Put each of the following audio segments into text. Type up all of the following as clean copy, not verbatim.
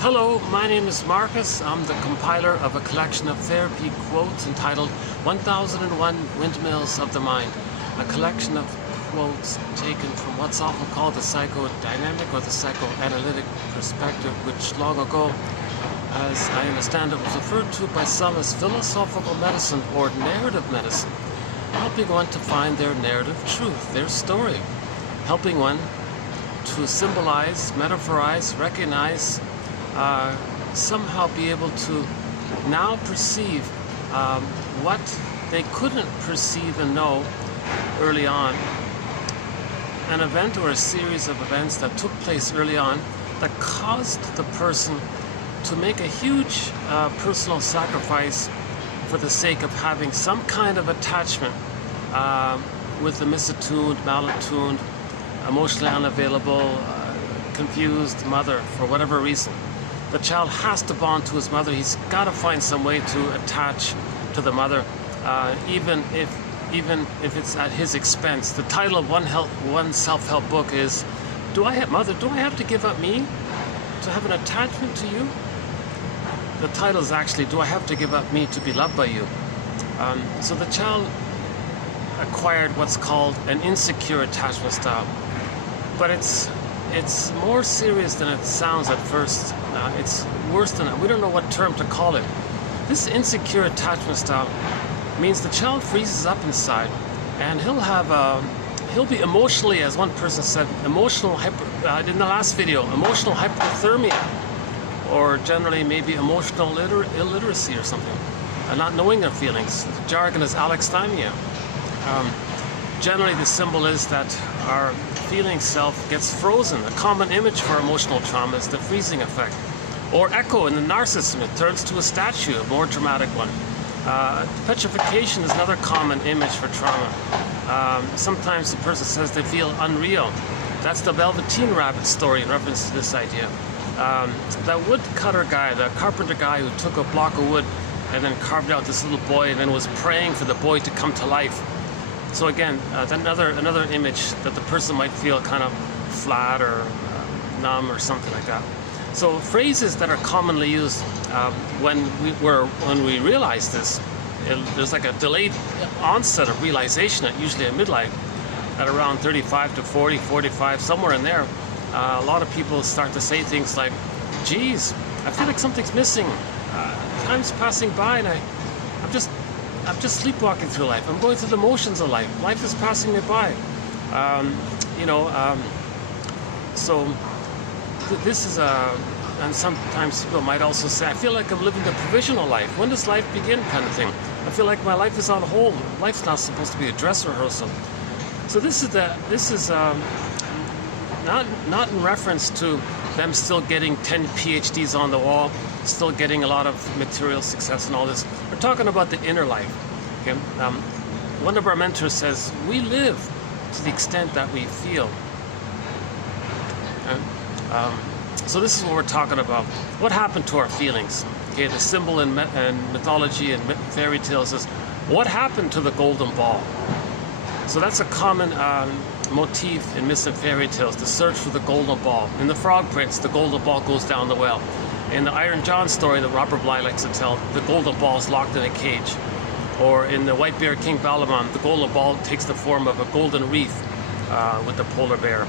Hello, my name is Marcus. I'm the compiler of a collection of therapy quotes entitled 1001 Windmills of the Mind, a collection of quotes taken from what's often called the psychodynamic or the psychoanalytic perspective, which long ago, as I understand it, was referred to by some as philosophical medicine or narrative medicine, helping one to find their narrative truth, their story, helping one to symbolize, metaphorize, recognize, somehow be able to now perceive what they couldn't perceive and know early on. An event or a series of events that took place early on that caused the person to make a huge personal sacrifice for the sake of having some kind of attachment with the misattuned, malattuned, emotionally unavailable, confused mother for whatever reason. The child has to bond to his mother. He's got to find some way to attach to the mother, even if it's at his expense. The title of one self-help book is, do I have to give up me to have an attachment to you? The title is actually, do I have to give up me to be loved by you? So the child acquired what's called an insecure attachment style, but it's more serious than it sounds at first. It's worse than that. We don't know what term to call it. This insecure attachment style means the child freezes up inside, and he'll be emotionally, as one person said, in the last video, emotional hypothermia, or generally maybe emotional illiteracy or something, not knowing their feelings. The jargon is alexithymia. Generally, the symbol is that our feeling self gets frozen. A common image for emotional trauma is the freezing effect. Or echo in the narcissism, it turns to a statue, a more dramatic one. Petrification is another common image for trauma. Sometimes the person says they feel unreal. That's the Velveteen Rabbit story in reference to this idea. That woodcutter guy, the carpenter guy who took a block of wood and then carved out this little boy and then was praying for the boy to come to life. So again, another image that the person might feel kind of flat or numb or something like that. So phrases that are commonly used when we realize this, there's like a delayed onset of realization, usually at midlife, at around 35 to 40, 45, somewhere in there. A lot of people start to say things like, geez, I feel like something's missing. Time's passing by and I'm just sleepwalking through life. I'm going through the motions of life. Life is passing me by. This is and sometimes people might also say, I feel like I'm living a provisional life. When does life begin, kind of thing. I feel like my life is on hold. Life's not supposed to be a dress rehearsal. So this is not in reference to them still getting 10 PhDs on the wall, still getting a lot of material success and all this. We're talking about the inner life. Okay? One of our mentors says, we live to the extent that we feel. So this is what we're talking about. What happened to our feelings? Okay, the symbol in mythology and fairy tales is, what happened to the golden ball? So that's a common motif in myths and fairy tales, the search for the golden ball. In the Frog Prince, the golden ball goes down the well. In the Iron John story that Robert Bly likes to tell, the golden ball is locked in a cage. Or in the White Bear King Balaban, the golden ball takes the form of a golden reef with the polar bear.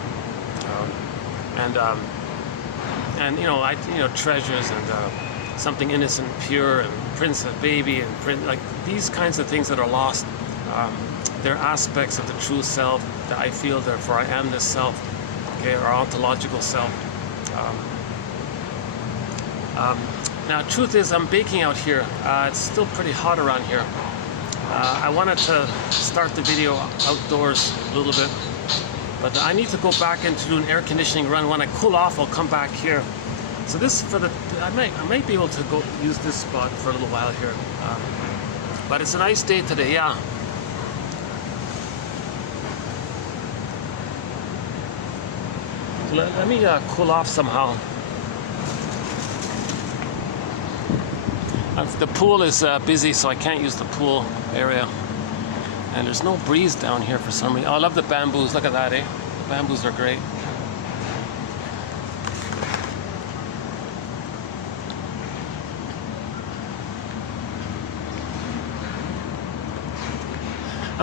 Treasures and something innocent, pure, and princess, baby, and like these kinds of things that are lost. They're aspects of the true self that I feel, therefore I am this self, okay, our ontological self. Now, truth is, I'm baking out here. It's still pretty hot around here. I wanted to start the video outdoors a little bit, but I need to go back in to do an air conditioning run. When I cool off, I'll come back here. So this I might be able to go use this spot for a little while here. But it's a nice day today, yeah. Let me cool off somehow. The pool is busy, so I can't use the pool area. And there's no breeze down here for some reason. Oh, I love the bamboos. Look at that, eh? The bamboos are great.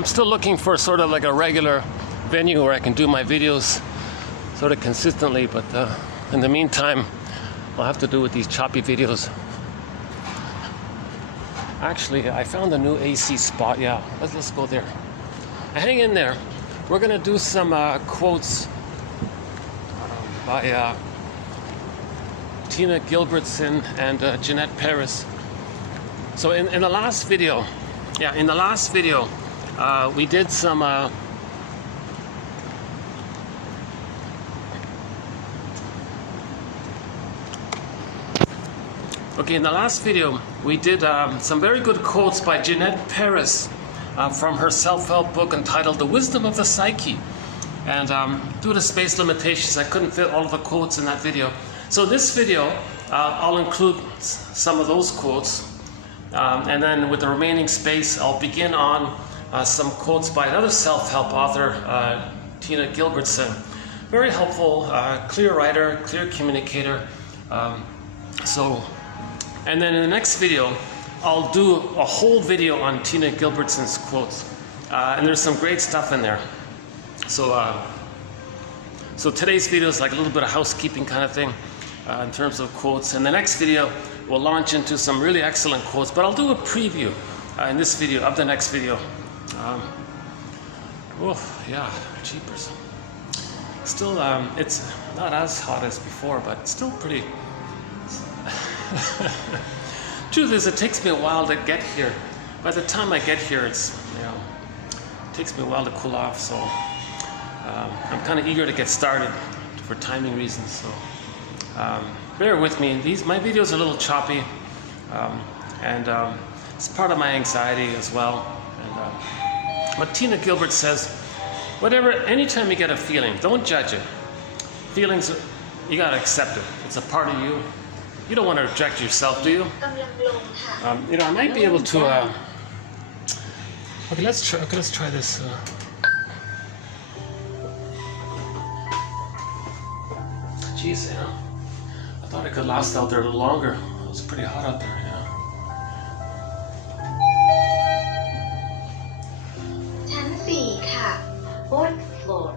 I'm still looking for sort of like a regular venue where I can do my videos sort of consistently, but in the meantime, I'll have to do with these choppy videos. Actually, I found a new AC spot. Yeah, let's go there. Hang in there. We're gonna do some quotes by Tina Gilbertson and Jeanette Paris. So in the last video, we did some in the last video we did some very good quotes by Jeanette Paris from her self-help book entitled The Wisdom of the Psyche. And due to space limitations, I couldn't fit all of the quotes in that video. So this video, I'll include some of those quotes. And then with the remaining space, I'll begin on some quotes by another self-help author, Tina Gilbertson. Very helpful, clear writer, clear communicator. And then in the next video, I'll do a whole video on Tina Gilbertson's quotes. And there's some great stuff in there. So today's video is like a little bit of housekeeping kind of thing in terms of quotes. And the next video, we'll launch into some really excellent quotes. But I'll do a preview in this video of the next video. Yeah, jeepers. Still, it's not as hot as before, but still pretty. Truth is, it takes me a while to get here. By the time I get here, it takes me a while to cool off. So I'm kind of eager to get started for timing reasons. So bear with me. My videos are a little choppy, and it's part of my anxiety as well. And but Tina Gilbert says, anytime you get a feeling, don't judge it. Feelings, you gotta accept it. It's a part of you. You don't want to reject yourself, do you? I might be able to. Okay, let's try this. Jeez, I thought I could last out there a little longer. It was pretty hot out there, Fourth floor.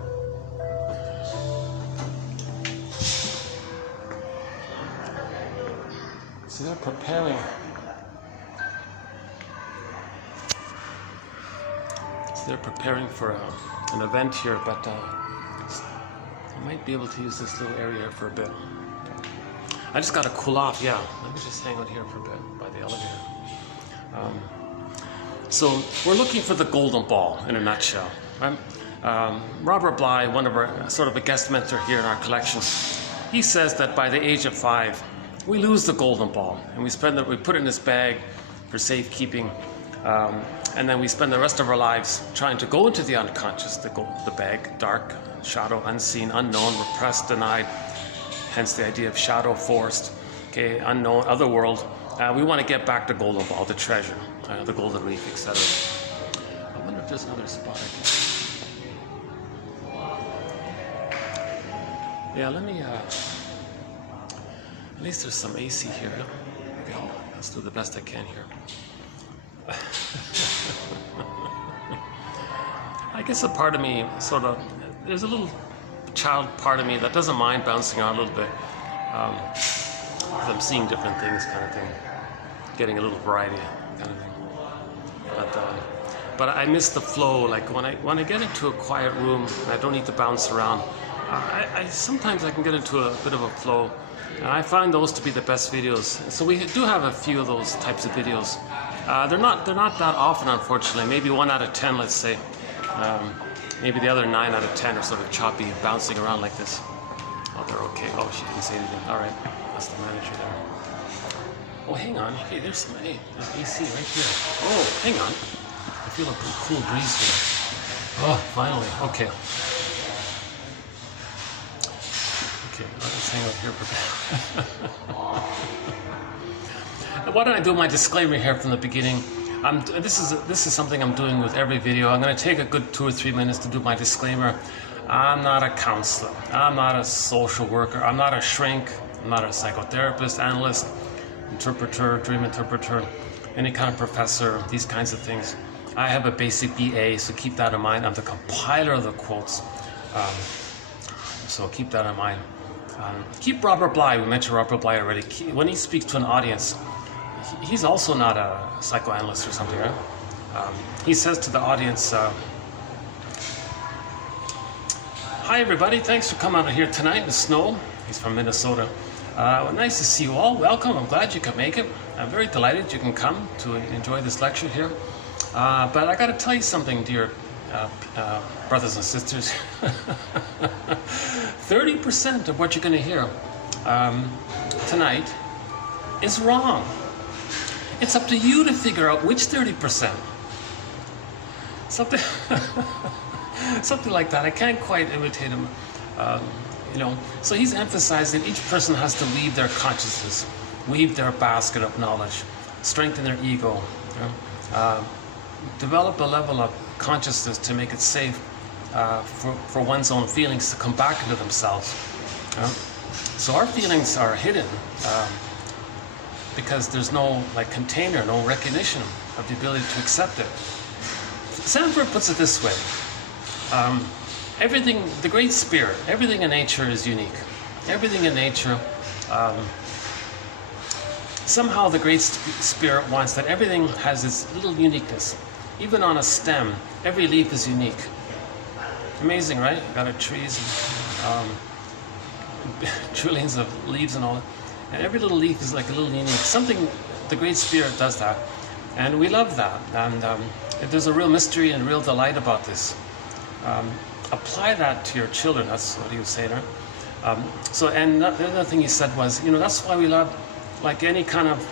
So they're preparing. For an event here, but I might be able to use this little area for a bit. I just got to cool off. Yeah, let me just hang out here for a bit by the elevator. So we're looking for the golden ball in a nutshell, right? Robert Bly, one of our sort of a guest mentor here in our collection, he says that by the age of 5, we lose the golden ball, and we put it in this bag for safekeeping, and then we spend the rest of our lives trying to go into the unconscious, the bag, dark, shadow, unseen, unknown, repressed, denied, hence the idea of shadow, forced, unknown, other world. We want to get back to golden ball, the treasure, the golden reef, etc. I wonder if there's another spot I can. Yeah, let me. At least there's some AC here. Okay, let's do the best I can here. I guess a part of me there's a little child part of me that doesn't mind bouncing around a little bit. I'm seeing different things, kind of thing, getting a little variety, kind of thing. But I miss the flow. Like when I get into a quiet room and I don't need to bounce around, sometimes I can get into a bit of a flow, and I find those to be the best videos. So we do have a few of those types of videos. They're not that often, unfortunately. Maybe 1 out of 10, let's say. Maybe the other 9 out of 10 are sort of choppy, bouncing around like this. Oh, they're okay. Oh, she didn't say anything. All right, that's the manager there. Oh, hang on. Hey, there's AC right here. Oh, hang on. I feel a cool breeze here. Oh, finally. Okay. Okay, let's hang out here for a bit. Why don't I do my disclaimer here from the beginning? This is something I'm doing with every video. I'm going to take a good 2 or 3 minutes to do my disclaimer. I'm not a counselor. I'm not a social worker. I'm not a shrink. I'm not a psychotherapist, analyst, interpreter, dream interpreter, any kind of professor, these kinds of things. I have a basic BA, so keep that in mind. I'm the compiler of the quotes, so keep that in mind. Keep Robert Bly. We mentioned Robert Bly already. When he speaks to an audience, he's also not a psychoanalyst or something, right? He says to the audience, "Hi everybody, thanks for coming out here tonight in the snow." He's from Minnesota. Nice to see you all. Welcome. I'm glad you could make it. I'm very delighted you can come to enjoy this lecture here. But I got to tell you something, dear brothers and sisters. 30% of what you're going to hear tonight is wrong. It's up to you to figure out which 30%. Something, something like that. I can't quite imitate him. You know, so he's emphasizing each person has to weave their consciousness, weave their basket of knowledge, strengthen their ego, you know, develop a level of consciousness to make it safe for one's own feelings to come back into themselves. So our feelings are hidden because there's no like container, no recognition of the ability to accept it. Sanford puts it this way. Everything, the Great Spirit, everything in nature is unique. Everything in nature, somehow the Great Spirit wants that everything has its little uniqueness. Even on a stem, every leaf is unique. Amazing, right? You got trees, trillions of leaves and all that. And every little leaf is like a little unique. Something, the Great Spirit does that. And we love that. And there's a real mystery and real delight about this. Apply that to your children. That's what he was saying, right? And the other thing he said was, you know, that's why we love, like any kind of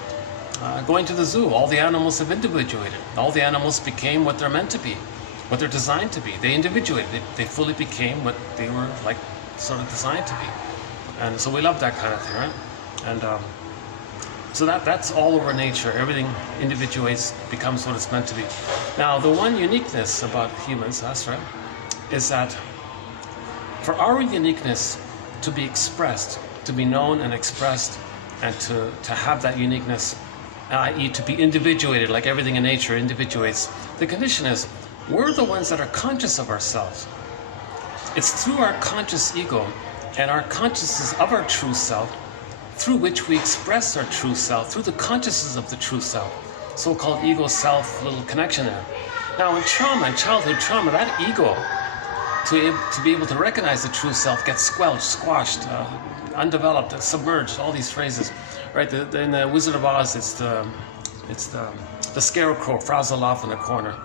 going to the zoo. All the animals have individuated. All the animals became what they're meant to be, what they're designed to be. They individuated. They fully became what they were like sort of designed to be. And so we love that kind of thing, right? And so that's all over nature. Everything individuates, becomes what it's meant to be. Now, the one uniqueness about humans, that's right, is that for our uniqueness to be expressed, to be known and expressed, and to have that uniqueness, i.e. to be individuated like everything in nature individuates, the condition is we're the ones that are conscious of ourselves. It's through our conscious ego and our consciousness of our true self through which we express our true self, through the consciousness of the true self, so-called ego-self little connection there. Now in trauma, in childhood trauma, that ego, to be able to recognize the true self gets squelched, squashed, undeveloped, submerged, all these phrases, right? In the Wizard of Oz, it's the scarecrow frazzled off in the corner.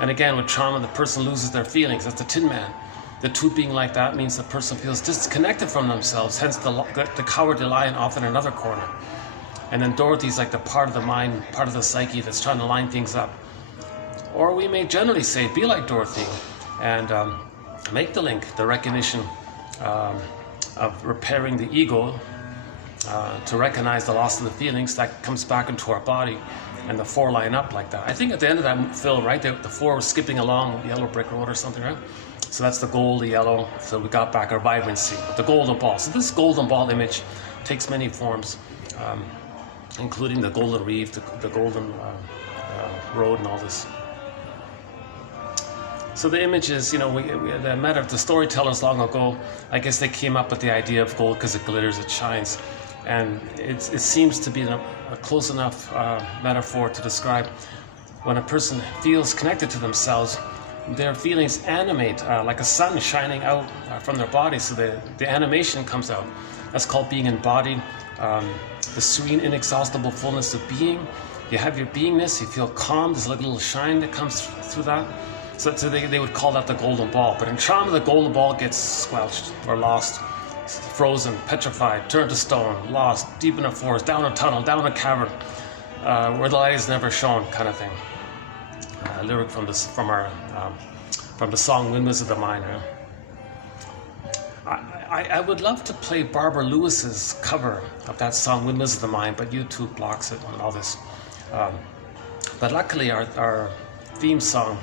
And again, with trauma, the person loses their feelings. That's the Tin Man. The tooth being like that means the person feels disconnected from themselves, hence the cowardly lion off in another corner. And then Dorothy's like the part of the mind, part of the psyche that's trying to line things up. Or we may generally say, be like Dorothy and make the link, the recognition of repairing the ego to recognize the loss of the feelings that comes back into our body, and the four line up like that. I think at the end of that film, right, the four were skipping along the yellow brick road or something, right? So that's the gold, the yellow, so we got back our vibrancy, the golden ball. So this golden ball image takes many forms, including the golden reef, the golden road and all this. So the images, you know, we had met the storytellers long ago. I guess they came up with the idea of gold because it glitters, it shines. And it seems to be a close enough metaphor to describe when a person feels connected to themselves, their feelings animate like a sun shining out from their body, so the animation comes out. That's called being embodied, the serene, inexhaustible fullness of being. You have your beingness, you feel calm, there's like a little shine that comes through that. So they would call that the golden ball. But in trauma, the golden ball gets squelched or lost, frozen, petrified, turned to stone, lost, deep in a forest, down a tunnel, down a cavern, where the light is never shown, kind of thing. A lyric from the song Windmills of the Mind. I would love to play Barbara Lewis's cover of that song Windmills of the Mind, but YouTube blocks it and all this. But luckily our theme song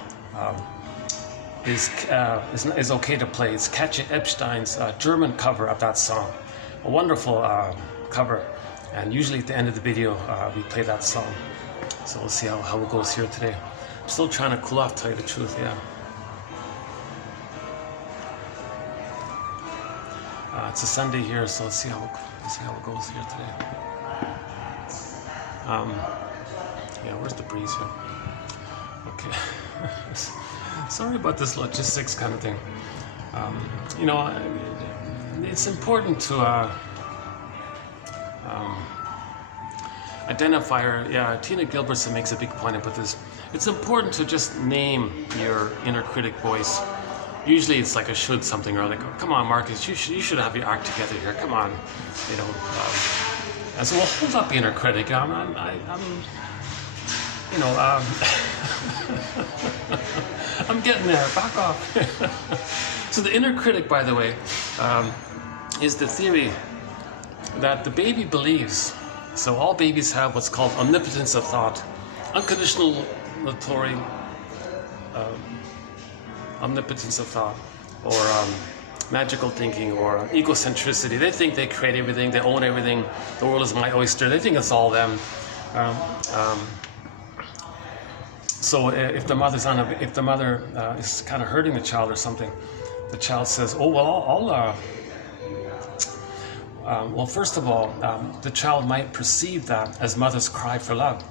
is okay to play. It's Katja Epstein's German cover of that song. A wonderful cover, and usually at the end of the video we play that song. So we'll see how it goes here today. Still trying to cool off, tell you the truth, yeah. It's a Sunday here, so let's see how it goes here today. Yeah, where's the breeze here? Okay. Sorry about this logistics kind of thing. You know, it's important to identify, or yeah, Tina Gilbertson makes a big point about this. It's important to just name your inner critic voice. Usually it's like a should something, or like, oh, come on, Marcus, you should have your act together here. Come on, you know. And so, well, hold up, inner critic. I'm you know, I'm getting there. Back off. So the inner critic, by the way, is the theory that the baby believes. So all babies have what's called omnipotence of thought, unconditional omnipotence of thought, or magical thinking, or egocentricity. They think they create everything, they own everything, the world is my oyster. They think it's all them. So if the mother is kind of hurting the child or something, the child says, "Oh well, well, first of all, the child might perceive that as mother's cry for love.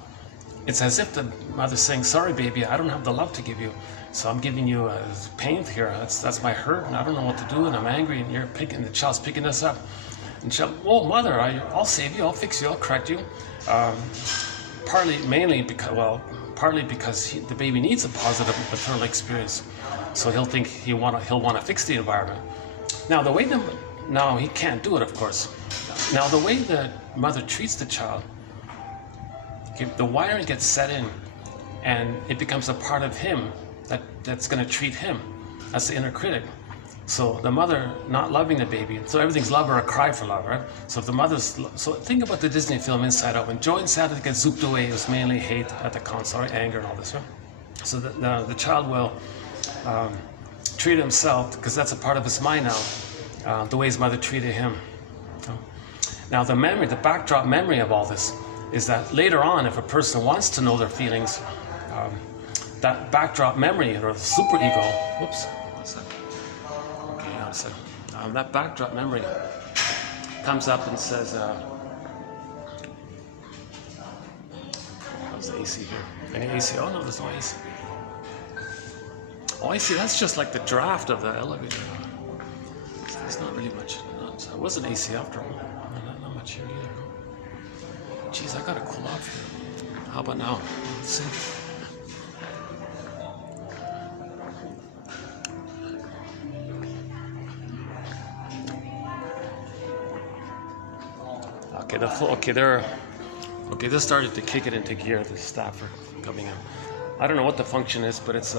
It's as if the mother's saying, sorry, baby, I don't have the love to give you, so I'm giving you pain here. That's my hurt, and I don't know what to do, and I'm angry, and the child's picking this up. And the child, oh, mother, I'll save you, I'll fix you, I'll correct you. Partly because the baby needs a positive maternal experience, so he'll think he'll want to fix the environment. Now, now he can't do it, of course. Now, the way the mother treats the child, the wiring gets set in, and it becomes a part of him that's going to treat him. That's the inner critic. So the mother not loving the baby, so everything's love or a cry for love, right? So if the so think about the Disney film Inside Out. When Joe and Santa get zooped away, it was mainly hate at the console, right? Anger and all this, right? So the child will treat himself, because that's a part of his mind now, the way his mother treated him. Now the backdrop memory of all this is that later on, if a person wants to know their feelings, that backdrop memory, or the superego, whoops, what's that? Okay, hang on a second. That backdrop memory comes up and says, how's the AC here? Any AC? Oh no, there's no AC. Oh, I see, that's just like the draft of the elevator. There's not really much. It wasn't AC after all. Not much here either. Geez, I gotta cool off here. How about now? Let's see. Okay, this started to kick it into gear. The staff are coming in. I don't know what the function is, but it's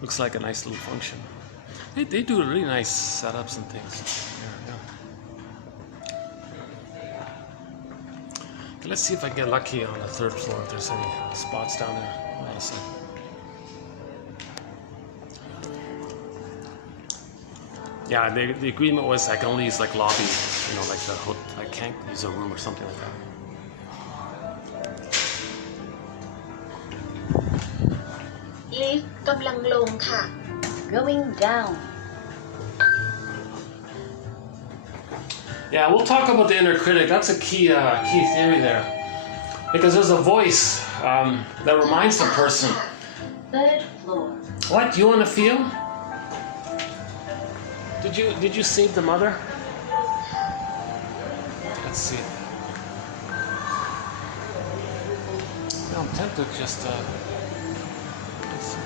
looks like a nice little function. They do really nice setups and things. Yeah. Okay, let's see if I can get lucky on the third floor, if there's any spots down there. Hold on a second. Yeah, the agreement was I can only use like lobby, you know, like I can't use a room or something like that. Lift กำลังลงค่ะ Going down. Yeah, we'll talk about the inner critic. That's a key theory there, because there's a voice that reminds the person. Third floor. What do you want to feel? Did you save the mother? Let's see. No, I'm tempted just let's see.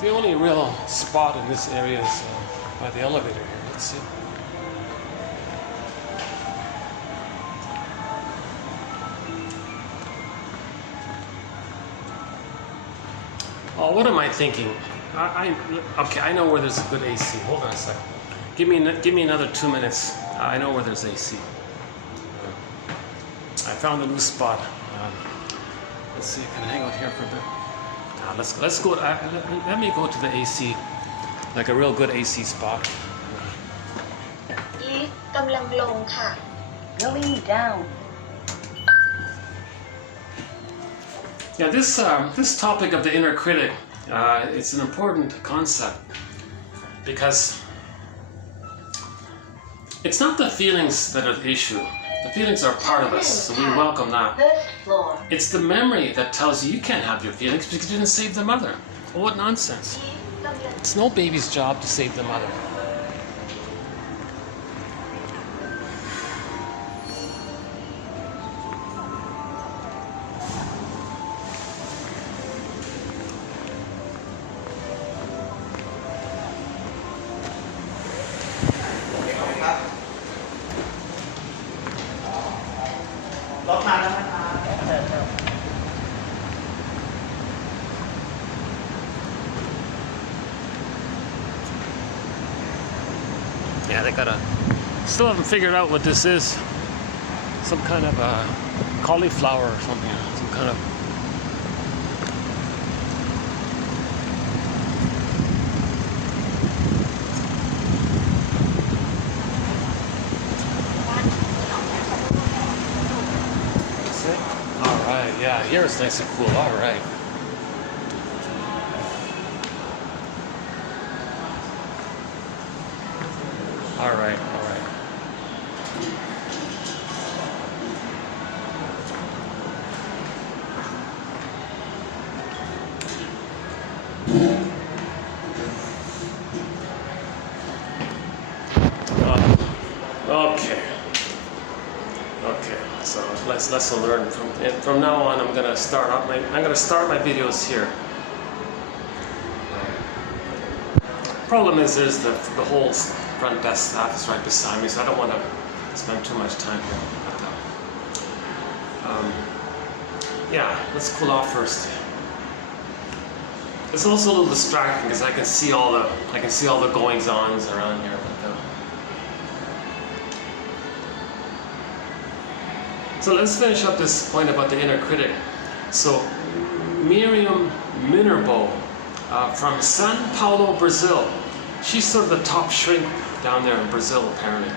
The only real spot in this area is by the elevator here. Let's see. Oh, what am I thinking? Okay, I know where there's a good AC. Hold on a second. Give me another 2 minutes. I know where there's AC. found a new spot. Let's see, can I hang out here for a bit? Let's go. Let me go to the AC, like a real good AC spot. Lift กำลังลงค่ะ Going down. Yeah, this topic of the inner critic, it's an important concept because it's not the feelings that are the issue. The feelings are part of us, so we welcome that. First floor. It's the memory that tells you you can't have your feelings because you didn't save the mother. Well, what nonsense. It's no baby's job to save the mother. Yeah, they still haven't figured out what this is. Some kind of cauliflower or something. Some kind of. All right, yeah, here it's nice and cool. All right. All right, all right. Okay. So lesson learned. From now on, I'm gonna start my videos here. Problem is, there's the whole front desk staff is right beside me, so I don't want to spend too much time here. But, yeah, let's cool off first. It's also a little distracting because I can see all the goings-ons around here. But, so let's finish up this point about the inner critic. So Miriam Minerbo from São Paulo, Brazil. She's sort of the top shrink down there in Brazil, apparently.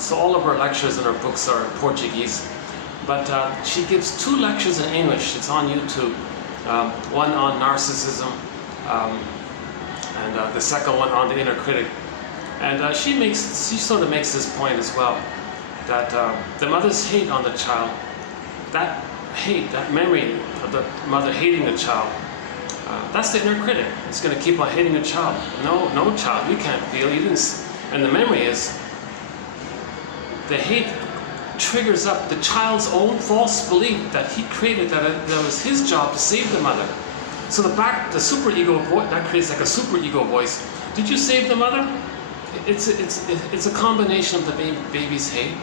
So all of her lectures and her books are in Portuguese, but she gives 2 lectures in English. It's on YouTube. One on narcissism, and the second one on the inner critic. And she sort of makes this point as well, that the mother's hate on the child, that hate, that memory of the mother hating the child, that's the inner critic. It's going to keep on hating the child. No, child, you can't feel. You didn't. And the memory is, the hate triggers up the child's own false belief that he created, that it was his job to save the mother. So the superego voice, that creates like a superego voice. Did you save the mother? It's a combination of the baby's hate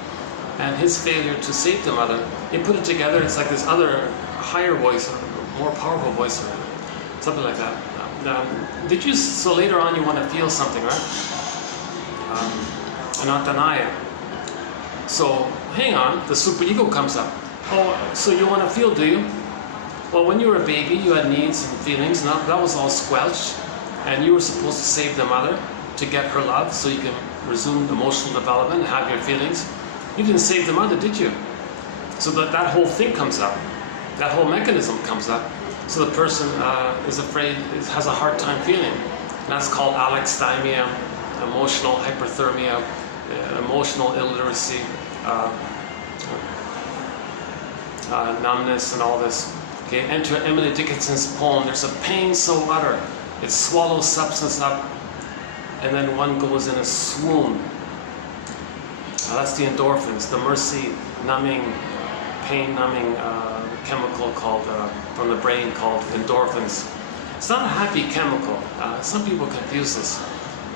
and his failure to save the mother. You put it together, it's like this other higher voice, or more powerful voice, or something like that. So later on you want to feel something, right? And not deny it. So hang on, the superego comes up. Oh, so you want to feel, do you? Well, when you were a baby, you had needs and feelings, and that was all squelched, and you were supposed to save the mother to get her love so you can resume emotional development and have your feelings. You didn't save the mother, did you? So that whole thing comes up. That whole mechanism comes up. So the person is afraid, has a hard time feeling. And that's called alexithymia, emotional hyperthermia, emotional illiteracy, numbness, and all this. Okay, enter Emily Dickinson's poem. There's a pain so utter, it swallows substance up, and then one goes in a swoon. That's the endorphins, the mercy-numbing, pain-numbing chemical called from the brain called endorphins. It's not a happy chemical. Some people confuse this.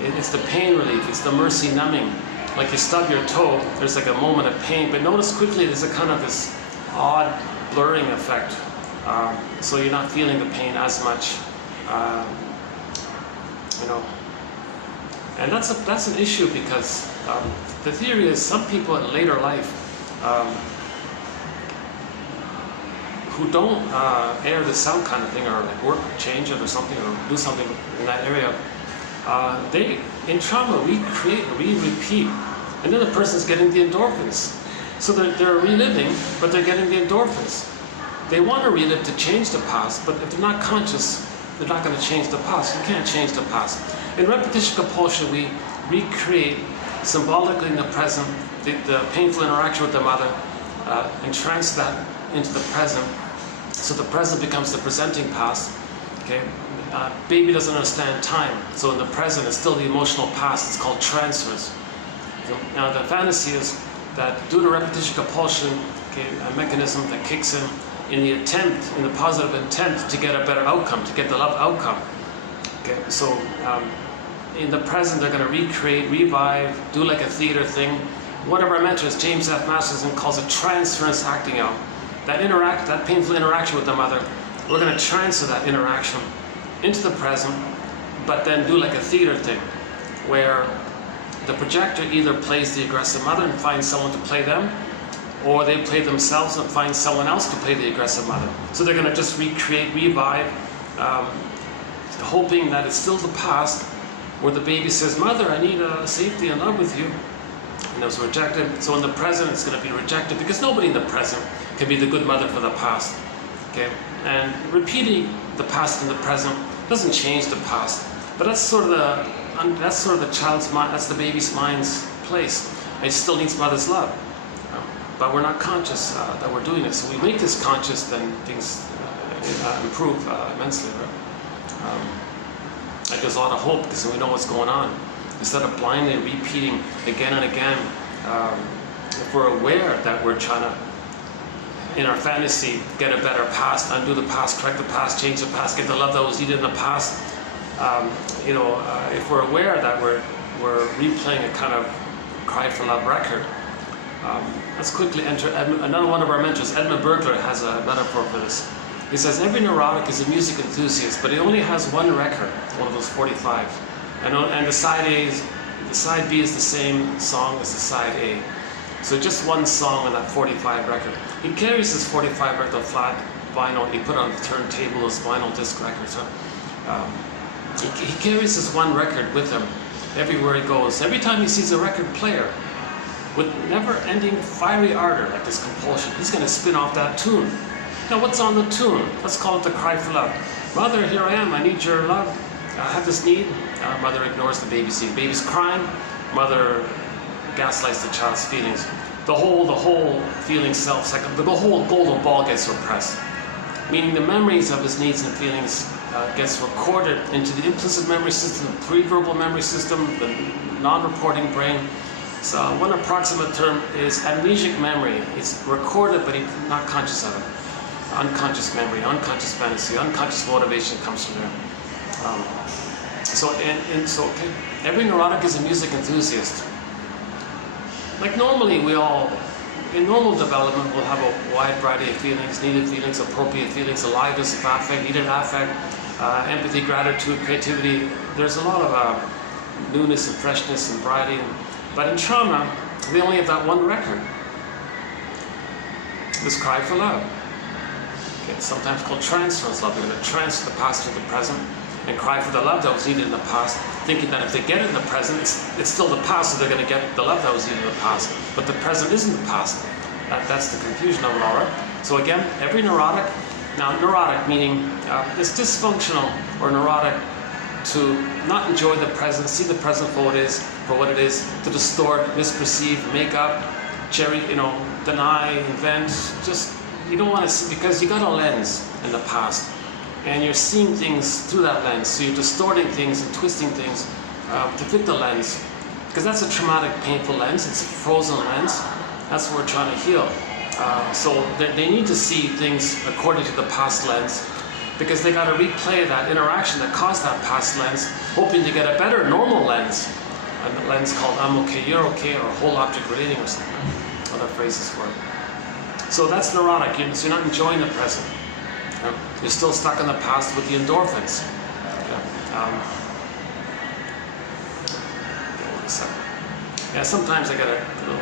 It's the pain relief. It's the mercy-numbing. Like you stub your toe, there's like a moment of pain, but notice quickly there's a kind of this odd blurring effect. So you're not feeling the pain as much, you know. And that's an issue because the theory is some people in later life who don't air this out kind of thing, or like work, change it or something, or do something in that area, in trauma, we repeat, and then the person's getting the endorphins. So they're reliving, but they're getting the endorphins. They want to relive to change the past, but if they're not conscious, they're not going to change the past. You can't change the past. In repetition compulsion, we recreate symbolically in the present the painful interaction with the mother, and transfer that into the present. So the present becomes the presenting past. Okay, baby doesn't understand time, so in the present it's still the emotional past. It's called transfers. Now the fantasy is that due to repetition compulsion, okay, a mechanism that kicks in the attempt, in the positive intent to get a better outcome, to get the love outcome. Okay, so in the present they're going to recreate, revive, do like a theater thing. One of our mentors, James F. Masterson, calls it transference acting out. That painful interaction with the mother, we're going to transfer that interaction into the present, but then do like a theater thing, where the projector either plays the aggressive mother and finds someone to play them, or they play themselves and find someone else to play the aggressive mother. So they're going to just recreate, revive, hoping that it's still the past, where the baby says, "Mother, I need safety and love with you." And it was rejected. So in the present, it's going to be rejected, because nobody in the present can be the good mother for the past. Okay, and repeating the past in the present doesn't change the past, but that's sort of the child's mind. That's the baby's mind's place. It still needs mother's love, but we're not conscious that we're doing this. So we make this conscious, then things improve immensely. Right? Like there's a lot of hope because we know what's going on. Instead of blindly repeating again and again, if we're aware that we're trying to, in our fantasy, get a better past, undo the past, correct the past, change the past, get the love that was needed in the past. If we're aware that we're replaying a kind of cry for love record, let's quickly enter another one of our mentors. Edmund Bergler has a metaphor for this. He says every neurotic is a music enthusiast, but he only has one record, one of those 45. And the side B is the same song as the side A. So just one song on that 45 record. He carries his 45 record flat vinyl. He put on the turntable as vinyl disc records. He carries this one record with him everywhere he goes. Every time he sees a record player with never-ending fiery ardor, like this compulsion, he's going to spin off that tune. Now, what's on the tune? Let's call it the cry for love. Mother, here I am. I need your love. I have this need. Mother ignores the baby's need. Baby's crying. Mother gaslights the child's feelings. The whole feeling self, the whole golden ball gets repressed. Meaning the memories of his needs and feelings gets recorded into the implicit memory system, the pre-verbal memory system, the non-reporting brain. So one approximate term is amnesic memory. It's recorded, but he's not conscious of it. Unconscious memory, unconscious fantasy, unconscious motivation comes from there. Okay, every neurotic is a music enthusiast. Like normally in normal development, we'll have a wide variety of feelings, needed feelings, appropriate feelings, aliveness of affect, needed affect, empathy, gratitude, creativity. There's a lot of newness and freshness and variety. But in trauma, they only have that one record. This cry for love. Okay, it's sometimes called transference love. They're going to transfer the past to the present and cry for the love that was needed in the past, thinking that if they get it in the present, it's still the past, so they're going to get the love that was needed in the past. But the present isn't the past. That's the confusion of it all, right? So again, every neurotic, now neurotic meaning it's dysfunctional or neurotic to not enjoy the present, see the present for what it is, to distort, misperceive, make up, deny, invent. Just, you don't want to see, because you got a lens in the past. And you're seeing things through that lens, so you're distorting things and twisting things to fit the lens. Because that's a traumatic, painful lens, it's a frozen lens. That's what we're trying to heal. So they need to see things according to the past lens, because they got to replay that interaction that caused that past lens, hoping to get a better normal lens. A lens called I'm okay, you're okay, or whole object relating or something. Other phrases for it. So that's neurotic, so you're not enjoying the present. You're still stuck in the past with the endorphins. Yeah, sometimes I get a little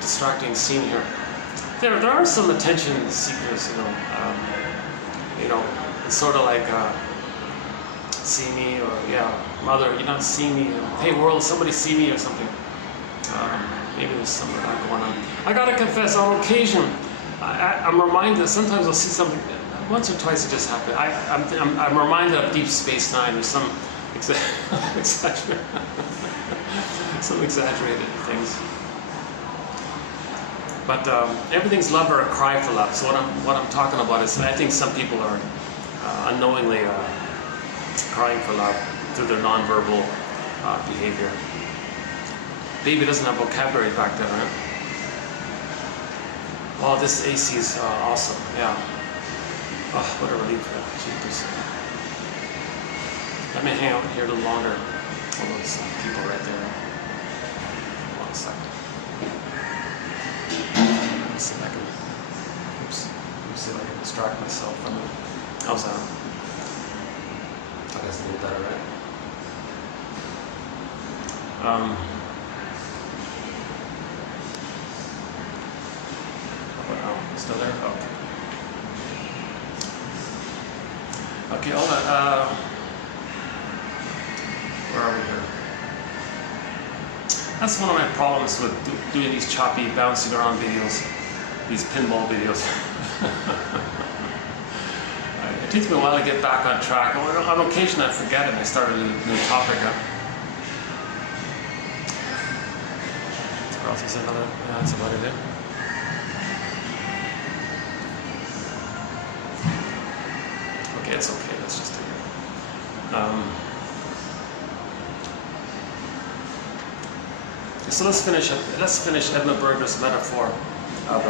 distracting scene here. There are some attention seekers, it's sort of like see me, or mother, you don't see me. Hey world, somebody see me or something. Maybe there's some of that going on. I gotta confess, on occasion, I'm reminded. Sometimes I'll see something. Once or twice it just happened. I'm reminded of Deep Space Nine. There's some exaggerated things. But everything's love or a cry for love. So what I'm talking about is, I think some people are unknowingly crying for love through their nonverbal behavior. Baby doesn't have vocabulary back there, right? Oh, this AC is awesome. Yeah. Oh, what a relief. Jeepers. Let me hang out here a little longer. All those people right there. One second. Let me see if I can. Oops. Let me see if I can distract myself from it. How's that? That's a little better, right? Still there? Okay. Okay, hold on. Where are we here? That's one of my problems with doing these choppy, bouncing around videos, these pinball videos. It takes me a while to get back on track. On occasion I forget it and I start a new topic up. What else is another? Yeah, that's about it. Okay, it's okay. Let's just do it. So let's finish Edmund Berger's metaphor of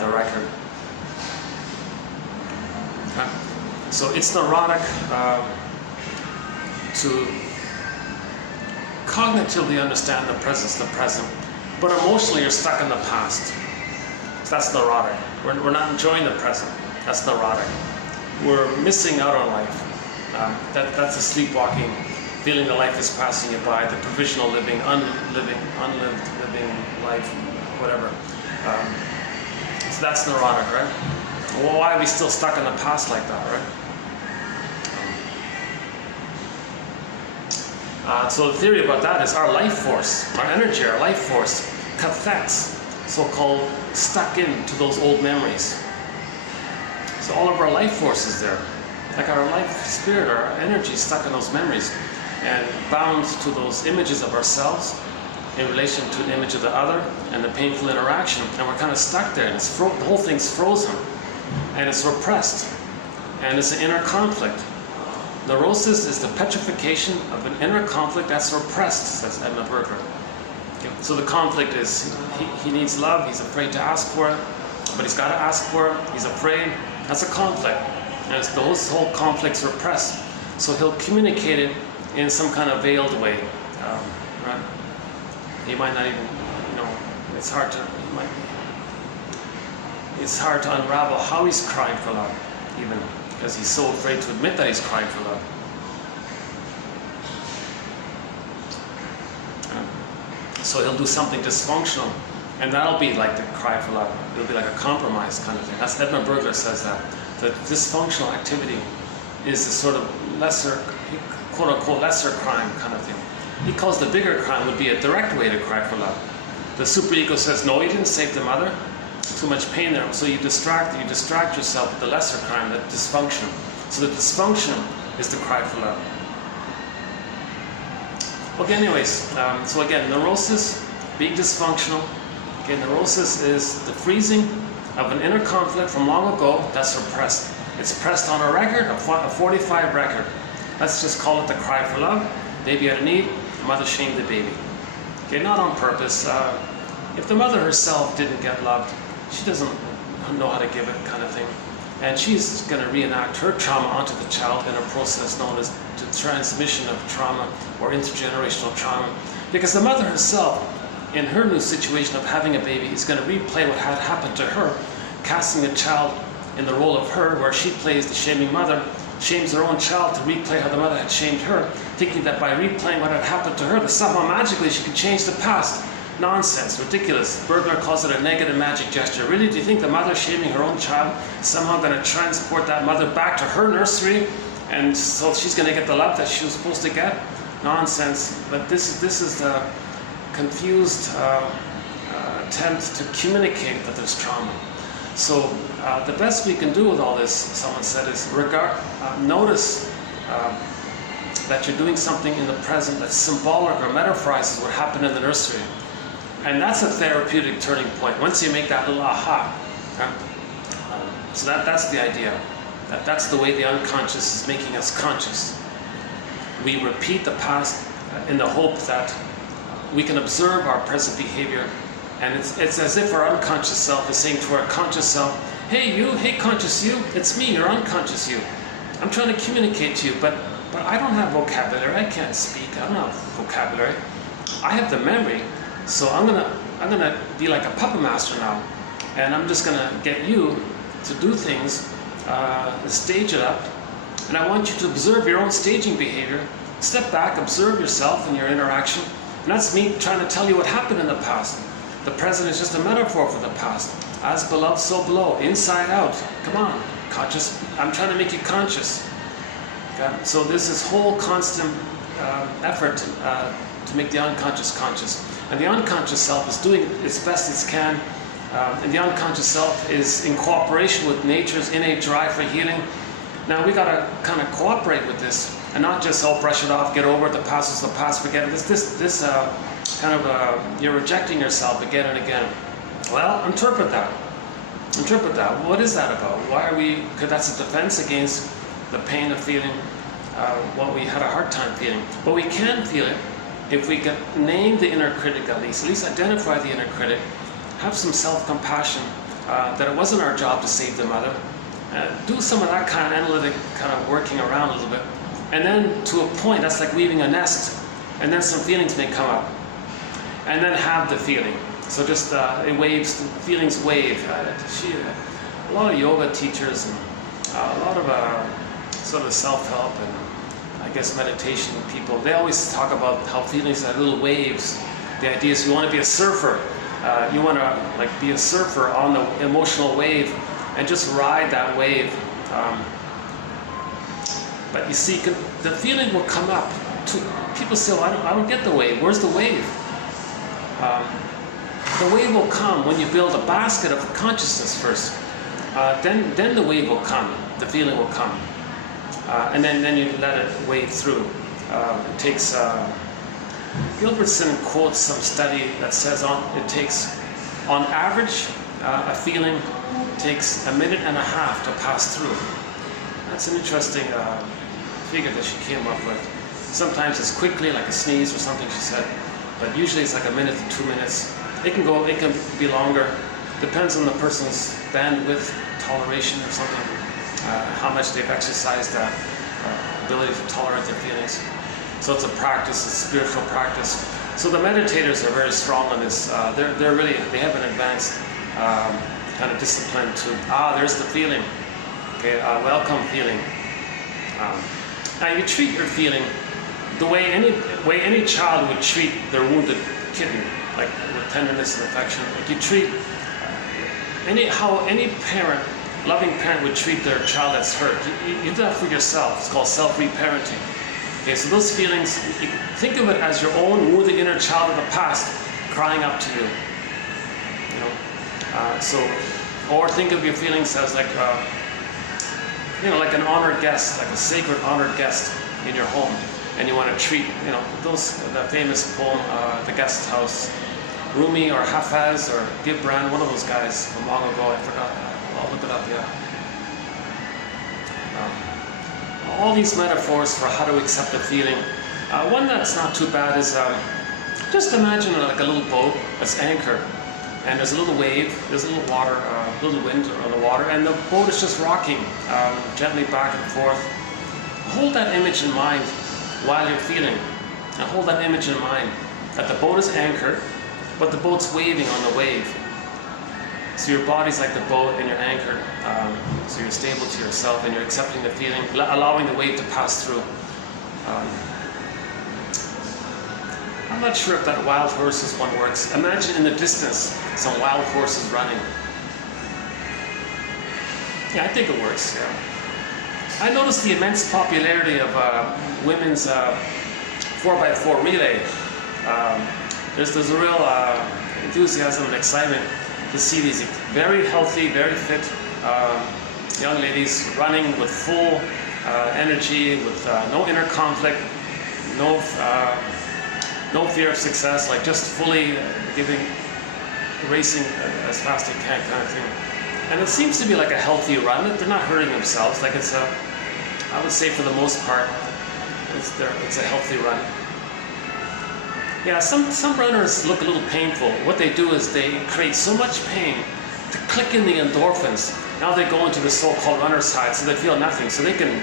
the record. Okay. So it's neurotic to cognitively understand the present, but emotionally you're stuck in the past. So that's neurotic. We're not enjoying the present. That's neurotic. We're missing out on life. That's a sleepwalking feeling that life is passing you by, the provisional living, unlived living life, whatever. So that's neurotic, right? Well, why are we still stuck in the past like that, right? So the theory about that is our life force, our energy, our life force, cathets, so-called stuck into those old memories. So all of our life force is there, like our life spirit, our energy is stuck in those memories and bound to those images of ourselves in relation to an image of the other and the painful interaction, and we're kind of stuck there, and the whole thing's frozen and it's repressed, and it's an inner conflict. Neurosis is the petrification of an inner conflict that's repressed, says Edmund Berger. Okay. So the conflict is he needs love, he's afraid to ask for it, but he's got to ask for it, he's afraid. That's a conflict, and it's those whole conflicts repressed. So he'll communicate it in some kind of veiled way, right? He might not even, it's hard to unravel how he's crying for love, even because he's so afraid to admit that he's crying for love. So he'll do something dysfunctional, and that'll be like the cry for love. It'll be like a compromise kind of thing. That's Edmund Berger says that dysfunctional activity is a sort of lesser, quote unquote, lesser crime kind of thing. He calls the bigger crime would be a direct way to cry for love. The superego says, no, you didn't save the mother. Too much pain there. So you distract yourself with the lesser crime, the dysfunction. So the dysfunction is the cry for love. Okay, anyways, so again, neurosis, being dysfunctional. Okay, neurosis is the freezing of an inner conflict from long ago that's repressed. It's pressed on a record, a 45 record. Let's just call it the cry for love. Baby had a need, the mother shamed the baby. Okay, not on purpose. If the mother herself didn't get loved, she doesn't know how to give it, kind of thing. And she's going to reenact her trauma onto the child in a process known as the transmission of trauma or intergenerational trauma. Because the mother herself, in her new situation of having a baby, is going to replay what had happened to her, casting the child in the role of her, where she plays the shaming mother, shames her own child to replay how the mother had shamed her, thinking that by replaying what had happened to her, that somehow magically she could change the past. Nonsense, ridiculous. Burglar calls it a negative magic gesture. Really, do you think the mother shaming her own child is somehow going to transport that mother back to her nursery, and so she's going to get the love that she was supposed to get? Nonsense. But this is the confused attempt to communicate that there's trauma. So the best we can do with all this, someone said, is notice that you're doing something in the present that's symbolic or metaphorizes what happened in the nursery. And that's a therapeutic turning point, once you make that little aha. So that's the idea. That's the way the unconscious is making us conscious. We repeat the past in the hope that we can observe our present behavior, and it's as if our unconscious self is saying to our conscious self, hey you, hey conscious you, it's me, your unconscious you. I'm trying to communicate to you, but I don't have vocabulary, I can't speak, I don't have vocabulary. I have the memory, so I'm gonna be like a puppet master now, and I'm just gonna get you to do things, stage it up, and I want you to observe your own staging behavior. Step back, observe yourself and your interaction, and that's me trying to tell you what happened in the past. The present is just a metaphor for the past. As beloved, so below, inside out. Come on, conscious. I'm trying to make you conscious. Okay? So there's this whole constant effort to make the unconscious conscious. And the unconscious self is doing its best it can. And the unconscious self is in cooperation with nature's innate drive for healing. Now we gotta kind of cooperate with this, and not just brush it off, get over it. The past is the past, forget it. This kind of you're rejecting yourself again and again. Well, interpret that. Interpret that. What is that about? Why are we? Because that's a defense against the pain of feeling what we had a hard time feeling. But we can feel it if we can name the inner critic at least identify the inner critic, have some self-compassion that it wasn't our job to save the mother. Do some of that kind of analytic kind of working around a little bit, and then to a point, that's like weaving a nest, and then some feelings may come up, and then have the feeling. So just it waves, feelings wave. A lot of yoga teachers and a lot of sort of self-help and I guess meditation people, they always talk about how feelings are little waves. The idea is you want to be a surfer. You want to like be a surfer on the emotional wave and just ride that wave. But you see, the feeling will come up. People say, well, I don't get the wave. Where's the wave? The wave will come when you build a basket of consciousness first. Then the wave will come. The feeling will come. And then you let it wave through. It takes... Gilbertson quotes some study that says it takes, on average, a feeling takes 1.5 minutes to pass through. That's an interesting figure that she came up with. Sometimes it's quickly, like a sneeze or something, she said, but usually it's like 1 minute to 2 minutes. It can be longer. Depends on the person's bandwidth, toleration or something, how much they've exercised that ability to tolerate their feelings. So it's a practice, it's a spiritual practice. So the meditators are very strong on this. They have an advanced kind of discipline to, there's the feeling. Okay, welcome feeling. Now you treat your feeling the way any child would treat their wounded kitten, like with tenderness and affection. Like you treat how any parent, loving parent would treat their child that's hurt. You do that for yourself. It's called self-reparenting. Okay, so those feelings, you think of it as your own wounded inner child of the past crying up to you. You know, or think of your feelings as like, like an honored guest, like a sacred honored guest in your home, and you want to treat, the famous poem, The Guest House, Rumi or Hafez or Gibran, one of those guys from long ago. I forgot. I'll look it up. Yeah. All these metaphors for how to accept a feeling. One that's not too bad is just imagine like a little boat that's anchored, and there's a little wave, there's a little water, little wind on the water, and the boat is just rocking gently back and forth. Hold that image in mind while you're feeling, and hold that image in mind that the boat is anchored, but the boat's waving on the wave. So your body's like the boat and you're anchored. So you're stable to yourself and you're accepting the feeling, allowing the wave to pass through. I'm not sure if that wild horses one works. Imagine in the distance some wild horses running. Yeah, I think it works, yeah. I noticed the immense popularity of women's 4x4 relay. There's a real enthusiasm and excitement to see these very healthy, very fit young ladies running with full energy, with no inner conflict, no fear of success, like just fully racing as fast as they can kind of thing. And it seems to be like a healthy run. They're not hurting themselves. Like it's I would say for the most part, it's a healthy run. Yeah, some runners look a little painful. What they do is they create so much pain to click in the endorphins. Now they go into the so-called runner's high, so they feel nothing. So they can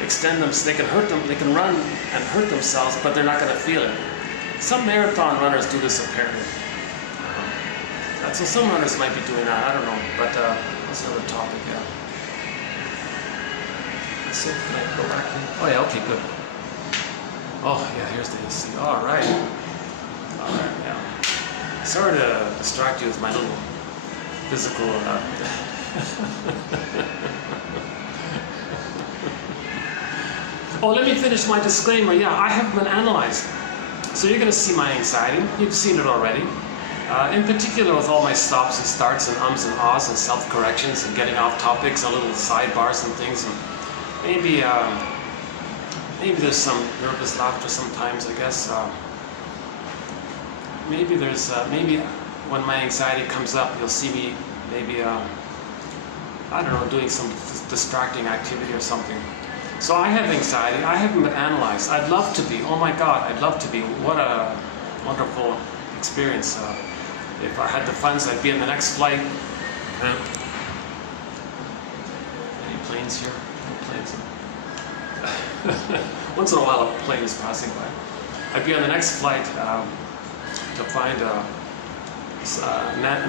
extend them, so they can hurt them, they can run and hurt themselves, but they're not going to feel it. Some marathon runners do this apparently. So some runners might be doing that, I don't know, but that's another topic, yeah. Let's see, can I go back here? Oh yeah, okay, good. Oh yeah, here's the AC. All right, yeah. Sorry to distract you with my little physical. Oh, let me finish my disclaimer. Yeah, I have been analyzed, so you're going to see my anxiety. You've seen it already. In particular, with all my stops and starts and ums and ahs and self-corrections and getting off topics and little sidebars and things, and maybe. Maybe there's some nervous laughter sometimes, I guess. Maybe maybe when my anxiety comes up, you'll see me maybe, I don't know, doing some distracting activity or something. So I have anxiety. I haven't been analyzed. I'd love to be. Oh my God, I'd love to be. What a wonderful experience. If I had the funds, I'd be in the next flight. Any planes here? No planes. Once in a while a plane is passing by. I'd be on the next flight to find an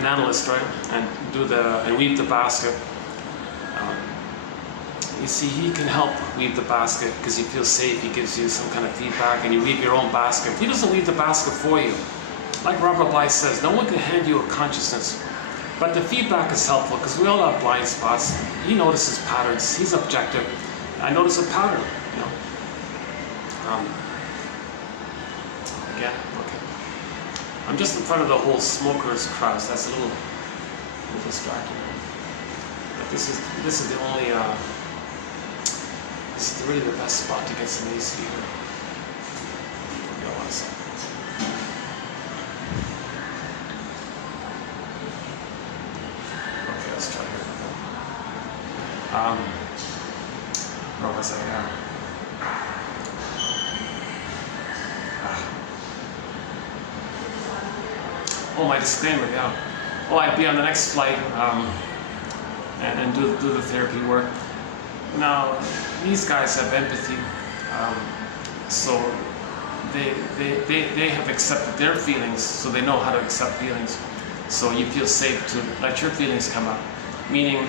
analyst, right, and weave the basket. You see, he can help weave the basket because he feels safe. He gives you some kind of feedback, and you weave your own basket. He doesn't weave the basket for you. Like Robert Bly says, no one can hand you a consciousness, but the feedback is helpful because we all have blind spots. He notices patterns. He's objective. I notice a pattern. You know. Again, okay. I'm just in front of the whole smokers crowd. So that's a little distracting. But this is the only. This is really the best spot to get some AC here. Okay, let's try here. Where was I? Oh, my disclaimer, yeah. Oh, I'd be on the next flight and do the therapy work. Now, these guys have empathy, so they have accepted their feelings, so they know how to accept feelings. So you feel safe to let your feelings come up, meaning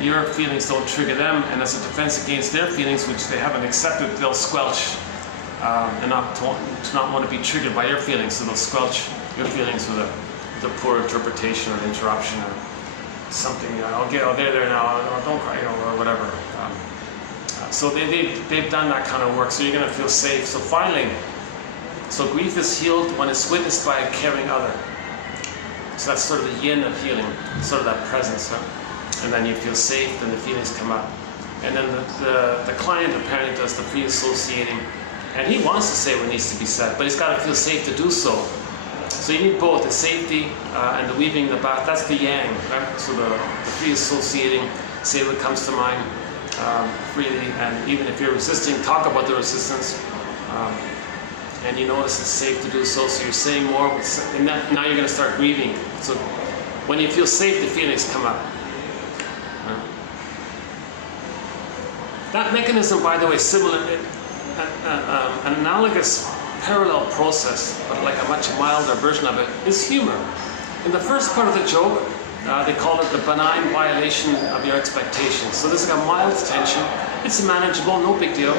your feelings don't trigger them, and as a defense against their feelings, which they haven't accepted, they'll squelch and not want to be triggered by your feelings, so they'll squelch your feelings with a poor interpretation or interruption or something. They're there now. Don't cry, or whatever. So they've done that kind of work. So you're going to feel safe. So finally, so grief is healed when it's witnessed by a caring other. So that's sort of the yin of healing, sort of that presence. Huh? And then you feel safe, then the feelings come up. And then the client apparently does the free associating, and he wants to say what needs to be said, but he's got to feel safe to do so. So you need both the safety and the weaving the bath. That's the yang, right? So the free associating, say what comes to mind freely, and even if you're resisting, talk about the resistance. And you notice it's safe to do so. So you're saying more, and now you're going to start grieving. So when you feel safe, the feelings come up. That mechanism, by the way, similar, an analogous parallel process, but like a much milder version of it, is humor. In the first part of the joke, They call it the benign violation of your expectations. So there's like a mild tension. It's manageable, no big deal.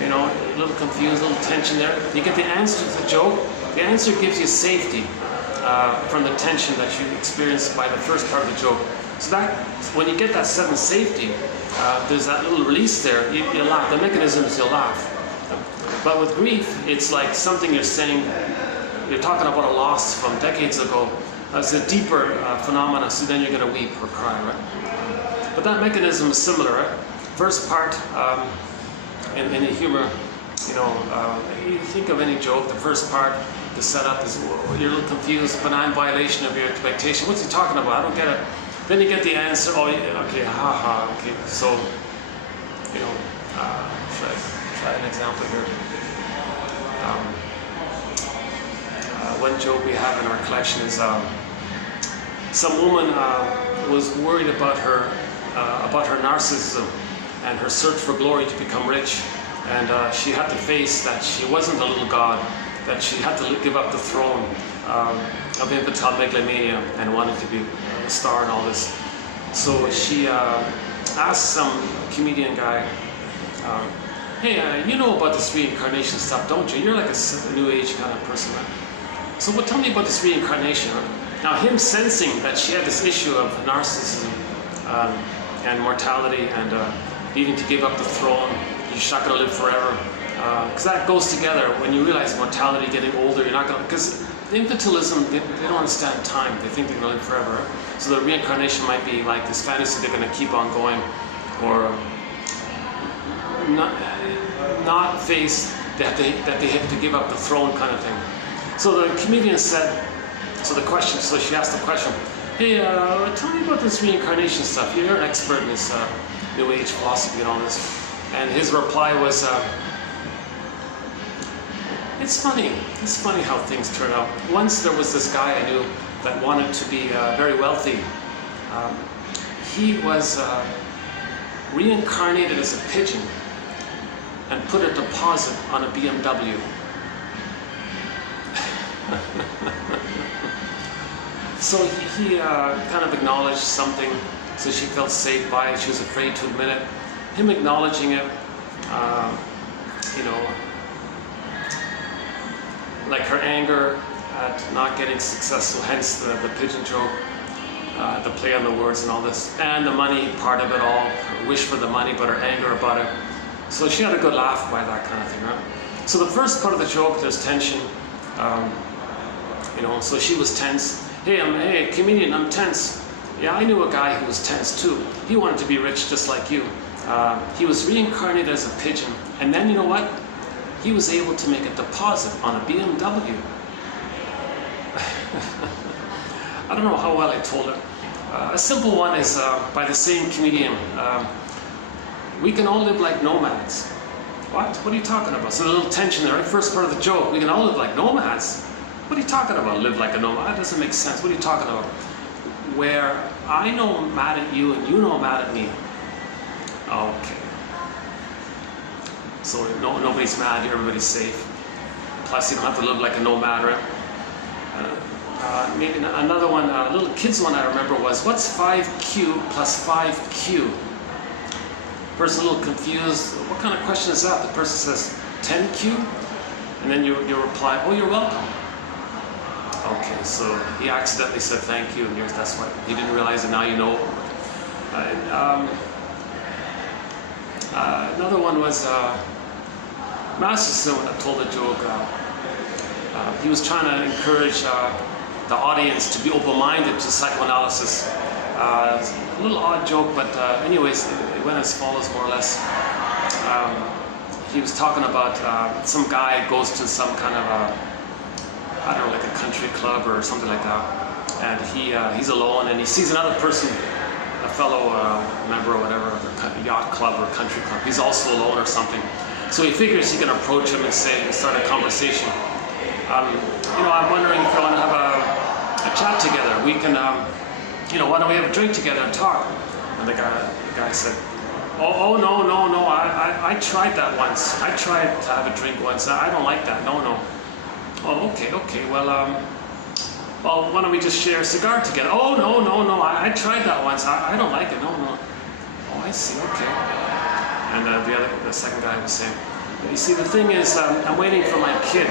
You know, a little confused, a little tension there. You get the answer to the joke. The answer gives you safety from the tension that you experienced by the first part of the joke. So that, when you get that sudden safety, there's that little release there. You laugh. The mechanism is you laugh. But with grief, it's like something you're saying. You're talking about a loss from decades ago. It's a deeper phenomena. So then you're going to weep or cry, right? But that mechanism is similar, right? First part, in any humor, you know, you think of any joke. The first part, the setup is you're a little confused, benign violation of your expectation. What's he talking about? I don't get it. Then you get the answer. Oh, okay, haha. Okay, so you know, should I try an example here? One joke we have in our collection is some woman was worried about her narcissism and her search for glory to become rich, and she had to face that she wasn't a little god, that she had to give up the throne of infantile megalomania and wanted to be a star and all this. So she asked some comedian guy, hey, you know about this reincarnation stuff, don't you? You're like a new age kind of person, right? So tell me about this reincarnation. Now him sensing that she had this issue of narcissism and mortality and needing to give up the throne, you're not going to live forever. Because that goes together. When you realize mortality, getting older, you're not going to, because infantilism, they don't understand time. They think they're going to live forever. So the reincarnation might be like this fantasy they're going to keep on going, or not face that they have to give up the throne kind of thing. So the comedian said, so she asked the question, hey, tell me about this reincarnation stuff. You're an expert in this New Age philosophy and all this. And his reply was, it's funny how things turn out. Once there was this guy I knew that wanted to be very wealthy. He was reincarnated as a pigeon and put a deposit on a BMW. So he kind of acknowledged something, so she felt safe by it. She was afraid to admit it. Him acknowledging it, you know, like her anger at not getting successful, hence the pigeon joke, the play on the words and all this, and the money part of it all, her wish for the money, but her anger about it. So she had a good laugh by that kind of thing, right? So the first part of the joke, there's tension, you know, so she was tense. Hey, comedian, I'm tense. Yeah, I knew a guy who was tense too. He wanted to be rich just like you. He was reincarnated as a pigeon, and then you know what? He was able to make a deposit on a BMW. I don't know how well I told it. A simple one is by the same comedian. We can all live like nomads. What? What are you talking about? So a little tension there, right? First part of the joke. We can all live like nomads. What are you talking about? Live like a nomad? That doesn't make sense. What are you talking about? Where I know I'm mad at you and you know I'm mad at me. Okay. So nobody's mad here, everybody's safe. Plus you don't have to live like a nomad, right? Maybe another one, a little kid's one I remember was, what's 5Q plus 5Q? Person a little confused, what kind of question is that? The person says, 10Q? And then you reply, oh, you're welcome. Okay, so he accidentally said thank you, and that's why he didn't realize it, now you know. Another one was, Masterson told a joke. He was trying to encourage the audience to be open-minded to psychoanalysis. A little odd joke, but anyways, it went as follows more or less. He was talking about some guy goes to some kind of I don't know, like a country club or something like that, and he's alone, and he sees another person, a fellow member or whatever of the yacht club or country club. He's also alone or something. So he figures he can approach him and start a conversation. You know, I'm wondering if you want to have a chat together. We can, you know, why don't we have a drink together and talk? And the guy said, oh no, I tried that once. I tried to have a drink once. I don't like that. No. Oh, okay. Well, well, why don't we just share a cigar together? Oh, no, I tried that once. I don't like it, no. Oh, I see, okay. And the second guy was saying, you see, the thing is, I'm waiting for my kid.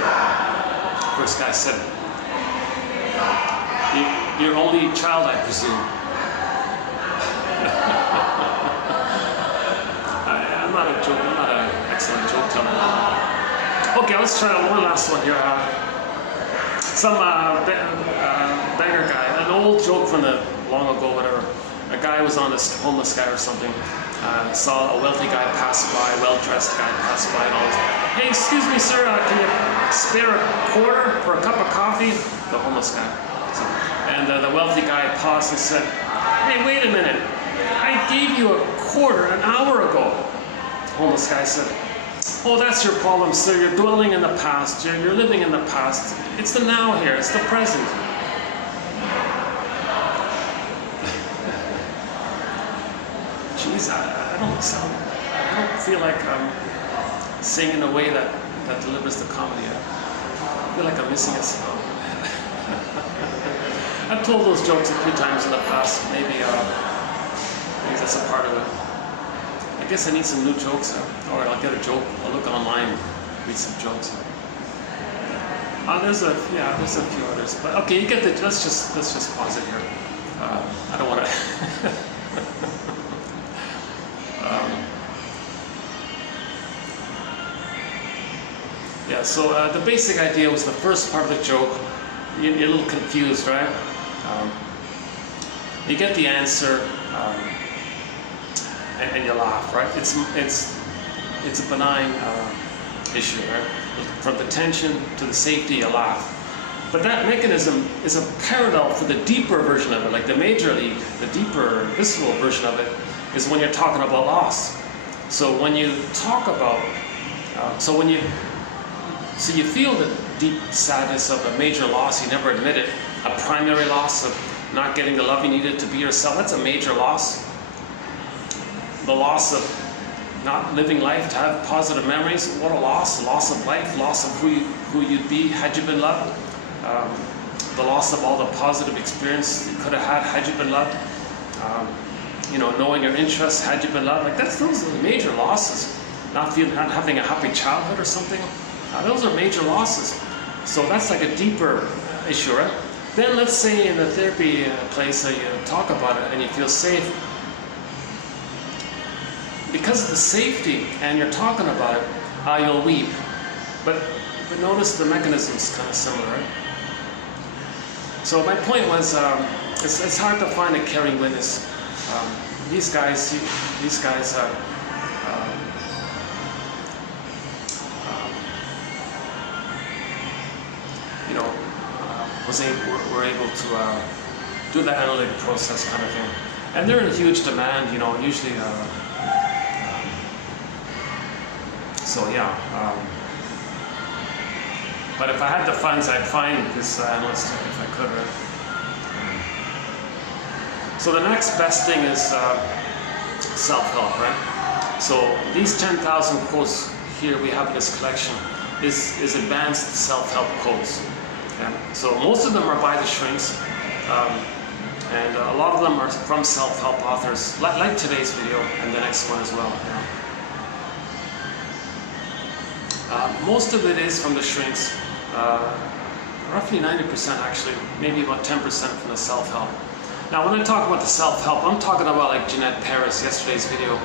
First guy said, your only child, I presume. I'm not an excellent joke teller. Okay, let's try one last one here. Some beggar guy, an old joke from the long ago, whatever. A guy was on this homeless guy or something. Saw a wealthy guy pass by, well-dressed guy pass by, and all this. Hey, excuse me, sir, can you spare a quarter for a cup of coffee? The homeless guy. And the wealthy guy paused and said, hey, wait a minute. I gave you a quarter an hour ago. The homeless guy said, oh, that's your problem, sir. You're dwelling in the past. You're living in the past. It's the now here. It's the present. Jeez, I don't feel like I'm saying in a way that delivers the comedy. I feel like I'm missing a sound. I've told those jokes a few times in the past. Maybe that's a part of it. I guess I need some new jokes, or I'll get a joke. I'll look online, read some jokes. There's a few others, but okay, you get the. Let's just pause it here. I don't want to. Yeah. So the basic idea was the first part of the joke. You're a little confused, right? You get the answer. And you laugh, right? It's a benign issue, right? From the tension to the safety, you laugh. But that mechanism is a parallel for the deeper version of it, like the major league, the deeper, visceral version of it, is when you're talking about loss. So when you talk about, so you feel the deep sadness of a major loss, you never admit it, a primary loss of not getting the love you needed to be yourself, that's a major loss. The loss of not living life to have positive memories, what a loss of life, loss of who you'd be had you been loved. The loss of all the positive experience you could have had you been loved. Knowing your interests had you been loved. Like those are the major losses. Not having a happy childhood or something. Those are major losses. So that's like a deeper issue, right? Then let's say in the therapy place you talk about it and you feel safe. Because of the safety, and you're talking about it, you'll weep. But notice the mechanism's kind of similar, right? So my point was, it's hard to find a caring witness. These guys were able to do that analytic process kind of thing. And they're in huge demand, usually. But if I had the funds, I'd find this analyst if I could, right? So the next best thing is self-help, right? So these 10,000 quotes here we have in this collection is advanced self-help quotes. Okay? So most of them are by the shrinks, and a lot of them are from self-help authors, like today's video and the next one as well. Most of it is from the shrinks, roughly 90% actually, maybe about 10% from the self-help. Now when I talk about the self-help, I'm talking about like Jeanette Paris, yesterday's video,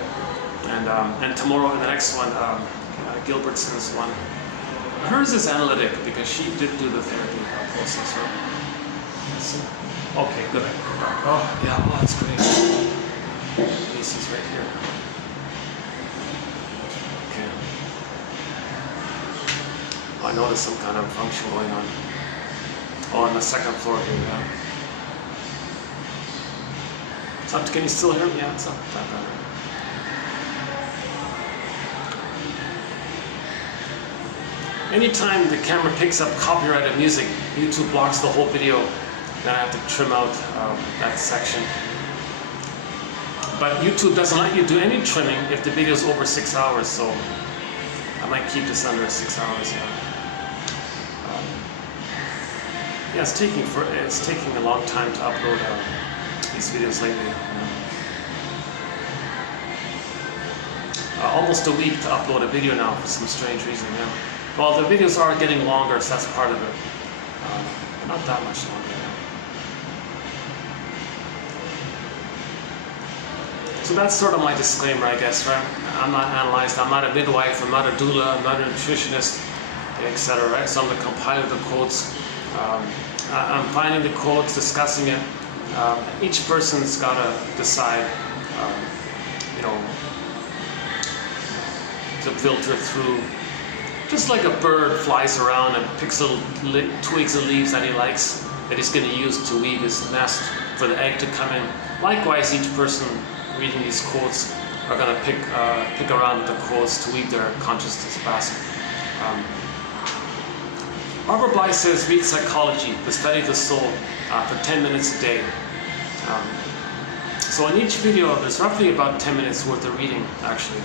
and tomorrow in the next one, Gilbertson's one. Hers is analytic because she did do the therapy process, right? Okay, good. Oh, yeah, that's great. Casey's right here. Okay. I noticed some kind of function going on. Oh, on the second floor here, yeah. Can you still hear me? Yeah, it's not that bad. Anytime the camera picks up copyrighted music, YouTube blocks the whole video. Then I have to trim out that section. But YouTube doesn't let you do any trimming if the video is over 6 hours, so I might keep this under 6 hours. Yeah, it's taking a long time to upload these videos lately. Almost a week to upload a video now for some strange reason. Yeah. Well, the videos are getting longer, so that's part of it. Not that much longer. So that's sort of my disclaimer, I guess, right? I'm not analyzed. I'm not a midwife. I'm not a doula. I'm not a nutritionist, etc. Right? So I'm the compiler of the quotes. I'm finding the quotes, discussing it. Each person's got to decide, to filter through. Just like a bird flies around and picks little twigs and leaves that he likes, that he's going to use to weave his nest for the egg to come in. Likewise, each person reading these quotes are going to pick around with the quotes to weave their consciousness basket. Barbara Bly says, read psychology, the study of the soul, for 10 minutes a day. So in each video, there's roughly about 10 minutes worth of reading, actually.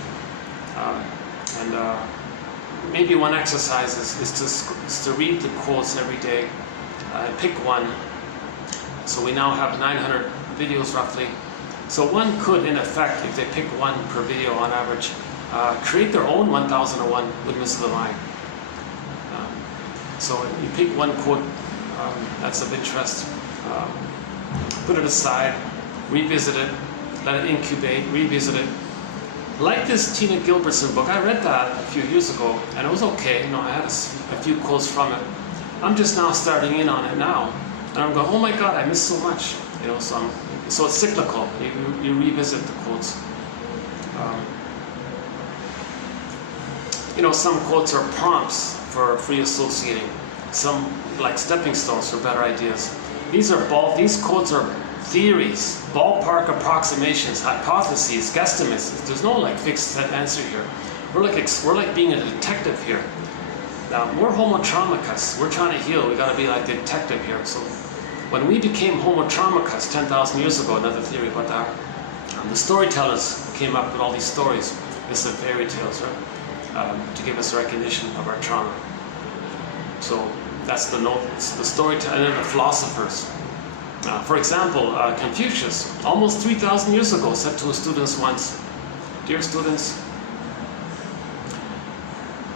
Maybe one exercise is to read the quotes every day and pick one. So we now have 900 videos roughly. So one could, in effect, if they pick one per video on average, create their own 1001 Windmills of the Mind. So you pick one quote that's of interest, put it aside, revisit it, let it incubate, revisit it. Like this Tina Gilbertson book, I read that a few years ago, and it was okay. I had a few quotes from it. I'm just now starting in on it now, and I'm going, oh my God, I missed so much. So it's cyclical. You revisit the quotes. Some quotes are prompts for free associating. Some like stepping stones for better ideas. These quotes are theories, ballpark approximations, hypotheses, guesstimates. There's no fixed set answer here. We're like being a detective here. Now we're homo traumicus. We're trying to heal. We got to be like the detective here. So when we became homo traumicus 10,000 years ago, another theory about that, the storytellers came up with all these stories. This is fairy tales, right? To give us recognition of our trauma. So that's the storyteller, and then the philosophers. For example, Confucius, almost 3,000 years ago, said to his students once, dear students,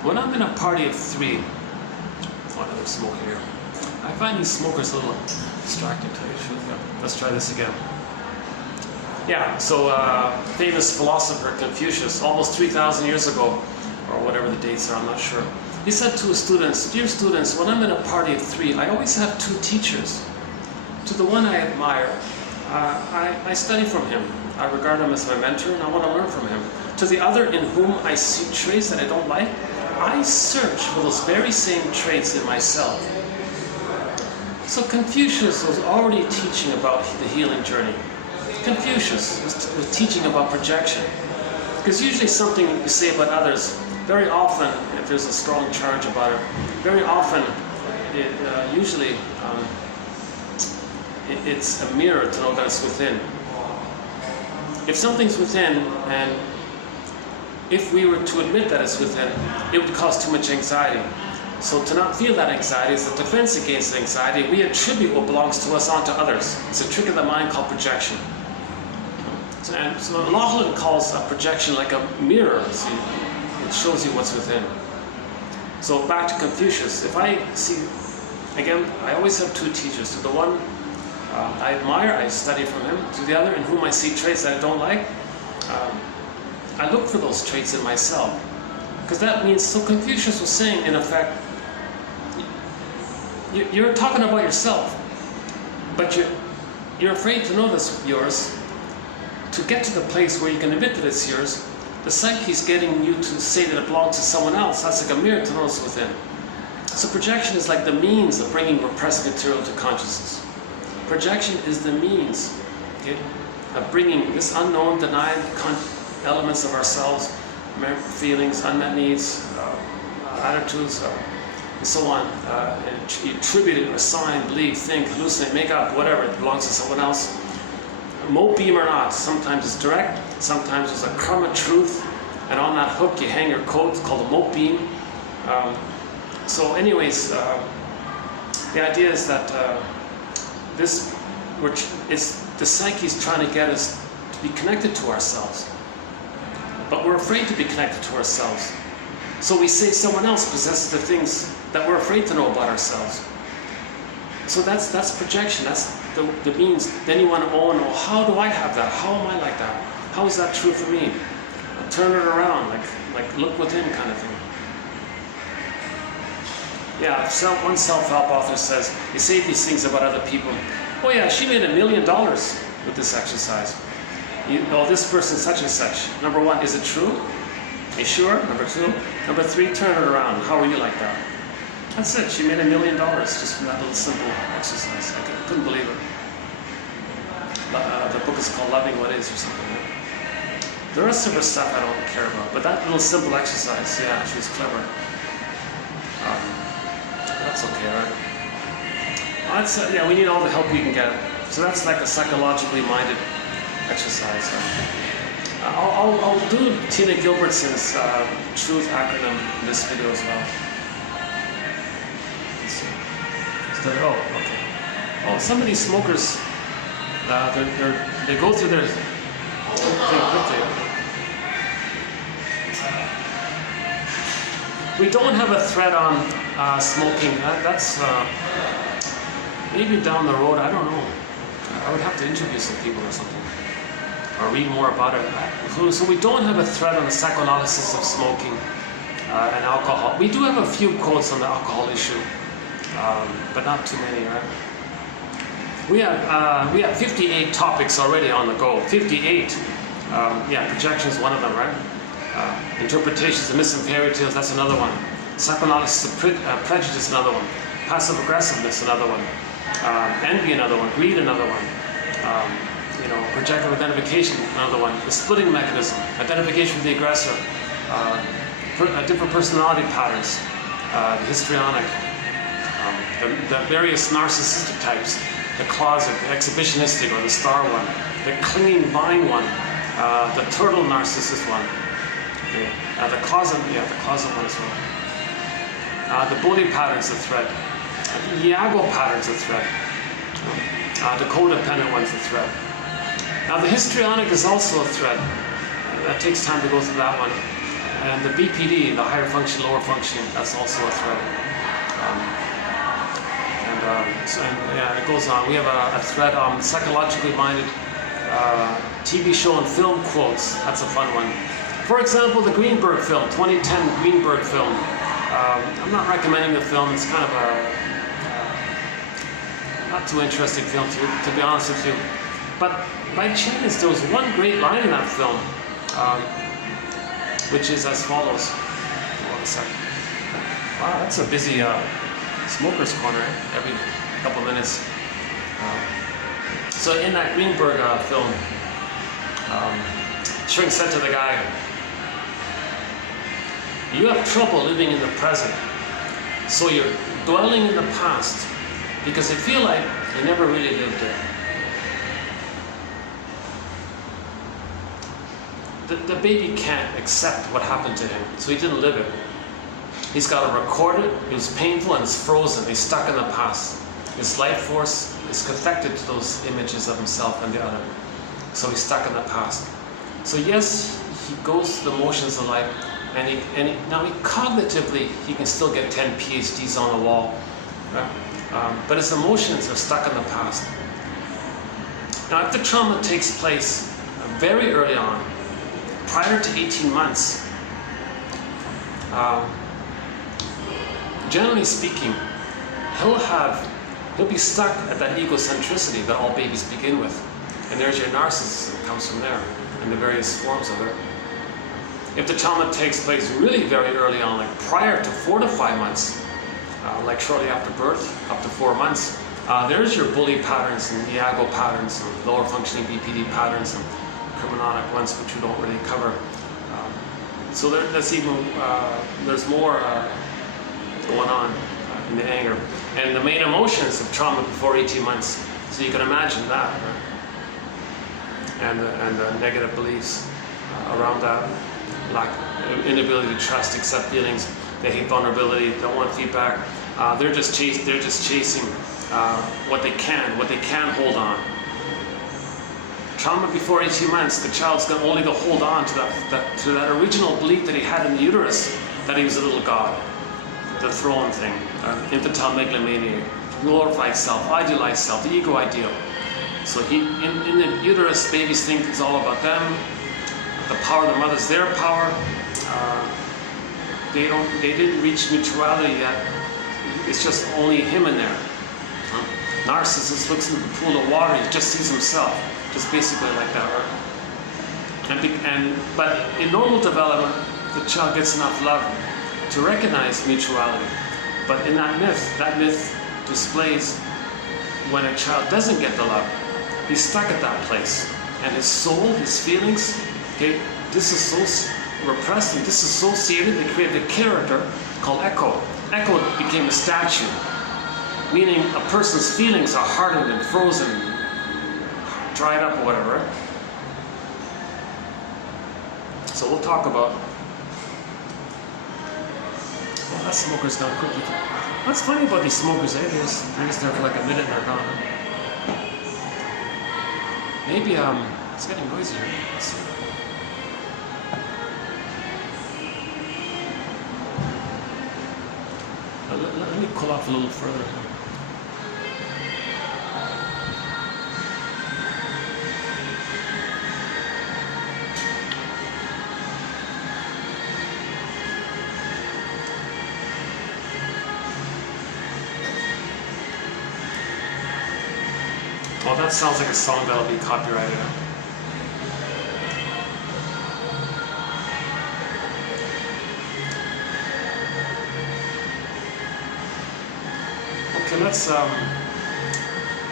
when I'm in a party of 3, another smoke here. I find these smokers a little distracting, to tell you the truth. Yeah. Let's try this again. Yeah, so famous philosopher Confucius, almost 3,000 years ago, or whatever the dates are, I'm not sure. He said to his students, dear students, when I'm in a party of 3, I always have 2 teachers. To the one I admire, I study from him. I regard him as my mentor and I want to learn from him. To the other in whom I see traits that I don't like, I search for those very same traits in myself. So Confucius was already teaching about the healing journey. Confucius was teaching about projection. Because usually something you say about others, very often, if there's a strong charge about it, very often, it's a mirror to know that it's within. If something's within, and if we were to admit that it's within, it would cause too much anxiety. So to not feel that anxiety is a defense against anxiety. We attribute what belongs to us onto others. It's a trick of the mind called projection. So Lachlan calls a projection like a mirror. See, it shows you what's within. So back to Confucius. If I see, again, I always have 2 teachers. To the one I admire, I study from him. To the other in whom I see traits that I don't like, I look for those traits in myself. Because that means, so Confucius was saying, in effect, you're talking about yourself, but you're afraid to know this yours. To get to the place where you can admit that it's yours, the psyche's getting you to say that it belongs to someone else. That's like a mirror to know what's within. So projection is like the means of bringing repressed material to consciousness. Projection is the means, okay, of bringing this unknown, denied elements of ourselves, feelings, unmet needs, attitudes, and so on. You attribute it, assign, believe, think, hallucinate, make up, whatever. It belongs to someone else. Mote beam or not, sometimes it's direct, sometimes there's a crumb of truth, and on that hook you hang your coat. It's called a mote beam. So anyways, The idea is that the psyche is trying to get us to be connected to ourselves, but we're afraid to be connected to ourselves. So we say someone else possesses the things that we're afraid to know about ourselves. So that's projection. That's the means. Then you want to own. Oh, how do I have that? How am I like that? How is that true for me? Turn it around, like look within, kind of thing. Yeah, one self-help author says, you say these things about other people. Oh yeah, she made $1 million with this exercise. This person such and such. Number one, is it true? Are you sure? Number two. Number three, turn it around. How are you like that? That's it. She made $1 million just from that little simple exercise. I couldn't believe it. The book is called Loving What Is or something. Right? The rest of her stuff I don't care about. But that little simple exercise, yeah, she was clever. That's okay, right? Yeah, we need all the help we can get. So that's like a psychologically minded exercise. I'll do Tina Gilbertson's truth acronym in this video as well. Oh, okay. Oh, some of these smokers, they go through their thing quickly. We don't have a thread on smoking. That's maybe down the road. I don't know. I would have to interview some people or something, or read more about it. So we don't have a thread on the psychoanalysis of smoking and alcohol. We do have a few quotes on the alcohol issue, but not too many, right? We have 58 topics already on the go. 58. Yeah, projection is one of them, right? Interpretations of myths and fairy tales, that's another one. Psychoanalysis of prejudice, another one. Passive aggressiveness, another one. Envy, another one. Greed, another one. Projective identification, another one. The splitting mechanism, identification with the aggressor, different personality patterns, the histrionic, the various narcissistic types, the closet, the exhibitionistic or the star one, the clinging vine one, the turtle narcissist one. Okay. The closet one as well. The bully pattern's the thread. The Iago pattern's the thread. The codependent one's the thread. Now the histrionic is also a thread. That takes time to go through that one. And the BPD, the higher function, lower function, that's also a thread. And it goes on. We have a thread on psychologically minded TV show and film quotes. That's a fun one. For example, the Greenberg film, 2010 Greenberg film. I'm not recommending the film. It's kind of a not too interesting film, to be honest with you. But by chance, there was one great line in that film, which is as follows. Hold on a second. Wow, that's a busy smoker's corner every couple minutes. So in that Greenberg film, Shrink said to the guy, "You have trouble living in the present, so you're dwelling in the past because you feel like you never really lived there." The baby can't accept what happened to him, so he didn't live it. He's got to record it. It was painful and it's frozen. He's stuck in the past. His life force is connected to those images of himself and the other. So he's stuck in the past. So yes, he goes through the motions of life, now cognitively he can still get 10 PhDs on the wall, right? But his emotions are stuck in the past. Now if the trauma takes place very early on, prior to 18 months, generally speaking, he'll be stuck at that egocentricity that all babies begin with. And there's your narcissism, comes from there, and the various forms of it. If the trauma takes place really very early on, like prior to 4 to 5 months, like shortly after birth, up to 4 months, there's your bully patterns and Iago patterns and lower functioning BPD patterns and criminonic ones, which we don't really cover. So there's more going on in the anger. And the main emotions of trauma before 18 months, so you can imagine that, right? And the negative beliefs around that, inability to trust, accept feelings, they hate vulnerability, don't want feedback, They're just chasing what they can hold on. Trauma before 18 months, the child's got only to hold on to that original belief that he had in the uterus, that he was a little god, the throne thing, infantile megalomania, glorified self, idealized self, the ego ideal. So in the uterus, babies think it's all about them. The power of the mother's their power. They didn't reach mutuality yet. It's just only him in there. Narcissist looks into the pool of water, he just sees himself. Just basically like that. But in normal development, the child gets enough love to recognize mutuality. But in that myth displays when a child doesn't get the love, he's stuck at that place. And his soul, his feelings, okay, repressed and disassociated. They created a character called Echo. Echo became a statue, meaning a person's feelings are hardened and frozen, dried up or whatever. So we'll talk about. Well, that smoker's gone quickly. What's funny about these smokers? They're just there for like a minute and they're gone. Maybe it's getting noisier. Let's see. Let me cool off a little further. Well, that sounds like a song that'll be copyrighted. Okay, let's,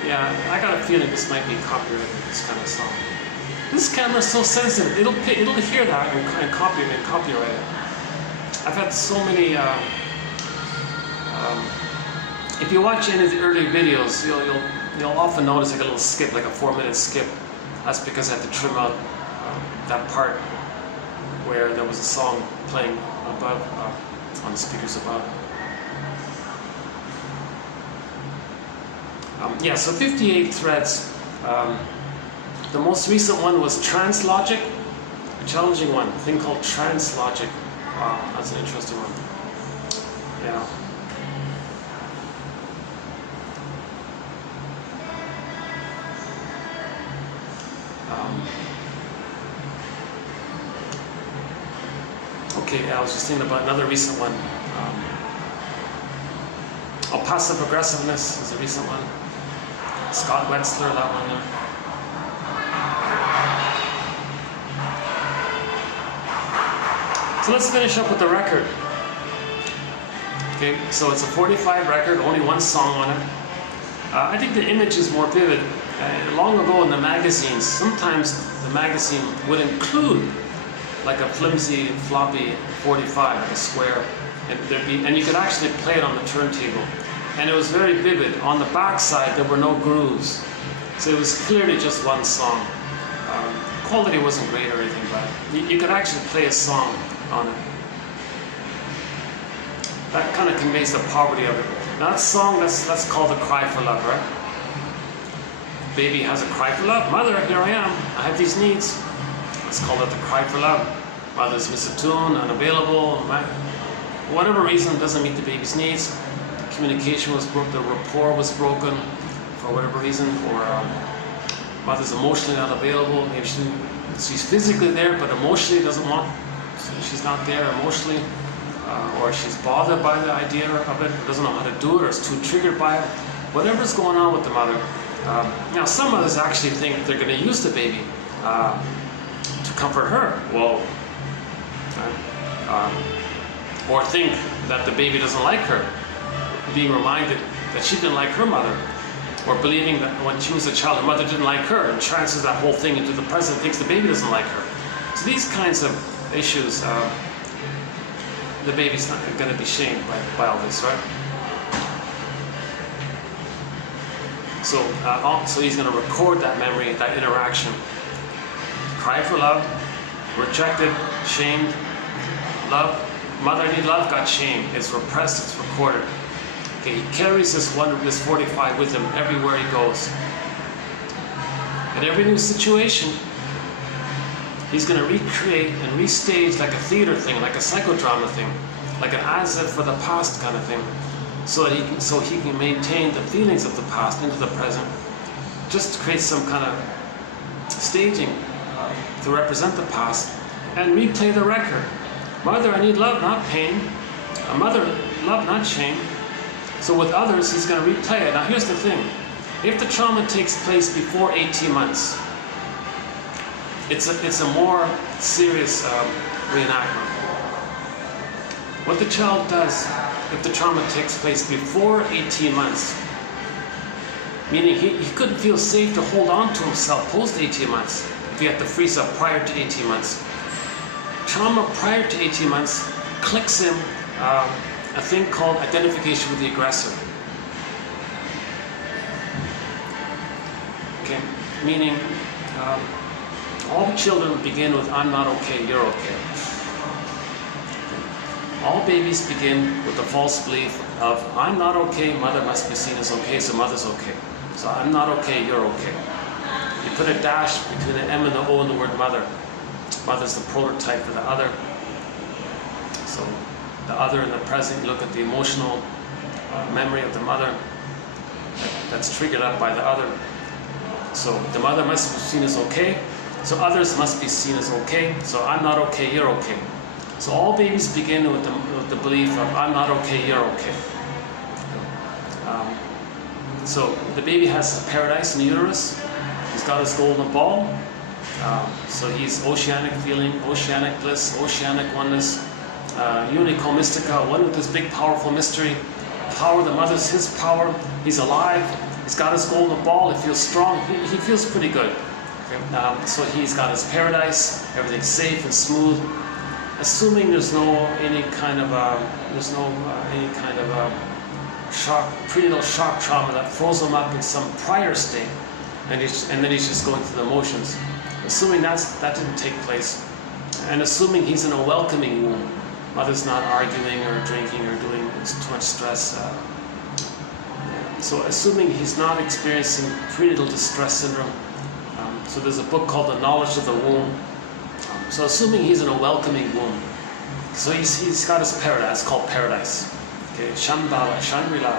yeah, I got a feeling this might be copyrighted, this kind of song. This camera's so sensitive, it'll hear that and copyright it. I've had so many, if you watch any of the early videos, you'll often notice like a little skip, like a 4-minute skip. That's because I had to trim out that part where there was a song playing above, on the speakers above. Yeah, so 58 threads. The most recent one was translogic, a challenging one, a thing called translogic. Wow, that's an interesting one. Yeah. Okay, I was just thinking about another recent one. Passive aggressiveness is a recent one. Scott Wetzler, that one there. So let's finish up with the record. Okay, so it's a 45 record, only one song on it. I think the image is more vivid. Long ago in the magazines, sometimes the magazine would include like a flimsy, floppy 45, like a square, and you could actually play it on the turntable. And it was very vivid. On the back side, there were no grooves. So it was clearly just one song. Quality wasn't great or anything, but you could actually play a song on it. That kind of conveys the poverty of it. Now that song, that's called a cry for love, right? Baby has a cry for love. Mother, here I am. I have these needs. Let's call it the cry for love. Mother's misattuned, unavailable, whatever reason doesn't meet the baby's needs. The communication was broken, the rapport was broken for whatever reason, or mother's emotionally not available. Maybe she's physically there, but emotionally doesn't want. She's not there emotionally, or she's bothered by the idea of it, doesn't know how to do it, or is too triggered by it. Whatever's going on with the mother. Now, some mothers actually think they're going to use the baby to comfort her. Well, or think that the baby doesn't like her, being reminded that she didn't like her mother, or believing that when she was a child, her mother didn't like her, and transfers that whole thing into the present, thinks the baby doesn't like her. So these kinds of issues, the baby's not going to be shamed by all this, right? So he's going to record that memory, that interaction. Cry for love, rejected, shamed, love. Mother need love, got shamed. It's repressed, it's recorded. Okay, he carries this 45 with him everywhere he goes. At every new situation, he's going to recreate and restage like a theater thing, like a psychodrama thing, like an as if for the past kind of thing, so he can maintain the feelings of the past into the present, just to create some kind of staging to represent the past, and replay the record. Mother, I need love, not pain. A mother, love, not shame. So with others, he's going to replay it. Now here's the thing. If the trauma takes place before 18 months, it's a more serious reenactment. What the child does if the trauma takes place before 18 months, meaning he couldn't feel safe to hold on to himself post 18 months if he had the freeze up prior to 18 months. Trauma prior to 18 months clicks him a thing called identification with the aggressor. Okay, meaning all children begin with I'm not okay, you're okay. All babies begin with the false belief of I'm not okay, mother must be seen as okay, so mother's okay. So I'm not okay, you're okay. You put a dash between the M and the O in the word mother. Mother's the prototype for the other. So the other in the present, you look at the emotional memory of the mother that's triggered up by the other. So the mother must be seen as okay, so others must be seen as okay, so I'm not okay, you're okay. So all babies begin with the belief of I'm not okay, you're okay. So the baby has paradise in the uterus, he's got his golden ball, so he's oceanic feeling, oceanic bliss, oceanic oneness, unico mystica, one with this big powerful mystery. Power, the mother's his power, he's alive, he's got his golden ball, he feels strong, he feels pretty good. So he's got his paradise, everything's safe and smooth, assuming there's any kind of shock, prenatal shock trauma that froze him up in some prior state, and then he's just going through the motions. Assuming that didn't take place, and assuming he's in a welcoming womb, mother's not arguing or drinking or doing too much stress. So assuming he's not experiencing prenatal distress syndrome. So there's a book called The Knowledge of the Womb. So assuming he's in a welcoming womb, so he's got his paradise, it's called paradise. Okay, Shambhala, Shangri-La.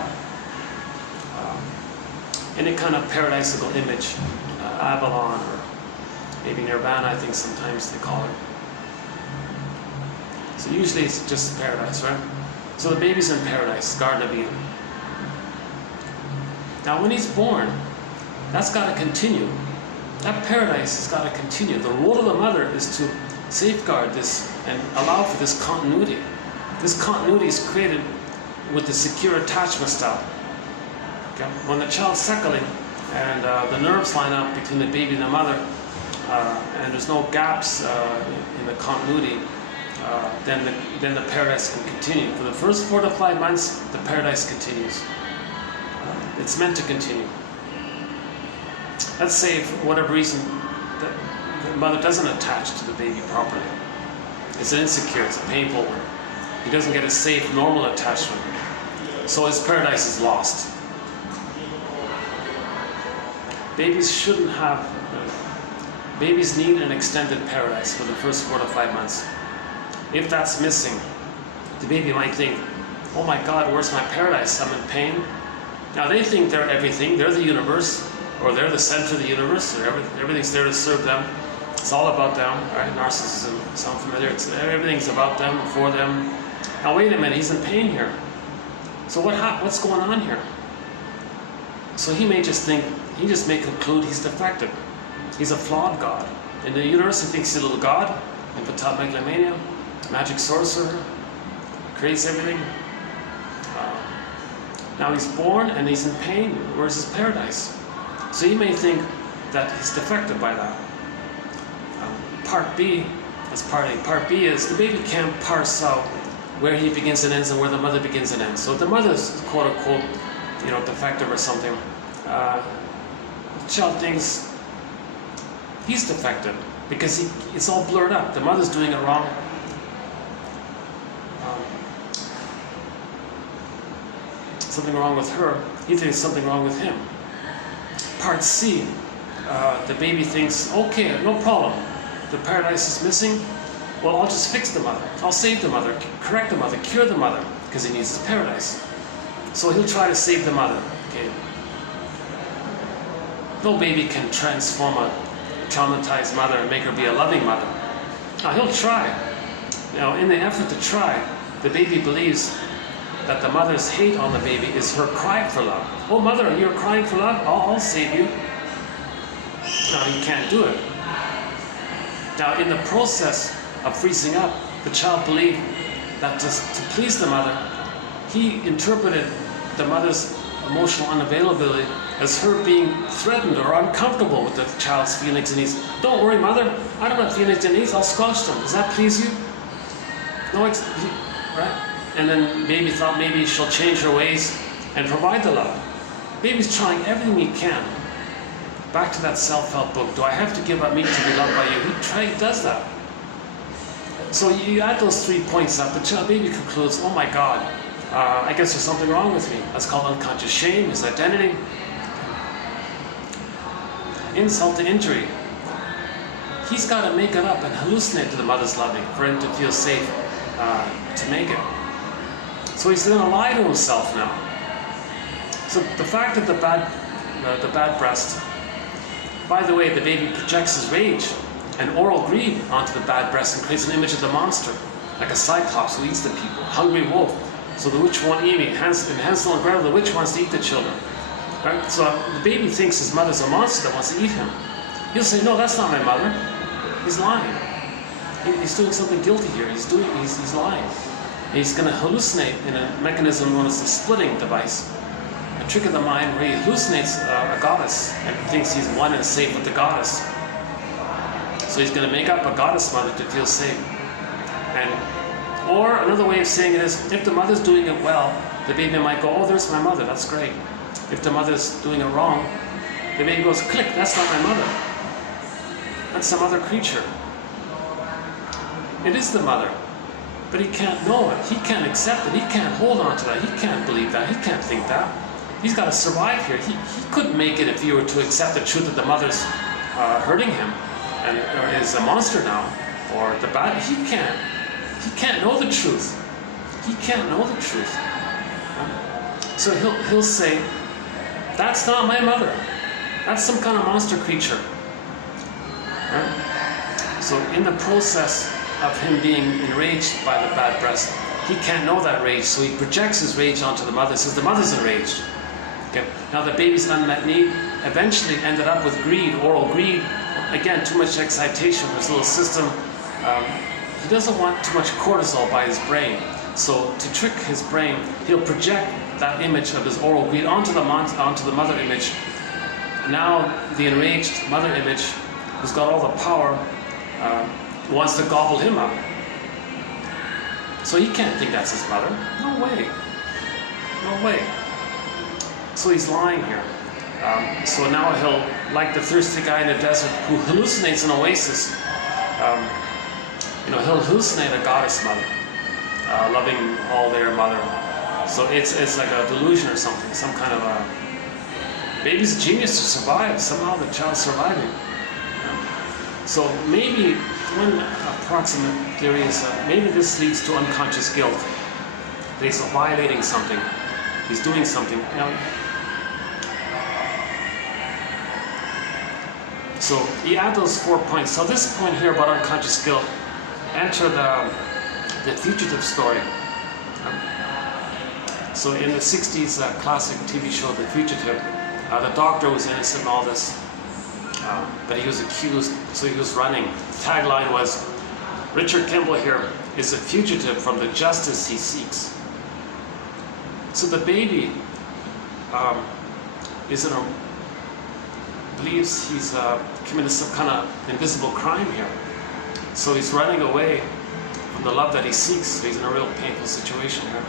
Any kind of paradisical image, Avalon or maybe Nirvana, I think sometimes they call it. So usually it's just paradise, right? So the baby's in paradise, Garden of Eden. Now when he's born, that's got to continue. That paradise has got to continue. The role of the mother is to safeguard this and allow for this continuity. This continuity is created with the secure attachment style. Okay? When the child's suckling and the nerves line up between the baby and the mother, and there's no gaps in the continuity, then the paradise can continue. For the first 4 to 5 months, the paradise continues. It's meant to continue. Let's say, for whatever reason, the mother doesn't attach to the baby properly. It's an insecure, it's a painful one. He doesn't get a safe, normal attachment. So his paradise is lost. Babies shouldn't have, babies need an extended paradise for the first 4 to 5 months. If that's missing, the baby might think, oh my God, where's my paradise? I'm in pain. Now they think they're everything, they're the universe, or they're the center of the universe, or everything's there to serve them. It's all about them, right? Narcissism, sound familiar? Everything's about them, for them. Now wait a minute, he's in pain here. So what's going on here? So he may just think, he just may conclude he's defective. He's a flawed God. In the universe, he thinks he's a little God, infantile megalomania, magic sorcerer, creates everything. Now he's born and he's in pain. Where's his paradise? So he may think that he's defective by that. Part B, that's part A. Part B is the baby can't parse out where he begins and ends and where the mother begins and ends. So if the mother's quote unquote, defective or something, the child thinks he's defective because it's all blurred up. The mother's doing it wrong. something wrong with her, he thinks something wrong with him. Part C, the baby thinks, okay, no problem. The paradise is missing. Well, I'll just fix the mother. I'll save the mother, correct the mother, cure the mother, because he needs his paradise. So he'll try to save the mother. Okay. No baby can transform a traumatized mother and make her be a loving mother. Now he'll try. Now, in the effort to try, the baby believes that the mother's hate on the baby is her cry for love. Oh, mother, you're crying for love? I'll save you. No, he can't do it. Now, in the process of freezing up, the child believed that to please the mother, he interpreted the mother's emotional unavailability as her being threatened or uncomfortable with the child's feelings and needs. Don't worry, mother, I don't have feelings and needs, I'll squelch them. Does that please you? No, right? And then baby thought maybe she'll change her ways and provide the love. Baby's trying everything he can. Back to that self-help book. Do I have to give up meat to be loved by you? He does that. So you add those 3 points up, the baby concludes, oh my God, I guess there's something wrong with me. That's called unconscious shame, his identity. Insult to injury. He's got to make it up and hallucinate to the mother's loving for him to feel safe to make it. So he's going to lie to himself now. So the fact that the bad breast, by the way, the baby projects his rage and oral greed onto the bad breast and creates an image of the monster, like a cyclops who eats the people, hungry wolf. So the witch won't eat me. In Hansel and Gretel, the witch wants to eat the children. Right? So the baby thinks his mother's a monster that wants to eat him. He'll say, no, that's not my mother. He's lying. He's doing something guilty here. He's lying. And he's going to hallucinate in a mechanism known as the splitting device, a trick of the mind where he hallucinates a goddess and thinks he's one and safe with the goddess. So he's going to make up a goddess mother to feel safe. Or another way of saying it is, if the mother's doing it well, the baby might go, oh, there's my mother, that's great. If the mother's doing it wrong, the baby goes, click, that's not my mother. That's some other creature. It is the mother, but he can't know it. He can't accept it. He can't hold on to that. He can't believe that. He can't think that. He's got to survive here. He couldn't make it if he were to accept the truth that the mother's hurting him or is a monster now, or the bad. He can't know the truth. He can't know the truth. So he'll say, that's not my mother. That's some kind of monster creature. Right? So in the process of him being enraged by the bad breast, he can't know that rage, so he projects his rage onto the mother, says the mother's enraged. Okay. Now the baby's unmet need eventually ended up with greed, oral greed. Again, too much excitation in his little system. He doesn't want too much cortisol by his brain. So to trick his brain, he'll project that image of his oral greed onto the mother image. Now the enraged mother image, who's got all the power, wants to gobble him up. So he can't think that's his mother. No way. No way. So he's lying here. So now he'll, like the thirsty guy in the desert who hallucinates an oasis, he'll hallucinate a goddess mother, loving all their mother. So it's like a delusion or something, some kind of a... Baby's a genius to survive. Somehow the child's surviving. So maybe one approximate theory is maybe this leads to unconscious guilt. That he's violating something. He's doing something. So you add those 4 points. So this point here about unconscious guilt, enter the fugitive story. So in the 60s classic TV show, The Fugitive, the doctor was innocent in all this. But he was accused, so he was running. The tagline was, Richard Kimball here is a fugitive from the justice he seeks. So the baby believes he's committed some kind of invisible crime here. So he's running away from the love that he seeks. So he's in a real painful situation here.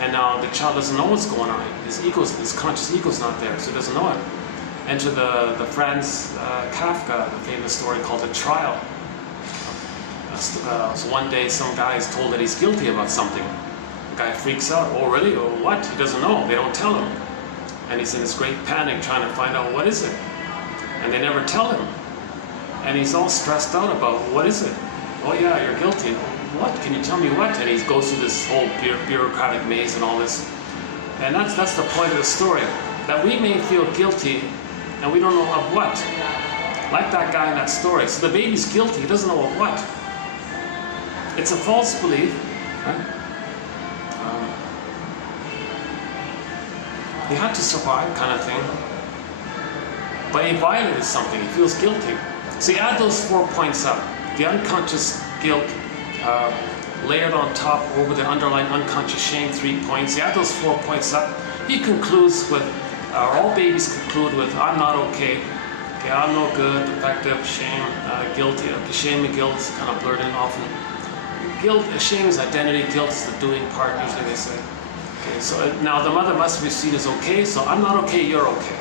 And now the child doesn't know what's going on. His conscious ego's not there, so he doesn't know it. Enter the Franz Kafka, the famous story called The Trial. So one day some guy is told that he's guilty about something. The guy freaks out. Oh, really? Oh, what? He doesn't know. They don't tell him. And he's in this great panic trying to find out what is it. And they never tell him. And he's all stressed out about what is it? Oh yeah, you're guilty. What? Can you tell me what? And he goes through this whole bureaucratic maze and all this. And that's the point of the story. That we may feel guilty and we don't know of what. Like that guy in that story. So the baby's guilty, he doesn't know of what. It's a false belief, right? He had to survive, kind of thing. But he violated something, he feels guilty. So you add those 4 points up. The unconscious guilt layered on top over the underlying unconscious shame, 3 points. You add those 4 points up. He concludes with, all babies conclude with, I'm not okay. Okay, I'm no good, defective, shame, guilty. Okay, shame and guilt is kind of blurred in often. Guilt, shame is identity, guilt is the doing part, usually they say. Okay, so now the mother must be seen as okay, so I'm not okay, you're okay.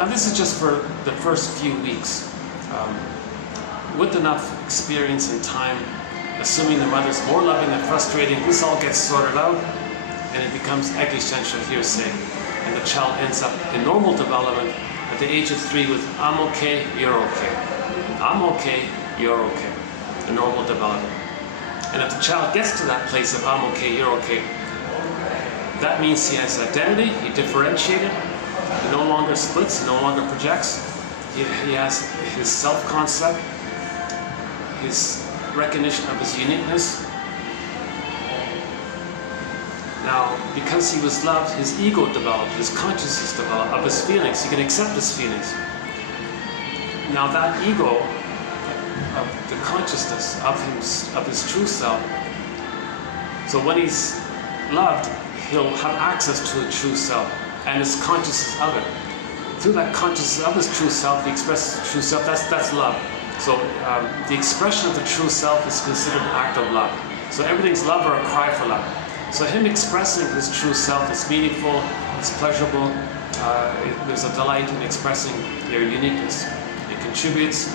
And this is just for the first few weeks. With enough experience and time, assuming the mother's more loving than frustrating, this all gets sorted out and it becomes existential hearsay. And the child ends up in normal development at the age of 3 with I'm okay, you're okay. I'm okay, you're okay. A normal development. And if the child gets to that place of I'm okay, you're okay, that means he has identity, he differentiated, he no longer splits, he no longer projects, he has his self-concept, his recognition of his uniqueness. Now, because he was loved, his ego developed, his consciousness developed of his feelings. He can accept his feelings. Now that ego, of the consciousness of his true self, so when he's loved, he'll have access to his true self and his consciousness of it. Through that consciousness of his true self, he expresses his true self. That's love. So the expression of the true self is considered an act of love. So everything's love or a cry for love. So him expressing his true self is meaningful, it's pleasurable, there's a delight in expressing their uniqueness. It contributes,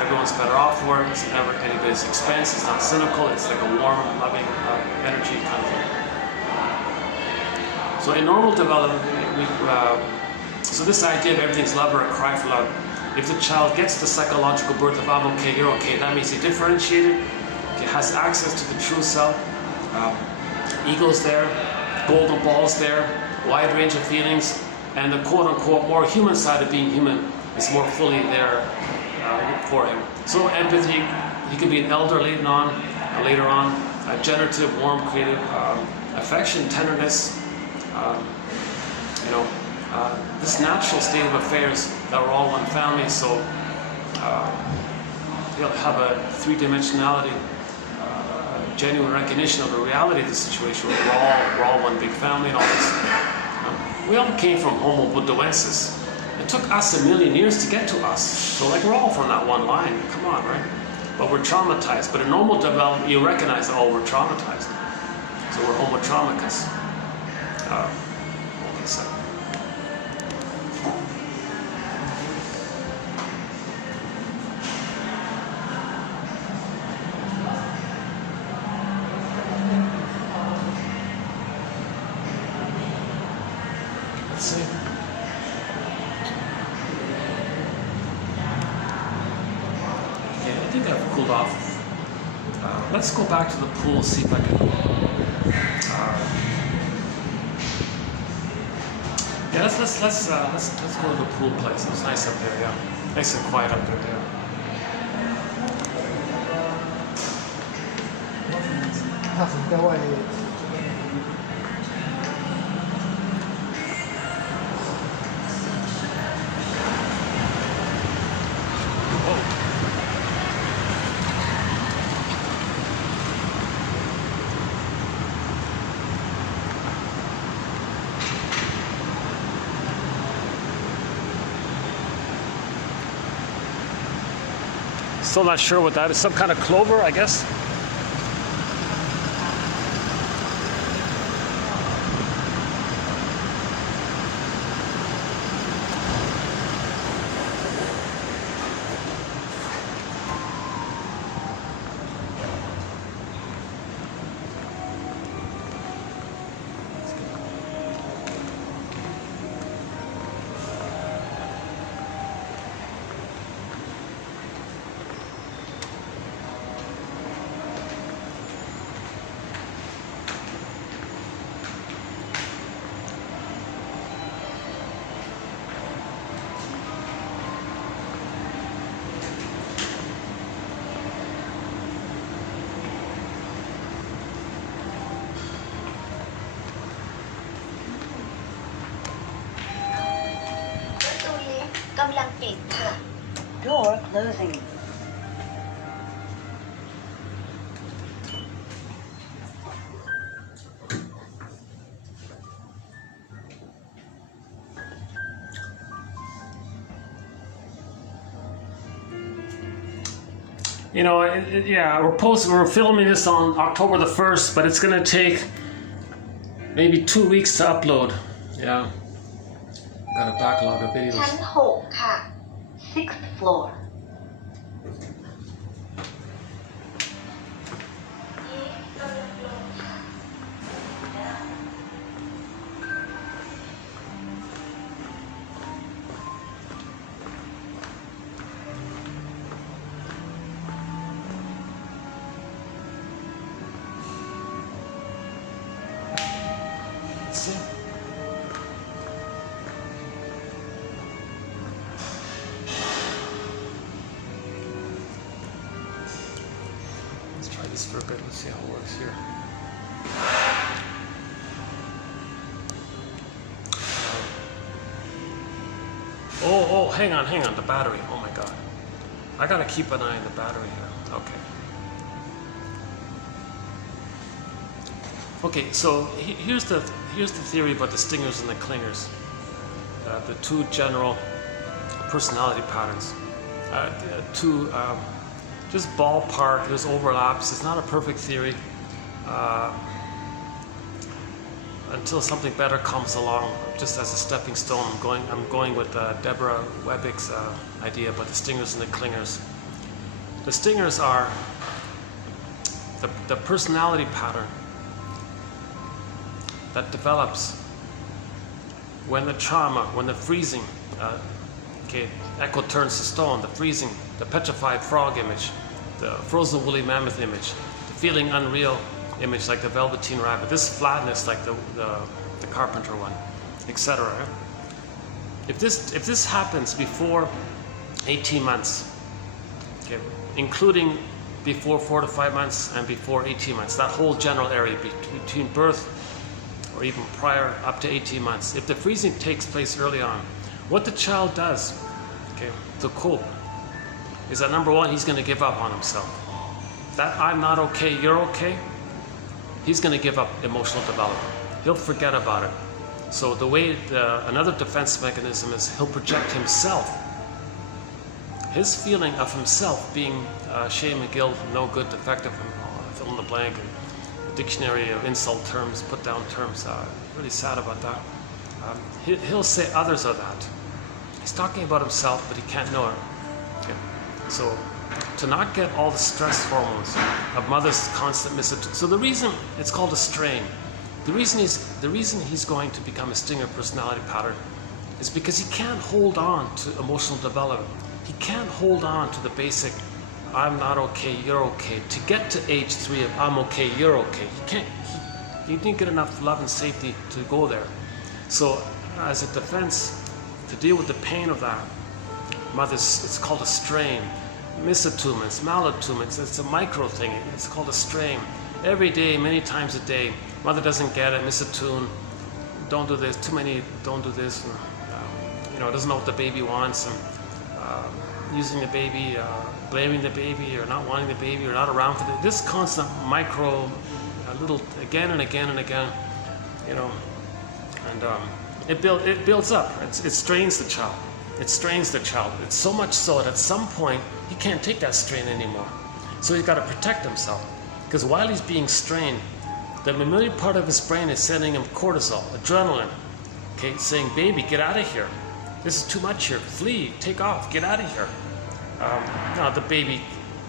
everyone's better off for it, it's never anybody's expense, it's not cynical, it's like a warm, loving energy kind of thing. So in normal development, so this idea of everything's love or a cry for love, if the child gets the psychological birth of I'm okay, you're okay, that means he differentiated, he has access to the true self, ego's there, golden ball's there, wide range of feelings, and the quote-unquote more human side of being human is more fully there for him. So empathy, he can be an elder later on, generative, warm, creative, affection, tenderness, this natural state of affairs that we're all one family, so he'll have a three-dimensionality, genuine recognition of the reality of the situation. We're all one big family and all this. We all came from Homo buddhaensis. It took us 1 million years to get to us. So like we're all from that one line. Come on, right? But we're traumatized. But in normal development, you recognize, oh, we're traumatized. So we're Homo traumicus. Okay, so. Let's go back to the pool, see if I can. Yeah, let's go to the pool place. It's nice up there, yeah. Nice and quiet up there, yeah. Still not sure what that is. Some kind of clover, I guess. ลังปิดค่ะ Door closing. You know, yeah, we're filming this on October the 1st, but it's gonna take maybe 2 weeks to upload. Yeah, got a backlog of ชั้น videos. 6 ค่ะ 6th floor. ลิฟต์กำลังลงค่ะ Let's see. Let's try this for a bit. Let's see how it works here. Oh, hang on, the battery. Oh my God. I gotta keep an eye on the battery here. Okay, so here's the theory about the stingers and the clingers. The two general personality patterns. Just ballpark, there's overlaps. It's not a perfect theory. Until something better comes along, just as a stepping stone, I'm going with Deborah Webbick's idea about the stingers and the clingers. The stingers are the personality pattern that develops when the trauma, when the freezing, echo turns to stone, the freezing, the petrified frog image, the frozen woolly mammoth image, the feeling unreal image like the velveteen rabbit, this flatness like the carpenter one, etc. If this happens before 18 months, including before 4 to 5 months and before 18 months, that whole general area between birth or even prior up to 18 months, if the freezing takes place early on, what the child does, to cope, is that number one, he's going to give up on himself. That I'm not okay, you're okay, he's going to give up emotional development. He'll forget about it. So the way another defense mechanism is he'll project himself, his feeling of himself being shame and guilt, no good, defective, fill in the blank, and a dictionary of insult terms, put down terms. Really sad about that. He'll say others are that. He's talking about himself, but he can't know it. So to not get all the stress hormones of mother's constant misattunement. So the reason it's called a strain, the reason he's going to become a stinger personality pattern is because he can't hold on to emotional development. He can't hold on to the basic I'm not okay, you're okay. To get to age 3 of I'm okay, you're okay, he didn't get enough love and safety to go there. So as a defense, to deal with the pain of that, it's called a strain. Misattunements, malattunements, it's a micro thing, it's called a strain. Every day, many times a day, mother doesn't get it, misattune, don't do this, too many, don't do this, and, doesn't know what the baby wants, and using the baby, blaming the baby, or not wanting the baby, or not around for this constant micro, little, again and again and again, and it builds up, it strains the child. It strains the child. It's so much so that at some point he can't take that strain anymore. So he's got to protect himself. Because while he's being strained, the mammalian part of his brain is sending him cortisol, adrenaline, saying, baby, get out of here. This is too much here. Flee, take off, get out of here. Now the baby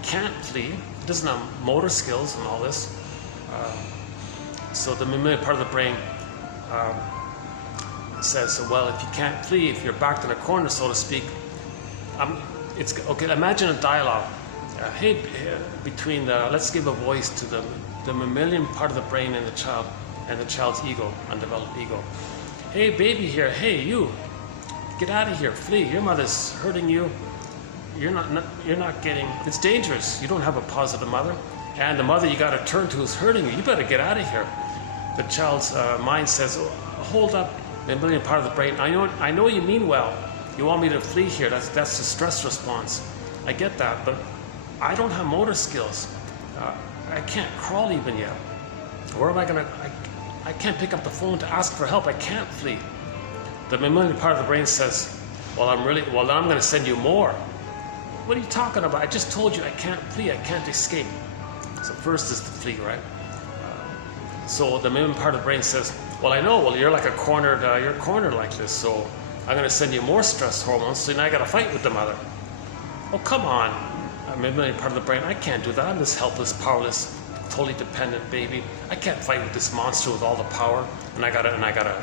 can't flee. He doesn't have motor skills and all this. So the mammalian part of the brain says, well, if you can't flee, if you're backed in a corner, so to speak, it's okay. Imagine a dialogue. Between let's give a voice to the mammalian part of the brain in the child and the child's ego, undeveloped ego. Hey, baby here. Hey, you. Get out of here. Flee. Your mother's hurting you. You're not getting. It's dangerous. You don't have a positive mother, and the mother you got to turn to is hurting you. You better get out of here. The child's mind says, hold up. The mammalian part of the brain. I know you mean well. You want me to flee here. That's the stress response. I get that, but I don't have motor skills. I can't crawl even yet. Where am I gonna? I can't pick up the phone to ask for help. I can't flee. The mammalian part of the brain says, well, then I'm gonna send you more. What are you talking about? I just told you I can't flee. I can't escape. So first is to flee, right? So the mammalian part of the brain says, well, I know. Well, you're like you're cornered like this. So I'm gonna send you more stress hormones. So now I gotta fight with the mother. Oh, come on. Mammalian part of the brain. I can't do that. I'm this helpless, powerless, totally dependent baby. I can't fight with this monster with all the power, and I gotta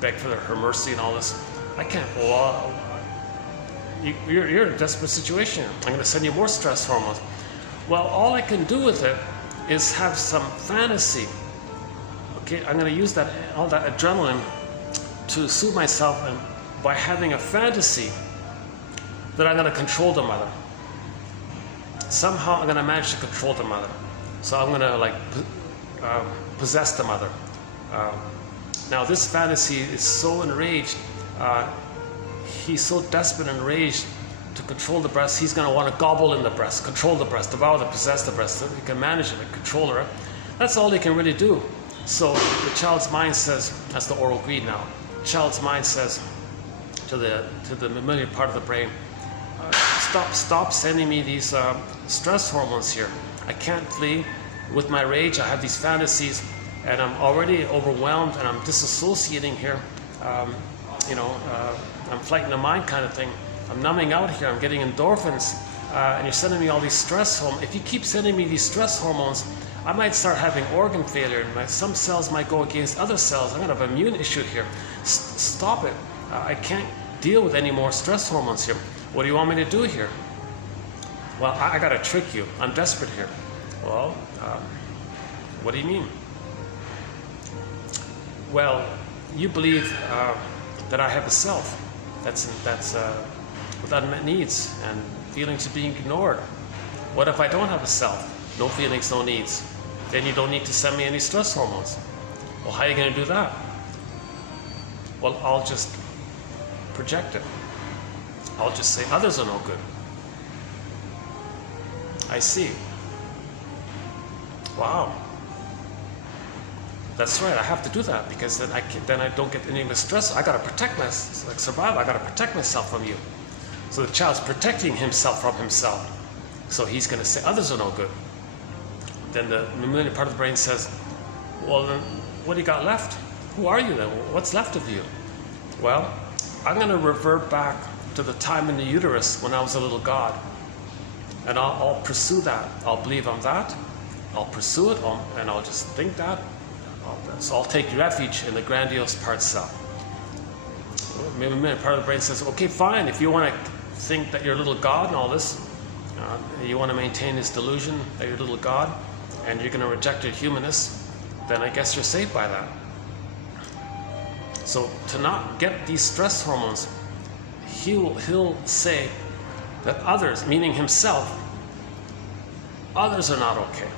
beg for her mercy and all this. I can't. Well, you're in a desperate situation. I'm gonna send you more stress hormones. Well, all I can do with it is have some fantasy. Okay, I'm gonna use all that adrenaline to soothe myself, and by having a fantasy that I'm gonna control the mother. Somehow I'm gonna manage to control the mother. So I'm gonna possess the mother. Now this fantasy is so enraged, he's so desperate and enraged to control the breast, he's gonna wanna gobble in the breast, control the breast, devour possess the breast. So he can manage it, control her. That's all he can really do. So the child's mind says, that's the oral greed now. The child's mind says to the mammalian part of the brain, stop sending me these stress hormones here. I can't flee. With my rage, I have these fantasies, and I'm already overwhelmed, and I'm disassociating here. I'm fighting the mind kind of thing. I'm numbing out here. I'm getting endorphins, and you're sending me all these stress hormones. If you keep sending me these stress hormones, I might start having organ failure, and some cells might go against other cells. I'm gonna have an immune issue here. Stop it. I can't deal with any more stress hormones here. What do you want me to do here? Well, I gotta trick you. I'm desperate here. Well, what do you mean? Well, you believe that I have a self that's with unmet needs and feelings of being ignored. What if I don't have a self? No feelings, no needs. Then you don't need to send me any stress hormones. Well, how are you gonna do that? Well, I'll just project it. I'll just say others are no good. I see. Wow. That's right. I have to do that because then I don't get any of the stress. I gotta protect myself, like survival. I gotta protect myself from you. So the child's protecting himself from himself. So he's gonna say others are no good. Then the mammalian part of the brain says, well, then what do you got left? Who are you then? What's left of you? Well, I'm gonna revert back to the time in the uterus when I was a little god. And I'll pursue that. I'll believe I'm that. I'll pursue it, and I'll just think that. So I'll take refuge in the grandiose part self. Maybe part of the brain says, okay, fine. If you want to think that you're a little god and all this, you want to maintain this delusion that you're a little god, and you're going to reject your humanness, then I guess you're saved by that. So to not get these stress hormones, he'll say that others, meaning himself, others are not okay.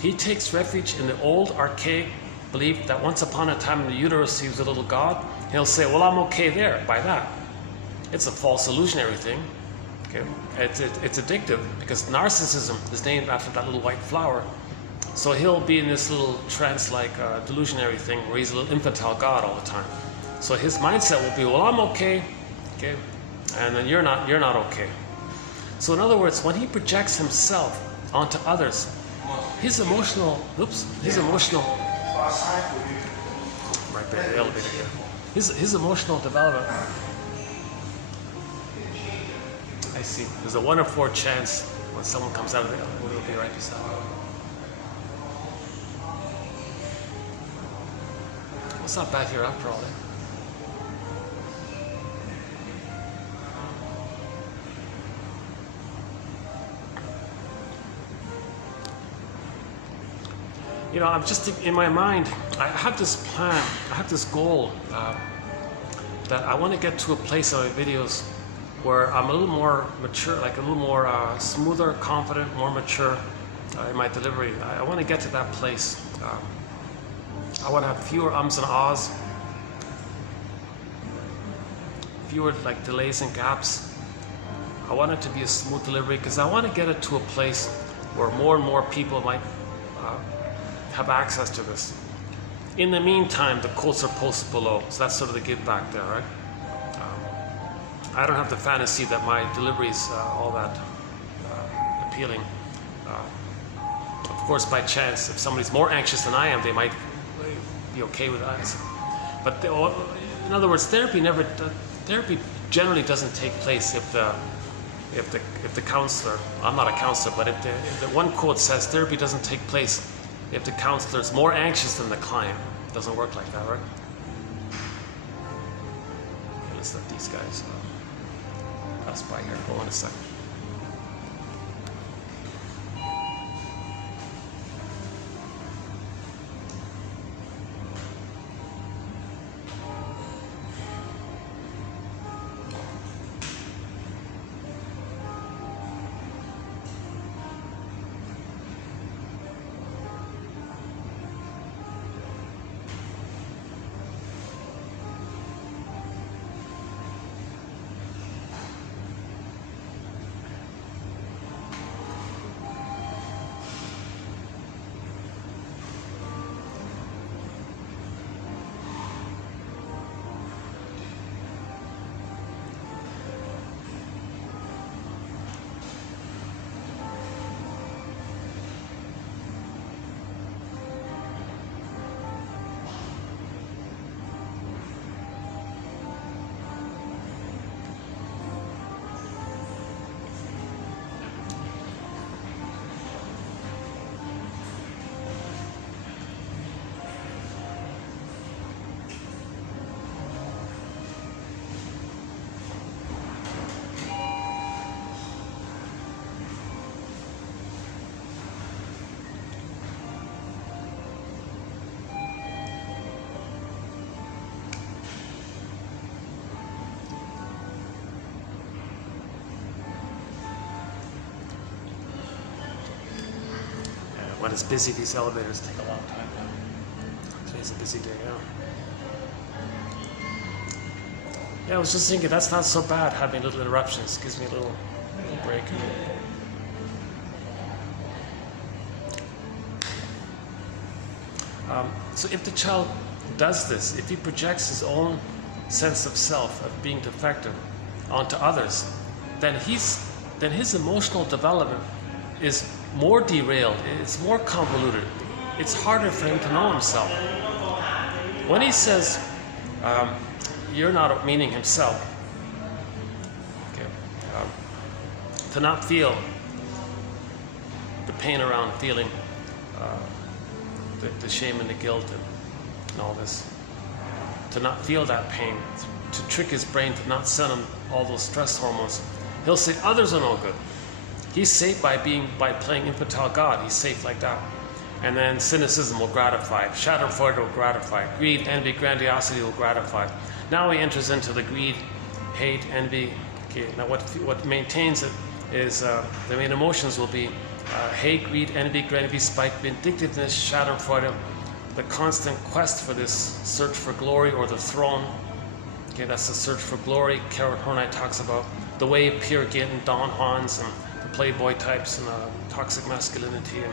He takes refuge in the old archaic belief that once upon a time in the uterus he was a little god. He'll say, well, I'm okay there by that. It's a false illusionary thing. Okay? It's addictive because narcissism is named after that little white flower. So he'll be in this little trance-like delusionary thing where he's a little infantile god all the time. So his mindset will be, well, I'm okay, okay, and then you're not okay. So in other words, when he projects himself onto others, his emotional right there, the elevator here. His emotional development. I see. There's a 1 in 4 chance when someone comes out of the elevator, we'll be right beside him. It's not bad here after all. You know, I'm just in my mind, I have this plan, I have this goal that I want to get to a place on my videos where I'm a little more mature, like a little more smoother, confident, more mature in my delivery. I want to get to that place. I want to have fewer ums and ahs, fewer like delays and gaps. I want it to be a smooth delivery because I want to get it to a place where more and more people might have access to this. In the meantime, the quotes are posted below, so that's sort of the give back there, right? I don't have the fantasy that my delivery is all that appealing. Of course, by chance, if somebody's more anxious than I am, they might be okay with that. But in other words, therapy generally doesn't take place if the counselor, I'm not a counselor, but if the one quote says therapy doesn't take place if the counselor is more anxious than the client. It doesn't work like that, right? Okay, let's let these guys pass by here. Hold on a second. When it's busy, these elevators take a long time. Today's a busy day, yeah. I was just thinking that's not so bad having little interruptions. Gives me a little break. So if the child does this, if he projects his own sense of self, of being defective, onto others, then his emotional development is more derailed, it's more convoluted, it's harder for him to know himself. When he says, you're not meaning himself, okay, to not feel the pain around feeling the shame and the guilt and all this, to not feel that pain, to trick his brain to not send him all those stress hormones, he'll say others are no good. He's safe by playing infantile God. He's safe like that. And then cynicism will gratify. Schadenfreude will gratify. Greed, envy, grandiosity will gratify. Now he enters into the greed, hate, envy. Okay, now what maintains it is the main emotions will be hate, greed, envy, grandiosity, spite, vindictiveness, schadenfreude, the constant quest for this search for glory or the throne. Okay, that's the search for glory. Karen Horney talks about the way of Peer Gynt and Don Hans and the Playboy types and toxic masculinity. And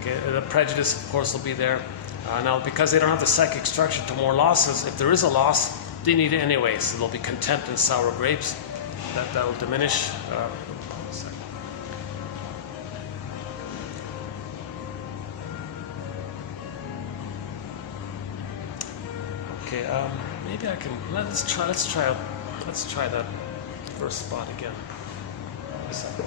okay, the prejudice, of course, will be there. Now, because they don't have the psychic structure to more losses, if there is a loss, they need it anyway. So there'll be contempt and sour grapes. That will diminish. Okay, maybe I can. Let's try that first spot again. A second.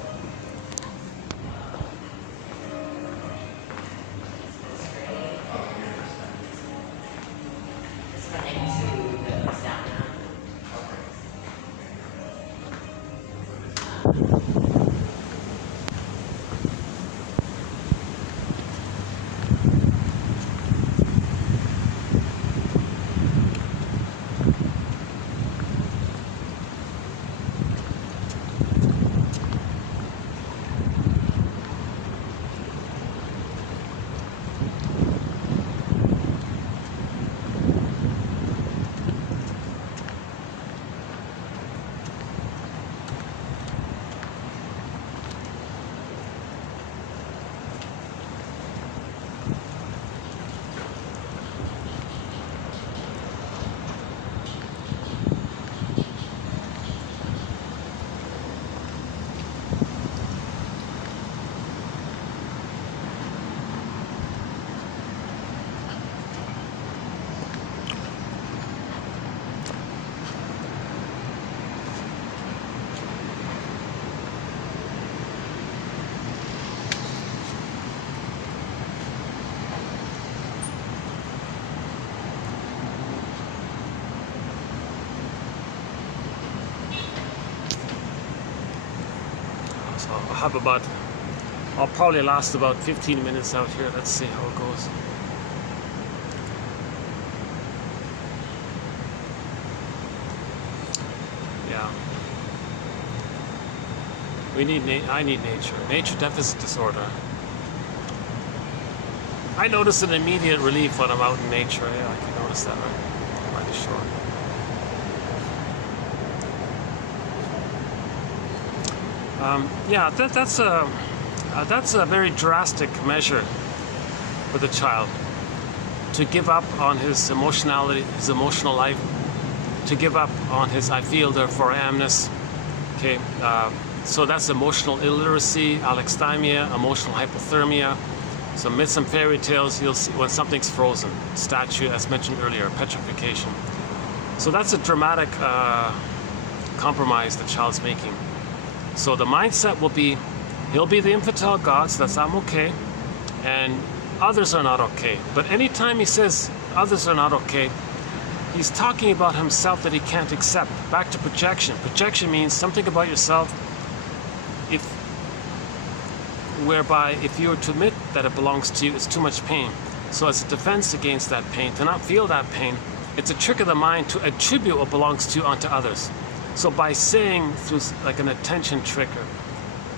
I'll probably last about 15 minutes out here. Let's see how it goes. Yeah. I need nature. Nature deficit disorder. I notice an immediate relief when I'm out in nature. Yeah, I can notice that, right? I'm pretty sure. Yeah, that's a very drastic measure for the child, to give up on his emotionality, his emotional life, to give up on his I feel therefore I amness. Okay, so that's emotional illiteracy, alexithymia, emotional hypothermia. Some myths and fairy tales, you'll see when something's frozen, statue, as mentioned earlier, petrification. So that's a dramatic compromise the child's making. So the mindset will be, he'll be the infantile God, so that's I'm okay, and others are not okay. But anytime he says others are not okay, he's talking about himself that he can't accept. Back to projection. Projection means something about yourself whereby if you were to admit that it belongs to you, it's too much pain. So as a defense against that pain, to not feel that pain, it's a trick of the mind to attribute what belongs to you onto others. So by saying through like an attention trick or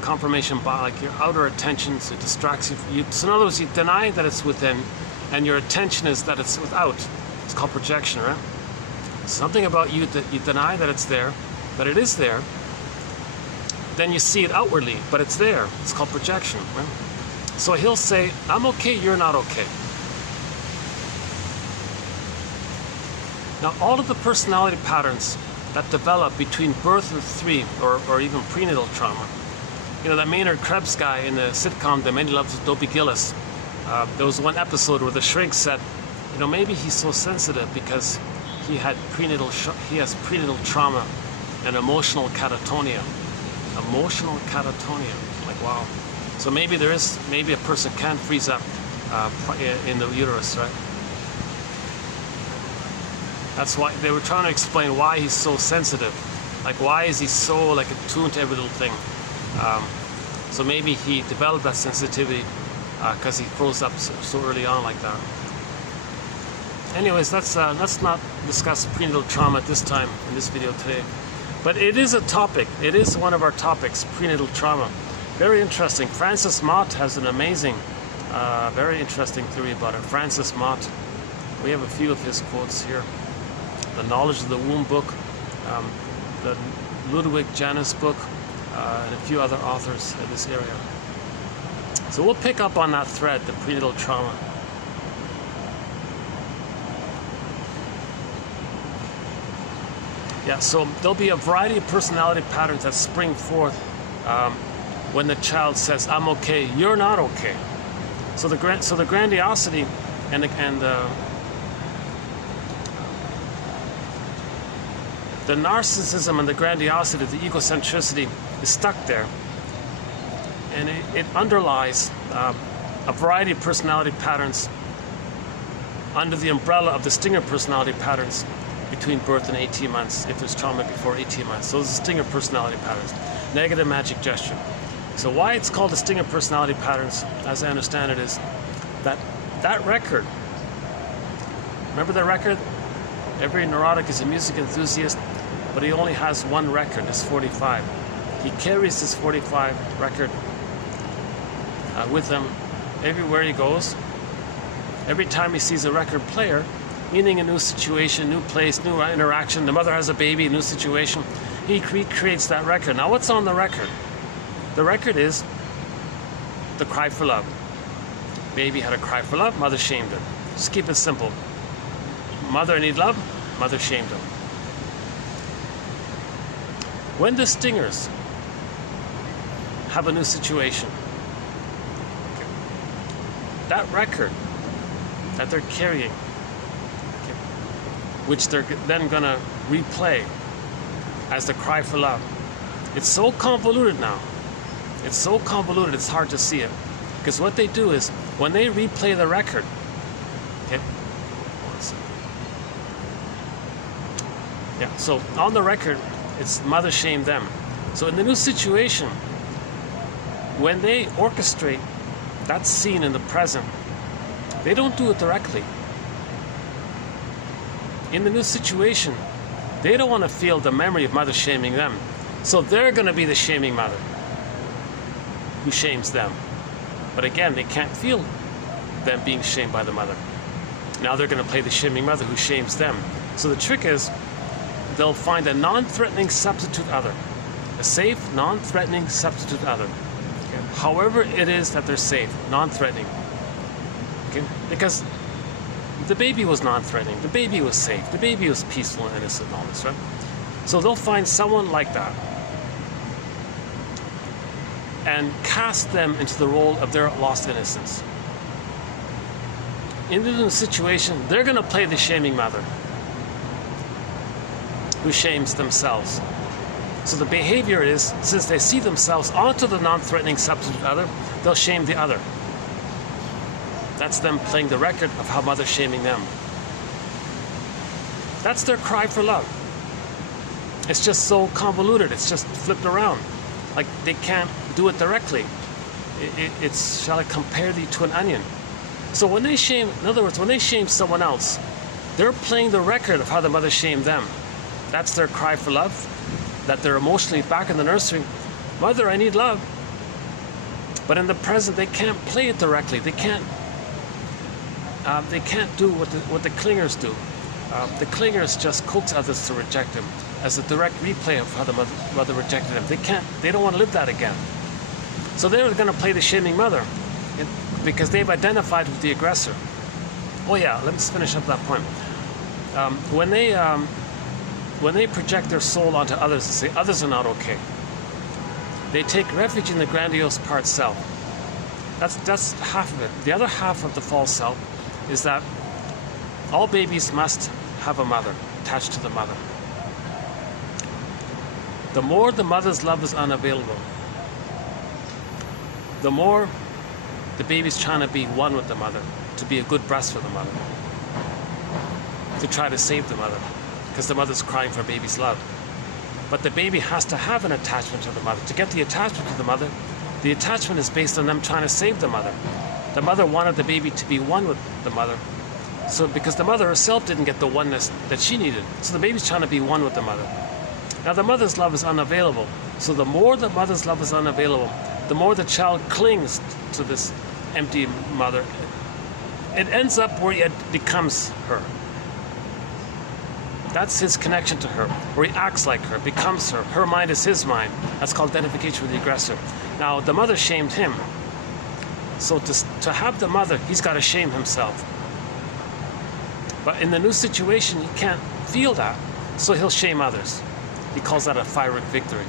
confirmation by like your outer attention, so it distracts you. So in other words, you deny that it's within, and your attention is that it's without. It's called projection, right? Something about you that you deny that it's there, but it is there. Then you see it outwardly, but it's there. It's called projection, right? So he'll say, I'm okay, you're not okay. Now, all of the personality patterns that develop between birth and 3, or even prenatal trauma. You know, that Maynard Krebs guy in the sitcom The Many Loves of Dopey Gillis, there was one episode where the shrink said, you know, maybe he's so sensitive because he has prenatal trauma and emotional catatonia. Emotional catatonia, like wow. So maybe a person can freeze up in the uterus, right? That's why they were trying to explain why he's so sensitive. Like why is he so like attuned to every little thing? So maybe he developed that sensitivity because he froze up so early on like that. Anyways, let's not discuss prenatal trauma at this time in this video today. But it is a topic. It is one of our topics, prenatal trauma. Very interesting. Francis Mott has an amazing, very interesting theory about it. Francis Mott, we have a few of his quotes here. The Knowledge of the Womb book, the Ludwig Janus book, and a few other authors in this area. So we'll pick up on that thread, the prenatal trauma. Yeah, so there'll be a variety of personality patterns that spring forth when the child says, I'm okay, you're not okay. So the grandiosity and the narcissism and the grandiosity, the egocentricity is stuck there. And it underlies a variety of personality patterns under the umbrella of the stinger personality patterns between birth and 18 months, if there's trauma before 18 months. So those are stinger personality patterns. Negative magic gesture. So why it's called the stinger personality patterns, as I understand it, is that record. Remember the record? Every neurotic is a music enthusiast, but he only has one record, his 45. He carries this 45 record with him everywhere he goes. Every time he sees a record player, meaning a new situation, new place, new interaction, the mother has a baby, new situation, he creates that record. Now what's on the record? The record is the cry for love. Baby had a cry for love, mother shamed him. Just keep it simple. Mother need love, mother shamed him. When the stingers have a new situation, that record that they're carrying, which they're then gonna replay as the cry for love, it's so convoluted now. It's so convoluted, it's hard to see it. Because what they do is, when they replay the record, okay, yeah, so on the record, it's mother shamed them. So in the new situation, when they orchestrate that scene in the present, they don't do it directly. In the new situation, they don't want to feel the memory of mother shaming them. So they're going to be the shaming mother who shames them. But again, they can't feel them being shamed by the mother. Now they're going to play the shaming mother who shames them. So the trick is, they'll find a non-threatening substitute other. A safe, non-threatening substitute other. Okay. However it is that they're safe, non-threatening. Okay? Because the baby was non-threatening, the baby was safe, the baby was peaceful and innocent and all this, right? So they'll find someone like that and cast them into the role of their lost innocence. In the situation, they're going to play the shaming mother who shames themselves. So the behavior is, since they see themselves onto the non-threatening substitute other, they'll shame the other. That's them playing the record of how mother's shaming them. That's their cry for love. It's just so convoluted, it's just flipped around. Like they can't do it directly. It's, shall I compare thee to an onion? So when they shame, in other words, when they shame someone else, they're playing the record of how the mother shamed them. That's their cry for love, that they're emotionally back in the nursery. Mother, I need love. But in the present, they can't play it directly. They can't do what the clingers do. The clingers just coax others to reject them as a direct replay of how the mother rejected them. They don't want to live that again. So they're going to play the shaming mother because they've identified with the aggressor. Oh yeah, let's finish up that point. When they project their soul onto others and say others are not okay, they take refuge in the grandiose part self. That's half of it. The other half of the false self is that all babies must have a mother, attached to the mother. The more the mother's love is unavailable, the more the baby's trying to be one with the mother, to be a good breast for the mother, to try to save the mother, because the mother's crying for baby's love. But the baby has to have an attachment to the mother. To get the attachment to the mother, the attachment is based on them trying to save the mother. The mother wanted the baby to be one with the mother, so because the mother herself didn't get the oneness that she needed. So the baby's trying to be one with the mother. Now the mother's love is unavailable. So the more the mother's love is unavailable, the more the child clings to this empty mother. It ends up where it becomes her. That's his connection to her, where he acts like her, becomes her. Her mind is his mind. That's called identification with the aggressor. Now, the mother shamed him. So to have the mother, he's got to shame himself. But in the new situation, he can't feel that, so he'll shame others. He calls that a Pyrrhic victory.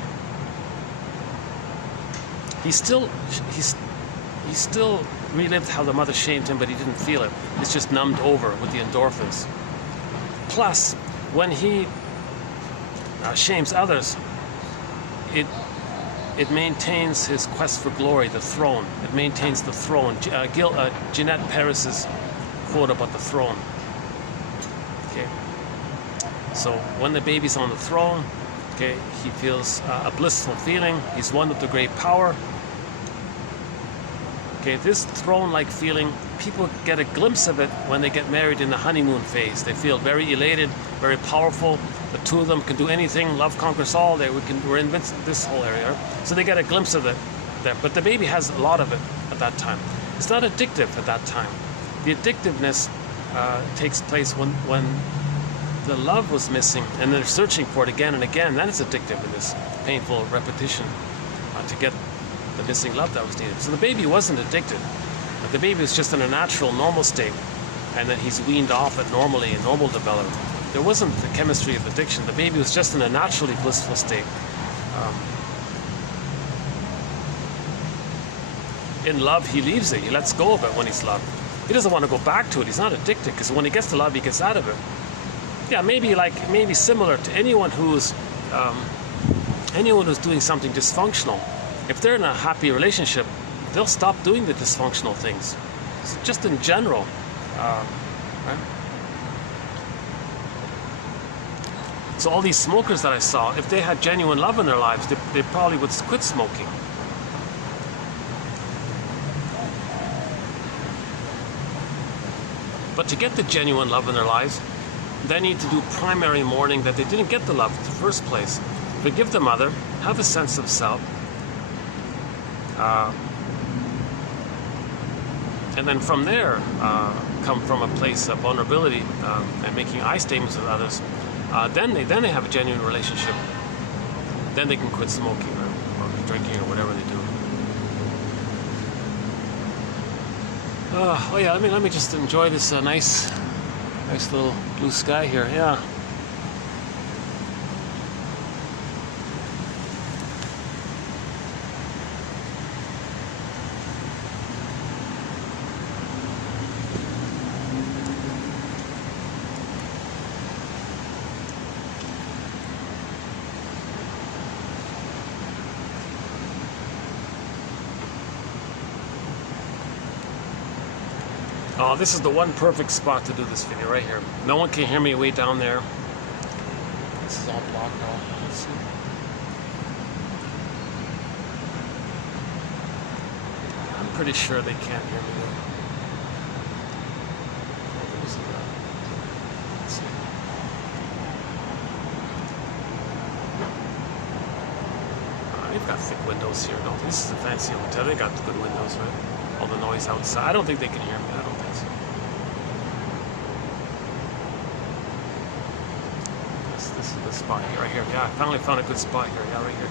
He still relived how the mother shamed him, but he didn't feel it. It's just numbed over with the endorphins. Plus, when he shames others, it maintains his quest for glory, the throne. It maintains the throne. Jeanette Paris's quote about the throne. Okay. So when the baby's on the throne, okay, he feels a blissful feeling. He's one with the great power. Okay, this throne-like feeling, people get a glimpse of it when they get married in the honeymoon phase. They feel very elated, very powerful. The two of them can do anything. Love conquers all. We're in this whole area. So they get a glimpse of it there. But the baby has a lot of it at that time. It's not addictive at that time. The addictiveness takes place when the love was missing and they're searching for it again and again. Then it's addictive in this painful repetition to get the missing love that was needed. So the baby wasn't addicted. But the baby was just in a natural, normal state. And then he's weaned off it normally in normal development. There wasn't the chemistry of addiction. The baby was just in a naturally blissful state. In love, he leaves it. He lets go of it when he's loved. He doesn't want to go back to it. He's not addicted, because when he gets to love, he gets out of it. Yeah, maybe similar to anyone who's doing something dysfunctional. If they're in a happy relationship, they'll stop doing the dysfunctional things. So just in general, right? So all these smokers that I saw, if they had genuine love in their lives, they probably would quit smoking. But to get the genuine love in their lives, they need to do primary mourning that they didn't get the love in the first place. Forgive the mother, have a sense of self, and then from there, come from a place of vulnerability and making I statements with others. Then they have a genuine relationship. Then they can quit smoking or drinking or whatever they do. Oh yeah, let me just enjoy this nice little blue sky here. Yeah. Oh, this is the one perfect spot to do this video right here. No one can hear me way down there. This is all blocked off. Let's see. I'm pretty sure they can't hear me there. Let's see. They've got thick windows here. No, this is a fancy hotel. They got good windows, right? All the noise outside. I don't think they can hear me. I don't think so. This is the spot here, right here. Yeah, I finally found a good spot here. Yeah, right here.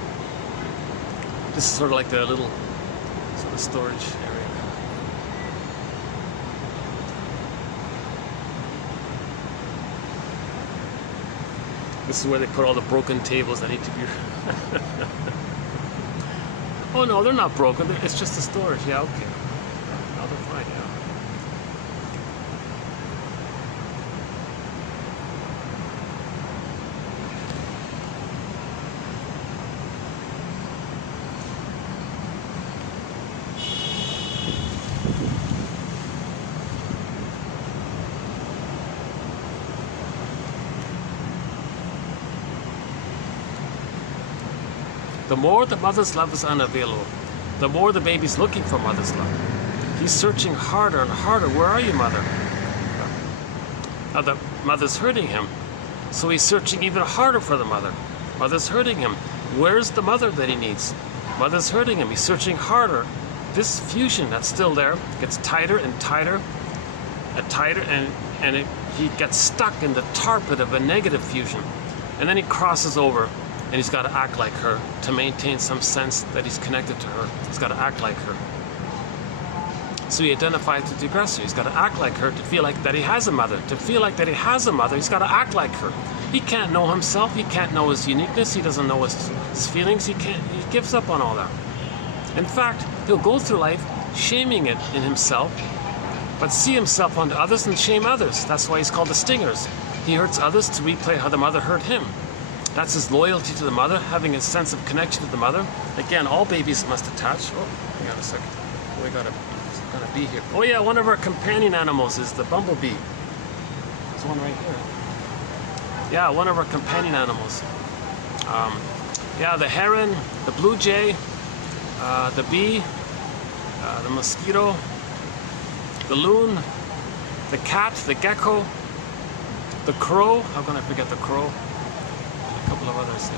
This is sort of like the little sort of storage area. This is where they put all the broken tables that need to be. Oh no, they're not broken. It's just a storage. Yeah, okay. No, they're fine. Yeah. The more the mother's love is unavailable, the more the baby's looking for mother's love. He's searching harder and harder. Where are you, mother? Now the mother's hurting him, so he's searching even harder for the mother. Mother's hurting him. Where's the mother that he needs? Mother's hurting him. He's searching harder. This fusion that's still there gets tighter and tighter and tighter, and he gets stuck in the tar pit of a negative fusion. And then he crosses over. And he's got to act like her to maintain some sense that he's connected to her. He's got to act like her. So he identifies with the aggressor. He's got to act like her to feel like that he has a mother. To feel like that he has a mother, he's got to act like her. He can't know himself. He can't know his uniqueness. He doesn't know his feelings. He gives up on all that. In fact, he'll go through life shaming it in himself, but see himself onto others and shame others. That's why he's called the stingers. He hurts others to replay how the mother hurt him. That's his loyalty to the mother, having a sense of connection to the mother. Again, all babies must attach. Oh, hang on a second. We got a bee here. Oh yeah, one of our companion animals is the bumblebee. There's one right here. Yeah, one of our companion animals. Yeah, the heron, the blue jay, the bee, the mosquito, the loon, the cat, the gecko, the crow. How can I forget the crow? A couple of others, yeah.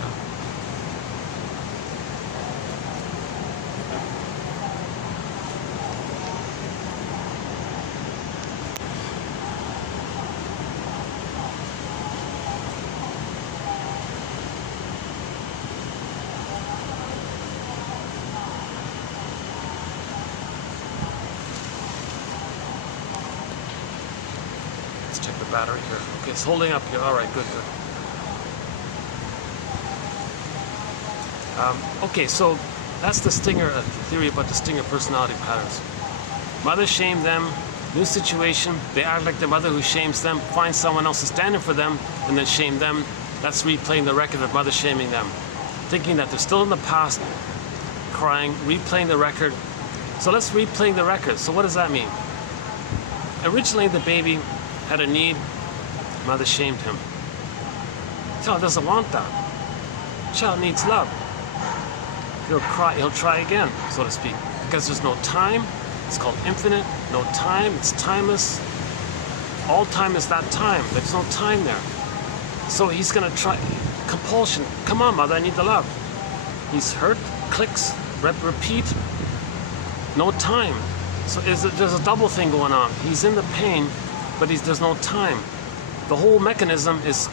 Let's check the battery here. Okay, it's holding up here. All right, good. Okay, so that's the stinger theory about the stinger personality patterns. Mothers shame them, new situation, they act like the mother who shames them, find someone else to stand in for them, and then shame them. That's replaying the record of mother shaming them. Thinking that they're still in the past, crying, replaying the record. So let's replay the record. So what does that mean? Originally the baby had a need, mother shamed him. Child doesn't want that. Child needs love. He'll cry, he'll try again, so to speak. Because there's no time, it's called infinite, no time, it's timeless. all time is that time. There's no time there. So he's going to try, compulsion. Come on, mother, I need the love. He's hurt, clicks, repeat, no time. So there's a double thing going on. He's in the pain, but there's no time. The whole mechanism is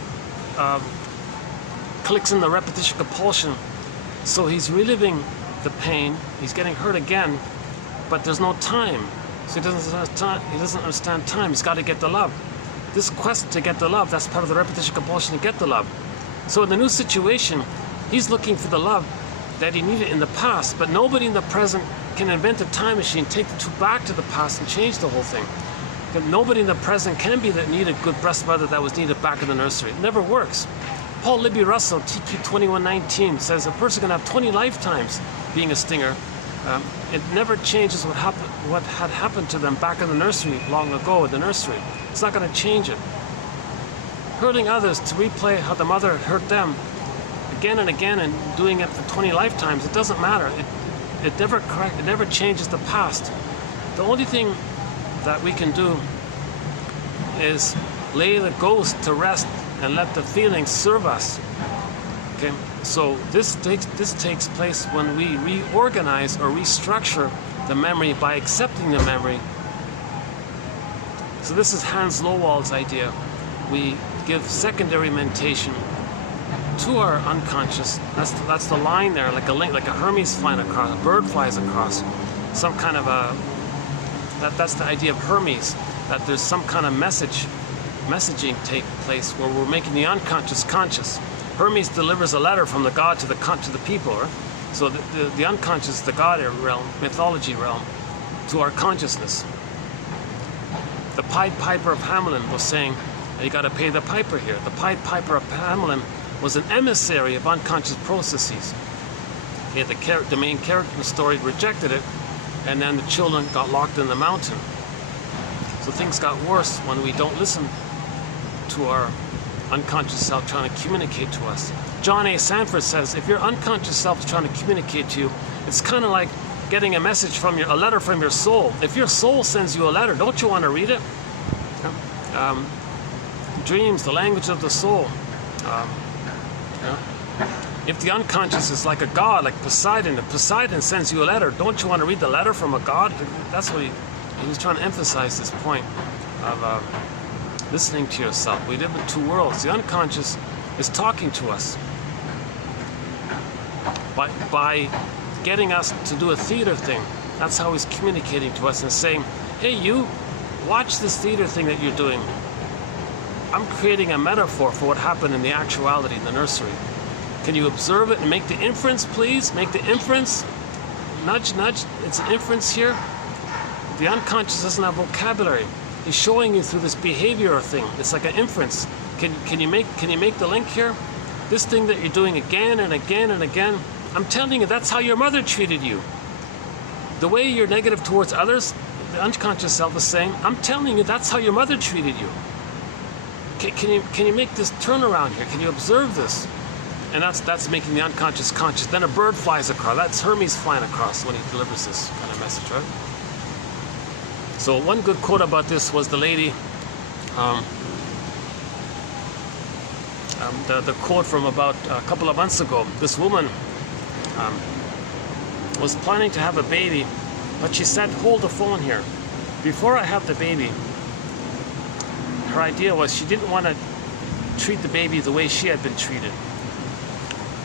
clicks in the repetition compulsion. So he's reliving the pain, he's getting hurt again, but there's no time. So he doesn't understand time. He's got to get the love. This quest to get the love, that's part of the repetition compulsion to get the love. So in the new situation, he's looking for the love that he needed in the past, but nobody in the present can invent a time machine, take the two back to the past and change the whole thing. Nobody in the present can be that needed good breast mother that was needed back in the nursery. It never works. Paul Libby Russell, TQ 2119, says a person can have 20 lifetimes being a stinger. It never changes what had happened to them back in the nursery long ago in the nursery. It's not going to change it. Hurting others to replay how the mother hurt them again and again and doing it for 20 lifetimes, it doesn't matter. It never changes the past. The only thing that we can do is lay the ghost to rest and let the feelings serve us. Okay, so this takes place when we reorganize or restructure the memory by accepting the memory. So this is Hans Lowald's idea. We give secondary mentation to our unconscious. That's the line there, like a link, like a Hermes flying across, a bird flies across, some kind of a. That's the idea of Hermes, that there's some kind of messaging take place where we're making the unconscious conscious. Hermes delivers a letter from the god to the people. Right? So the unconscious, the god realm, mythology realm, to our consciousness. The Pied Piper of Hamelin was saying, you got to pay the piper here. The Pied Piper of Hamelin was an emissary of unconscious processes. The main character in the story rejected it, and then the children got locked in the mountain. So things got worse when we don't listen to our unconscious self trying to communicate to us. John A. Sanford says, if your unconscious self is trying to communicate to you, it's kind of like getting a message from a letter from your soul. If your soul sends you a letter, don't you want to read it? Dreams, the language of the soul. If the unconscious is like a god, like Poseidon, if Poseidon sends you a letter, don't you want to read the letter from a god? That's what he was trying to emphasize, this point of listening to yourself. We live in two worlds. The unconscious is talking to us by getting us to do a theater thing. That's how he's communicating to us and saying, hey, you, watch this theater thing that you're doing. I'm creating a metaphor for what happened in the actuality in the nursery. Can you observe it and make the inference, please? Make the inference. Nudge, nudge. It's an inference here. The unconscious doesn't have vocabulary. He's showing you through this behavior thing. It's like an inference. Can you make the link here? This thing that you're doing again and again and again. I'm telling you, that's how your mother treated you. The way you're negative towards others, the unconscious self is saying, I'm telling you, that's how your mother treated you. Can you make this turnaround here? Can you observe this? And that's making the unconscious conscious. Then a bird flies across. That's Hermes flying across when he delivers this kind of message, right? So one good quote about this was the lady, the quote from about a couple of months ago. This woman was planning to have a baby, but she said, hold the phone here. Before I have the baby, her idea was she didn't want to treat the baby the way she had been treated.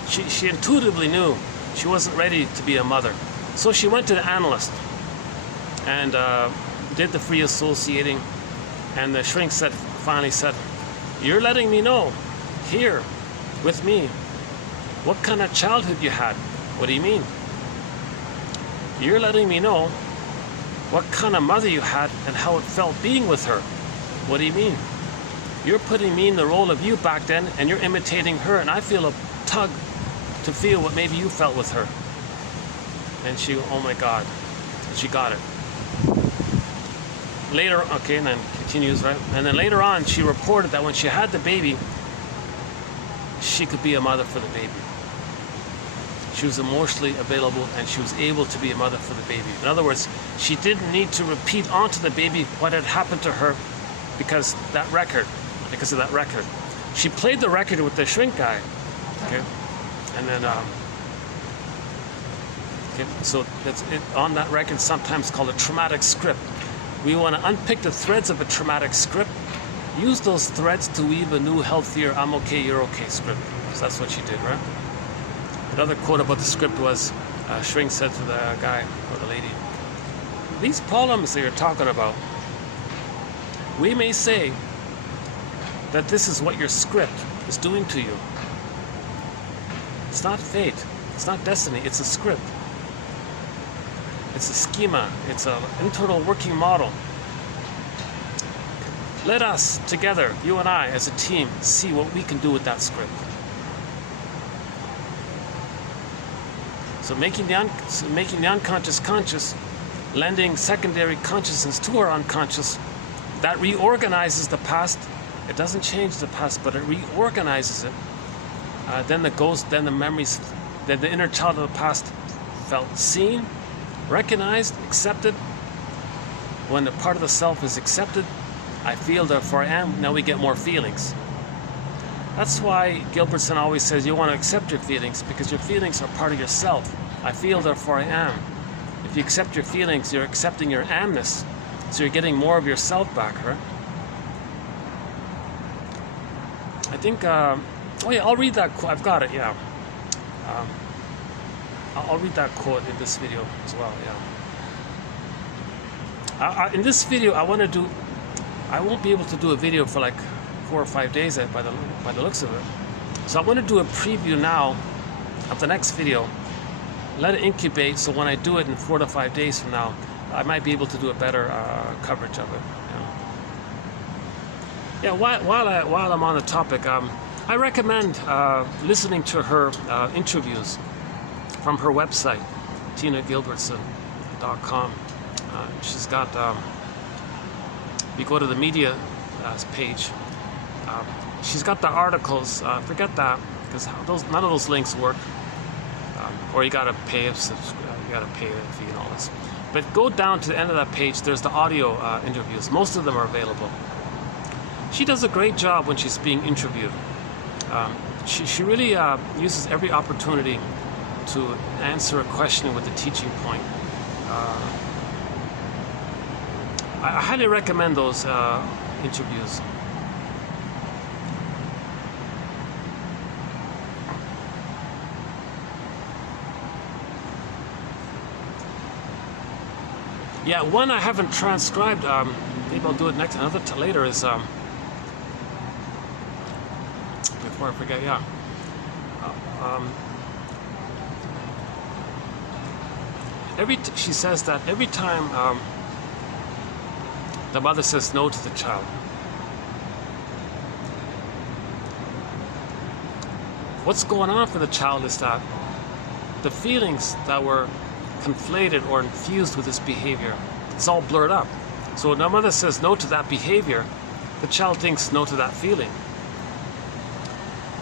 She intuitively knew she wasn't ready to be a mother. So she went to the analyst and did the free associating, and the shrink finally said, you're letting me know here with me what kind of childhood you had. What do you mean? You're letting me know what kind of mother you had and how it felt being with her. What do you mean? You're putting me in the role of you back then, and you're imitating her, and I feel a tug to feel what maybe you felt with her. And she, oh my God, she got it. Later, okay, and then continues, right? And then later on, she reported that when she had the baby, she could be a mother for the baby. She was emotionally available, and she was able to be a mother for the baby. In other words, she didn't need to repeat onto the baby what had happened to her because of that record. She played the record with the shrink guy. Okay, and then okay, so that's it on that record. Sometimes called a traumatic script. We want to unpick the threads of a traumatic script. Use those threads to weave a new, healthier, I'm okay, you're okay script. So that's what she did, right? Another quote about the script was, Shrink said to the guy or the lady, these problems that you're talking about, we may say that this is what your script is doing to you. It's not fate, it's not destiny, it's a script. It's a schema, it's an internal working model. Let us together, you and I as a team, see what we can do with that script. So making the unconscious conscious, lending secondary consciousness to our unconscious, that reorganizes the past. It doesn't change the past, but it reorganizes it. Then the memories, then the inner child of the past felt seen, recognized, accepted. When the part of the self is accepted, I feel, therefore I am. Now we get more feelings. That's why Gilbertson always says you want to accept your feelings, because your feelings are part of yourself. I feel, therefore I am. If you accept your feelings, you're accepting your amness. So you're getting more of yourself back, right? I think, oh yeah, I'll read that quote. I've got it, yeah. I'll read that quote in this video as well, yeah. In this video, I won't be able to do a video for like 4 or 5 days by the looks of it. So I want to do a preview now of the next video. Let it incubate, so when I do it in 4 to 5 days from now, I might be able to do a better coverage of it. Yeah. While I'm on the topic, I recommend listening to her interviews from her website, tinagilbertson.com. She's got. You go to the media page. She's got the articles. Forget that, because none of those links work. Or you gotta pay a fee and all this. But go down to the end of that page. There's the audio interviews. Most of them are available. She does a great job when she's being interviewed. She really uses every opportunity to answer a question with a teaching point. I highly recommend those interviews. Yeah, one I haven't transcribed. Maybe I'll do it later. Is before I forget. Yeah. She says that every time the mother says no to the child, what's going on for the child is that the feelings that were conflated or infused with this behavior, it's all blurred up. So when the mother says no to that behavior, the child thinks no to that feeling.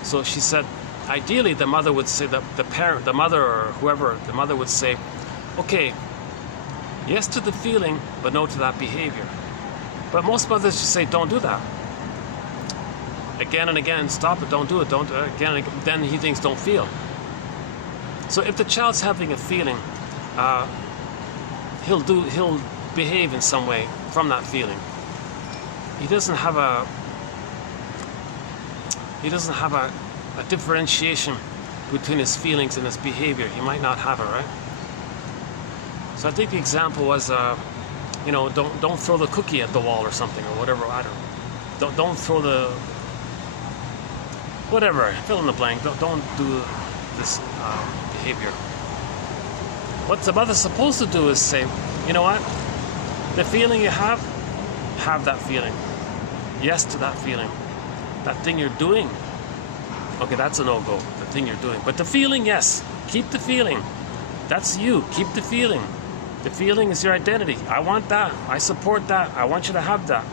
So she said, ideally the mother would say, the parent, the mother or whoever, the mother would say, okay, yes to the feeling, but no to that behavior. But most mothers just say, don't do that. Again and again, stop it, don't do it, don't do it, again and again. Then he thinks, don't feel. So if the child's having a feeling, he'll behave in some way from that feeling. He doesn't have a differentiation between his feelings and his behavior. He might not have it, right? So I think the example was, don't throw the cookie at the wall or something or whatever. I don't. Don't throw the whatever. Fill in the blank. Don't do this behavior. What the mother's supposed to do is say, you know what? The feeling you have that feeling. Yes to that feeling. That thing you're doing, okay, that's a no-go. The thing you're doing. But the feeling, yes. Keep the feeling. That's you. Keep the feeling. The feeling is your identity. I want that. I support that. I want you to have that.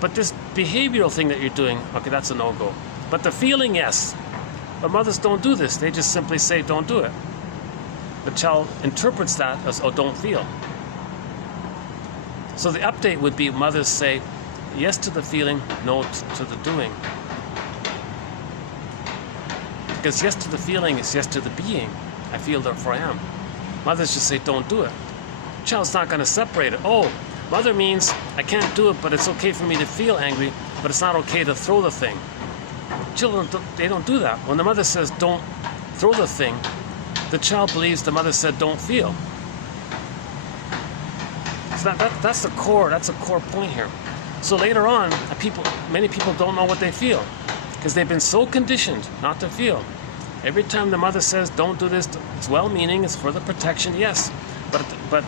But this behavioral thing that you're doing, okay, that's a no-go. But the feeling, yes. But mothers don't do this. They just simply say, don't do it. The child interprets that as, oh, don't feel. So the update would be mothers say, yes to the feeling, no to the doing. Because yes to the feeling is yes to the being. I feel, therefore I am. Mothers just say, don't do it. Child's not going to separate it. Oh, mother means I can't do it, but it's okay for me to feel angry, but it's not okay to throw the thing. Children, they don't do that. When the mother says, don't throw the thing, the child believes the mother said, don't feel. So that's the core. That's a core point here. So later on, many people don't know what they feel because they've been so conditioned not to feel. Every time the mother says, don't do this, it's well-meaning, it's for the protection, yes. But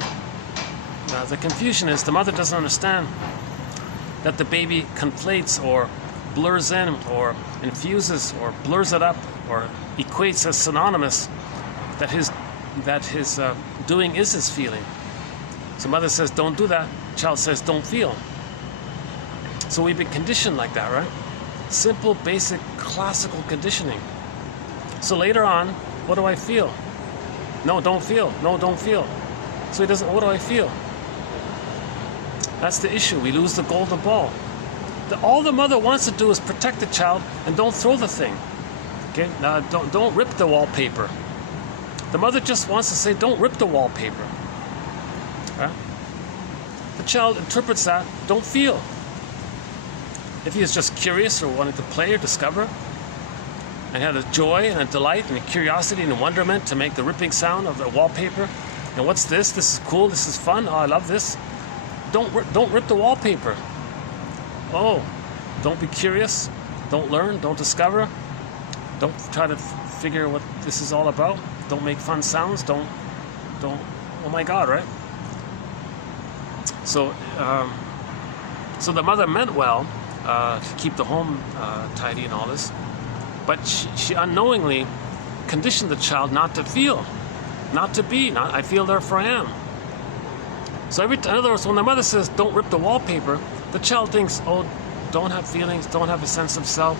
the confusion is the mother doesn't understand that the baby conflates or blurs in or infuses or blurs it up or equates as synonymous that his doing is his feeling. So mother says, don't do that. Child says, don't feel. So we've been conditioned like that, right? Simple, basic, classical conditioning. So later on, what do I feel? No, don't feel. No, don't feel. So he doesn't, what do I feel? That's the issue. We lose the golden ball. All the mother wants to do is protect the child and don't throw the thing. Okay? Now, don't rip the wallpaper. The mother just wants to say, don't rip the wallpaper. Right? The child interprets that, don't feel. If he is just curious or wanting to play or discover, and had a joy and a delight and a curiosity and a wonderment to make the ripping sound of the wallpaper, and what's this? This is cool, this is fun, oh, I love this. Don't rip the wallpaper. Oh, don't be curious, don't learn, don't discover, don't try to figure what this is all about, don't make fun sounds, don't, oh my God, right? So, so the mother meant well to keep the home tidy and all this, but she unknowingly conditioned the child not to feel, not to be, not I feel, therefore I am. So in other words, when the mother says, don't rip the wallpaper, the child thinks, oh, don't have feelings, don't have a sense of self,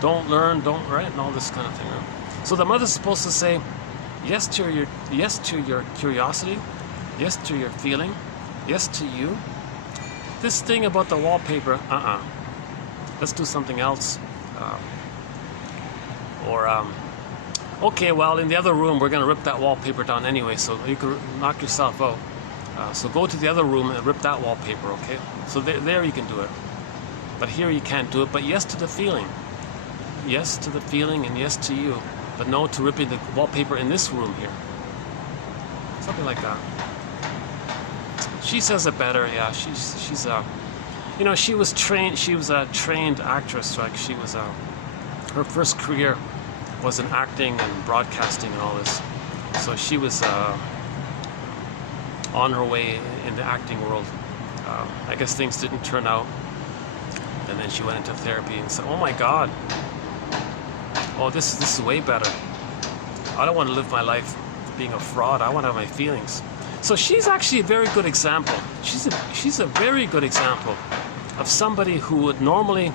don't learn, don't, right, and all this kind of thing. Right? So the mother's supposed to say, yes to your curiosity, yes to your feeling, yes to you. This thing about the wallpaper, let's do something else. Okay, well, in the other room, we're going to rip that wallpaper down anyway, so you can knock yourself out. So go to the other room and rip that wallpaper, okay? So there you can do it. But here you can't do it, but yes to the feeling. Yes to the feeling and yes to you. But no to ripping the wallpaper in this room here. Something like that. She says it better, yeah. She's you know, she was a trained actress, like she was her first career was in acting and broadcasting and all this. So she was on her way in the acting world. I guess things didn't turn out, and then she went into therapy and said, oh my God, oh this is way better. I don't want to live my life being a fraud. I want to have my feelings. So she's actually a very good example. She's a very good example of somebody who would normally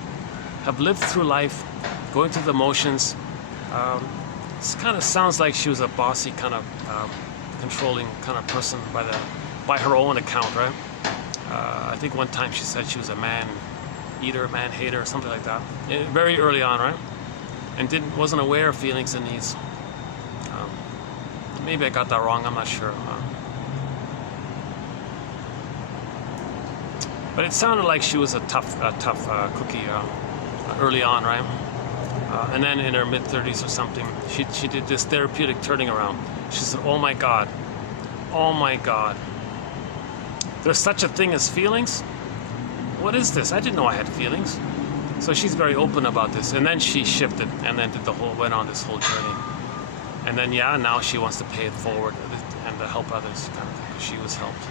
have lived through life, going through the motions. This kind of sounds like she was a bossy kind of controlling kind of person by her own account, right? I think one time she said she was a man eater, man hater, or something like that. Very early on, right? And wasn't aware of feelings and needs. Maybe I got that wrong. I'm not sure. But it sounded like she was a tough cookie early on, right? And then in her mid-30s or something, she did this therapeutic turning around. She said, oh my God, there's such a thing as feelings? What is this? I didn't know I had feelings. So she's very open about this. And then she shifted and then went on this whole journey. And then, yeah, now she wants to pay it forward and to help others, kind of thing, because she was helped.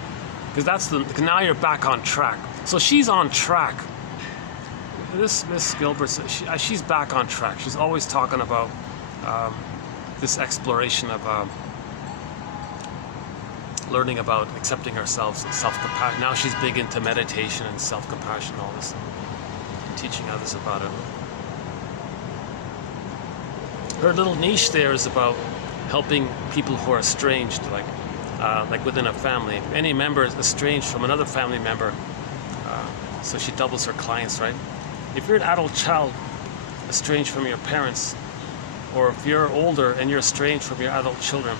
Because now you're back on track. So she's on track. This Miss Gilbert, she's back on track. She's always talking about this exploration of learning about accepting ourselves and self-compassion. Now she's big into meditation and self-compassion, all this, and teaching others about it. Her little niche there is about helping people who are estranged, like within a family. If any member is estranged from another family member, so she doubles her clients, right? If you're an adult child estranged from your parents, or if you're older and you're estranged from your adult children,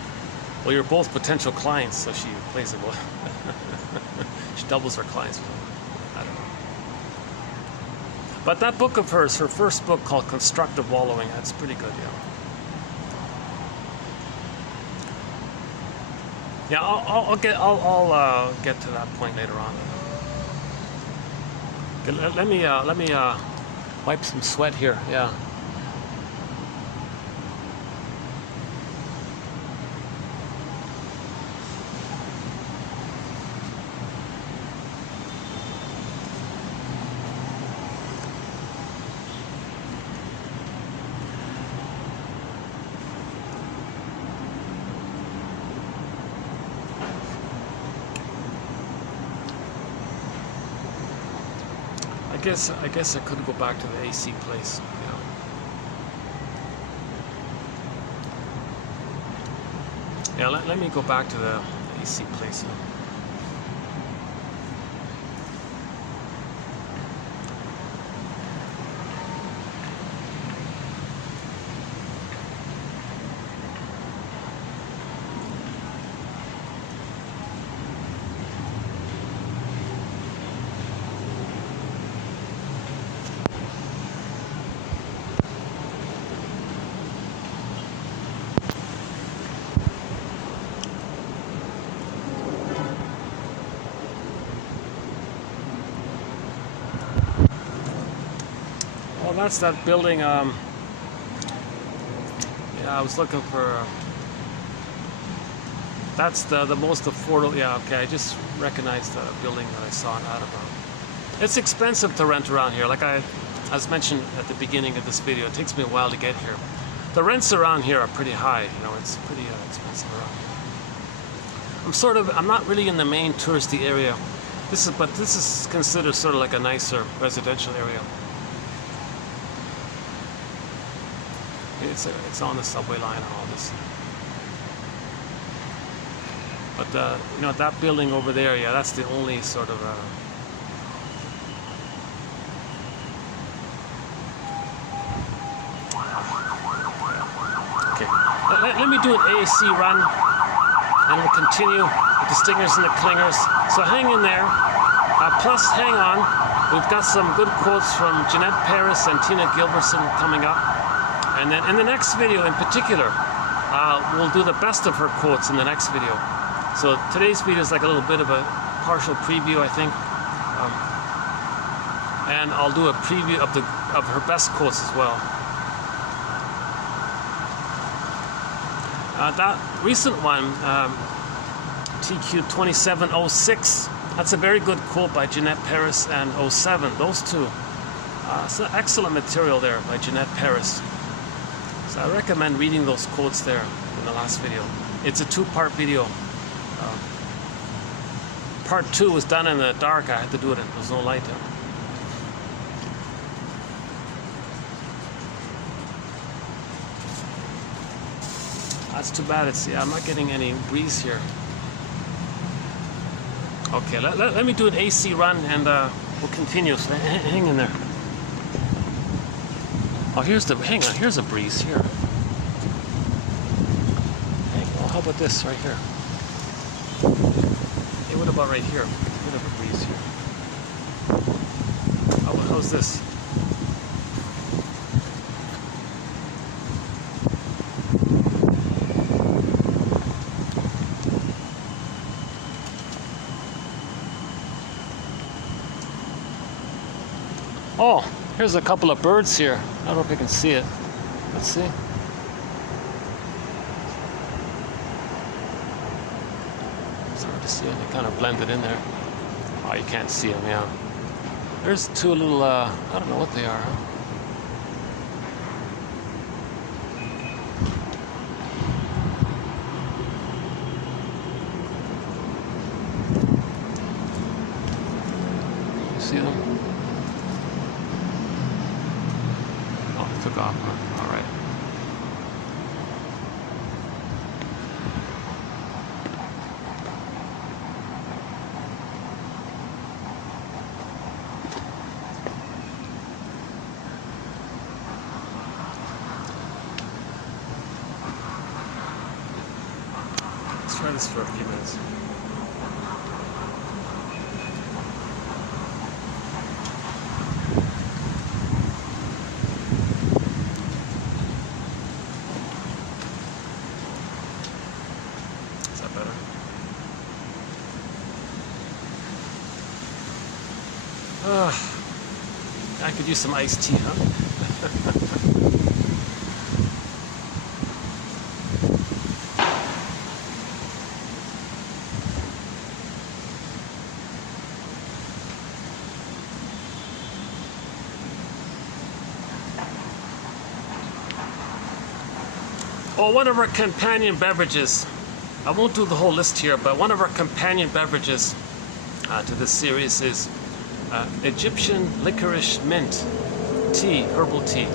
well, you're both potential clients, so she plays it well. She doubles her clients. I don't know. But that book of hers, her first book called Constructive Wallowing, that's pretty good, yeah. Yeah, I'll get to that point later on. Okay, let me wipe some sweat here. Yeah. I guess I could go back to the AC place, you know. Yeah, let me go back to the AC place. Well, that's that building. Yeah, I was looking for. That's the most affordable. Yeah, okay. I just recognized the building that I saw in Attleboro. It's expensive to rent around here. Like as mentioned at the beginning of this video, it takes me a while to get here. The rents around here are pretty high. You know, it's pretty expensive around here. I'm not really in the main touristy area. This is considered sort of like a nicer residential area. It's on the subway line and all this. But you know, that building over there, yeah, that's the only sort of okay. Let me do an AAC run, and we'll continue with the stingers and the clingers. So hang in there. Plus, hang on. We've got some good quotes from Jeanette Paris and Tina Gilbertson coming up. And then in the next video in particular, we'll do the best of her quotes in the next video. So today's video is like a little bit of a partial preview, I think. And I'll do a preview of her best quotes as well. That recent one, TQ 2706, that's a very good quote by Jeanette Paris, and 07, those two. It's an excellent material there by Jeanette Paris. So I recommend reading those quotes there in the last video. It's a two-part video. Part 2 was done in the dark. I had to do it. There was no light there. That's too bad. I'm not getting any breeze here. Okay, let me do an AC run, and we'll continue. So hang in there. Oh, hang on, here's a breeze here. Oh, how about this right here? Hey, what about right here? Bit of a breeze here. How's this? Oh, here's a couple of birds here. I don't know if you can see it. Let's see. It's hard to see it. They kind of blended in there. Oh, you can't see them, yeah. There's two little, I don't know what they are. You see them? Took off, huh? All right. this for a few minutes. Is that better? I could use some iced tea, huh? Oh, one of our companion beverages, I won't do the whole list here, but one of our companion beverages to this series is Egyptian licorice mint tea, herbal tea,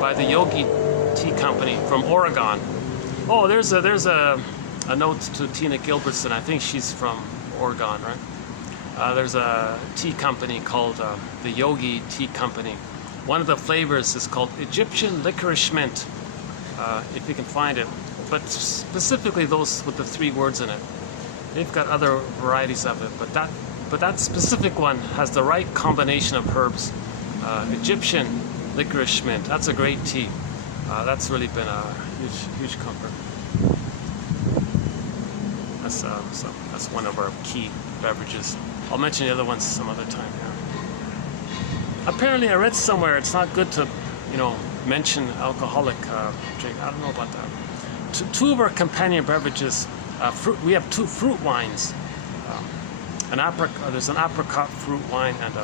by the Yogi Tea Company from Oregon. Oh, there's a note to Tina Gilbertson. I think she's from Oregon, right? There's a tea company called the Yogi Tea Company. One of the flavors is called Egyptian licorice mint, if you can find it. But specifically those with the 3 words in it. They've got other varieties of it, but that specific one has the right combination of herbs. Egyptian licorice mint. That's a great tea. That's really been a huge comfort. That's one of our key beverages. I'll mention the other ones some other time. Yeah. Apparently, I read somewhere it's not good to, mention alcoholic drink. I don't know about that. Two of our companion beverages. We have 2 fruit wines. There's an apricot fruit wine and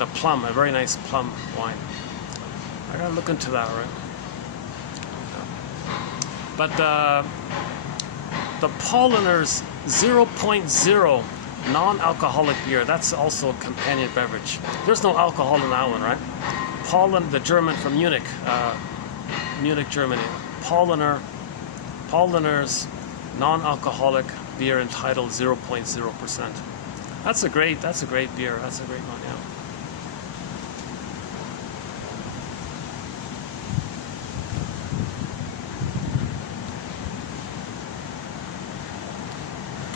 a plum, a very nice plum wine. I gotta look into that, right? But the Polliner's 0.0 non-alcoholic beer, that's also a companion beverage. There's no alcohol in that one, right? Pollin, the German from Munich, Germany. Polliner's non-alcoholic beer entitled 0.0%. That's a great beer. That's a great one, yeah.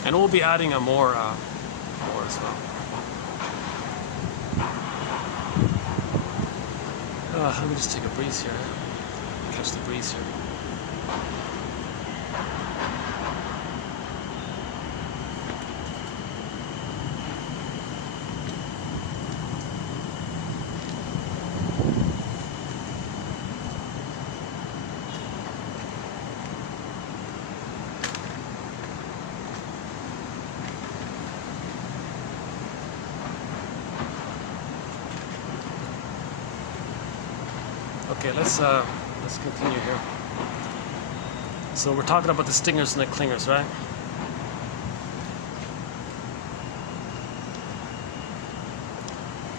And we'll be adding more as well. Let me just take a breeze here. Catch the breeze here. Okay, let's continue here. So we're talking about the stingers and the clingers, right?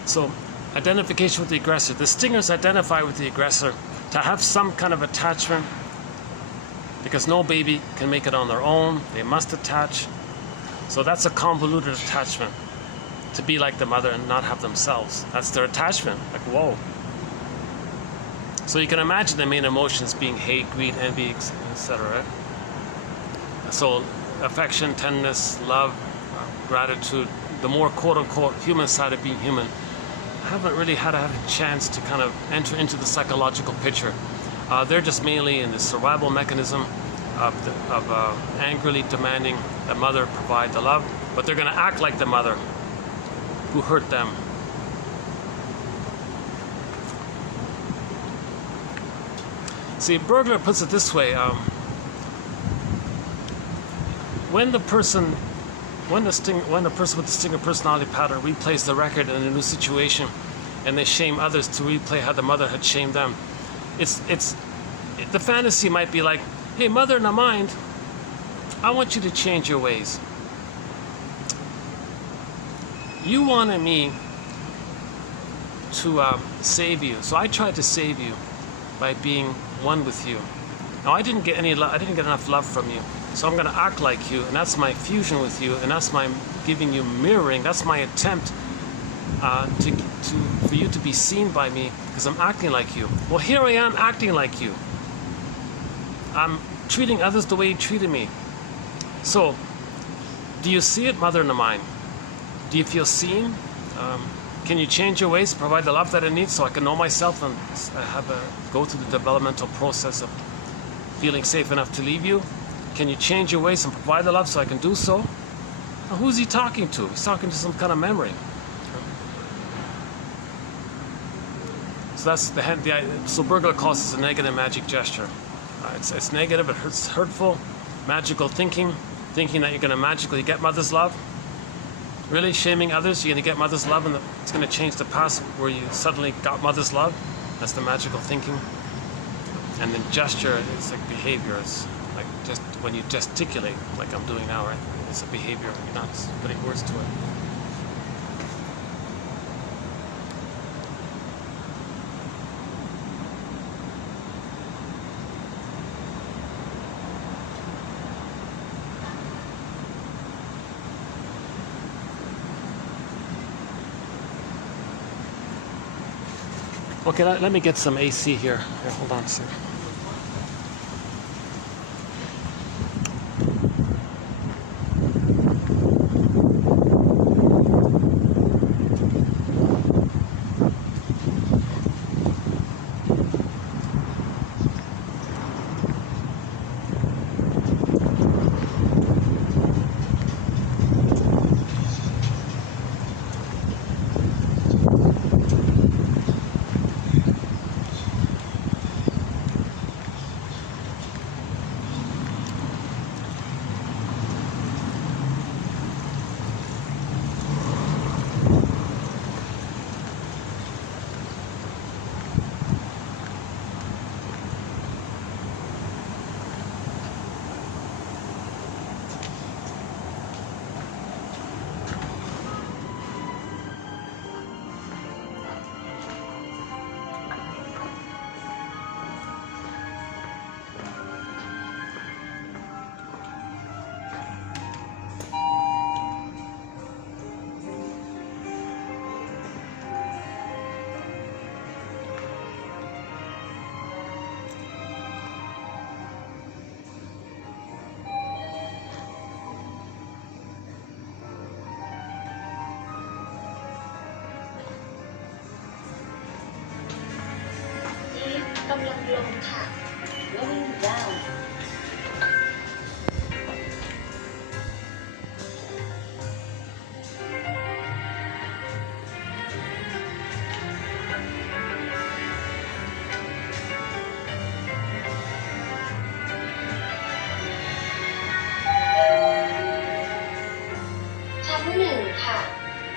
So identification with the aggressor. The stingers identify with the aggressor to have some kind of attachment, because no baby can make it on their own. They must attach. So that's a convoluted attachment, to be like the mother and not have themselves. That's their attachment. Like, whoa. So you can imagine the main emotions being hate, greed, envy, etc. Right? So affection, tenderness, love, gratitude, the more quote-unquote human side of being human, haven't really had a chance to kind of enter into the psychological picture. They're just mainly in the survival mechanism of angrily demanding the mother provide the love, but they're going to act like the mother who hurt them. See, Bergler puts it this way: when the person with the stinger personality pattern replays the record in a new situation, and they shame others to replay how the mother had shamed them, the fantasy might be like, "Hey, mother in the mind, I want you to change your ways. You wanted me to save you, so I tried to save you by being one with you. Now I didn't get enough love from you, so I'm going to act like you, and that's my fusion with you, and that's my giving you mirroring. That's my attempt for you to be seen by me, because I'm acting like you. Well, here I am acting like you. I'm treating others the way you treated me. So, do you see it, mother in the mind? Do you feel seen? Can you change your ways, provide the love that I need so I can know myself and go through the developmental process of feeling safe enough to leave you? Can you change your ways and provide the love so I can do so? Now, who's he talking to? He's talking to some kind of memory. So that's so Brill calls this a negative magic gesture. It's negative, it's hurtful, magical thinking that you're going to magically get mother's love. Really shaming others, you're going to get mother's love, and it's going to change the past where you suddenly got mother's love. That's the magical thinking. And then gesture is like behavior. It's like just when you gesticulate, like I'm doing now, right? It's a behavior. You're not putting words to it. Okay, let me get some AC here. Here, hold on a second. Going down.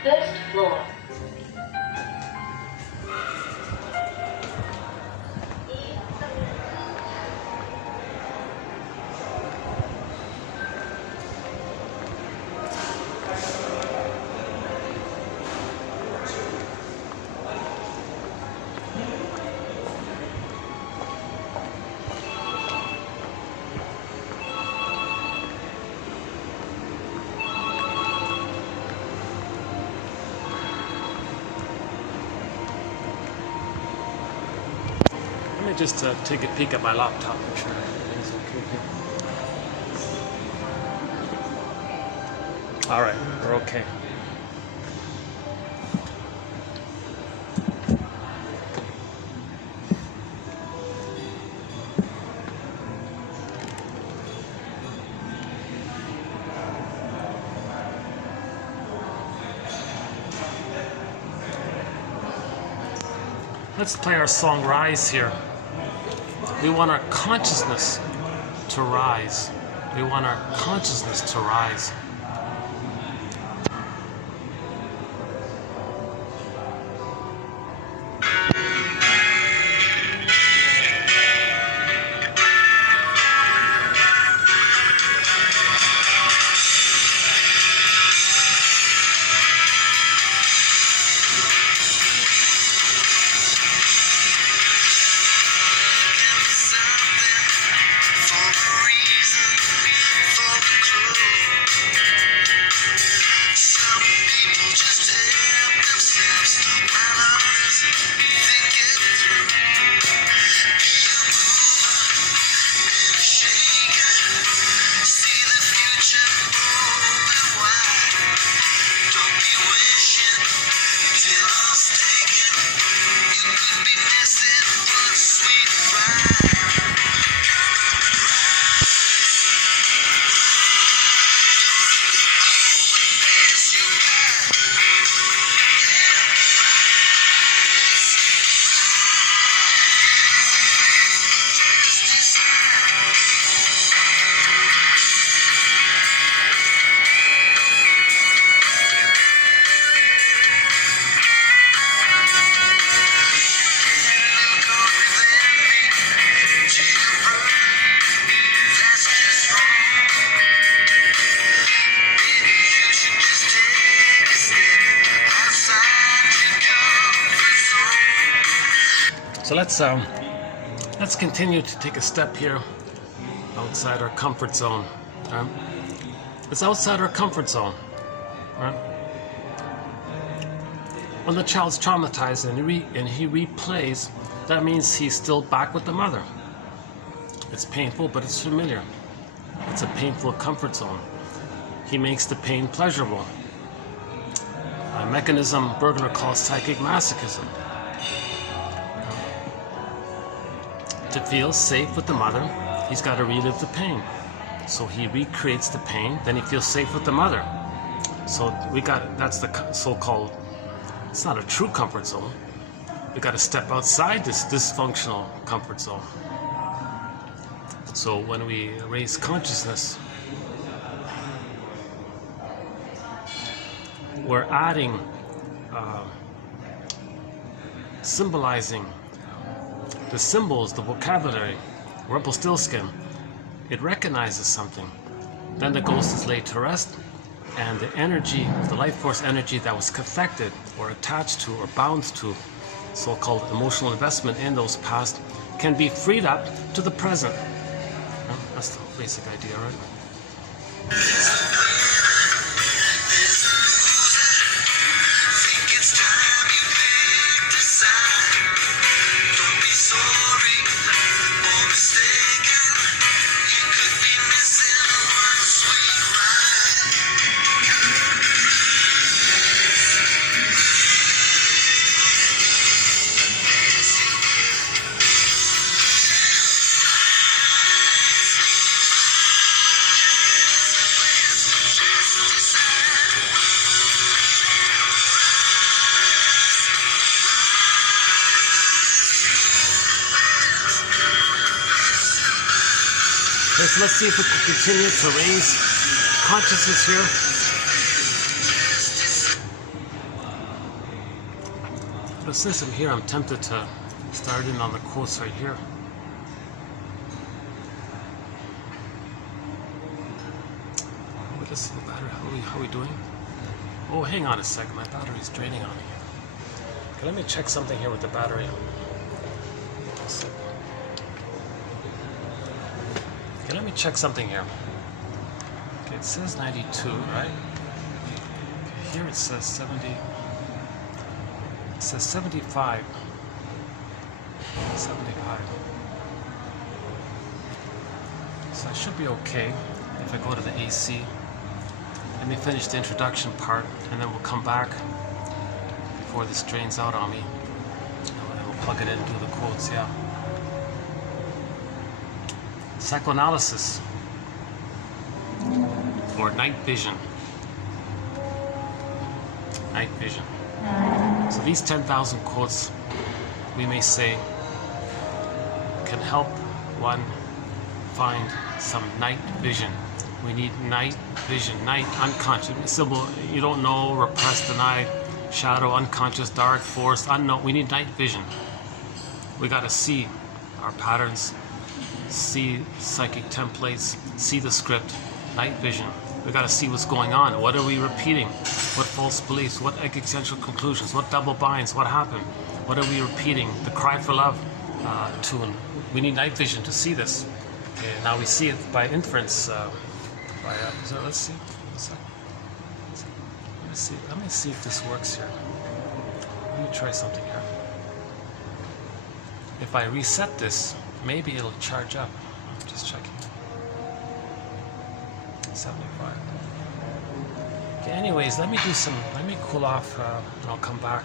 First floor. Let me just take a peek at my laptop, make sure everything's okay here. All right, we're okay. Let's play our song Rise here. We want our consciousness to rise. We want our consciousness to rise. For a reason, for a clue. So let's continue to take a step here outside our comfort zone. It's outside our comfort zone. Right? When the child's traumatized and he replays, that means he's still back with the mother. It's painful, but it's familiar. It's a painful comfort zone. He makes the pain pleasurable. A mechanism Burglar calls psychic masochism. To feel safe with the mother, he's got to relive the pain. So he recreates the pain, then he feels safe with the mother. So that's the so-called, it's not a true comfort zone. We got to step outside this dysfunctional comfort zone. So when we raise consciousness, we're adding, symbolizing the symbols, the vocabulary. Rumpelstiltskin, it recognizes something. Then the ghost is laid to rest, and the energy, the life force energy that was cathected or attached to or bound to so-called emotional investment in those past can be freed up to the present. That's the basic idea, right? Okay, so let's see if we can continue to raise consciousness here. But since I'm here, I'm tempted to start in on the quotes right here. Wait, let's see the battery. How are we doing? Oh, hang on a second. My battery's draining on me. Okay, let me check something here with the battery. Okay, let me check something here. Okay, it says 92, right? Okay, here it says 70. It says 75. 75. So I should be okay if I go to the AC. Let me finish the introduction part, and then we'll come back before this drains out on me. And we'll plug it in and do the quotes, yeah. Psychoanalysis, or night vision. Night vision. So these 10,000 quotes, we may say, can help one find some night vision. We need night vision, night, unconscious, symbol, you don't know, repressed, denied, shadow, unconscious, dark, force, unknown. We need night vision. We got to see our patterns, see psychic templates, see the script, night vision. We got to see what's going on. What are we repeating? What false beliefs? What existential conclusions? What double binds? What happened? What are we repeating? The cry for love tune. We need night vision to see this. Okay, now we see it by inference. So let's see. Let me see if this works here. Let me try something here. If I reset this, maybe it'll charge up. I'm just checking. 75. Okay, anyways, let me cool off, and I'll come back.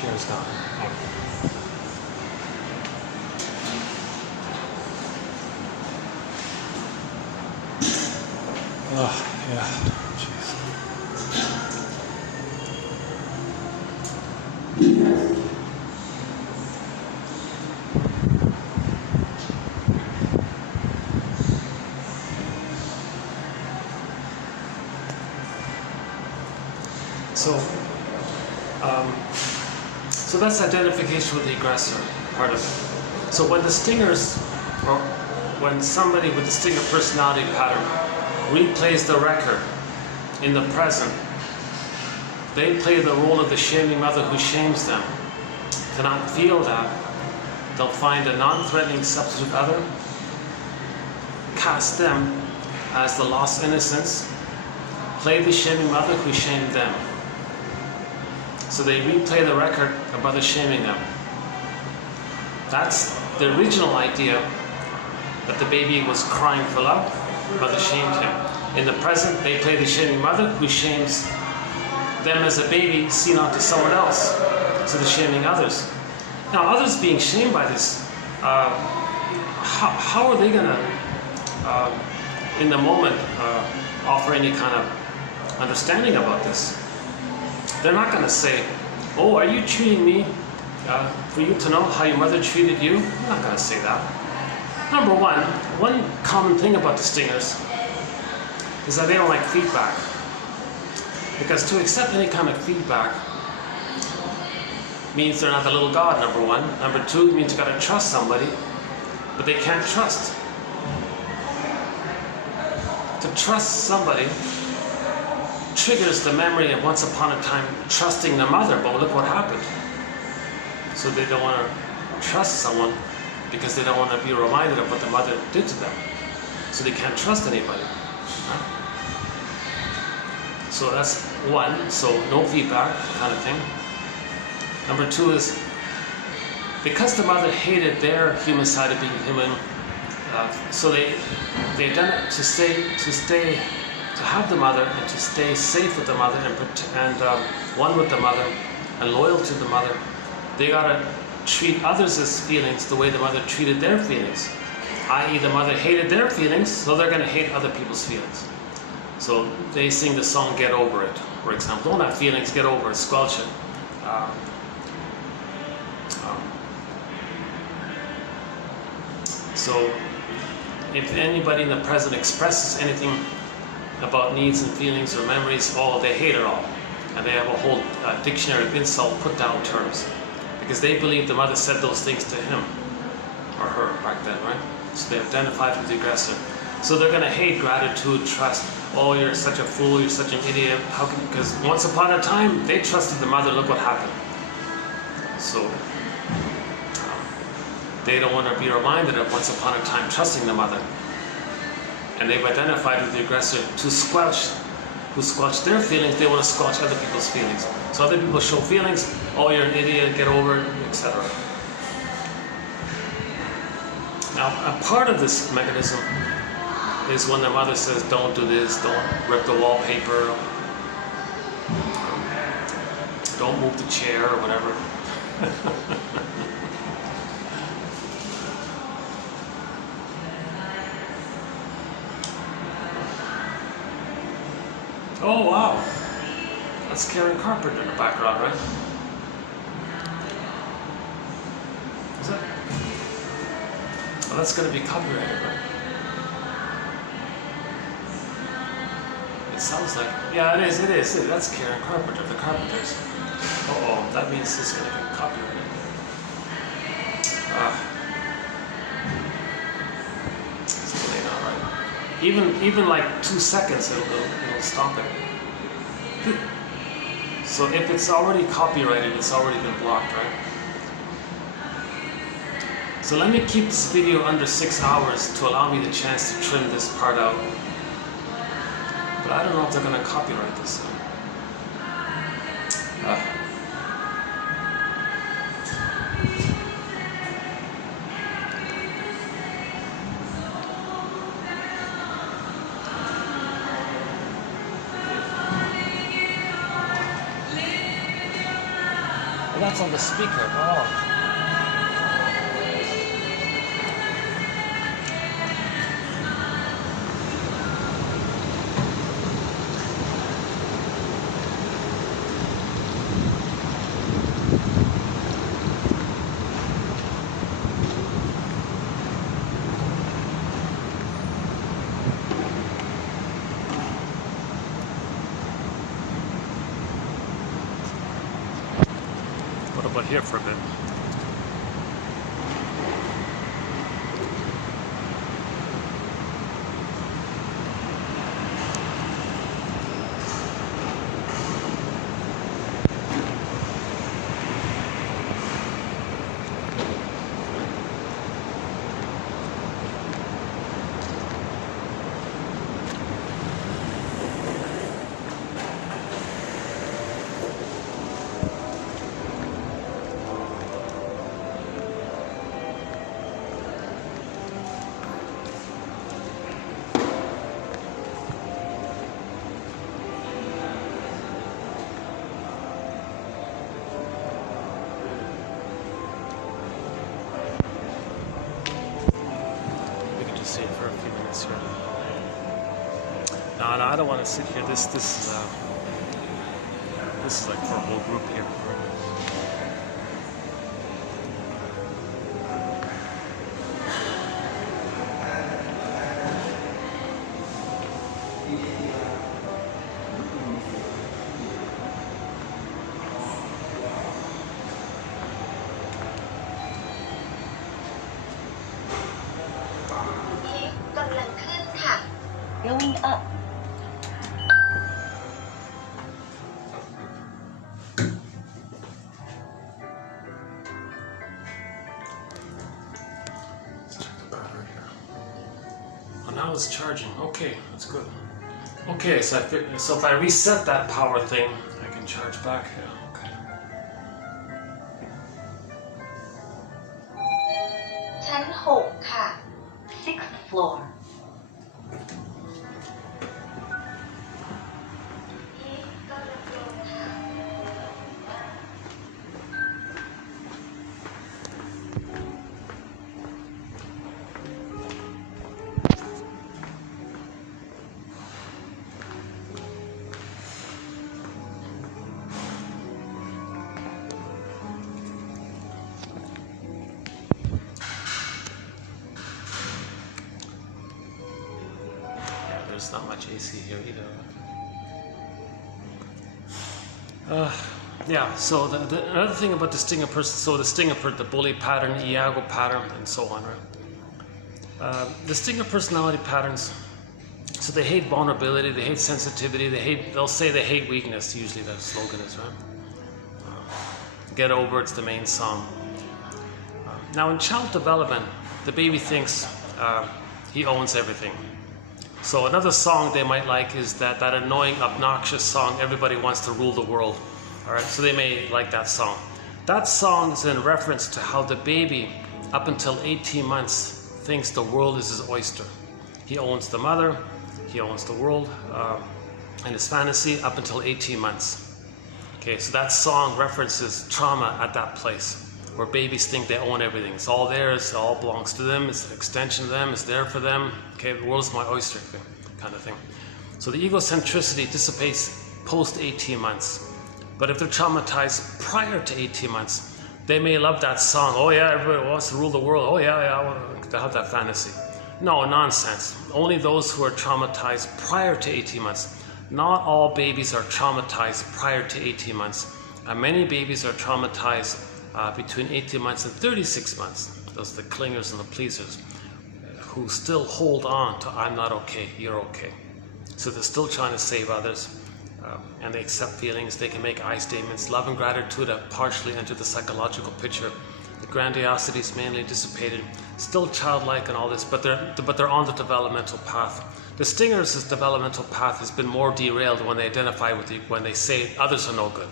chair's gone. Oh, yeah. Jeez. So that's identification with the aggressor, part of it. So when the stingers, or when somebody with the stinger personality pattern replays the record in the present, they play the role of the shaming mother who shames them. To not feel that, they'll find a non-threatening substitute other, cast them as the lost innocence, play the shaming mother who shamed them. So they replay the record of mother shaming them. That's the original idea, that the baby was crying for love, mother shamed him. In the present, they play the shaming mother who shames them as a baby seen onto someone else, so they're shaming others. Now, others being shamed by this, how are they going to, in the moment, offer any kind of understanding about this? They're not going to say, oh, are you treating me for you to know how your mother treated you? I'm not going to say that. Number one common thing about the stingers is that they don't like feedback. Because to accept any kind of feedback means they're not the little god, number one. Number two, it means you've got to trust somebody, but they can't trust. To trust somebody triggers the memory of once upon a time trusting the mother, but look what happened. So they don't want to trust someone because they don't want to be reminded of what the mother did to them. So they can't trust anybody. Right? So that's one, so no feedback kind of thing. Number two is, because the mother hated their human side of being human, so they've done it to have the mother and to stay safe with the mother and one with the mother and loyal to the mother. They gotta treat others' feelings the way the mother treated their feelings, i.e. the mother hated their feelings, so they're gonna hate other people's feelings. So they sing the song "Get Over It," for example. Don't have feelings, get over it, squelch it. So if anybody in the present expresses anything about needs and feelings or memories, they hate it all. And they have a whole dictionary of insult put down terms. Because they believe the mother said those things to him or her back then, right? So they identified with the aggressor. So they're going to hate gratitude, trust. Oh, you're such a fool, you're such an idiot. How can? Because once upon a time, they trusted the mother, look what happened. So they don't want to be reminded of once upon a time trusting the mother. And they've identified with the aggressor who squelch their feelings, they want to squelch other people's feelings. So other people show feelings, oh, you're an idiot, get over it, etc. Now, a part of this mechanism is when the mother says, don't do this, don't rip the wallpaper, don't move the chair, or whatever. Oh, wow. That's Karen Carpenter in the background, right? Is that? Well, that's going to be copyrighted, right? It sounds like... Yeah, it is. That's Karen Carpenter, the Carpenters. Uh-oh, that means it's going to be copyrighted. It's delayed, all right. Even like 2 seconds, it'll stop it. So if it's already copyrighted, it's already been blocked, right? So let me keep this video under 6 hours to allow me the chance to trim this part out. But I don't know if they're going to copyright this. that's on the speaker. Oh. What about here for a bit? Sit for a few minutes here. No, I don't want to sit here. This is like for a whole group here. Going up. Oh, now it's charging. Okay, that's good. Okay, so if I reset that power thing, I can charge back here. Okay. ชั้น6 ค่ะ 6th floor. There's not much AC here either. Yeah, so another thing about the stinger person, so the stinger, the bully pattern, Iago pattern, and so on, right? The stinger personality patterns, so they hate vulnerability, they hate sensitivity, they'll say they hate weakness, usually that slogan is, right? Get over, it's the main song. Now in child development, the baby thinks he owns everything. So another song they might like is that annoying, obnoxious song, Everybody Wants to Rule the World. All right, so they may like that song. That song is in reference to how the baby, up until 18 months, thinks the world is his oyster. He owns the mother, he owns the world, and his fantasy up until 18 months. Okay, so that song references trauma at that place, where babies think they own everything. It's all theirs, it all belongs to them, it's an extension of them, it's there for them. Okay, the world's my oyster, kind of thing. So the egocentricity dissipates post 18 months. But if they're traumatized prior to 18 months, they may love that song. Oh yeah, everybody wants to rule the world. Oh yeah, they'll have that fantasy. No, nonsense. Only those who are traumatized prior to 18 months. Not all babies are traumatized prior to 18 months. Many babies are traumatized between 18 months and 36 months. Those are the clingers and the pleasers who still hold on to I'm not okay, you're okay. So they're still trying to save others, and they accept feelings. They can make I statements. Love and gratitude have partially entered the psychological picture. The grandiosity is mainly dissipated. Still childlike and all this, but they're on the developmental path. The stingers' developmental path has been more derailed when they identify with when they say others are no good.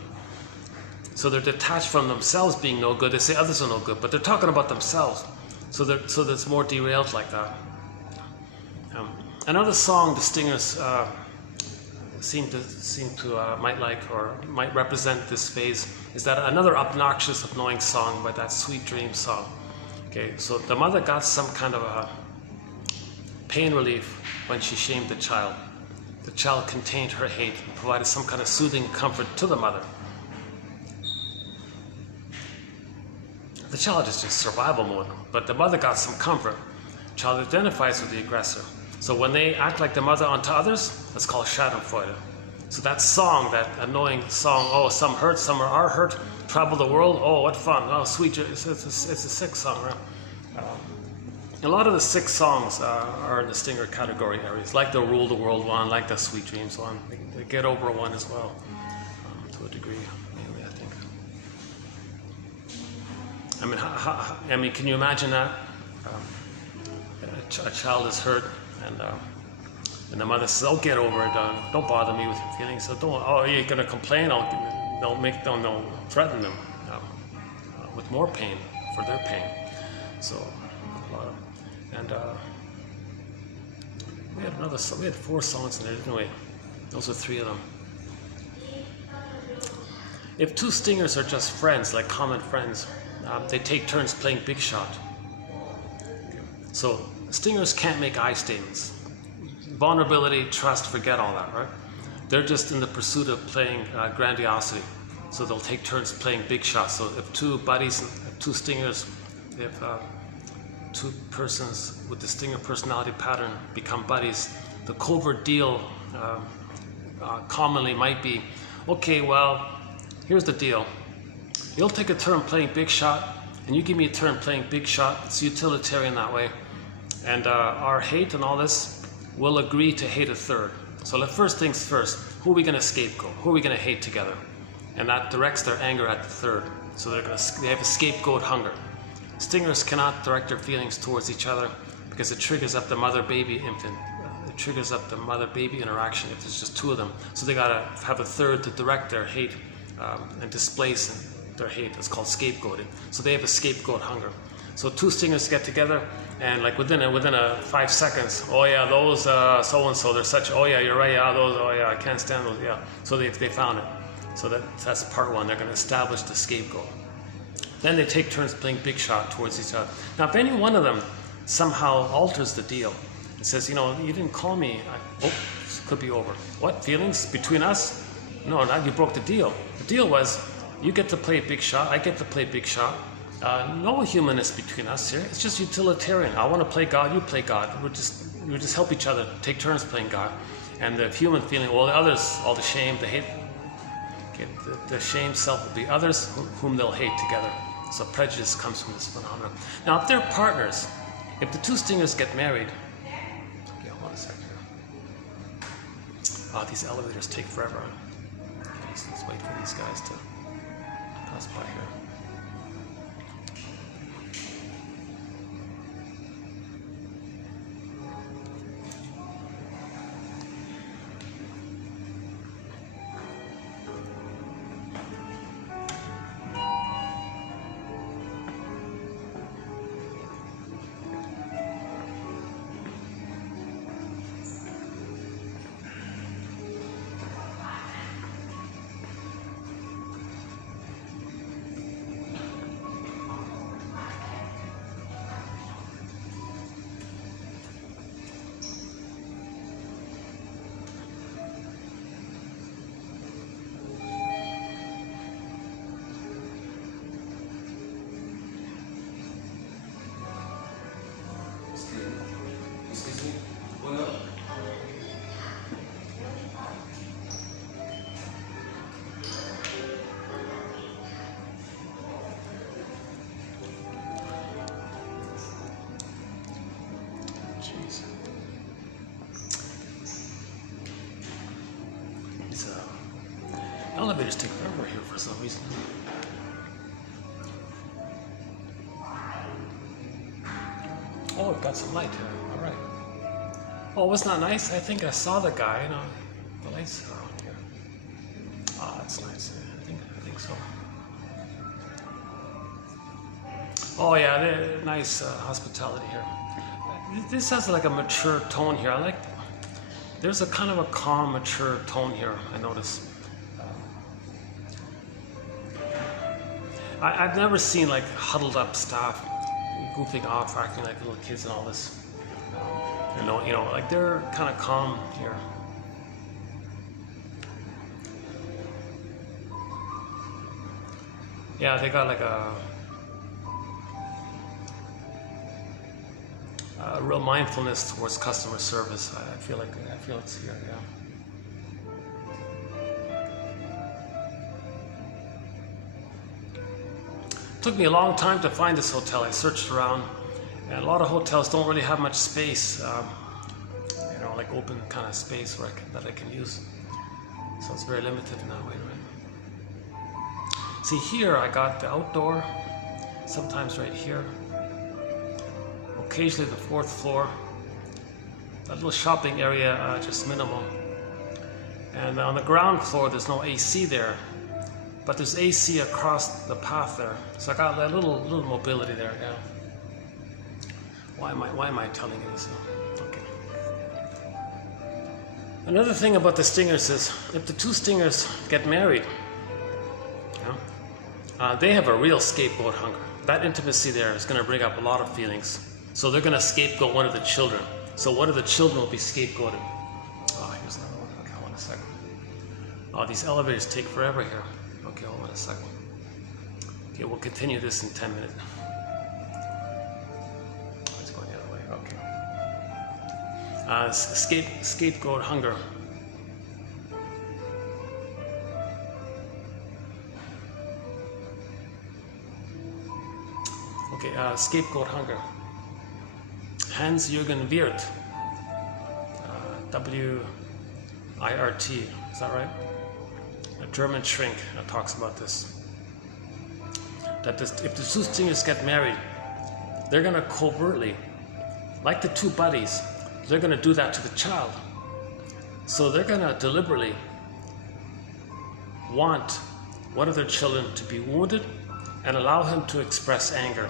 So they're detached from themselves being no good. They say others are no good, but they're talking about themselves. So that's more derailed like that. Another song the stingers might like or might represent this phase is that another obnoxious, annoying song by that Sweet Dream song. Okay, so the mother got some kind of a pain relief when she shamed the child. The child contained her hate and provided some kind of soothing comfort to the mother. The child is just survival mode, but the mother got some comfort. The child identifies with the aggressor. So when they act like the mother onto others, that's called Schadenfreude. So that song, that annoying song, oh, some hurt, some are hurt, travel the world, oh, what fun, oh, sweet, it's a sick song, right? A lot of the sick songs are in the stinger category areas, like the Rule the World one, like the Sweet Dreams one, the Get Over one as well, to a degree, maybe, I think. I mean, can you imagine that? A child is hurt, and the mother says, "Oh, get over it. Don't bother me with your feelings. So don't. Oh, you're gonna complain? Don't threaten them with more pain for their pain." So, we had 4 songs in there, didn't we? Those are 3 of them. If 2 stingers are just friends, like common friends, they take turns playing big shot. So stingers can't make I statements. Vulnerability, trust, forget all that, right? They're just in the pursuit of playing grandiosity. So they'll take turns playing big shots. So if 2 buddies, 2 stingers, if 2 persons with the stinger personality pattern become buddies, the covert deal commonly might be, okay, well, here's the deal. You'll take a turn playing big shot, and you give me a turn playing big shot. It's utilitarian that way. And our hate and all this, we'll agree to hate a third. So the first things first, who are we going to scapegoat? Who are we going to hate together? And that directs their anger at the third. So they have a scapegoat hunger. Stingers cannot direct their feelings towards each other because it triggers up the mother-baby infant. It triggers up the mother-baby interaction if there's just 2 of them. So they got to have a third to direct their hate and displace their hate. It's called scapegoating. So they have a scapegoat hunger. So 2 stingers get together, and like within a 5 seconds, oh yeah, those so and so, they're such, oh yeah, you're right, yeah, those, oh yeah, I can't stand those, yeah. So they found it. So that's part 1. They're going to establish the scapegoat. Then they take turns playing big shot towards each other. Now, if any one of them somehow alters the deal and says, you know, you didn't call me, this could be over. What, feelings between us? No, not you broke the deal. The deal was, you get to play big shot, I get to play big shot. No humanness between us here. It's just utilitarian. I want to play God, you play God. We just help each other, take turns playing God. And the human feeling, well, the others, all the shame, the hate, okay, the shame self will be others whom they'll hate together. So prejudice comes from this phenomenon. Now, if they're partners, if the 2 stingers get married, okay, hold on a second here. These elevators take forever. Okay, so let's wait for these guys to pass by here. Elevators take forever here for some reason. Oh, it got some light here. All right. Oh, was not nice? I think I saw the guy. You know, the lights are on here. Oh, that's nice. I think so. Oh yeah, nice hospitality here. This has like a mature tone here. I like. There's a kind of a calm, mature tone here, I notice. I've never seen like huddled up staff goofing off, acting like little kids and all this. You know, like they're kind of calm here. Yeah, they got like a real mindfulness towards customer service. I feel it's here. Yeah. Took me a long time to find this hotel. I searched around, and a lot of hotels don't really have much space. You know, like open kind of space that I can use. So it's very limited in that way, right? See here, I got the outdoor, sometimes right here, occasionally the 4th floor, that little shopping area, just minimal. And on the ground floor, there's no AC there, but there's AC across the path there. So I got that little mobility there, yeah. Why am I telling you this? Okay. Another thing about the stingers is, if the 2 stingers get married, they have a real scapegoat hunger. That intimacy there is going to bring up a lot of feelings. So they're going to scapegoat one of the children. So one of the children will be scapegoated. Oh, here's another one. Okay, hold on a second. Oh, these elevators take forever here. Okay, hold on a second. Okay, we'll continue this in 10 minutes. Oh, it's going the other way. Okay. Scapegoat hunger. Okay, scapegoat hunger. Hans-Jürgen Wirth, W-I-R-T, is that right? A German shrink that talks about this. That if the 2 stingers get married, they're going to covertly, like the 2 buddies, they're going to do that to the child. So they're going to deliberately want one of their children to be wounded and allow him to express anger.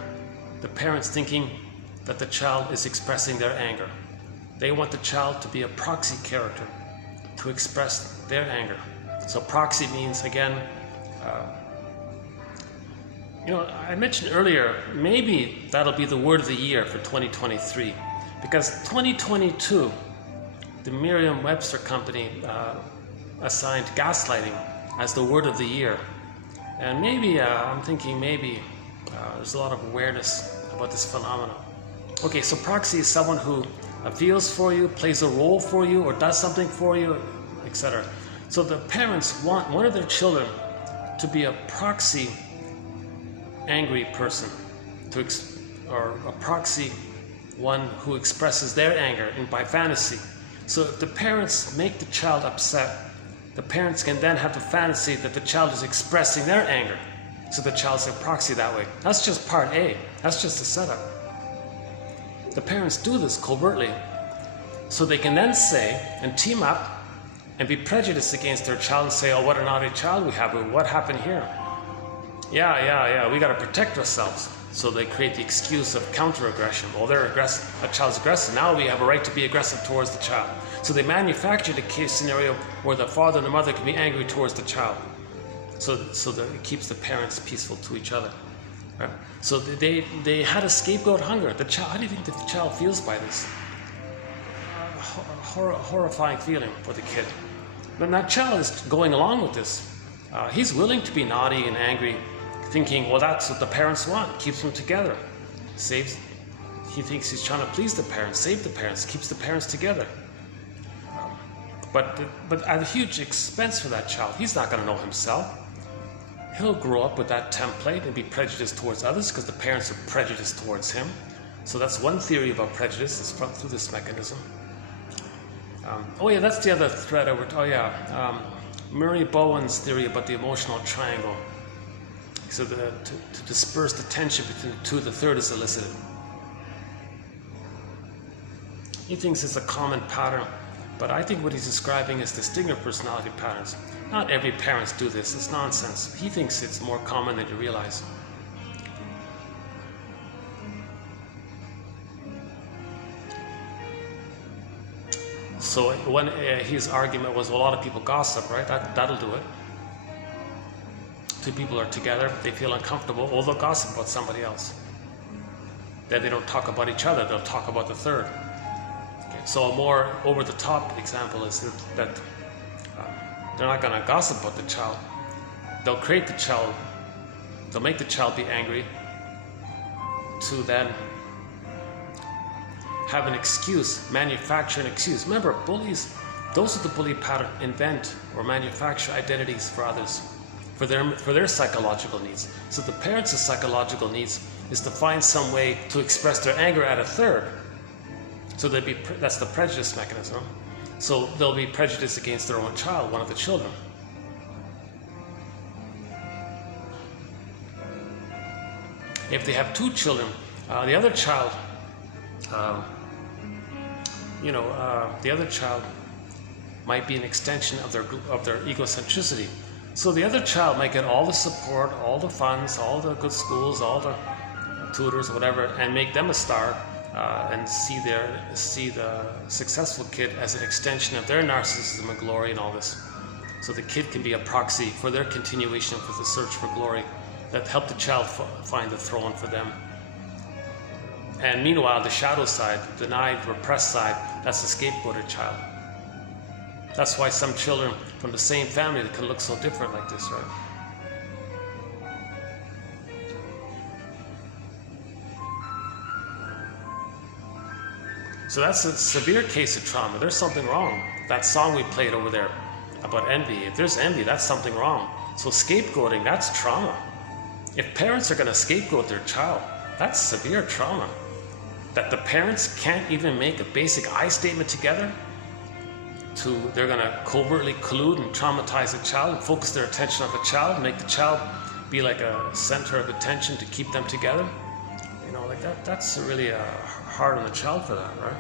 The parents thinking that the child is expressing their anger. They want the child to be a proxy character to express their anger. So proxy means, again, you know, I mentioned earlier, maybe that'll be the word of the year for 2023, because 2022, the Merriam-Webster company assigned gaslighting as the word of the year. And maybe, I'm thinking maybe there's a lot of awareness about this phenomenon. Okay, so proxy is someone who feels for you, plays a role for you, or does something for you, etc. So the parents want one of their children to be a proxy angry person, or a proxy one who expresses their anger by fantasy. So if the parents make the child upset, the parents can then have the fantasy that the child is expressing their anger. So the child's a proxy that way. That's just part A. That's just the setup. The parents do this covertly, so they can then say and team up and be prejudiced against their child and say, oh, what a naughty child we have. What happened here? Yeah, we got to protect ourselves. So they create the excuse of counter-aggression. Well, they're aggressive. A child's aggressive. Now we have a right to be aggressive towards the child. So they manufactured a case scenario where the father and the mother can be angry towards the child. So that it keeps the parents peaceful to each other. Right? So they had a scapegoat hunger. The child. How do you think the child feels by this? Horrifying feeling for the kid. But that child is going along with this. He's willing to be naughty and angry, thinking, well, that's what the parents want. Keeps them together. He thinks he's trying to please the parents, save the parents, keeps the parents together. But at a huge expense for that child. He's not going to know himself. He'll grow up with that template and be prejudiced towards others because the parents are prejudiced towards him. So that's one theory about prejudice, is through this mechanism. That's the other thread. Murray Bowen's theory about the emotional triangle. So to disperse the tension between the two, the third is elicited. He thinks it's a common pattern, but I think what he's describing is the Stinger personality patterns. Not every parents do this. It's nonsense. He thinks it's more common than you realize. So when his argument was, well, a lot of people gossip, right? That'll do it. Two people are together, they feel uncomfortable, they'll gossip about somebody else. Then they don't talk about each other, they'll talk about the third. Okay. So a more over-the-top example is that they're not going to gossip about the child. They'll create the child, they'll make the child be angry to then have an excuse, manufacture an excuse. Remember, bullies, those are the bully pattern, invent or manufacture identities for others, for their psychological needs. So the parents' psychological needs is to find some way to express their anger at a third. So that's the prejudice mechanism. So they'll be prejudiced against their own child, one of the children. If they have two children, the other child, the other child might be an extension of their egocentricity. So the other child might get all the support, all the funds, all the good schools, all the tutors, whatever, and make them a star, and see the successful kid as an extension of their narcissism and glory and all this. So the kid can be a proxy for their continuation for the search for glory that helped the child find the throne for them. And meanwhile, the shadow side, denied, repressed side, that's the scapegoated child. That's why some children from the same family can look so different like this, right? So that's a severe case of trauma. There's something wrong. That song we played over there about envy, if there's envy, that's something wrong. So scapegoating, that's trauma. If parents are going to scapegoat their child, that's severe trauma. That the parents can't even make a basic I statement together, they're going to covertly collude and traumatize the child and focus their attention on the child and make the child be like a center of attention to keep them together. You know, like that's really hard on the child for that, right?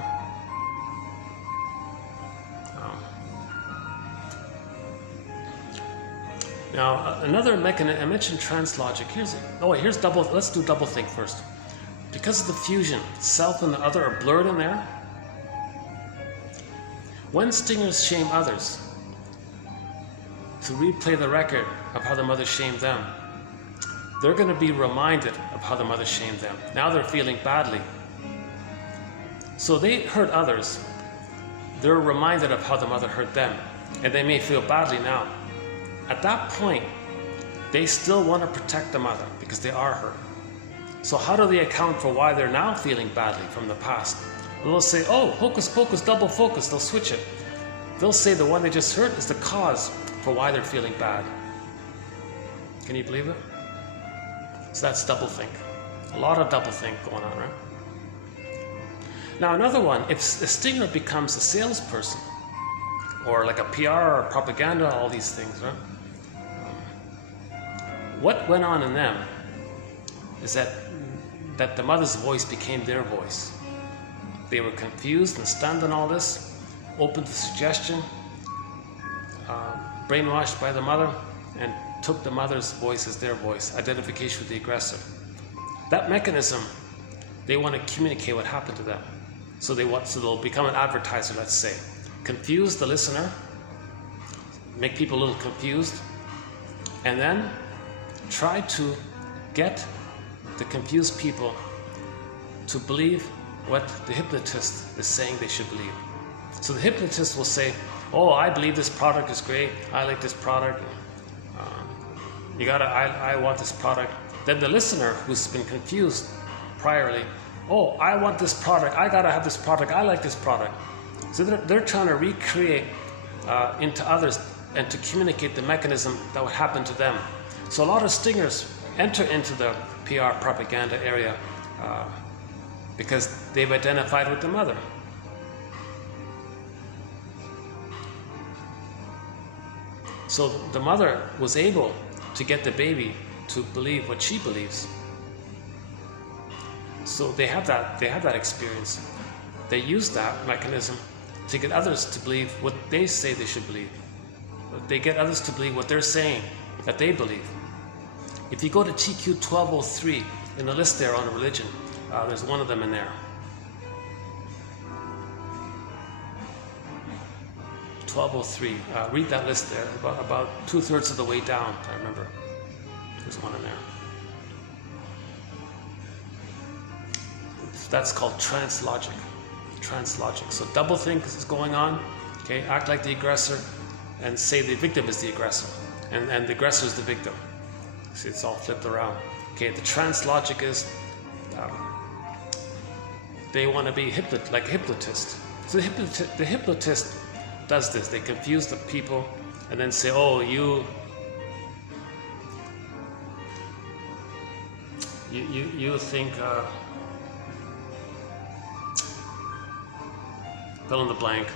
Now, another mechanism, I mentioned translogic. Here's double, let's do double think first. Because of the fusion, self and the other are blurred in there. When stingers shame others, to replay the record of how the mother shamed them, they're going to be reminded of how the mother shamed them. Now they're feeling badly. So they hurt others. They're reminded of how the mother hurt them, and they may feel badly now. At that point, they still want to protect the mother because they are hurt. So how do they account for why they're now feeling badly from the past? They'll say, oh, hocus pocus, double focus. They'll switch it. They'll say the one they just hurt is the cause for why they're feeling bad. Can you believe it? So that's double think. A lot of double think going on, right? Now another one, if a stinger becomes a salesperson, or like a PR or propaganda, all these things, right? What went on in them is that the mother's voice became their voice. They were confused and stunned on all this, open to suggestion, brainwashed by the mother, and took the mother's voice as their voice, identification with the aggressor. That mechanism, they want to communicate what happened to them. So they'll become an advertiser, let's say. Confuse the listener, make people a little confused, and then try to get the confused people to believe what the hypnotist is saying they should believe. So the hypnotist will say, oh, I believe this product is great, I like this product, I want this product. Then the listener who's been confused priorly, oh, I want this product, I gotta have this product, I like this product. So they're trying to recreate into others and to communicate the mechanism that would happen to them. So a lot of stingers enter into the PR propaganda area because they've identified with the mother. So the mother was able to get the baby to believe what she believes. So they have that experience. They use that mechanism to get others to believe what they say they should believe. They get others to believe what they're saying that they believe. If you go to TQ 1203 in the list there on religion, there's one of them in there. 1203. Read that list there. About 2/3 of the way down. I remember. There's one in there. That's called trance logic. Trance logic. So doublethink is going on. Okay, act like the aggressor, and say the victim is the aggressor, and the aggressor is the victim. See, it's all flipped around. Okay, the trance logic is they want to be like a hypnotist. So the hypnotist does this. They confuse the people and then say, "Oh, you think fill in the blank,"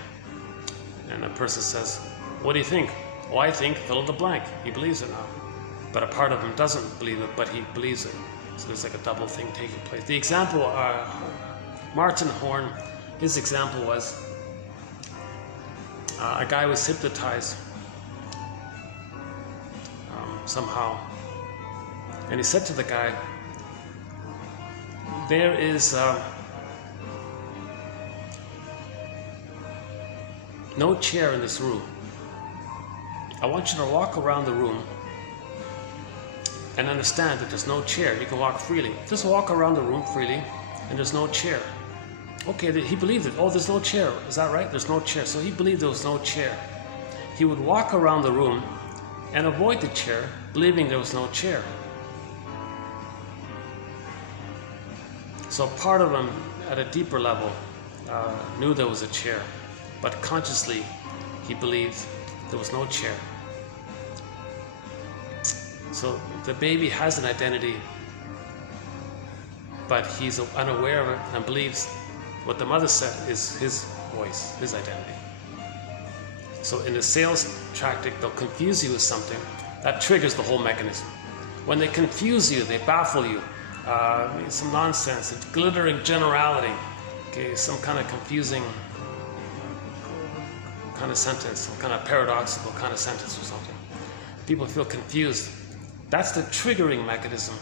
and the person says, "What do you think?" "Oh, I think fill in the blank." He believes it now, but a part of him doesn't believe it, but he believes it. So there's like a double thing taking place. The example, Martin Horn, his example was a guy was hypnotized somehow, and he said to the guy, "There is no chair in this room. I want you to walk around the room and understand that there's no chair. You can walk freely. Just walk around the room freely, and there's no chair." Okay, he believed it. "Oh, there's no chair. Is that right? There's no chair." So he believed there was no chair. He would walk around the room and avoid the chair, believing there was no chair. So part of him, at a deeper level, knew there was a chair, but consciously he believed there was no chair. So the baby has an identity, but he's unaware of it and believes what the mother said is his voice, his identity. So in the sales tactic, they'll confuse you with something. That triggers the whole mechanism. When they confuse you, they baffle you. Some nonsense, a glittering generality, okay, some kind of confusing kind of sentence, some kind of paradoxical kind of sentence or something. People feel confused. That's the triggering mechanism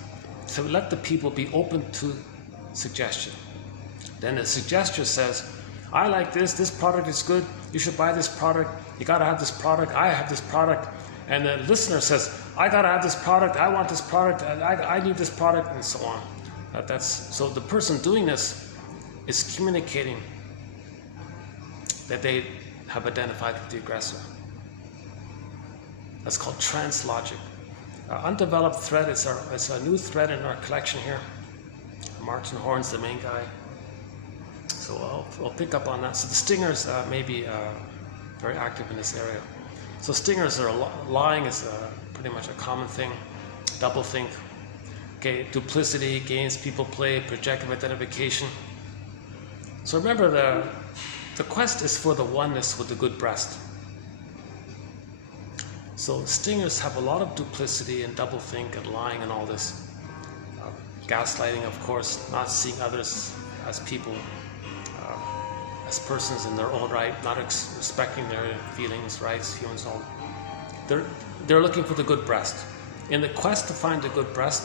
to let the people be open to suggestion. Then the suggester says, "I like this product is good, you should buy this product, you gotta have this product, I have this product." And the listener says, "I gotta have this product, I want this product, I need this product," and so on. So the person doing this is communicating that they have identified with the aggressor. That's called trance logic. Undeveloped thread is a new thread in our collection here. Martin Horn's the main guy. So I'll pick up on that. So the stingers may be very active in this area. So stingers are lying is pretty much a common thing. Doublethink. Okay, duplicity, games people play, projective identification. So remember the quest is for the oneness with the good breast. So stingers have a lot of duplicity and doublethink and lying and all this. Gaslighting, of course, not seeing others as people, as persons in their own right, not respecting their feelings, rights, humans, all. They're looking for the good breast. In the quest to find the good breast,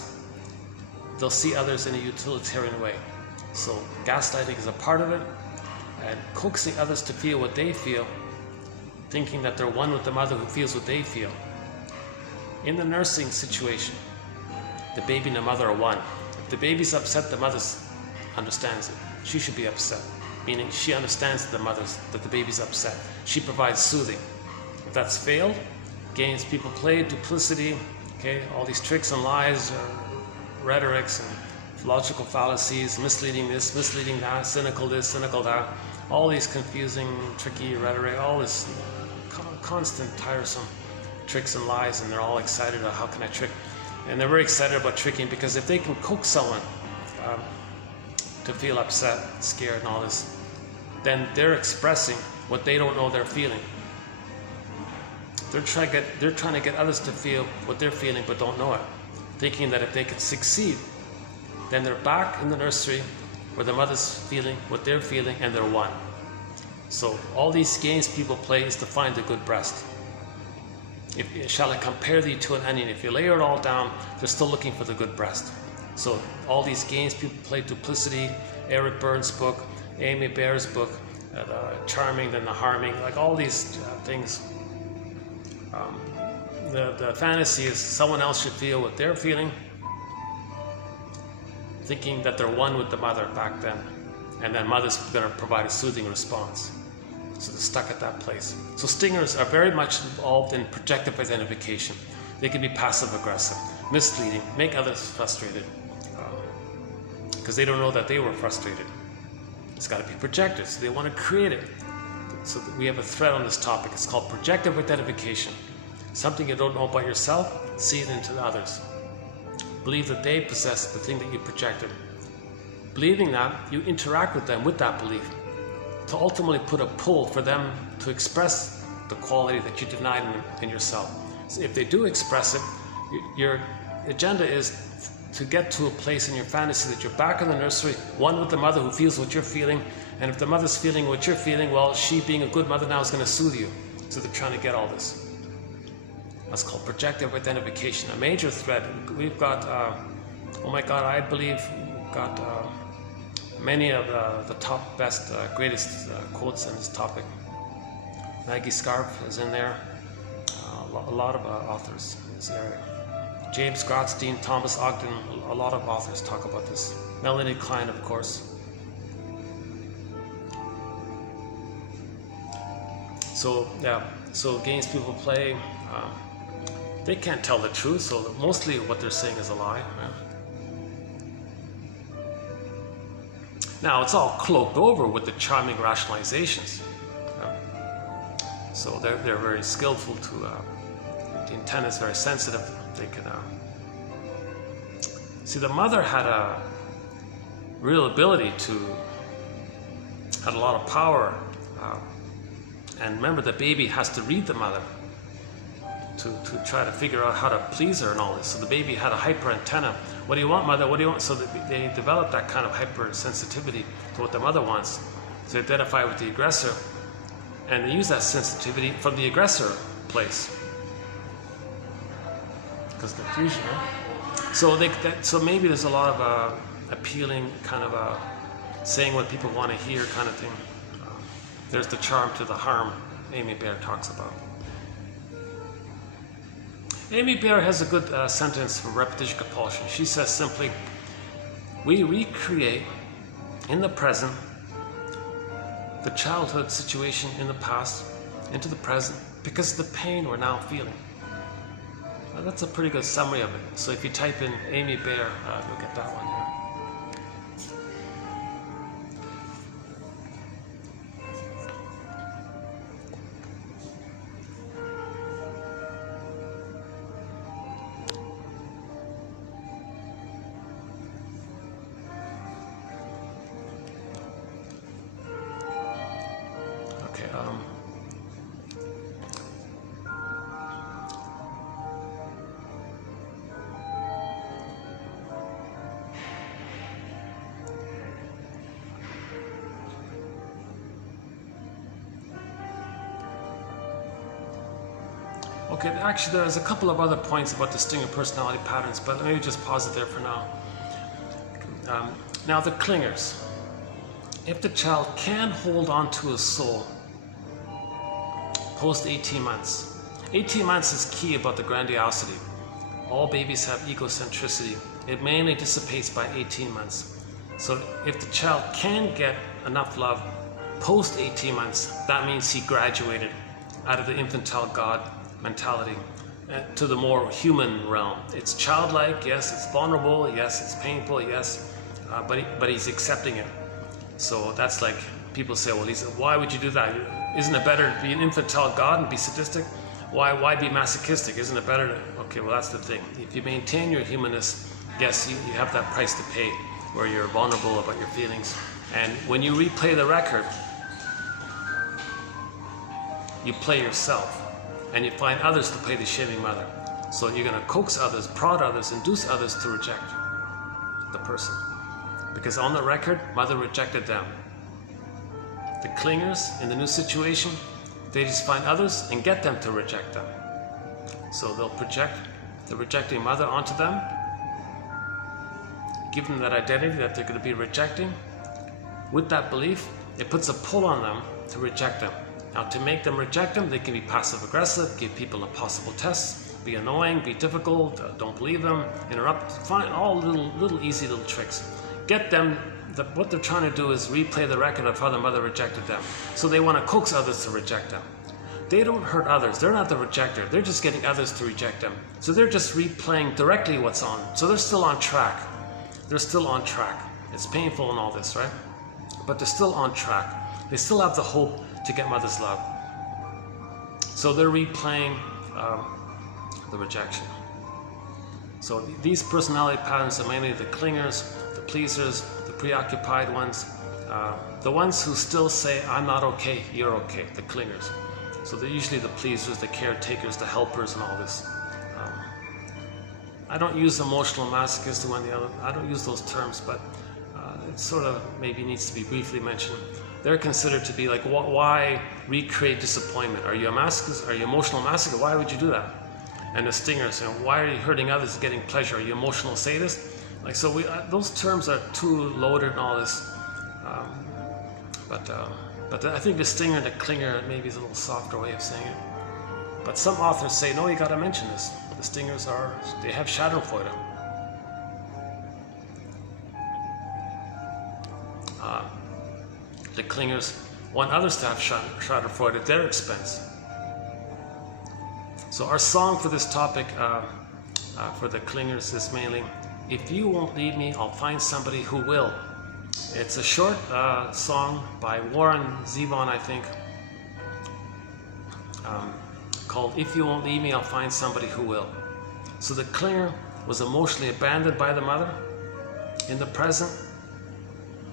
they'll see others in a utilitarian way. So gaslighting is a part of it, and coaxing others to feel what they feel, thinking that they're one with the mother who feels what they feel. In the nursing situation, the baby and the mother are one. If the baby's upset, the mother understands it. She should be upset, meaning she understands that the baby's upset. She provides soothing. If that's failed, games people play, duplicity, okay, all these tricks and lies, rhetorics and logical fallacies, misleading this, misleading that, cynical this, cynical that, all these confusing, tricky rhetoric, all this constant, tiresome tricks and lies, and they're all excited about how can I trick. And they're very excited about tricking because if they can coax someone to feel upset, scared, and all this, then they're expressing what they don't know they're feeling. They're trying to get others to feel what they're feeling but don't know it, thinking that if they can succeed, then they're back in the nursery where the mother's feeling what they're feeling and they're one. So all these games people play is to find the good breast. Shall I compare thee to an onion? If you layer it all down, they're still looking for the good breast. So all these games people play, duplicity, Eric Burns' book, Amy Baer's book, charming than the harming, like all these things. The fantasy is someone else should feel what they're feeling, thinking that they're one with the mother back then, and then mother's going to provide a soothing response. So they're stuck at that place. So stingers are very much involved in projective identification. They can be passive aggressive, misleading, make others frustrated, because they don't know that they were frustrated. It's got to be projected, so they want to create it. So we have a thread on this topic. It's called projective identification. Something you don't know about yourself, see it into others. Believe that they possess the thing that you projected. Believing that, you interact with them with that belief to ultimately put a pull for them to express the quality that you denied in yourself. So if they do express it, your agenda is to get to a place in your fantasy that you're back in the nursery, one with the mother who feels what you're feeling, and if the mother's feeling what you're feeling, well, she being a good mother now is going to soothe you. So they're trying to get all this. That's called projective identification, a major thread. We've got, oh my God, I believe we've got many of the top, best, greatest quotes on this topic. Maggie Scarf is in there, a lot of authors in this area. James Grotstein, Thomas Ogden, a lot of authors talk about this. Melanie Klein, of course. So, yeah, so games people play, they can't tell the truth, so mostly what they're saying is a lie. Yeah. Now, it's all cloaked over with the charming rationalizations. So they're very skillful to, the antenna is very sensitive. They can, see, the mother had a real ability had a lot of power. And remember, the baby has to read the mother to try to figure out how to please her and all this. So the baby had a hyper antenna. What do you want, mother? What do you want? So they developed that kind of hypersensitivity to what the mother wants to identify with the aggressor, and they use that sensitivity from the aggressor place. Because confusion, huh? So maybe there's a lot of appealing, kind of saying what people want to hear, kind of thing. There's the charm to the harm Amy Baer talks about. Amy Baer has a good sentence for repetition compulsion. She says simply, we recreate in the present the childhood situation in the past into the present because of the pain we're now feeling. That's a pretty good summary of it. So if you type in Amy Baer, you'll get that one here. Okay, actually there's a couple of other points about the stinger personality patterns, but let me just pause it there for now. Now the clingers. If the child can hold on to a soul post 18 months. 18 months is key about the grandiosity. All babies have egocentricity. It mainly dissipates by 18 months. So if the child can get enough love post 18 months, that means he graduated out of the infantile God mentality to the more human realm. It's childlike, yes, it's vulnerable, yes, it's painful, yes, but he's accepting it. So that's like people say, well, why would you do that? Isn't it better to be an infantile God and be sadistic? Why be masochistic? Isn't it better to... Okay, well, that's the thing. If you maintain your humanness, yes, you have that price to pay where you're vulnerable about your feelings. And when you replay the record, you play yourself. And you find others to play the shaming mother. So you're going to coax others, prod others, induce others to reject the person. Because on the record, mother rejected them. The clingers in the new situation, they just find others and get them to reject them. So they'll project the rejecting mother onto them, give them that identity that they're going to be rejecting. With that belief, it puts a pull on them to reject them. Now, to make them reject them, they can be passive-aggressive, give people impossible tests, be annoying, be difficult, don't believe them, interrupt, find all little easy little tricks. Get them, what they're trying to do is replay the record of how the mother rejected them. So they want to coax others to reject them. They don't hurt others, they're not the rejector, they're just getting others to reject them. So they're just replaying directly what's on. So they're still on track. They're still on track. It's painful and all this, right? But they're still on track. They still have the hope to get mother's love. So they're replaying the rejection. So these personality patterns are mainly the clingers, the pleasers, the preoccupied ones, the ones who still say, I'm not okay, you're okay, the clingers. So they're usually the pleasers, the caretakers, the helpers and all this. I don't use emotional masochist or any other, I don't use those terms, but it sort of maybe needs to be briefly mentioned. They're considered to be like, why recreate disappointment? Are you a masochist? Are you emotional masochist? Why would you do that? And the stingers, why are you hurting others and getting pleasure? Are you emotional sadist? Like, so those terms are too loaded and all this. But I think the stinger and the clinger maybe is a little softer way of saying it. But some authors say, no, you got to mention this. The stingers they have Schadenfreude. The clingers want others to have Schadenfreude at their expense. So our song for this topic, for the clingers, is mainly, if you won't leave me, I'll find somebody who will. It's a short song by Warren Zevon, I think, called If You Won't Leave Me, I'll Find Somebody Who Will. So the clinger was emotionally abandoned by the mother. In the present,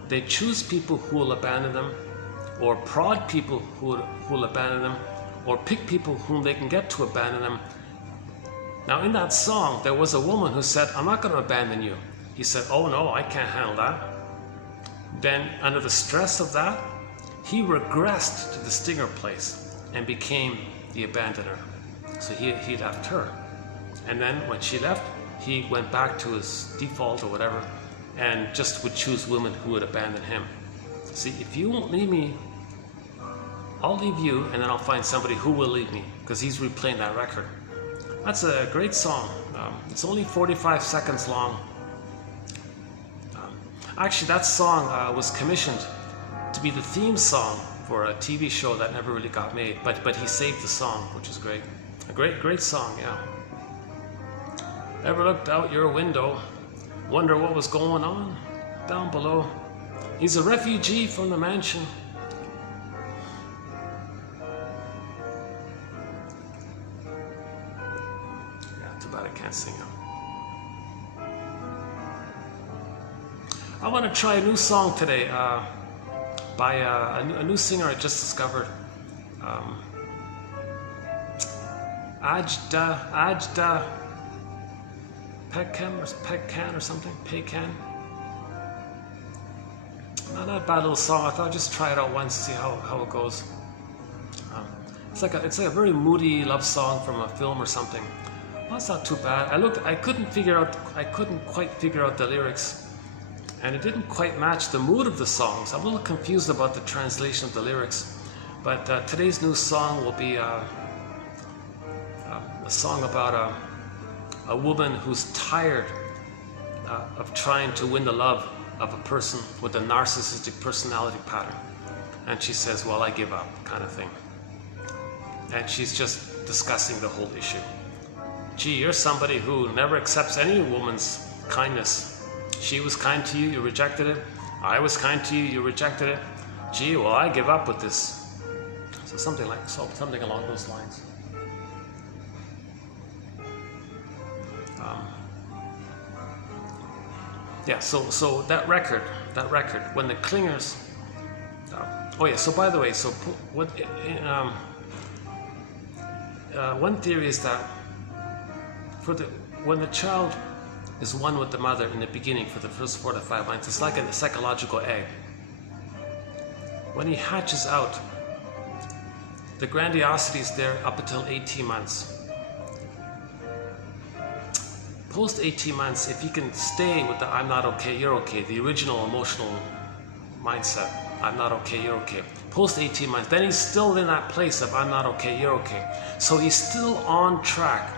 they choose people who will abandon them, or prod people who will abandon them, or pick people whom they can get to abandon them. Now in that song, there was a woman who said, I'm not going to abandon you. He said, oh no, I can't handle that. Then under the stress of that, he regressed to the stinger place and became the abandoner. So he left her. And then when she left, he went back to his default or whatever, and just would choose women who would abandon him. See, if you won't leave me, I'll leave you, and then I'll find somebody who will leave me, because he's replaying that record. That's a great song. It's only 45 seconds long. Actually, that song was commissioned to be the theme song for a TV show that never really got made, but he saved the song, which is great. A great song, yeah. Ever looked out your window, wonder what was going on down below? He's a refugee from the mansion. Yeah, too bad I can't sing now. I want to try a new song today by a new singer I just discovered. Ajda Pekkan or something. Pekkan. Not a bad little song. I thought I'd just try it out once, see how it goes. It's like a very moody love song from a film or something. Well, it's not too bad. I couldn't quite figure out the lyrics, and it didn't quite match the mood of the song. So I'm a little confused about the translation of the lyrics. But today's new song will be a song about a woman who's tired of trying to win the love of a person with a narcissistic personality pattern. And she says, well, I give up, kind of thing. And she's just discussing the whole issue. Gee, you're somebody who never accepts any woman's kindness. She was kind to you, you rejected it. I was kind to you, you rejected it. Gee, well, I give up with this. So something along those lines. Yeah, so that record, when the clingers, oh yeah, so by the way, one theory is that when the child is one with the mother in the beginning for the first 4 to 5 months, it's like a psychological egg. When he hatches out, the grandiosity is there up until 18 months. Post 18 months, if he can stay with the I'm not okay, you're okay, the original emotional mindset, I'm not okay, you're okay. Post 18 months, then he's still in that place of I'm not okay, you're okay. So he's still on track.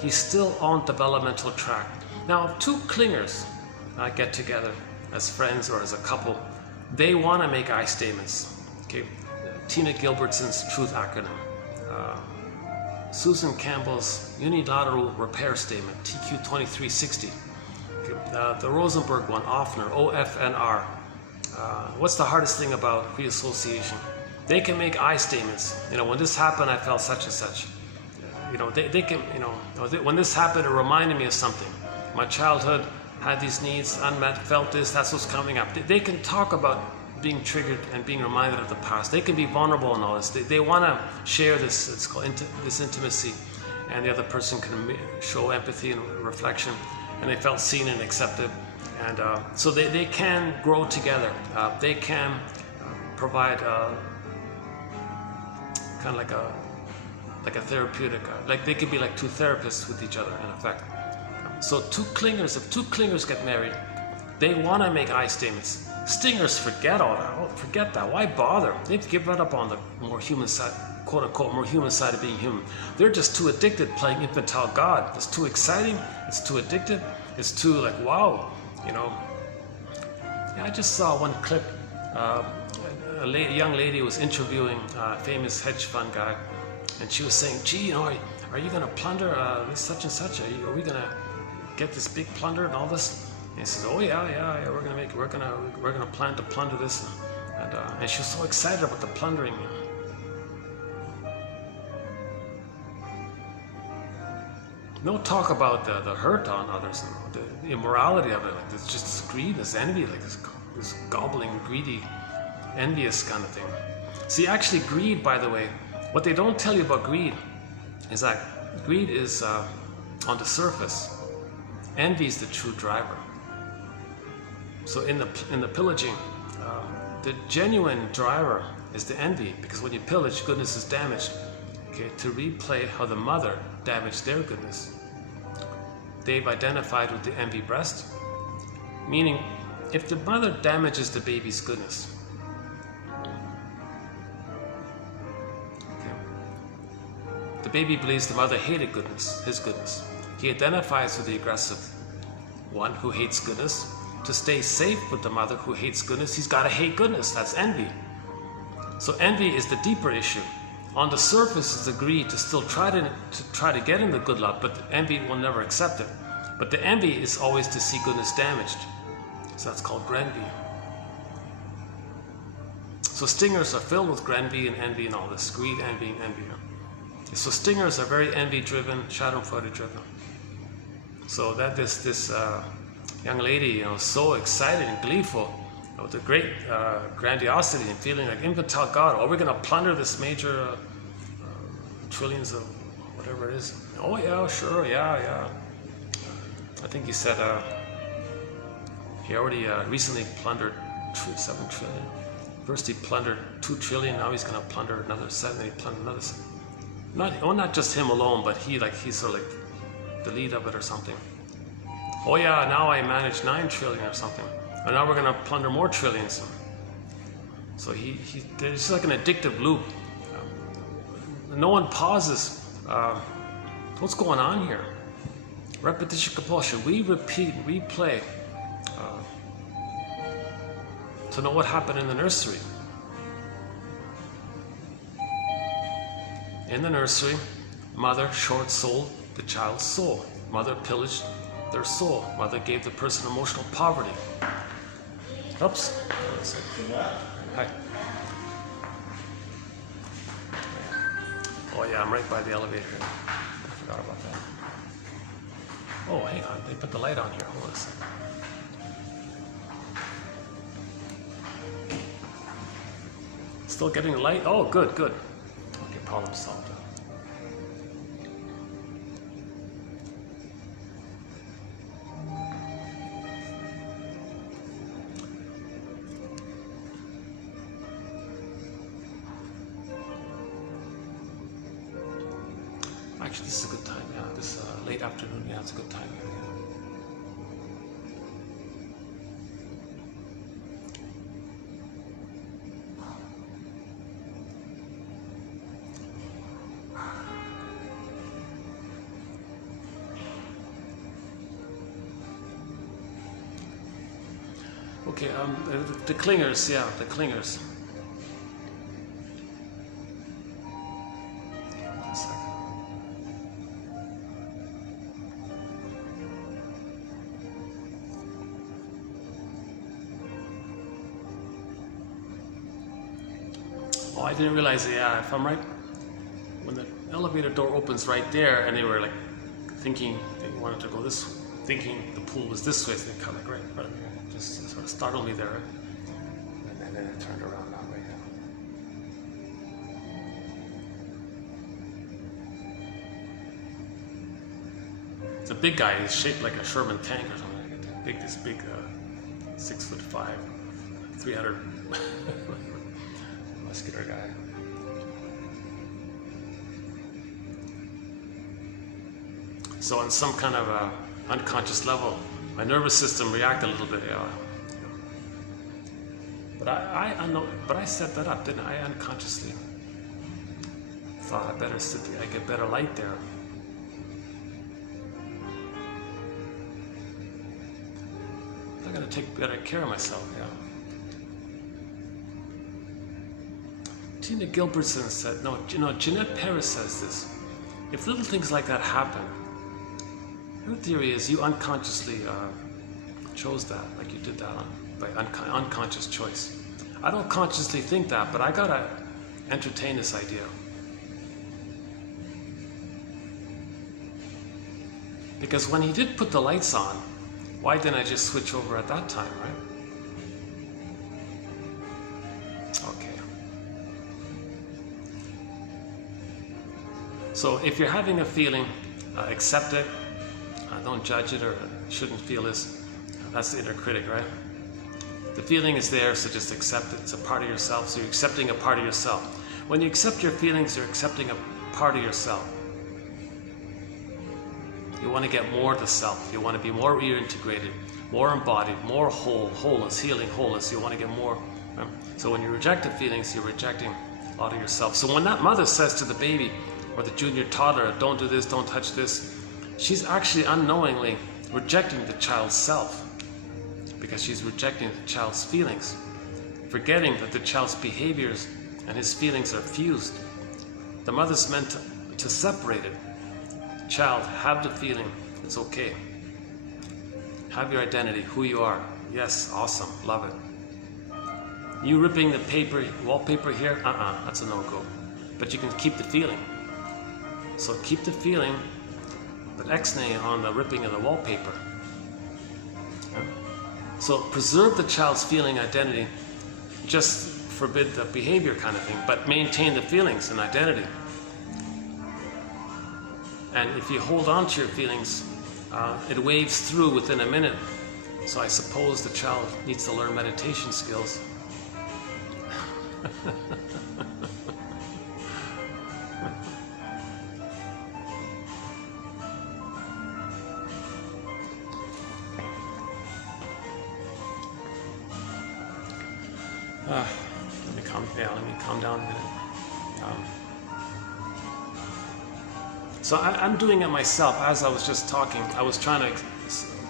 He's still on developmental track. Now, if two clingers get together as friends or as a couple, they want to make I statements. Okay, Tina Gilbertson's truth acronym, Susan Campbell's unilateral repair statement, TQ2360. Okay, the Rosenberg one, Offner, OFNR. What's the hardest thing about reassociation? They can make I statements. You know, when this happened, I felt such and such. You know, they can, you know, when this happened, it reminded me of something. My childhood had these needs, unmet, felt this, that's what's coming up. They can talk about being triggered and being reminded of the past. They can be vulnerable in all this. They want to share this, it's called this intimacy, and the other person can show empathy and reflection, and they felt seen and accepted. And so they can grow together. They can provide kind of like a therapeutic, like they could be like two therapists with each other in effect. So if two clingers get married, they want to make I statements. Stingers forget all that. Oh, forget that. Why bother? They've given up on the more human side, quote unquote, more human side of being human. They're just too addicted playing infantile God. It's too exciting. It's too addictive. It's too like, wow, you know. Yeah, I just saw one clip. A young lady was interviewing a famous hedge fund guy, and she was saying, gee, you know, are you going to plunder this such and such? Are we going to get this big plunder and all this? And he says, oh yeah, we're gonna plan to plunder this, and she was so excited about the plundering. No talk about the hurt on others, and the immorality of it. Like it's just this greed, this envy, like this gobbling, greedy, envious kind of thing. See, actually, greed, by the way, what they don't tell you about greed is that greed is on the surface. Envy is the true driver. So in the pillaging, the genuine driver is the envy, because when you pillage, goodness is damaged. Okay, to replay how the mother damaged their goodness. They've identified with the envy breast, meaning if the mother damages the baby's goodness, okay, the baby believes the mother hated goodness, his goodness. He identifies with the aggressive one who hates goodness. To stay safe with the mother who hates goodness, he's got to hate goodness. That's envy. So envy is the deeper issue. On the surface is the greed to still try to get in the good lot, but envy will never accept it. But the envy is always to see goodness damaged. So that's called grenvy. So stingers are filled with grenvy and envy and all this. Greed, envy, and envy. So stingers are very envy-driven, schadenfreude-driven. So that this young lady, you know, so excited and gleeful with the great grandiosity and feeling like infantile God. Oh, we're going to plunder this major trillions of whatever it is. Oh yeah, sure, yeah. I think he said he already recently plundered 7 trillion. First he plundered 2 trillion. Now he's going to plunder another 7. He plundered another 7. Not just him alone, but he's sort of like the lead of it or something. Oh yeah, now I manage 9 trillion or something. And now we're going to plunder more trillions. So there's like an addictive loop. No one pauses. What's going on here? Repetition compulsion. We repeat, replay to know what happened in the nursery. In the nursery, mother short-sold the child's soul. Mother pillaged their soul. Mother gave the person emotional poverty. Oops. Hi. Oh yeah, I'm right by the elevator. I forgot about that. Oh, hang on. They put the light on here. Hold on a second. Still getting the light? Oh, good. Okay, problem solved. Actually, this is a good time. Yeah, this late afternoon. Yeah, it's a good time. Okay, the clingers, yeah, the clingers. One second. Oh, I didn't realize, yeah, if I'm right, when the elevator door opens right there, and they were like thinking they wanted to go this way, thinking the pool was this way, so they kind of like right here. Just sort of startled me there. And then it turned around that way. It's a big guy. He's shaped like a Sherman tank or something. This big 6'5", 300 muscular guy. So on some kind of unconscious level, my nervous system reacted a little bit. But I know. But I set that up, didn't I? I unconsciously thought I better sit there. I get better light there. I gotta take better care of myself. Yeah. Tina Gilbertson said, no, Jeanette Paris says this. If little things like that happen, her theory is you unconsciously chose that, like you did that by unconscious choice. I don't consciously think that, but I gotta entertain this idea. Because when he did put the lights on, why didn't I just switch over at that time, right? Okay. So if you're having a feeling, accept it. Don't judge it or shouldn't feel this. That's the inner critic, right? The feeling is there, so just accept it. It's a part of yourself, so you're accepting a part of yourself. When you accept your feelings, you're accepting a part of yourself. You want to get more of the self. You want to be more reintegrated, more embodied, more wholeness, healing, wholeness. You want to get more. Right? So when you reject the feelings, you're rejecting a lot of yourself. So when that mother says to the baby or the junior toddler, don't do this, don't touch this, she's actually unknowingly rejecting the child's self because she's rejecting the child's feelings, forgetting that the child's behaviors and his feelings are fused. The mother's meant to separate it. Child, have the feeling, it's okay. Have your identity, who you are. Yes, awesome, love it. You ripping the paper, wallpaper here, that's a no-go. But you can keep the feeling. So keep the feeling, but ex-nay on the ripping of the wallpaper. Yeah. So preserve the child's feeling identity, just forbid the behavior kind of thing, but maintain the feelings and identity. And if you hold on to your feelings, it waves through within a minute. So I suppose the child needs to learn meditation skills. Let me calm down a minute. So I'm doing it myself. As I was just talking, I was trying to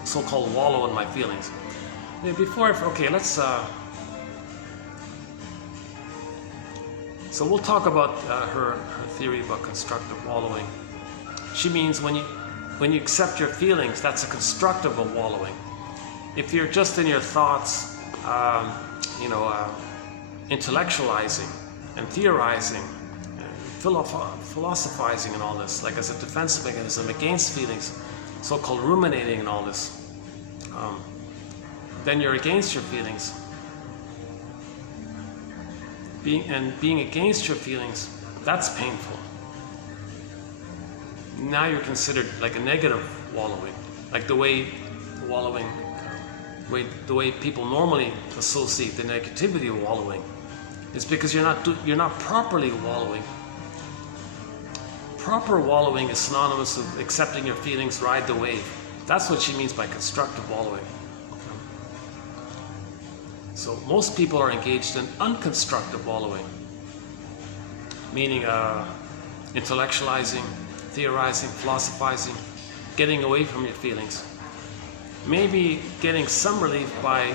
so-called wallow in my feelings. Let's. So we'll talk about her theory about constructive wallowing. She means when you accept your feelings, that's a constructive of wallowing. If you're just in your thoughts, intellectualizing and theorizing, philosophizing and all this, like as a defense mechanism against feelings, so-called ruminating and all this, then you're against your feelings. Being against your feelings, that's painful. Now you're considered like a negative wallowing, like the way people normally associate the negativity of wallowing is because you're not properly wallowing. Proper wallowing is synonymous with accepting your feelings, ride the wave. That's what she means by constructive wallowing. So most people are engaged in unconstructive wallowing, meaning intellectualizing, theorizing, philosophizing, getting away from your feelings. Maybe getting some relief by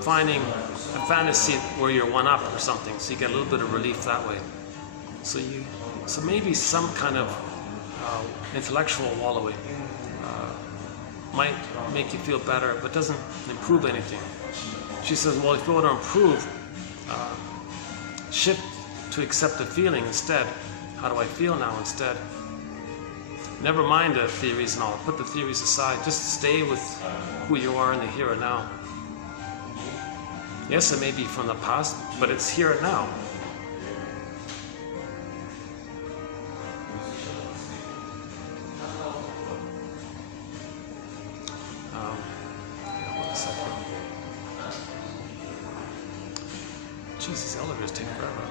finding a fantasy where you're one up or something, so you get a little bit of relief that way. So maybe some kind of intellectual wallowing might make you feel better, but doesn't improve anything. She says, well, if you want to improve, shift to accept the feeling instead. How do I feel now instead? Never mind the theories and all. Put the theories aside. Just stay with who you are in the here and now. Yes, it may be from the past, but it's here and now. Jeez, these elevators take forever.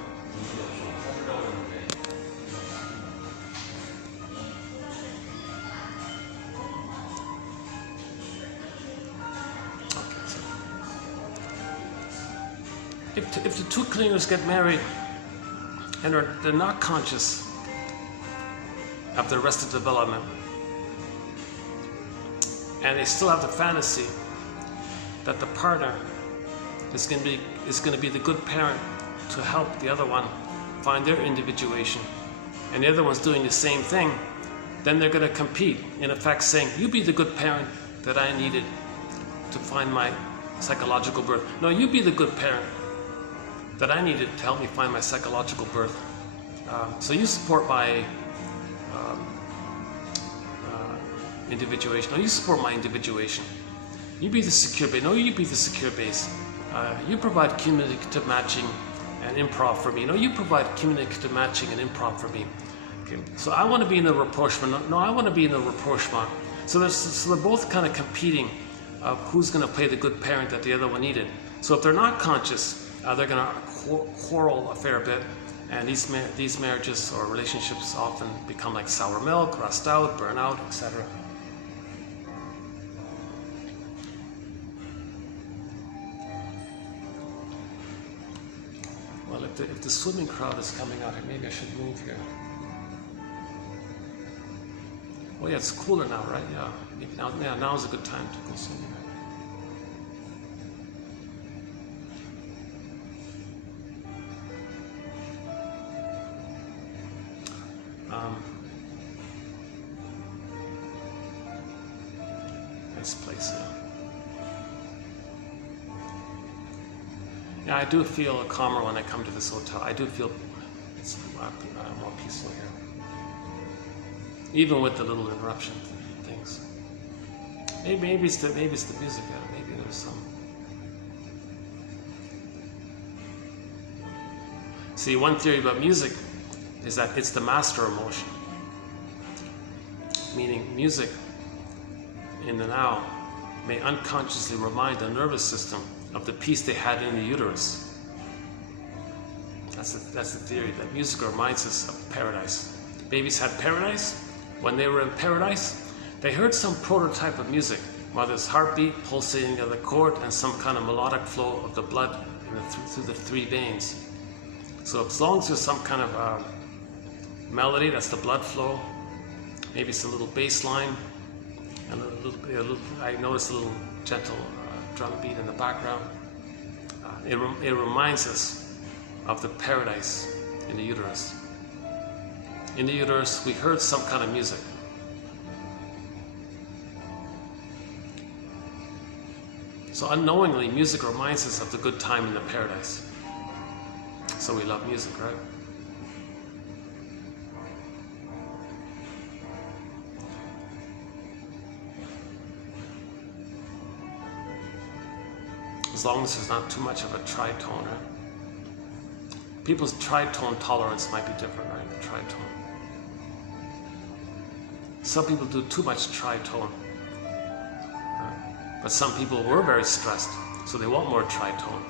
If the two cleaners get married and they're not conscious of the arrested development, and they still have the fantasy that the partner is going to be the good parent to help the other one find their individuation, and the other one's doing the same thing, then they're going to compete, in effect saying, you be the good parent that I needed to find my psychological birth. No, you be the good parent that I needed to help me find my psychological birth. So you support my individuation. No, you support my individuation. You be the secure base. No, you be the secure base. You provide communicative matching and improv for me. No, you provide communicative matching and improv for me. Okay. So I want to be in the rapprochement. No, I want to be in the rapprochement. So they're both kind of competing of who's going to play the good parent that the other one needed. So if they're not conscious, they're going to quarrel a fair bit, and these marriages or relationships often become like sour milk, rust out, burn out, etc. Well, if the swimming crowd is coming out here, maybe I should move here. Oh yeah, it's cooler now, right? Yeah, maybe now is a good time to go swimming. Nice place here. Yeah, I do feel calmer when I come to this hotel. I do feel it's more peaceful here. Even with the little interruption things. Maybe it's the music. Yeah, maybe there's some. See, one theory about music is that it's the master emotion. Meaning music in the now may unconsciously remind the nervous system of the peace they had in the uterus. That's the theory, that music reminds us of paradise. Babies had paradise. When they were in paradise, they heard some prototype of music, mother's heartbeat pulsating of the cord and some kind of melodic flow of the blood through the three veins. So as long as there's some kind of melody, that's the blood flow, maybe some little bass line, and I noticed a little gentle drum beat in the background. It reminds us of the paradise in the uterus. In the uterus, we heard some kind of music. So unknowingly, music reminds us of the good time in the paradise. So we love music, right? As long as there's not too much of a tritone, right? People's tritone tolerance might be different, right? The tritone. Some people do too much tritone. But some people were very stressed, so they want more tritone.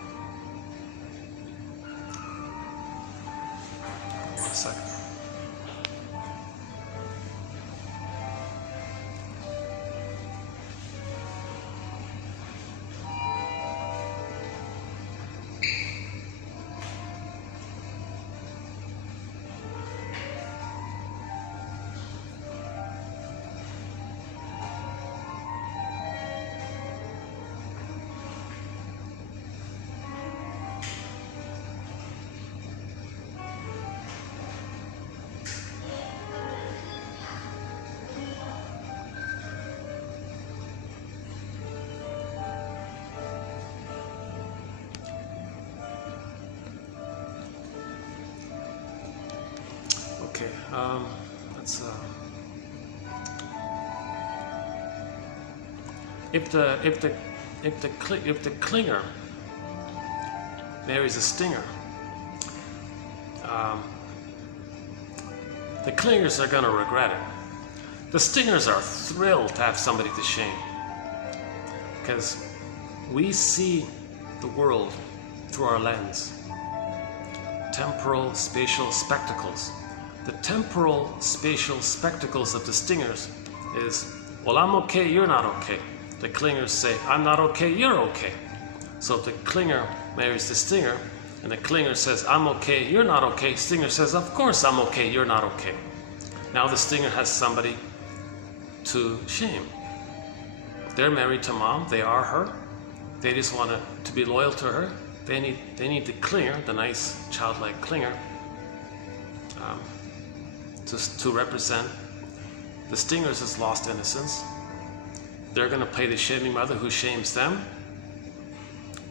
One second. That's if the clinger marries a stinger, the clingers are going to regret it. The stingers are thrilled to have somebody to shame, because we see the world through our lens. Temporal spatial spectacles. The temporal spatial spectacles of the stingers is, well, I'm okay, you're not okay. The clingers say, I'm not okay, you're okay. So if the clinger marries the stinger, and the clinger says, I'm okay, you're not okay, stinger says, of course I'm okay, you're not okay. Now the stinger has somebody to shame. They're married to mom, they are her. They just want to be loyal to her. They need the clinger, the nice childlike clinger, to represent the stingers as lost innocence. They're going to play the shaming mother who shames them.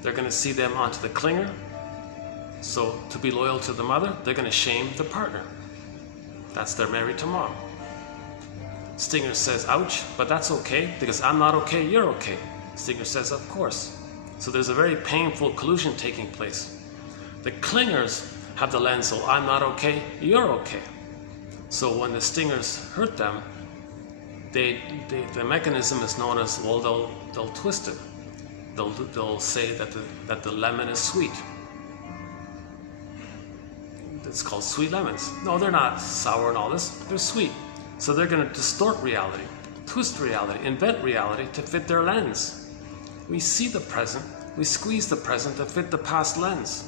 They're going to see them onto the clinger. So to be loyal to the mother, they're going to shame the partner. They're married to mom. Stinger says, ouch, but that's okay, because I'm not okay, you're okay. Stinger says, of course. So there's a very painful collusion taking place. The clingers have the lens, so I'm not okay, you're okay. So when the stingers hurt them, the mechanism is known as, well, they'll twist it. They'll say that the lemon is sweet. It's called sweet lemons. No, they're not sour and all this. They're sweet. So they're going to distort reality, twist reality, invent reality to fit their lens. We see the present, we squeeze the present to fit the past lens.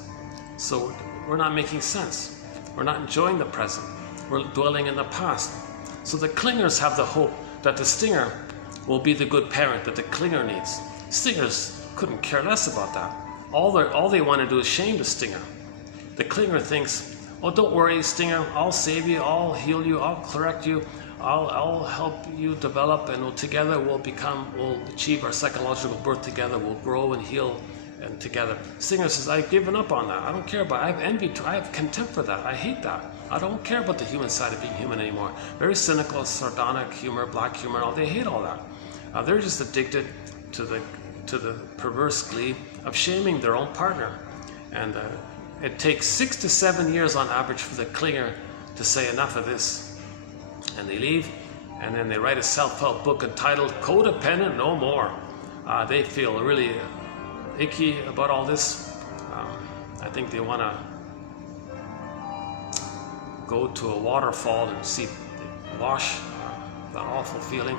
So we're not making sense. We're not enjoying the present. We're dwelling in the past. So the clingers have the hope that the stinger will be the good parent that the clinger needs. Stingers couldn't care less about that. All they want to do is shame the stinger. The clinger thinks, oh, don't worry, stinger, I'll save you, I'll heal you, I'll correct you, I'll help you develop, and together we'll achieve our psychological birth together, we'll grow and heal and together. Stinger says, I've given up on that, I don't care about it, I have envy, I have contempt for that, I hate that. I don't care about the human side of being human anymore. Very cynical, sardonic humor, black humor, they hate all that. They're just addicted to the perverse glee of shaming their own partner. And it takes 6 to 7 years on average for the clinger to say enough of this. And they leave, and then they write a self-help book entitled Codependent No More. They feel really icky about all this. I think they want to go to a waterfall and wash that awful feeling.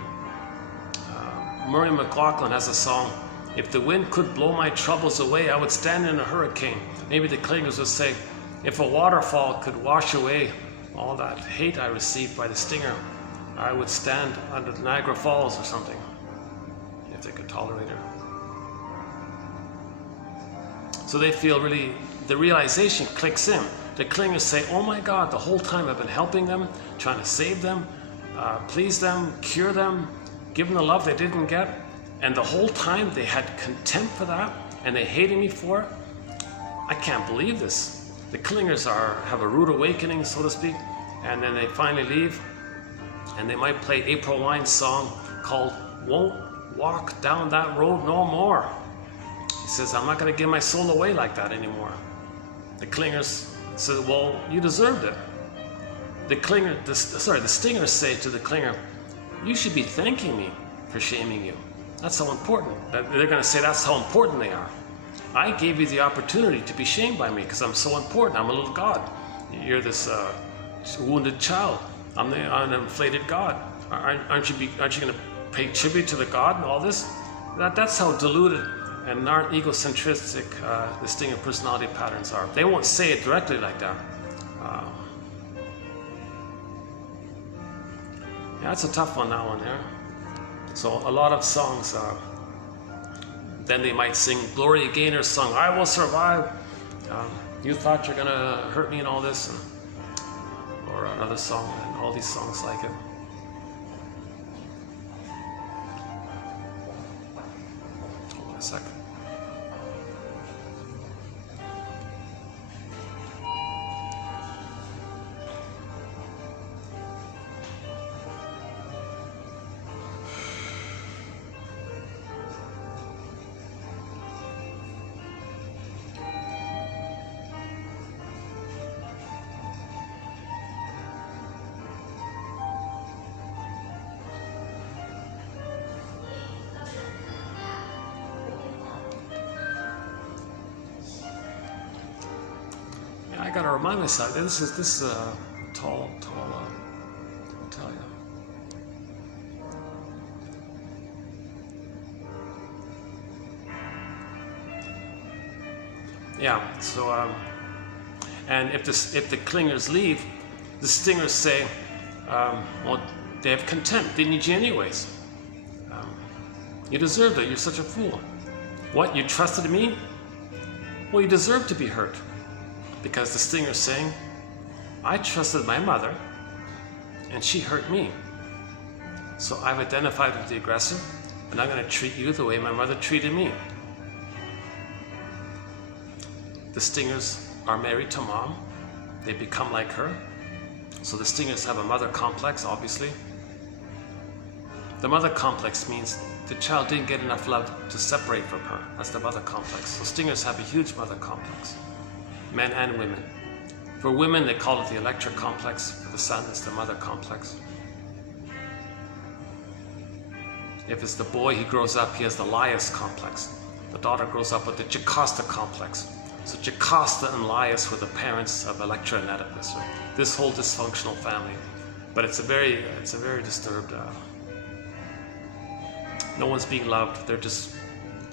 Murray McLaughlin has a song, if the wind could blow my troubles away, I would stand in a hurricane. Maybe the clingers would say, if a waterfall could wash away all that hate I received by the stinger, I would stand under the Niagara Falls or something, if they could tolerate her. So they feel really, the realization clicks in. The clingers say, oh my God, the whole time I've been helping them, trying to save them, please them, cure them, give them the love they didn't get, and the whole time they had contempt for that, and they hated me for it. I can't believe this. The clingers have a rude awakening, so to speak, and then they finally leave, and they might play April Wine's song called Won't Walk Down That Road No More. He says, I'm not going to give my soul away like that anymore. The clingers say, well, you deserved it. The stingers say to the clinger, you should be thanking me for shaming you. That's how important. They're going to say that's how important they are. I gave you the opportunity to be shamed by me because I'm so important. I'm a little God. You're this wounded child. I'm an inflated God. Aren't you going to pay tribute to the God and all this? That's how deluded and egocentristic the stinger personality patterns are. They won't say it directly like that. Yeah, that's a tough one, that one there. So a lot of songs, then they might sing Gloria Gaynor's song, I Will Survive. You thought you're going to hurt me and all this. Or another song, and all these songs like it. Hold on a second. gotta remind myself, this is tall, I'll tell you. Yeah, so, and if the clingers leave, the stingers say, well, they have contempt, they need you anyways. You deserved it, you're such a fool. What, you trusted me? Well, you deserve to be hurt. Because the stinger's saying, I trusted my mother, and she hurt me. So I've identified with the aggressor, and I'm going to treat you the way my mother treated me. The stingers are married to mom. They become like her. So the stingers have a mother complex, obviously. The mother complex means the child didn't get enough love to separate from her. That's the mother complex. So stingers have a huge mother complex. Men and women. For women, they call it the electric complex. For the son, it's the mother complex. If it's the boy, he grows up, he has the Laius complex. The daughter grows up with the Jocasta complex. So Jocasta and Laius were the parents of Electra and Oedipus. So this whole dysfunctional family. But it's a very disturbed. No one's being loved. It's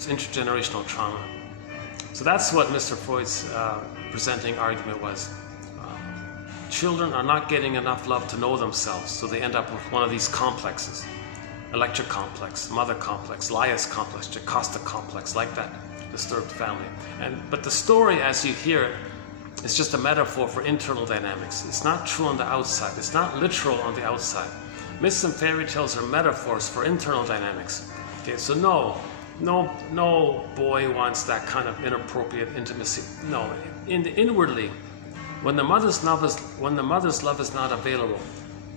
intergenerational trauma. So that's what Mr. Freud's presenting argument was. Children are not getting enough love to know themselves, so they end up with one of these complexes. Electra complex, mother complex, Laius complex, Jocasta complex, like that disturbed family. But the story, as you hear it, is just a metaphor for internal dynamics. It's not true on the outside. It's not literal on the outside. Myths and fairy tales are metaphors for internal dynamics. Okay, so no boy wants that kind of inappropriate intimacy. No, inwardly, when the mother's love is not available,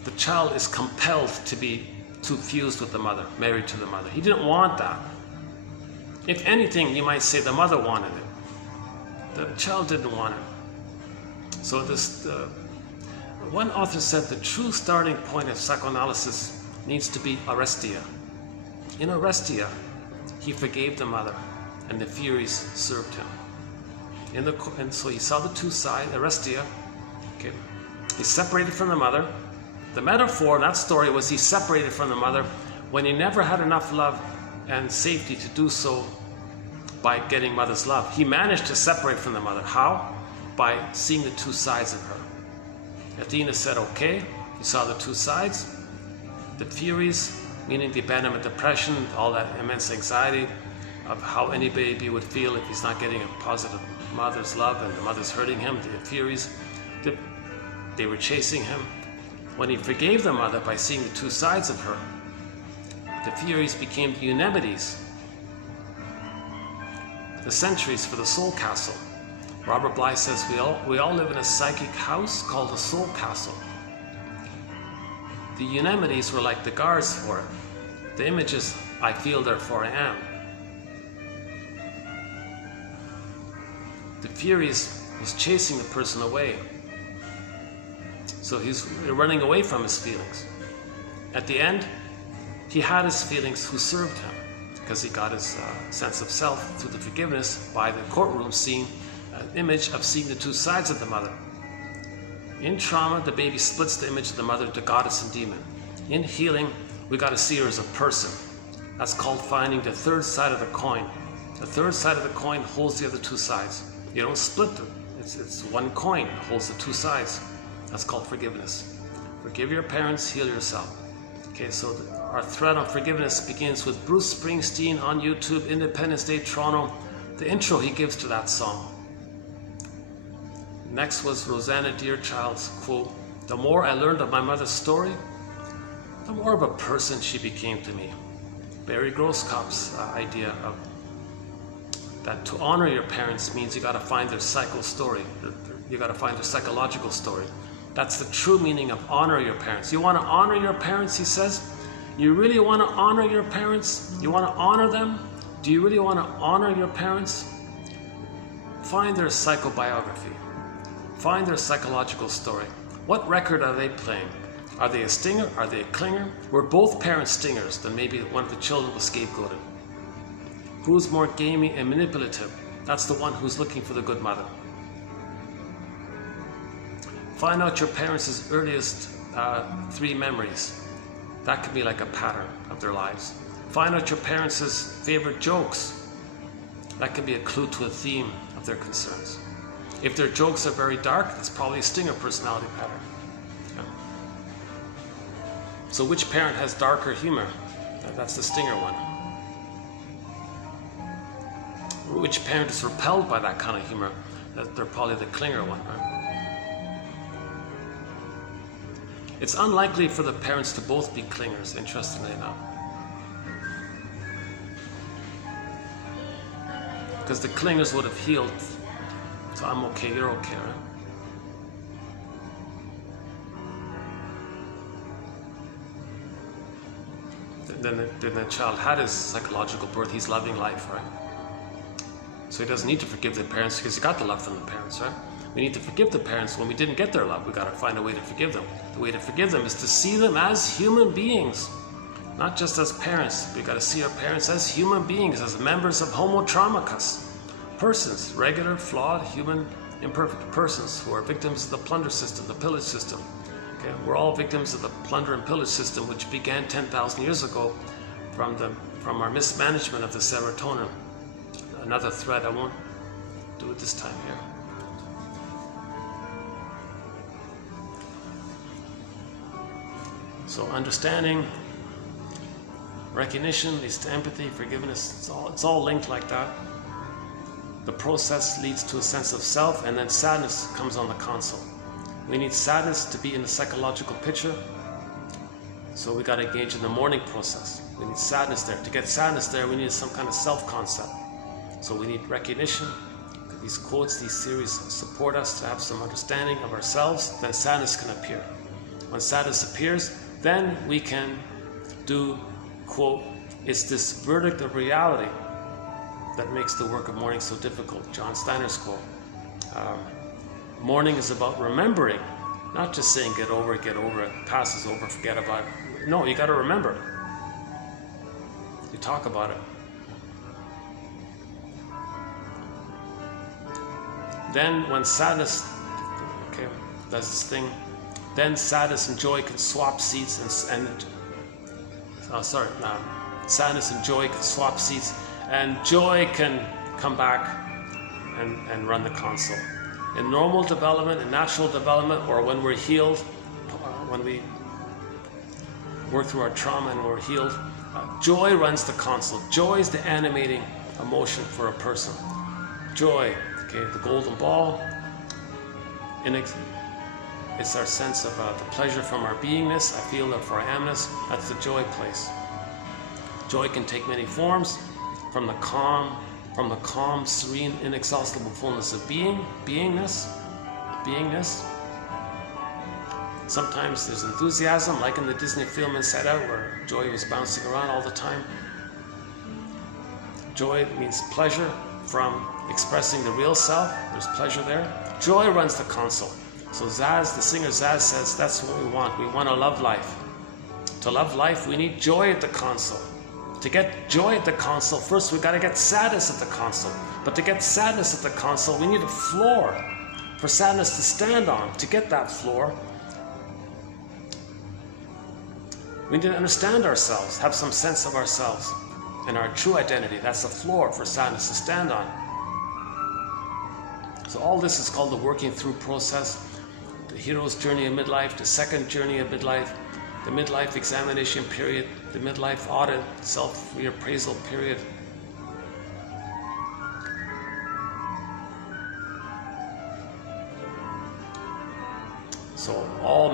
the child is compelled to be too fused with the mother, married to the mother. He didn't want that. If anything, you might say the mother wanted it. The child didn't want it. So one author said the true starting point of psychoanalysis needs to be Arestia. In Arestia, he forgave the mother, and the Furies served him. And so he saw the two sides, Arestia. Okay, he separated from the mother. The metaphor in that story was he separated from the mother when he never had enough love and safety to do so by getting mother's love. He managed to separate from the mother. How? By seeing the two sides of her. Athena said, okay, you saw the two sides. The Furies, meaning the abandonment depression, all that immense anxiety of how any baby would feel if he's not getting a positive mother's love and the mother's hurting him. The Furies, they were chasing him. When he forgave the mother by seeing the two sides of her, the Furies became the Eumenides, the sentries for the soul castle. Robert Bly says we all live in a psychic house called the soul castle. The Eumenides were like the guards for it. The image is, I feel, therefore I am. The Furies was chasing the person away. So he's running away from his feelings. At the end, he had his feelings who served him, because he got his sense of self through the forgiveness by the courtroom scene, an image of seeing the two sides of the mother. In trauma, the baby splits the image of the mother into goddess and demon. In healing, we got to see her as a person. That's called finding the third side of the coin. The third side of the coin holds the other two sides. You don't split them. It's one coin, it holds the two sides. That's called forgiveness. Forgive your parents, heal yourself. Okay, so our thread on forgiveness begins with Bruce Springsteen on YouTube, Independence Day, Toronto. The intro he gives to that song. Next was Rosanna Dearchild's quote, "The more I learned of my mother's story, the more of a person she became to me." Barry Grosskopf's idea of that to honor your parents means you got to find their psycho story. You got to find their psychological story. That's the true meaning of honor your parents. You want to honor your parents, he says? You really want to honor your parents? You want to honor them? Do you really want to honor your parents? Find their psychobiography. Find their psychological story. What record are they playing? Are they a stinger? Are they a clinger? Were both parents stingers? Then maybe one of the children was scapegoated. Who's more gamey and manipulative? That's the one who's looking for the good mother. Find out your parents' earliest 3 memories. That could be like a pattern of their lives. Find out your parents' favorite jokes. That can be a clue to a theme of their concerns. If their jokes are very dark, that's probably a stinger personality pattern. Yeah. So which parent has darker humor? That's the stinger one. Which parent is repelled by that kind of humor? They're probably the clinger one, right? It's unlikely for the parents to both be clingers, interestingly enough. Because the clingers would have healed. So I'm okay, you're okay, right? Then the child had his psychological birth, he's loving life, right? So he doesn't need to forgive the parents because he got the love from the parents, right? We need to forgive the parents when we didn't get their love. We got to find a way to forgive them. The way to forgive them is to see them as human beings, not just as parents. We got to see our parents as human beings, as members of Homo Traumacus, persons, regular, flawed, human, imperfect persons who are victims of the plunder system, the pillage system. Okay, we're all victims of the plunder and pillage system, which began 10,000 years ago from our mismanagement of the serotonin. Another thread, I won't do it this time here. So understanding, recognition leads to empathy, forgiveness, it's all linked like that. The process leads to a sense of self, and then sadness comes on the console. We need sadness to be in the psychological picture, so we got to engage in the mourning process. We need sadness there. To get sadness there, we need some kind of self-concept. So we need recognition. These quotes, these theories support us to have some understanding of ourselves, then sadness can appear. When sadness appears, then we can do, quote, it's this verdict of reality that makes the work of mourning so difficult. John Steiner's quote. Mourning is about remembering, not just saying get over it, passes over, forget about it. No, you got to remember. You talk about it. Then when sadness, okay, does this thing, then sadness and joy can swap seats sadness and joy can swap seats, and joy can come back and run the console. In normal development, in natural development, or when we're healed, when we work through our trauma and we're healed, joy runs the console. Joy is the animating emotion for a person. Joy, okay, the golden ball, it's our sense of the pleasure from our beingness. I feel that for our amness, that's the joy place. Joy can take many forms, from the calm, serene, inexhaustible fullness of beingness. Sometimes there's enthusiasm, like in the Disney film Inside Out, where joy was bouncing around all the time. Joy means pleasure from expressing the real self. There's pleasure there. Joy runs the console. So Zaz, the singer Zaz, says that's what we want. We want to love life. To love life, we need joy at the console. To get joy at the console, first we got to get sadness at the console. But to get sadness at the console, we need a floor for sadness to stand on. To get that floor, we need to understand ourselves, have some sense of ourselves and our true identity. That's the floor for sadness to stand on. So all this is called the working through process, the hero's journey of midlife, the second journey of midlife, the midlife examination period, the midlife audit, self-reappraisal period. So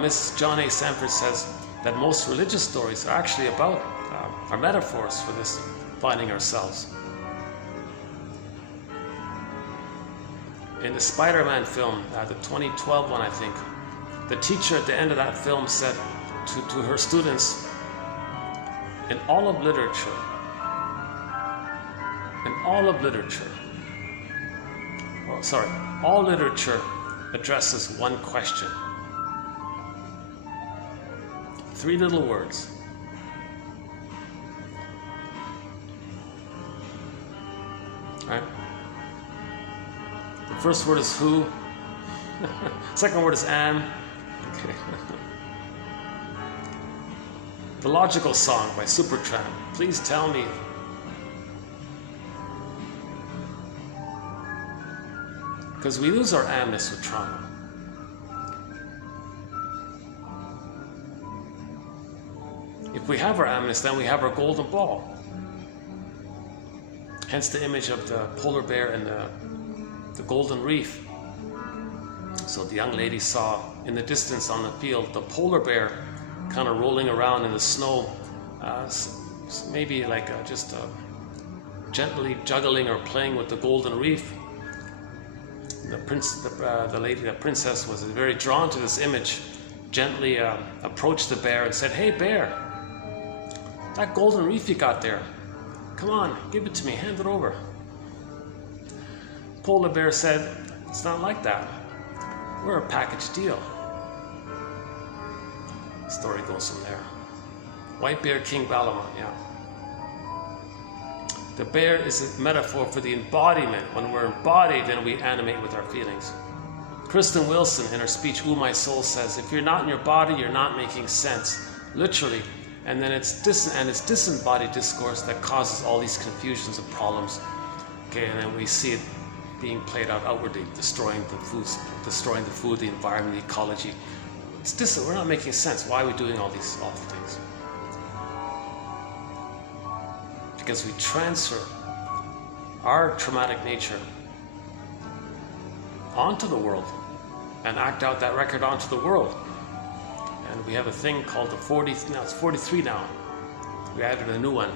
Miss John A. Sanford says that most religious stories are actually about, are metaphors for this finding ourselves. In the Spider-Man film, the 2012 one I think, the teacher at the end of that film said to her students, all literature addresses one question. 3 little words. Right? The first word is who, Second word is am. Okay. The Logical Song by Supertramp. Please tell me. Because we lose our amness with trauma. If we have our amness, then we have our golden ball. Hence the image of the polar bear and the golden reef. So the young lady saw in the distance on the field the polar bear kind of rolling around in the snow, maybe like just gently juggling or playing with the golden reef. The princess was very drawn to this image, gently approached the bear and said, "Hey bear, that golden reef you got there, come on, give it to me, hand it over." Polar bear said, "It's not like that. We're a package deal." Story goes from there. White Bear King Balaman, yeah. The bear is a metaphor for the embodiment. When we're embodied, then we animate with our feelings. Kristen Wilson, in her speech, "Ooh, My Soul," says, if you're not in your body, you're not making sense. Literally. And then it's disembodied discourse that causes all these confusions and problems. Okay, and then we see it being played out outwardly, destroying the food, the environment, the ecology. We're not making sense. Why are we doing all these awful things? Because we transfer our traumatic nature onto the world and act out that record onto the world. And we have a thing called the 40, now it's 43 now. We added a new one.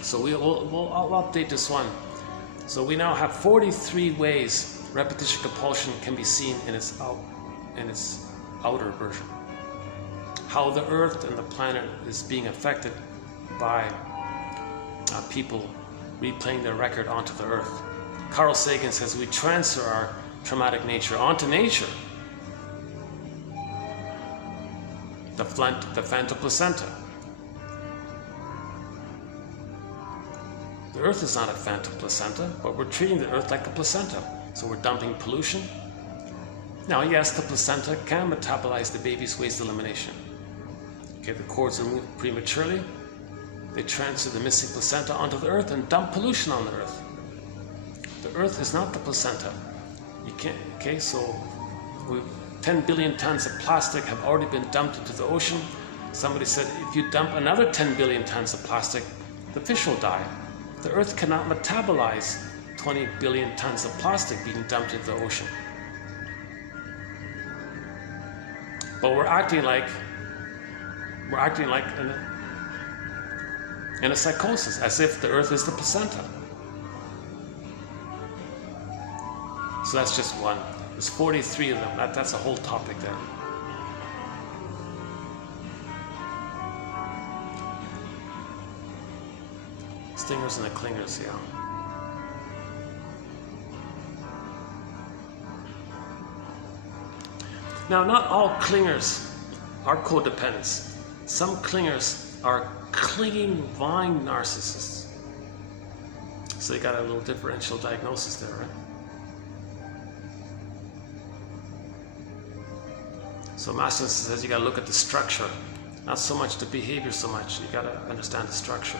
So I'll update this one. So we now have 43 ways repetition compulsion can be seen in its outer version. How the earth and the planet is being affected by people replaying their record onto the earth. Carl Sagan says we transfer our traumatic nature onto nature. The phantom placenta. The earth is not a phantom placenta, but we're treating the earth like a placenta. So we're dumping pollution. Now, yes, the placenta can metabolize the baby's waste elimination. Okay, the cords are moved prematurely. They transfer the missing placenta onto the earth and dump pollution on the earth. The earth is not the placenta. You can't, okay, so 10 billion tons of plastic have already been dumped into the ocean. Somebody said if you dump another 10 billion tons of plastic, the fish will die. The earth cannot metabolize 20 billion tons of plastic being dumped into the ocean. But we're acting like in a psychosis, as if the earth is the placenta. So that's just one. There's 43 of them. That's a whole topic there. Stingers and the clingers, yeah. Now, not all clingers are codependents. Some clingers are clinging vine narcissists. So you got a little differential diagnosis there, right? So Masterson says you got to look at the structure, not so much the behavior so much. You got to understand the structure.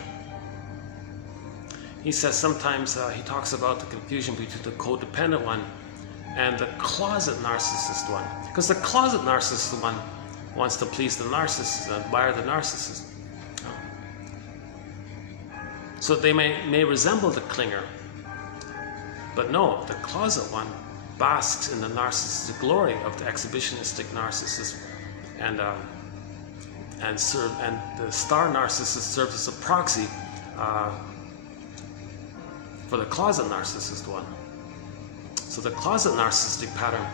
He says sometimes he talks about the confusion between the codependent one and the closet narcissist one. Because the closet narcissist one wants to please the narcissist and admire the narcissist. So they may resemble the clinger, but no, the closet one basks in the narcissistic glory of the exhibitionistic narcissist, and the star narcissist serves as a proxy for the closet narcissist one. So the closet narcissistic pattern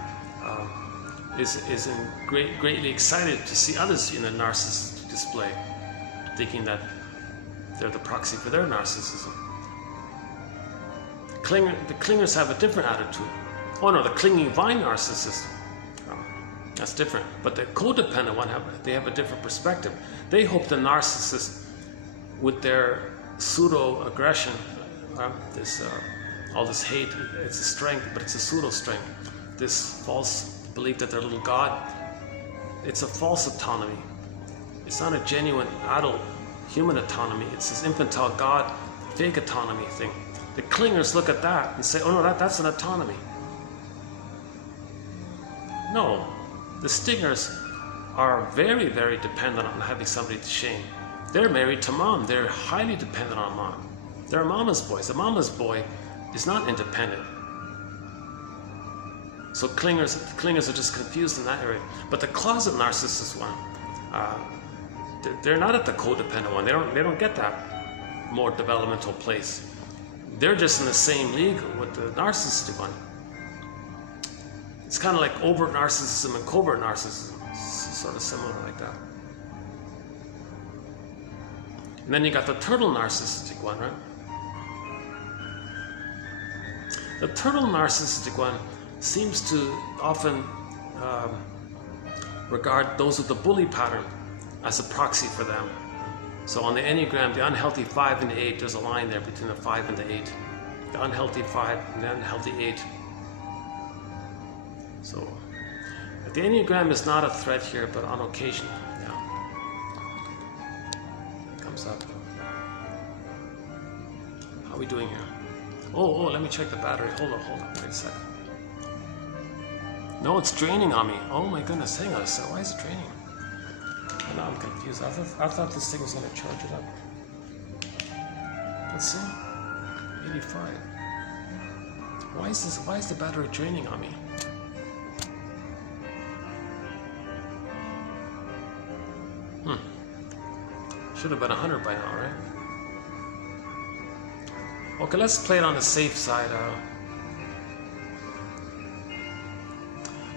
is greatly excited to see others in a narcissistic display, thinking that they're the proxy for their narcissism. The clingers have a different attitude. Oh no, the clinging vine narcissist, that's different. But the codependent one, they have a different perspective. They hope the narcissist, with their pseudo-aggression, all this hate, it's a strength, but it's a pseudo-strength. This false believe that they're a little god. It's a false autonomy. It's not a genuine adult human autonomy. It's this infantile god, fake autonomy thing. The clingers look at that and say, oh no, that's an autonomy. No, the stingers are very, very dependent on having somebody to shame. They're married to mom. They're highly dependent on mom. They're mama's boys. A mama's boy is not independent. So clingers are just confused in that area. But the closet narcissist one, they're not at the codependent one. They don't get that more developmental place. They're just in the same league with the narcissistic one. It's kind of like overt narcissism and covert narcissism. It's sort of similar like that. And then you got the turtle narcissistic one, right? The turtle narcissistic one seems to often regard those with the bully pattern as a proxy for them. So on the Enneagram, the unhealthy 5 and the 8, there's a line there between the 5 and the 8. The unhealthy 5 and the unhealthy 8. So the Enneagram is not a threat here, but on occasion, yeah, it comes up. How are we doing here? Oh, let me check the battery. Hold on, wait a second. No, it's draining on me. Oh my goodness, hang on a second. Why is it draining? Oh, now I'm confused. I thought this thing was going to charge it up. Let's see. 85. Why is the battery draining on me? Should have been 100 by now, right? Okay, let's play it on the safe side.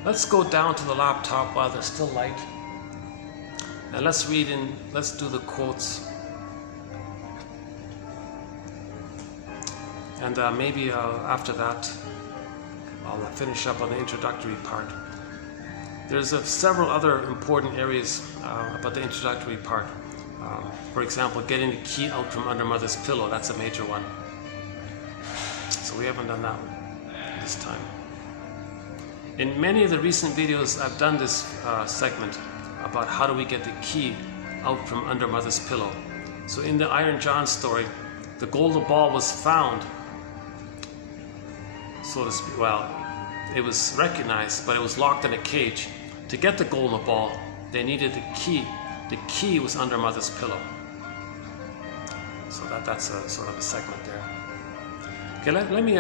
Let's go down to the laptop while there's still light. And let's do the quotes. And maybe after that, I'll finish up on the introductory part. There's several other important areas about the introductory part. For example, getting the key out from under mother's pillow, that's a major one. So we haven't done that this time. In many of the recent videos, I've done this segment about how do we get the key out from under mother's pillow. So in the Iron John story, the golden ball was found, so to speak. Well, it was recognized, but it was locked in a cage. To get the golden ball, they needed the key. The key was under mother's pillow. So that's a sort of a segment there. Okay, let me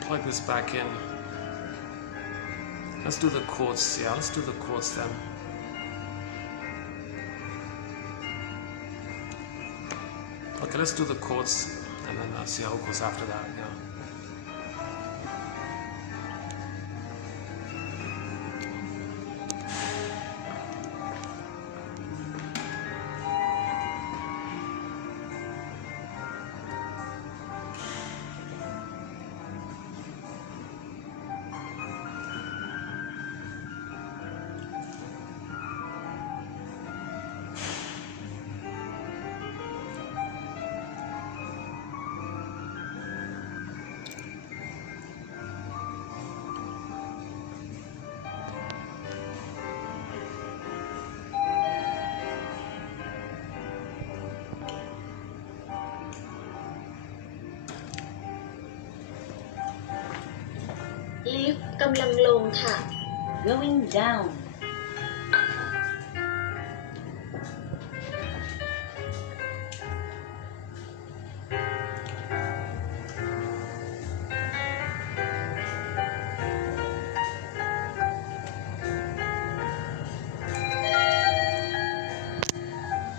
plug this back in. Let's do the quotes. Yeah, let's do the quotes then. Okay, let's do the quotes and then I'll see how it goes after that. Yeah. Lift กำลังลงค่ะ Going down.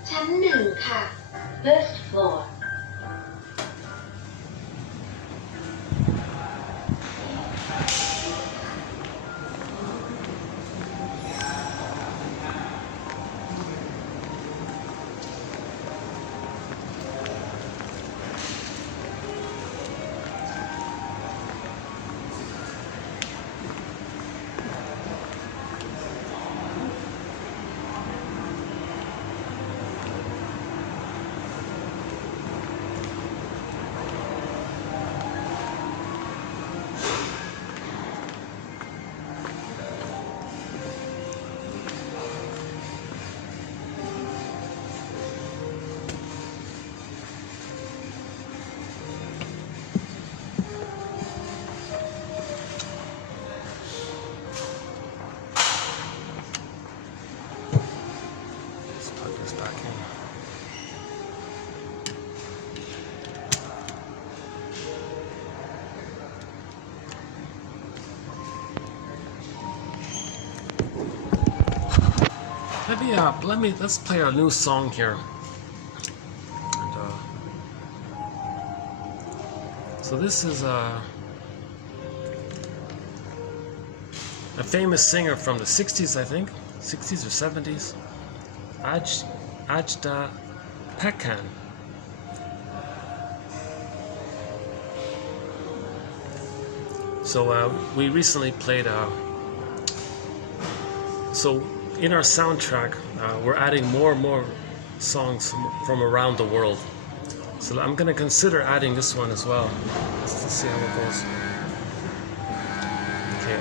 ชั้น1ค่ะ First floor. let's play a new song here. And, so this is a famous singer from the 60s, I think, 60s or 70s, Ajda Pekkan. So we recently played so in our soundtrack we're adding more and more songs from around the world. So I'm going to consider adding this one as well. Let's see how it goes. Okay,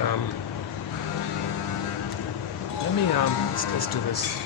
let me let's do this.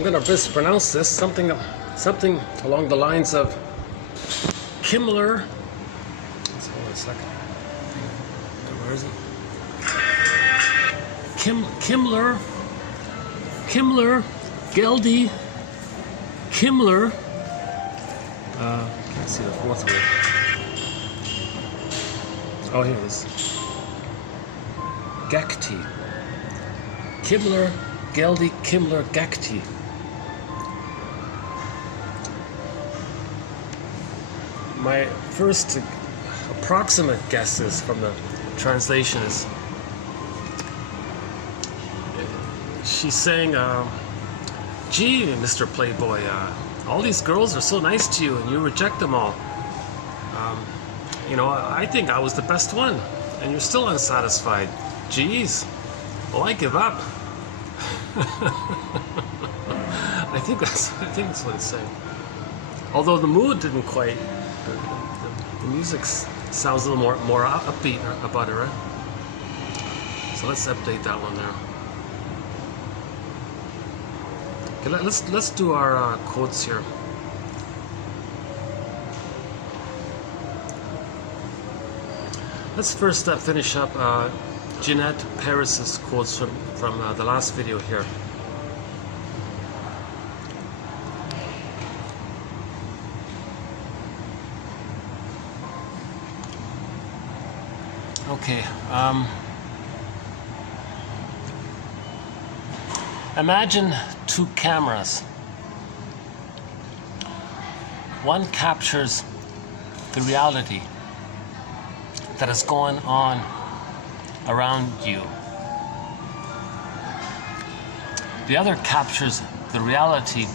I'm gonna mispronounce this. Something along the lines of Kimmler. Let's hold on a second. Where is it? Kimmler, Geldy, Kimmler. Can't see the fourth word. Oh, here it is. Gakti. Kimmler, Geldy, Kimmler, Gakti. My first approximate guesses from the translation is she's saying, gee, Mr. Playboy, all these girls are so nice to you and you reject them all. You know, I think I was the best one and you're still unsatisfied. Geez, well, I give up. I think that's what it's saying. Although the mood didn't quite, the music sounds a little more upbeat about it, right? So let's update that one there. Okay, let's do our quotes here. Let's first finish up Jeanette Paris's quotes from the last video here. Okay. Imagine two cameras. One captures the reality that is going on around you. The other captures the reality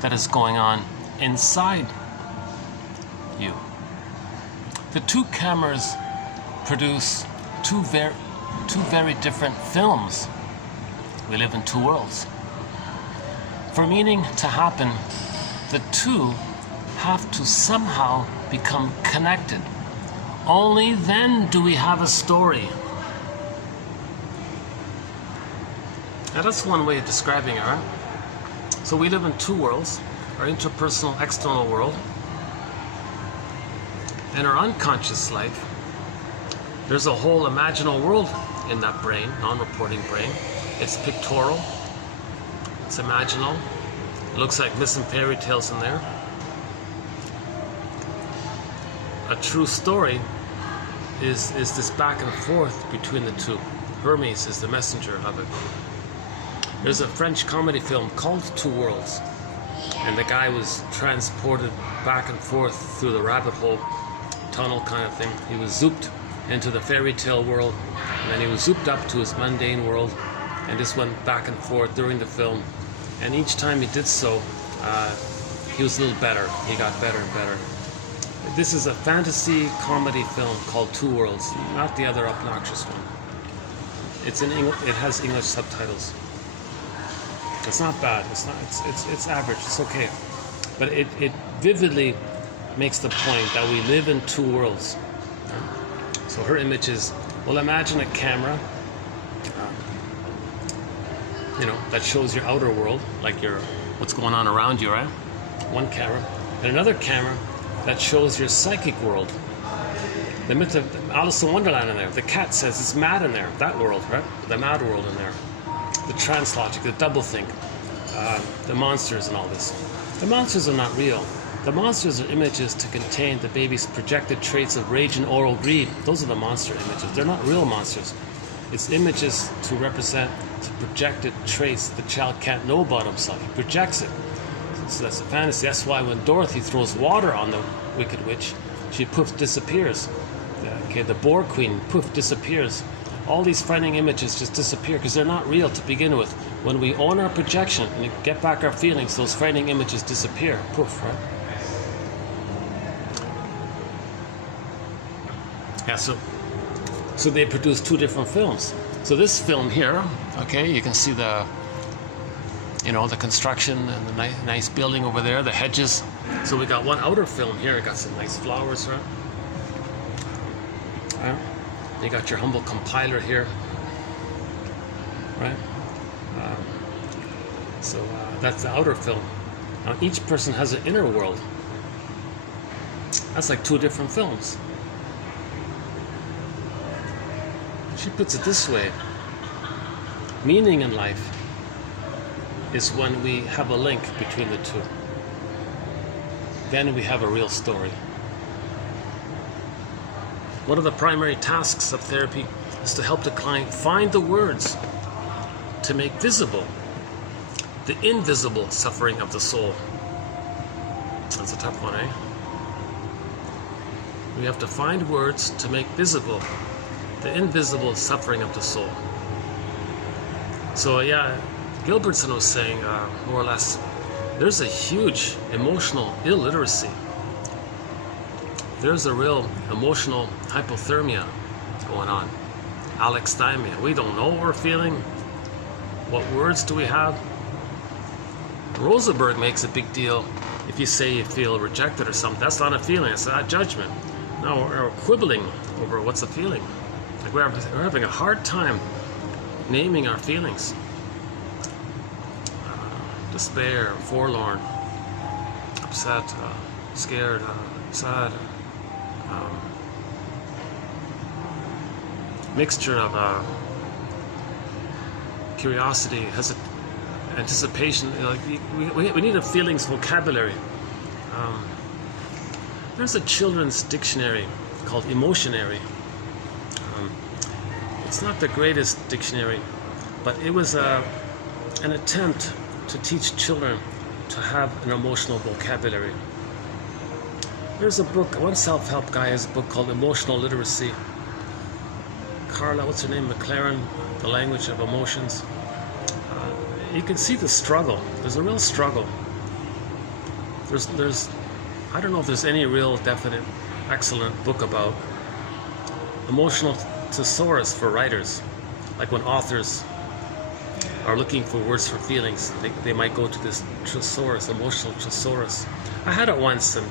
that is going on inside you. The two cameras produce two very different films. We live in two worlds. For meaning to happen, the two have to somehow become connected. Only then do we have a story. Now that's one way of describing it, right? So we live in two worlds, our interpersonal external world and our unconscious life. There's a whole imaginal world in that brain, non-reporting brain. It's pictorial, it's imaginal. It looks like myths and fairy tales in there. A true story is this back and forth between the two. Hermes is the messenger of it. There's a French comedy film called Two Worlds, and the guy was transported back and forth through the rabbit hole tunnel kind of thing. He was zooped into the fairy tale world, and then he was zooped up to his mundane world, and this went back and forth during the film. And each time he did so, he was a little better. He got better and better. This is a fantasy comedy film called Two Worlds, not the other obnoxious one. It's in English. It has English subtitles. It's not bad. It's average. It's okay. But it vividly makes the point that we live in two worlds. So her image is, well, imagine a camera, that shows your outer world, like what's going on around you, right? One camera, and another camera that shows your psychic world. The myth of Alice in Wonderland in there. The cat says it's mad in there. That world, right? The mad world in there. The trance logic, the doublethink, the monsters and all this. The monsters are not real. The monsters are images to contain the baby's projected traits of rage and oral greed. Those are the monster images. They're not real monsters. It's images to represent the projected traits the child can't know about himself. He projects it. So that's a fantasy. That's why when Dorothy throws water on the Wicked Witch, she poof disappears. Okay, the Boar Queen poof disappears. All these frightening images just disappear because they're not real to begin with. When we own our projection and get back our feelings, those frightening images disappear. Poof, right? Yeah, so they produce two different films. So this film here, okay, you can see the construction and the nice building over there, the hedges. So we got one outer film here. It got some nice flowers, right? You got your humble compiler here, right? So that's the outer film. Now each person has an inner world. That's like two different films. She puts it this way. Meaning in life is when we have a link between the two. Then we have a real story. One of the primary tasks of therapy is to help the client find the words to make visible the invisible suffering of the soul. That's a tough one, eh? We have to find words to make visible the invisible suffering of the soul. So yeah, Gilbertson was saying, more or less, there's a huge emotional illiteracy. There's a real emotional hypothermia going on. Alexithymia. We don't know what we're feeling. What words do we have? Rosenberg makes a big deal if you say you feel rejected or something. That's not a feeling, it's a judgment. No, we're quibbling over what's a feeling. Like we're having a hard time naming our feelings. Despair, forlorn, upset, scared, sad. Mixture of curiosity, anticipation. Like we need a feelings vocabulary. There's a children's dictionary called Emotionary. It's not the greatest dictionary, but it was an attempt to teach children to have an emotional vocabulary. There's a book, one self-help guy has a book called Emotional Literacy. Carla, what's her name, McLaren, The Language of Emotions. You can see the struggle. There's a real struggle. There's I don't know if there's any real definite excellent book about emotional thesaurus for writers. Like when authors are looking for words for feelings, they might go to this thesaurus, emotional thesaurus. I had it once, and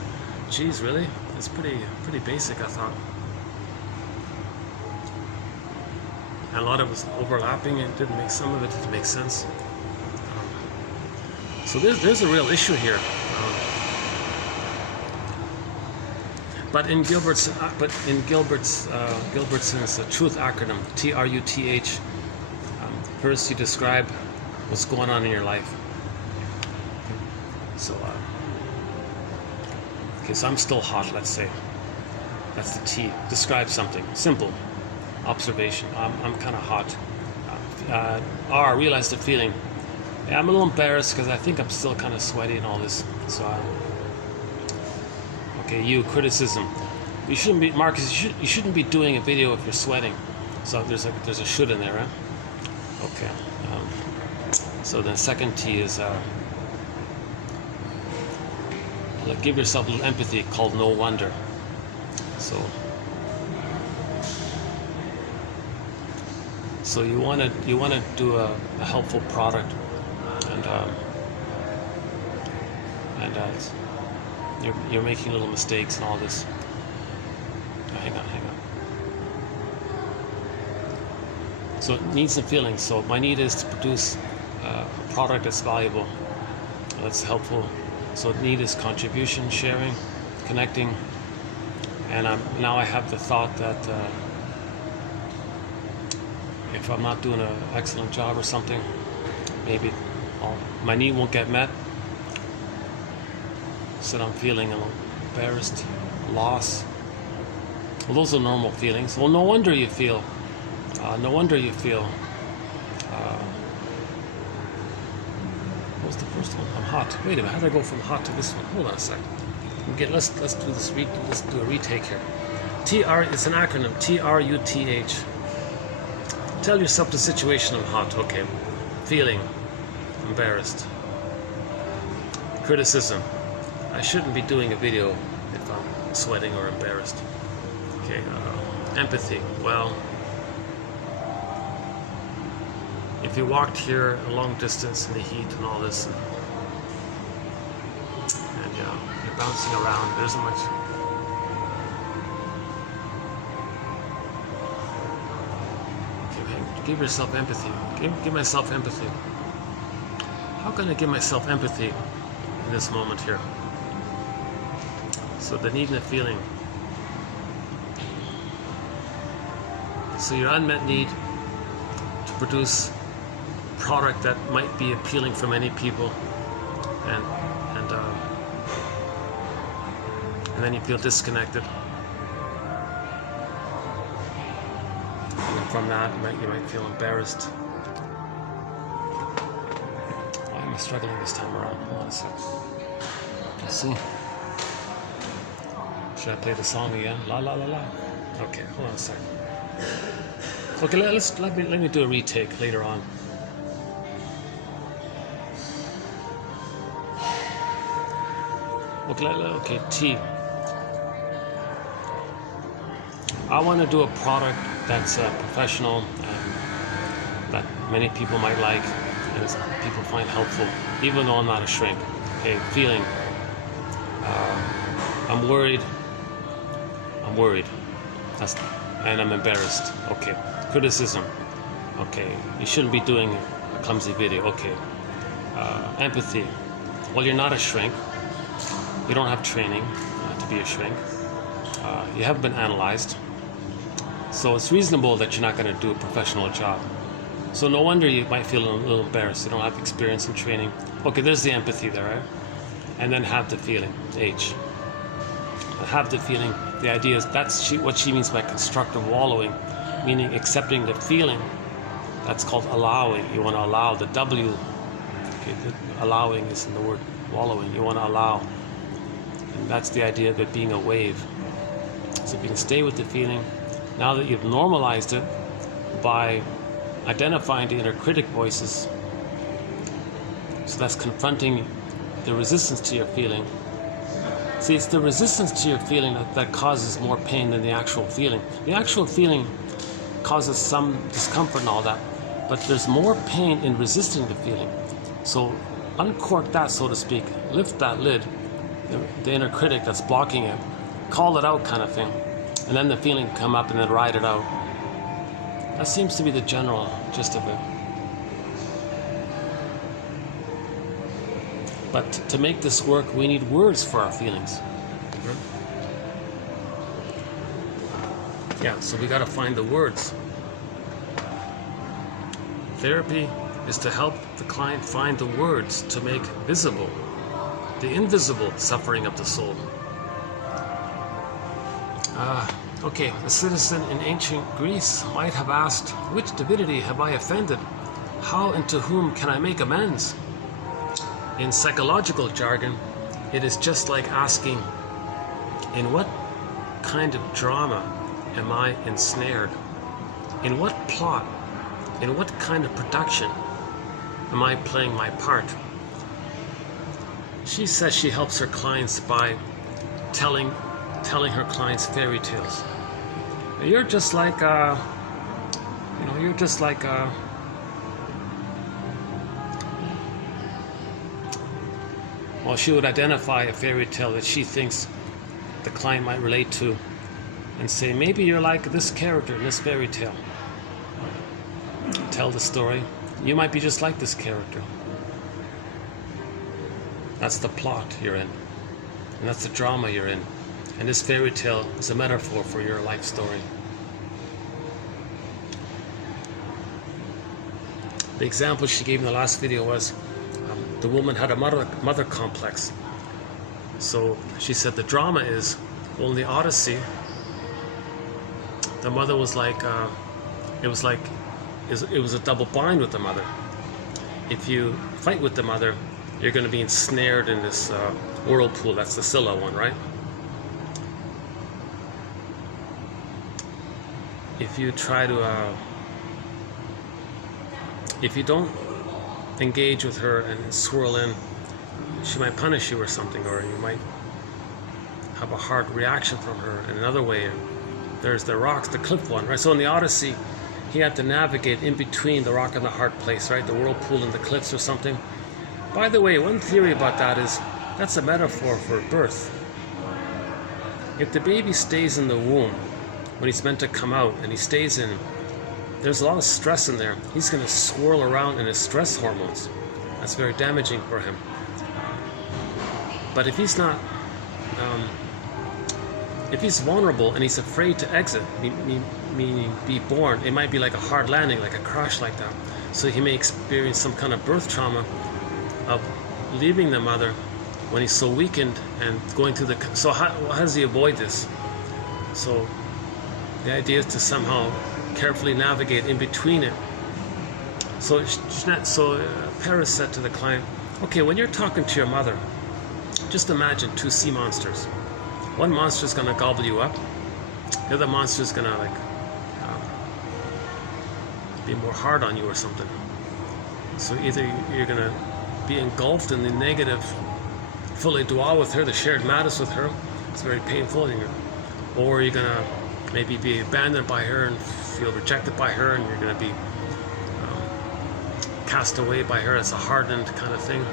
geez, really? It's pretty basic, I thought. And a lot of it was overlapping, and some of it didn't make sense. So there's a real issue here. But in Gilbertson's truth acronym, TRUTH, first you describe what's going on in your life. So, okay, so I'm still hot, let's say. That's the T. Describe something. Simple. Observation. I'm kind of hot. R, realize the feeling. Yeah, I'm a little embarrassed because I think I'm still kind of sweaty and all this. So, okay, U, criticism. You shouldn't be, Marcus, you shouldn't be doing a video if you're sweating. So there's a should in there, right? Okay. So then second T is give yourself a little empathy called no wonder. So you want to do a helpful product, and you're making little mistakes and all this. Hang on. So needs and feelings. So my need is to produce a product that's valuable, that's helpful. So need is contribution, sharing, connecting. And now I have the thought that if I'm not doing an excellent job or something, maybe my need won't get met. So I'm feeling a little embarrassed, loss. Well, those are normal feelings. Well, no wonder you feel. What was the first one? I'm hot. Wait a minute. How did I go from hot to this one? Hold on a second. Let's do this. Let's do a retake here. It's an acronym. TRUTH. Tell yourself the situation I'm hot. Okay. Feeling embarrassed. Criticism. I shouldn't be doing a video if I'm sweating or embarrassed. Okay. Empathy. Well, if you walked here a long distance in the heat and all this, and you're bouncing around, there isn't much. Okay, give yourself empathy. Give myself empathy. how can I give myself empathy in this moment here? So the need and the feeling. So your unmet need to produce product that might be appealing for many people, and then you feel disconnected. And from that, you might feel embarrassed. Why am I struggling this time around? Hold on a sec. Let's see. Should I play the song again? La la la la. Okay, hold on a sec. Okay, let me do a retake later on. Okay, T. I want to do a product that's professional and that many people might like and people find helpful, even though I'm not a shrink. Okay, feeling. I'm worried. And I'm embarrassed. Okay, criticism. Okay, you shouldn't be doing a clumsy video. Okay, empathy. Well, you're not a shrink. You don't have training to be a shrink. You haven't been analyzed. So it's reasonable that you're not going to do a professional job. So no wonder you might feel a little embarrassed. You don't have experience in training. Okay, there's the empathy there, right? And then have the feeling, H. Have the feeling, the idea is that's what she means by constructive wallowing, meaning accepting the feeling. That's called allowing. You want to allow the W. Okay, the allowing is in the word wallowing. You want to allow. And that's the idea of it being a wave. So if you can stay with the feeling, now that you've normalized it by identifying the inner critic voices, so that's confronting the resistance to your feeling. See, it's the resistance to your feeling that causes more pain than the actual feeling. The actual feeling causes some discomfort and all that, but there's more pain in resisting the feeling. So uncork that, so to speak, lift that lid, the inner critic that's blocking it, call it out kind of thing, and then the feeling come up and then ride it out. That seems to be the general gist of it. But to make this work, we need words for our feelings. Yeah, so we got to find the words. Therapy is to help the client find the words to make visible the invisible suffering of the soul. Okay, a citizen in ancient Greece might have asked, which divinity have I offended? How and to whom can I make amends? In psychological jargon, it is just like asking, in what kind of drama am I ensnared? In what plot, in what kind of production am I playing my part? She says she helps her clients by telling her clients fairy tales. You're just like, well, she would identify a fairy tale that she thinks the client might relate to and say, maybe you're like this character in this fairy tale. Tell the story. You might be just like this character. That's the plot you're in. And that's the drama you're in. And this fairy tale is a metaphor for your life story. The example she gave in the last video was the woman had a mother complex. So she said the drama is, well, in the Odyssey, the mother was like, it was a double bind with the mother. If you fight with the mother, you're going to be ensnared in this whirlpool. That's the Scylla one, right? If you try to, if you don't engage with her and swirl in, she might punish you or something, or you might have a hard reaction from her in another way. And there's the rocks, the cliff one, right? So in the Odyssey, he had to navigate in between the rock and the hard place, right? The whirlpool and the cliffs or something. By the way, one theory about that is that's a metaphor for birth. If the baby stays in the womb when he's meant to come out and he stays in, there's a lot of stress in there. He's going to swirl around in his stress hormones. That's very damaging for him. But if he's not, if he's vulnerable and he's afraid to exit, meaning be born, it might be like a hard landing, like a crash like that. So he may experience some kind of birth trauma of leaving the mother when he's so weakened and going through the. So how does he avoid this? So the idea is to somehow carefully navigate in between it. So Paris said to the client, okay, when you're talking to your mother, just imagine two sea monsters. One monster is going to gobble you up. The other monster is going to be more hard on you or something. So either you're going to be engulfed in the negative fully dwell with her, the shared madness with her. It's very painful. Or you're going to maybe be abandoned by her and feel rejected by her, and you're going to be cast away by her. It's a hardened kind of thing.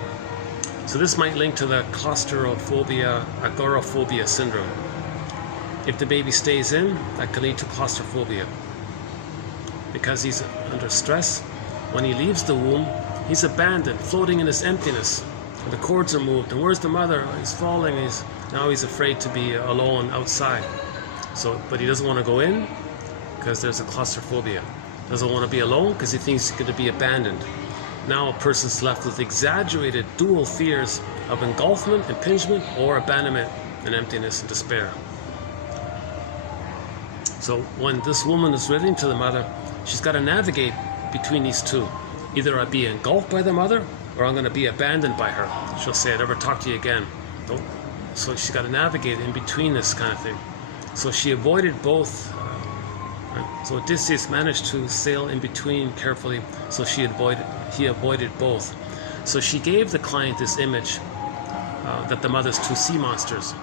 So this might link to the claustrophobia, agoraphobia syndrome. If the baby stays in, that can lead to claustrophobia. Because he's under stress, when he leaves the womb, he's abandoned, floating in his emptiness. The cords are moved, and where's the mother? He's falling. Now he's afraid to be alone outside. But he doesn't want to go in because there's a claustrophobia. Doesn't want to be alone because he thinks he's going to be abandoned. Now a person's left with exaggerated dual fears of engulfment, impingement, or abandonment and emptiness and despair. So when this woman is relating to the mother, she's got to navigate between these two. Either I'll be engulfed by the mother, or I'm going to be abandoned by her. She'll say, I'll never talk to you again. So she's got to navigate in between this kind of thing. So she avoided both. So Odysseus managed to sail in between carefully, so he avoided both. So she gave the client this image that the mother's two sea monsters.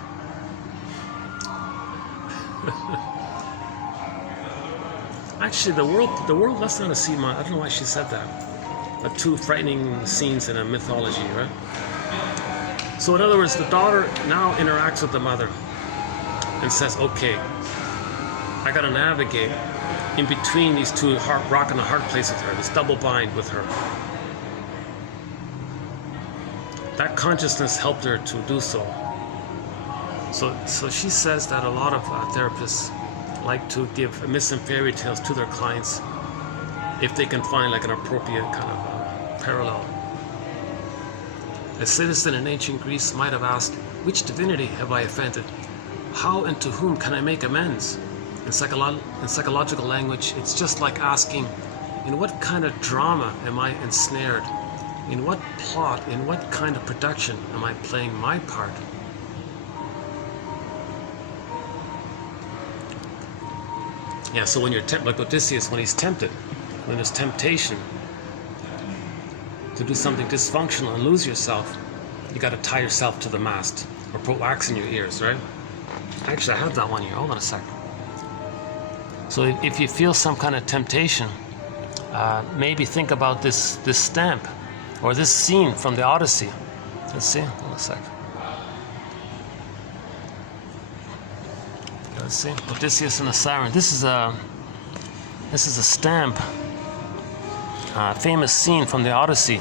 Actually, the world, that's not a sea monster. I don't know why she said that. But two frightening scenes in a mythology, right? So in other words, the daughter now interacts with the mother and says, okay, I gotta navigate in between these two rock and a hard place with her, this double bind with her. That consciousness helped her to do so. So she says that a lot of therapists like to give myths and fairy tales to their clients if they can find like an appropriate kind of parallel. A citizen in ancient Greece might have asked, which divinity have I offended? How and to whom can I make amends? In psychological language, it's just like asking, in what kind of drama am I ensnared? In what plot, in what kind of production am I playing my part? Yeah, so when you're like Odysseus, when he's tempted, when there's temptation to do something dysfunctional and lose yourself, you got to tie yourself to the mast or put wax in your ears, right? Actually, I have that one here. Hold on a second. So if you feel some kind of temptation, maybe think about this stamp or this scene from the Odyssey. Let's see. Hold on a second. Let's see. Odysseus and the Siren. This is a stamp. Famous scene from the Odyssey.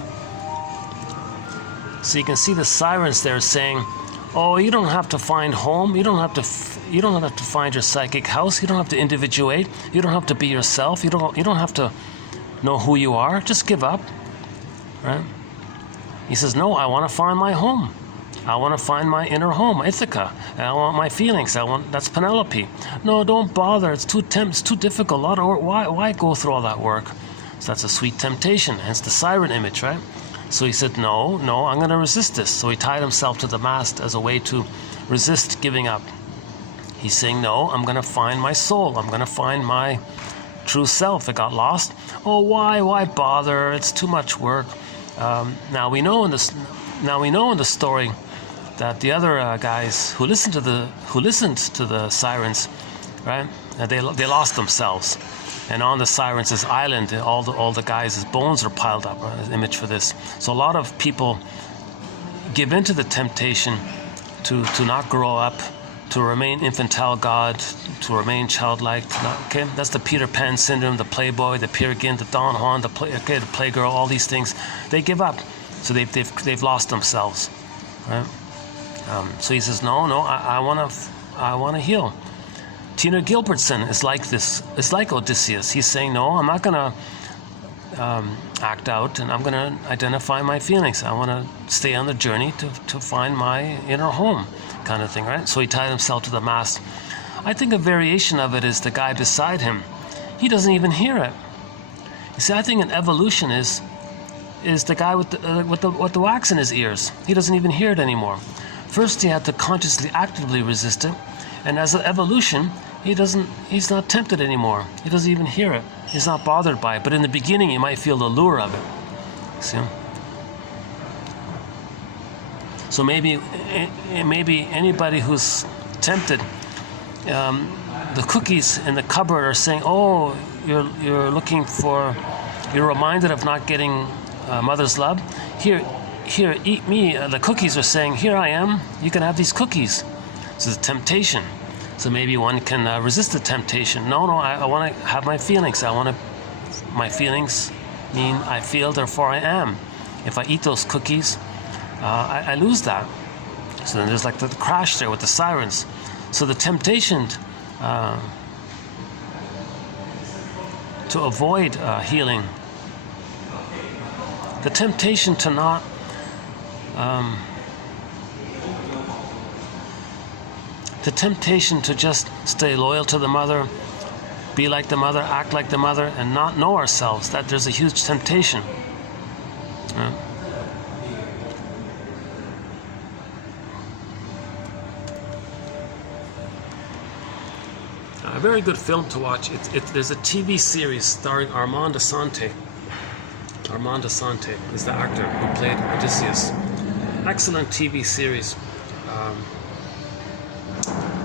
So you can see the sirens there saying, "Oh, you don't have to find home. You don't have to find your psychic house. You don't have to individuate. You don't have to be yourself. You don't have to know who you are. Just give up." Right? He says, "No, I want to find my home. I want to find my inner home, Ithaca. And I want my feelings. That's Penelope. No, don't bother. It's too difficult. A lot of work. Why go through all that work?" So that's a sweet temptation. Hence the siren image, right? So he said, no, I'm going to resist this. So he tied himself to the mast as a way to resist giving up. He's saying, no, I'm going to find my soul. I'm going to find my true self. It got lost. Oh, why bother? It's too much work. Now we know in the story that the other guys who listened to the sirens, right? They lost themselves. And on the Sirens' island, all the guys' bones are piled up. An image for this. So a lot of people give into the temptation to not grow up, to remain infantile God, to remain childlike. Okay, that's the Peter Pan syndrome, the Playboy, the Peer Gynt, the Don Juan, the Playgirl. All these things, they give up. So they've lost themselves, right? So he says, no, I want to heal. Tina Gilbertson is like this. It's like Odysseus. He's saying, no, I'm not going to act out, and I'm going to identify my feelings. I want to stay on the journey to find my inner home, kind of thing, right? So he tied himself to the mast. I think a variation of it is the guy beside him. He doesn't even hear it. You see, I think an evolution is the guy with the wax in his ears. He doesn't even hear it anymore. First, he had to consciously, actively resist it, and as an evolution, he's not tempted anymore. He doesn't even hear it. He's not bothered by it. But in the beginning, you might feel the lure of it. See? So maybe anybody who's tempted, the cookies in the cupboard are saying, "Oh, you're looking for, you're reminded of not getting mother's love. Here, eat me." The cookies are saying, "Here I am. You can have these cookies." So it's a temptation. So maybe one can resist the temptation. No, I want to have my feelings. My feelings mean I feel, therefore I am. If I eat those cookies, I lose that. So then there's like the crash there with the sirens. So the temptation to avoid healing, the temptation to not the temptation to just stay loyal to the mother, be like the mother, act like the mother, and not know ourselves, that there's a huge temptation. A very good film to watch. There's a TV series starring Armand Assante. Armand Assante is the actor who played Odysseus. Excellent TV series.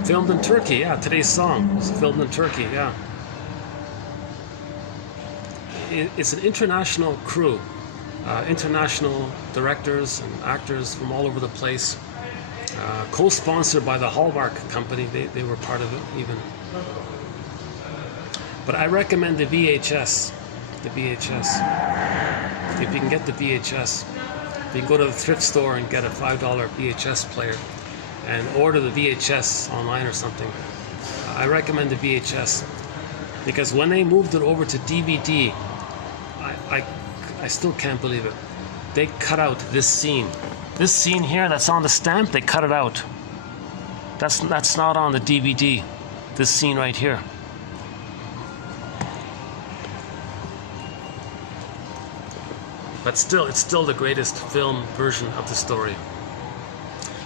Filmed in Turkey, yeah. Today's song was filmed in Turkey, yeah. It's an international crew, international directors and actors from all over the place. Co-sponsored by the Hallmark company, they were part of it even. But I recommend the VHS. The VHS. If you can get the VHS, you can go to the thrift store and get a $5 VHS player and order the VHS online or something. I recommend the VHS because when they moved it over to DVD, I still can't believe it. They cut out this scene. This scene here that's on the stamp, they cut it out. That's not on the DVD. This scene right here. But still, it's still the greatest film version of the story.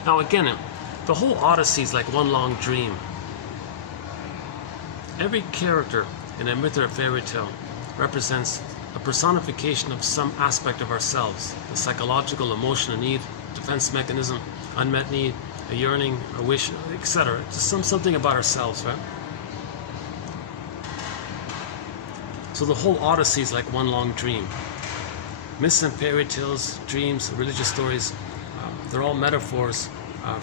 Now again, the whole Odyssey is like one long dream. Every character in a myth or a fairy tale represents a personification of some aspect of ourselves. The psychological, emotional need, defense mechanism, unmet need, a yearning, a wish, etc. Just something about ourselves, right? So the whole Odyssey is like one long dream. Myths and fairy tales, dreams, religious stories, they're all metaphors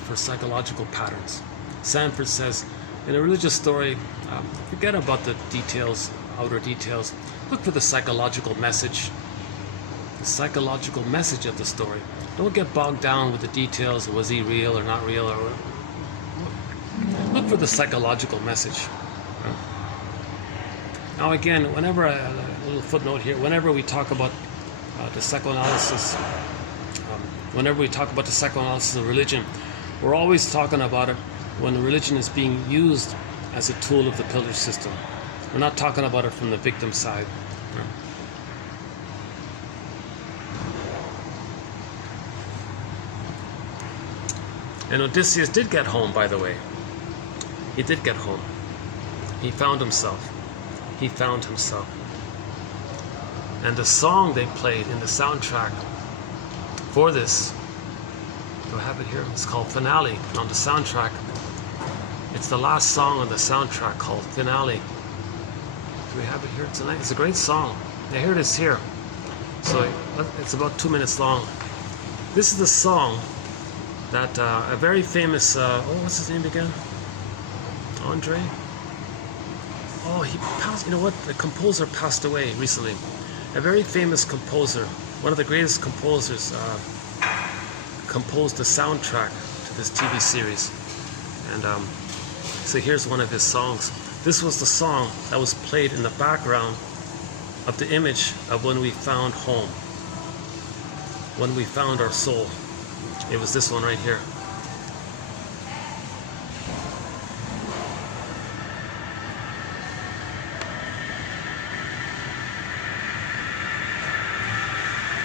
for psychological patterns. Sanford says, in a religious story, forget about the details, outer details. Look for the psychological message. The psychological message of the story. Don't get bogged down with the details. Was he real or not real? Or look for the psychological message. Now again, whenever a little footnote here, whenever we talk about the psychoanalysis, whenever we talk about the psychoanalysis of religion, we're always talking about it when the religion is being used as a tool of the pillar system. We're not talking about it from the victim side. And Odysseus did get home, by the way. He did get home. He found himself. He found himself. And the song they played in the soundtrack for this, do I have it here? It's called Finale on the soundtrack. It's the last song on the soundtrack called Finale. Do we have it here tonight? It's a great song. Yeah, here it is here. So it's about 2 minutes long. This is the song that a very famous, what's his name again? Andre? Oh, he passed, you know what? The composer passed away recently. A very famous composer one of the greatest composers composed the soundtrack to this TV series. And so here's one of his songs. This was the song that was played in the background of the image of when we found home, when we found our soul. It was this one right here.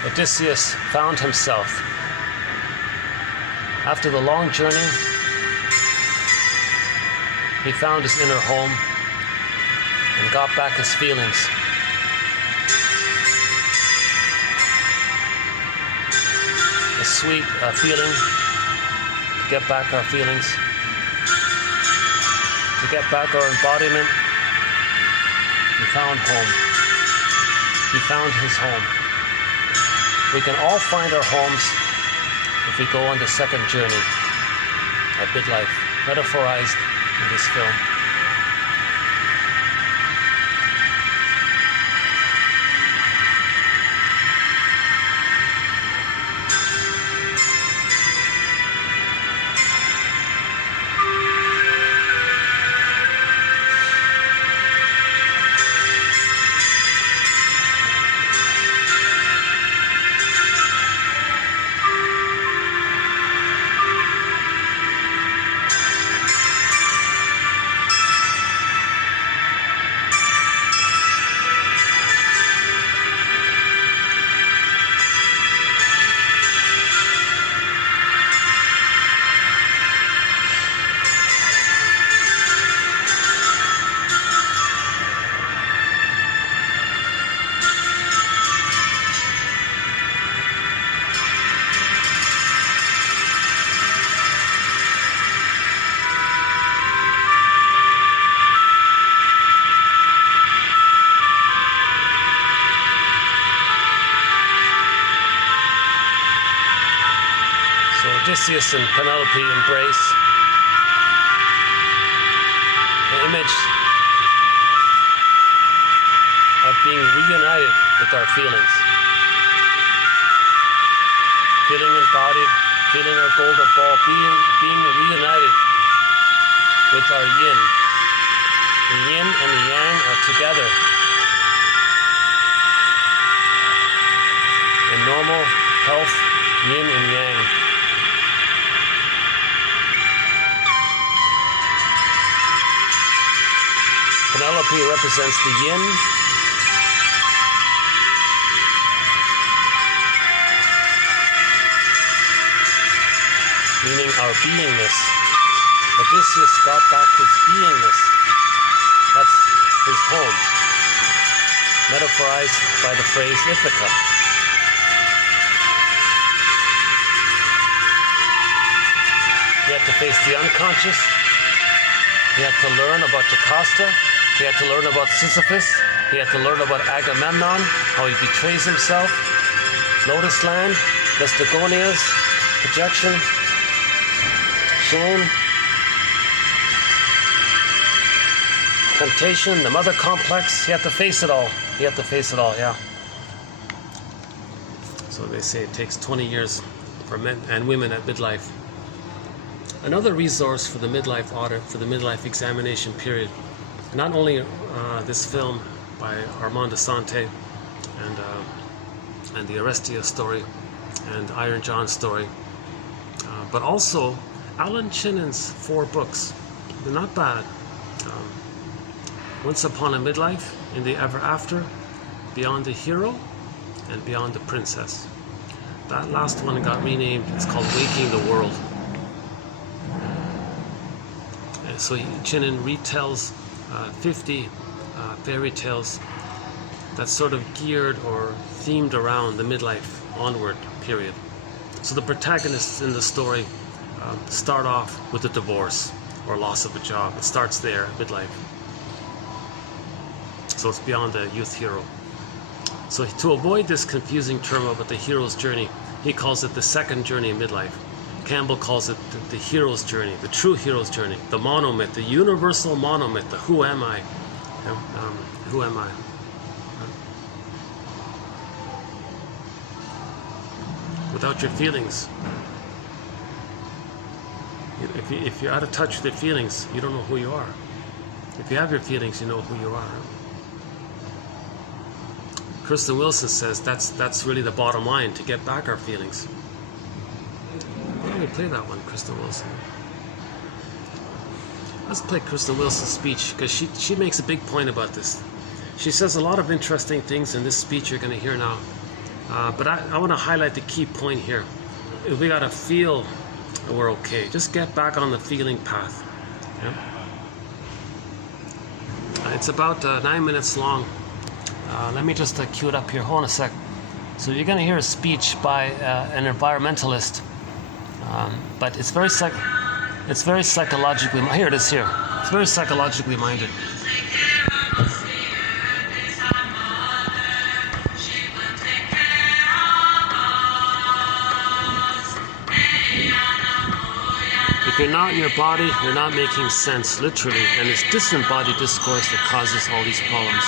Odysseus found himself. After the long journey, he found his inner home and got back his feelings. A sweet feeling to get back our feelings, to get back our embodiment. He found home. He found his home. We can all find our homes if we go on the second journey at midlife, metaphorized in this film. Odysseus and Penelope embrace. The image of being reunited with our feelings. Feeling embodied, feeling our golden ball, being reunited with our yin. The yin and the yang are together in normal health, yin and yang. Penelope represents the yin, meaning our beingness. Odysseus got back his beingness. That's his home, metaphorized by the phrase Ithaca. He had to face the unconscious. He had to learn about Jocasta. He had to learn about Sisyphus. He had to learn about Agamemnon, how he betrays himself. Lotus Land, Vestagonias, projection, shame, temptation, the mother complex. He had to face it all. He had to face it all, yeah. So they say it takes 20 years for men and women at midlife. Another resource for the midlife audit, for the midlife examination period, not only this film by Armand de Sante and the Arestia story and Iron John story, but also Alan Chinnon's 4 books. They're not bad. Once Upon a Midlife, In the Ever After, Beyond the Hero, and Beyond the Princess. That last one got renamed. It's called Waking the World. So Chinnon retells 50 fairy tales that's sort of geared or themed around the midlife onward period. So the protagonists in the story start off with a divorce or loss of a job. It starts there, midlife. So it's beyond the youth hero. So to avoid this confusing term about the hero's journey, he calls it the second journey in midlife. Campbell calls it the hero's journey, the true hero's journey, the monomyth, the universal monomyth, the who am I? Who am I? without your feelings. If you're out of touch with your feelings, you don't know who you are. If you have your feelings, you know who you are. Kristen Wilson says that's really the bottom line, to get back our feelings. Why don't we play that one, Kristen Wilson? Let's play Kristen Wilson's speech, because she makes a big point about this. She says a lot of interesting things in this speech you're going to hear now. But I want to highlight the key point here. We got to feel that we're okay. Just get back on the feeling path. Yeah? It's about 9 minutes long. Let me just cue it up here. Hold on a sec. So you're going to hear a speech by an environmentalist, but it's very psychologically. Here it is. Here, it's very psychologically minded. If you're not in your body, you're not making sense, literally, and it's disembodied discourse that causes all these problems.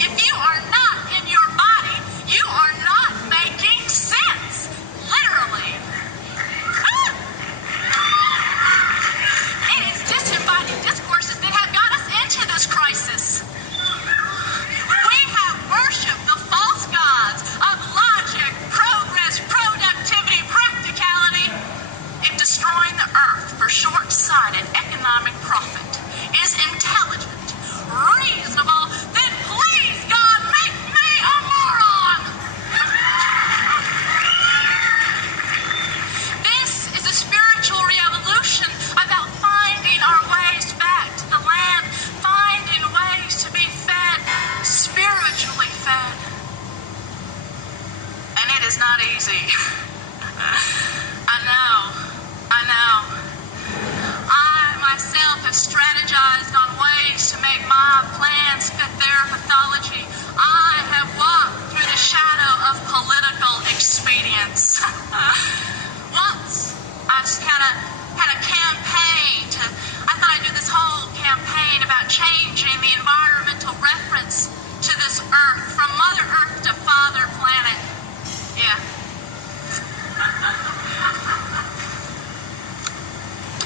If you are ingredients. Once, I just kind of had a campaign I thought I'd do this whole campaign about changing the environmental reference to this Earth, from Mother Earth to Father Planet. Yeah.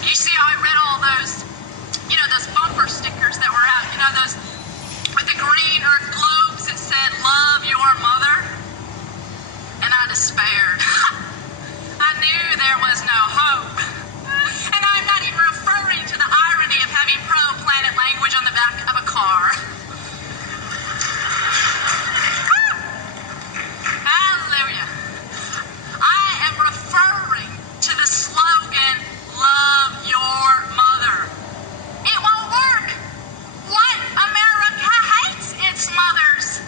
You see how I read all those, those bumper stickers that were out, those with the green Earth globes that said, "Love your mother," and I despaired. I knew there was no hope. And I'm not even referring to the irony of having pro-planet language on the back of a car. Hallelujah. I am referring to the slogan, "Love your mother." It won't work. What? America hates its mothers.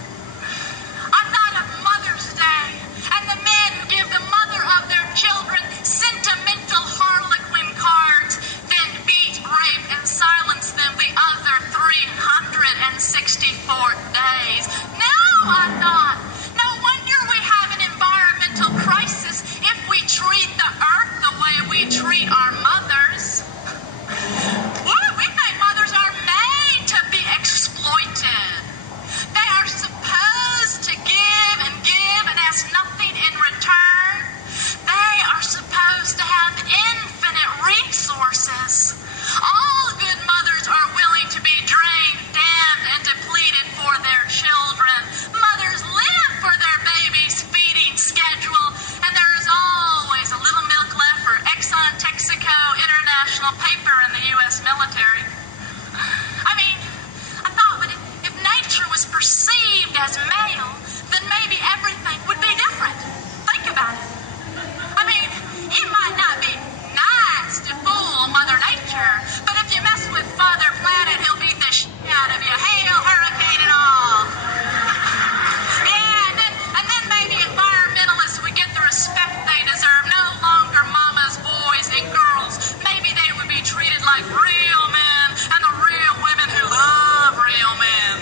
I thought of Mother's Day and the men who give the mother of their children sentimental harlequin cards, then beat, rape, and silence them the other 364 days. No, I thought. No wonder we have an environmental crisis if we treat the earth the way we treat our mothers. We think mothers are made to be exploited. They are supposed to give and ask nothing in return. They are supposed to have infinite resources. All good mothers are willing to be drained, damned, and depleted for their children. Mothers live for their babies' feeding schedule, and there is always a little milk left for Acheson, Texaco, International Paper, and the U.S. military. I mean, I thought, but if nature was perceived as male, then maybe everything would be different. Think about it. I mean, it might not be nice to fool Mother Nature, but if you mess with Father Planet, he'll beat the shit out of you. Hail, hurricane, and all. Yeah, and then maybe environmentalists would get the respect they deserve. No longer mamas, boys, and girls. Maybe they would be treated like real men, and the real women who love real men.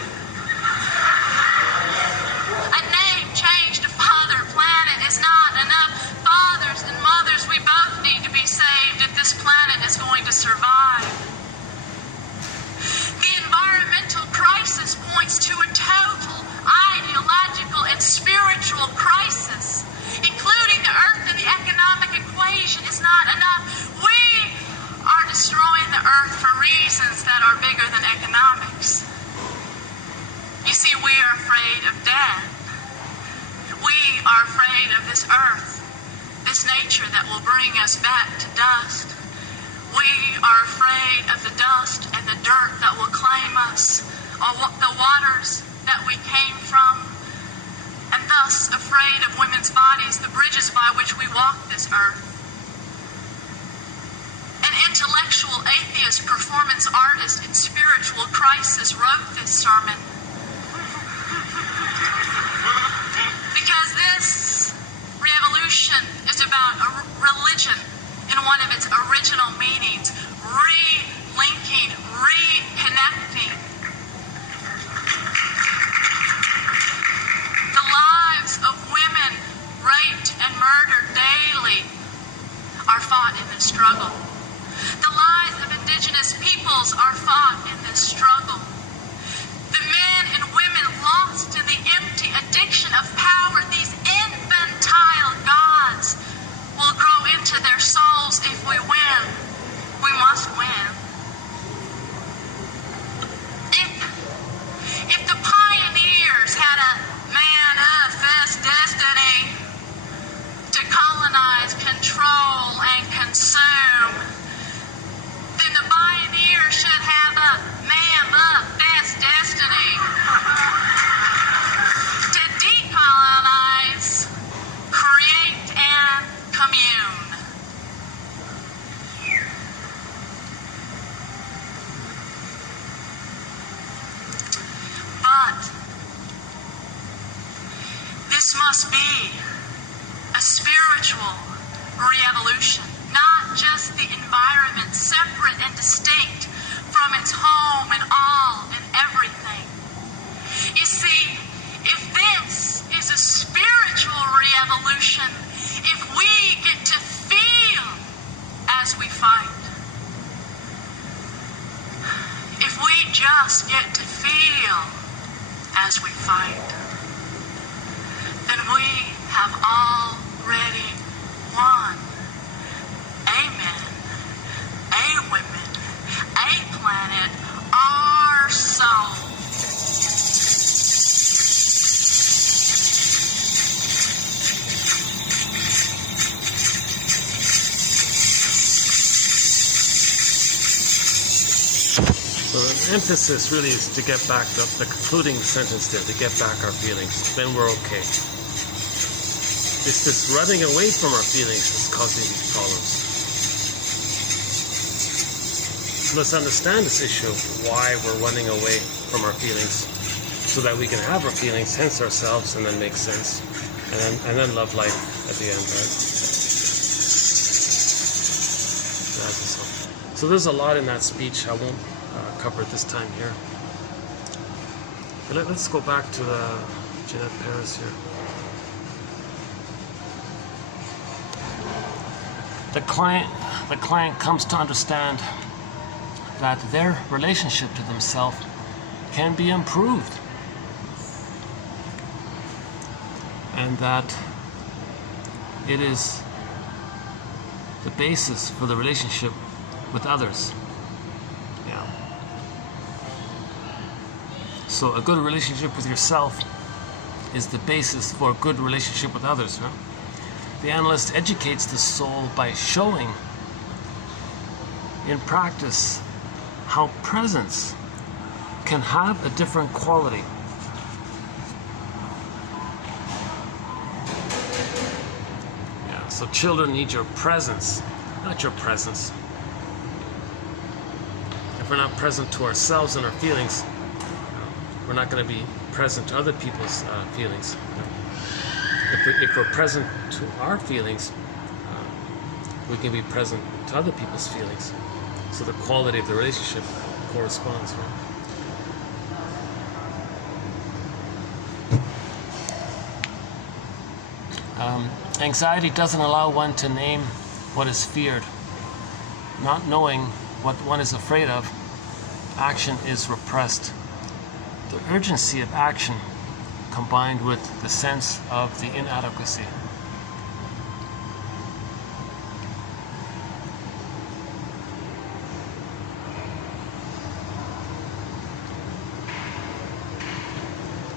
A name change to Father Planet is not enough. Fathers and mothers, we both need to be saved if this planet is going to survive. The environmental crisis points to a total ideological and spiritual crisis. Including the earth in the economic equation is not enough. We are destroying the earth for reasons that are bigger than economics. You see, we are afraid of death. We are afraid of this earth, this nature that will bring us back to dust. We are afraid of the dust and the dirt that will claim us, the waters that we came from, and thus afraid of women's bodies, the bridges by which we walk this earth. An intellectual atheist, performance artist, and spiritual crisis wrote this sermon. Because this revolution is about a religion in one of its original meanings, re-linking, reconnecting. The lives of women raped and murdered daily are fought in this struggle. The lives of indigenous peoples are fought in this struggle. The men and women lost in the empty addiction of power, these infantile gods, will grow into their souls if we win. We must win. If the pioneers had a manifest destiny to colonize, control, and consume, then the pioneers should have a manifest destiny to decolonize, create, and commune. But this must be a spiritual revolution, not just the environment, separate and distinct from its home and all and everything. You see, if this is a spiritual revolution, just get to feel as we fight, then we have already won. Amen. A women, a planet, our soul. So the emphasis really is to get back the concluding sentence there, to get back our feelings. Then we're okay. It's this running away from our feelings that's causing these problems. So let's understand this issue of why we're running away from our feelings, so that we can have our feelings, sense ourselves, and then make sense, and then love life at the end, right? So there's a lot in that speech. I won't cover it this time here. But let's go back to Jeanette Paris here. The client comes to understand that their relationship to themselves can be improved, and that it is the basis for the relationship with others. Yeah. So a good relationship with yourself is the basis for a good relationship with others. Right? The analyst educates the soul by showing in practice how presence can have a different quality. Yeah, so children need your presence, not your presence. If we're not present to ourselves and our feelings, we're not going to be present to other people's feelings. If we're present to our feelings, we can be present to other people's feelings. So the quality of the relationship corresponds. Right? Anxiety doesn't allow one to name what is feared. Not knowing what one is afraid of, action is repressed. The urgency of action combined with the sense of the inadequacy.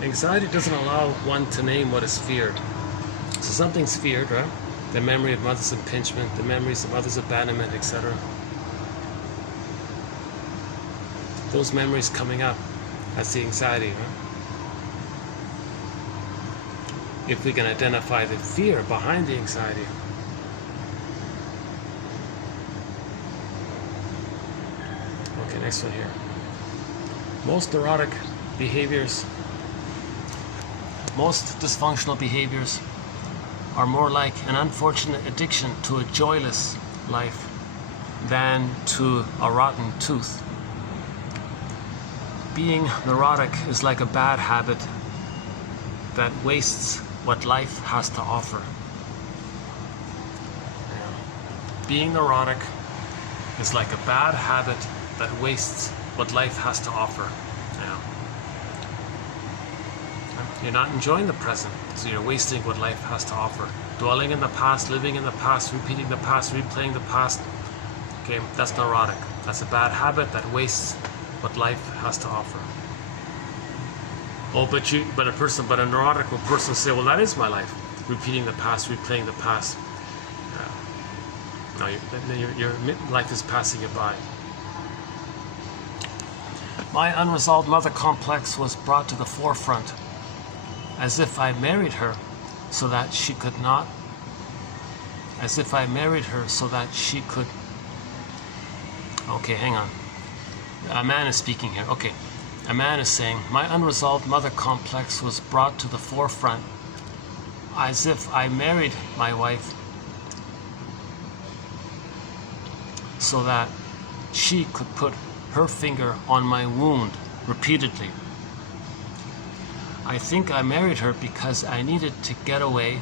Anxiety doesn't allow one to name what is feared. So something's feared, right? The memory of mother's impingement, the memories of mother's abandonment, etc. Those memories coming up, that's the anxiety, right? If we can identify the fear behind the anxiety. Okay, next one here. Most neurotic behaviors, most dysfunctional behaviors are more like an unfortunate addiction to a joyless life than to a rotten tooth. Being neurotic is like a bad habit that wastes what life has to offer. Yeah. Being neurotic is like a bad habit that wastes what life has to offer. Yeah. You're not enjoying the present, so you're wasting what life has to offer. Dwelling in the past, living in the past, repeating the past, replaying the past. Okay, that's neurotic. That's a bad habit that wastes what life has to offer. Oh, but a neurotic person will say, well, that is my life. Repeating the past, replaying the past. No, your life is passing you by. My unresolved mother complex was brought to the forefront, as if I married her so that she could. Okay, hang on. A man is speaking here. Okay. A man is saying, my unresolved mother complex was brought to the forefront as if I married my wife so that she could put her finger on my wound repeatedly. I think I married her because I needed to get away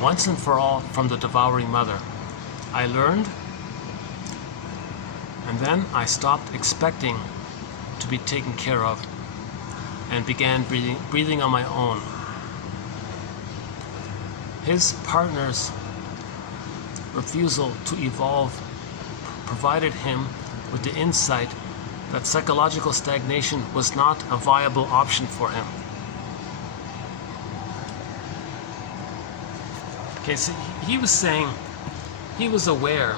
once and for all from the devouring mother. I learned, and then I stopped expecting to be taken care of and began breathing on my own. His partner's refusal to evolve provided him with the insight that psychological stagnation was not a viable option for him. Okay, so he was saying he was aware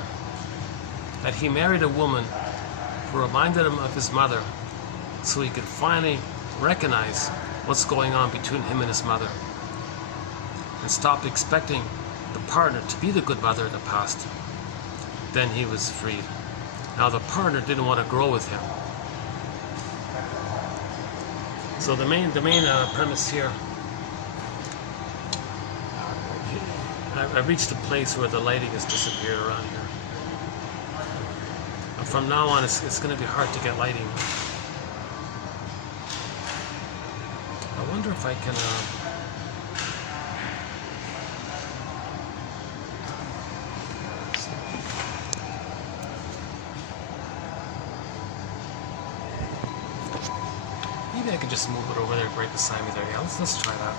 that he married a woman who reminded him of his mother, so he could finally recognize what's going on between him and his mother and stop expecting the partner to be the good mother of the past. Then he was freed. Now the partner didn't want to grow with him. So the main premise here, I reached a place where the lighting has disappeared around here. And from now on, it's going to be hard to get lighting. I wonder if I can. Maybe I could just move it over there right beside me there. Yeah, let's try that.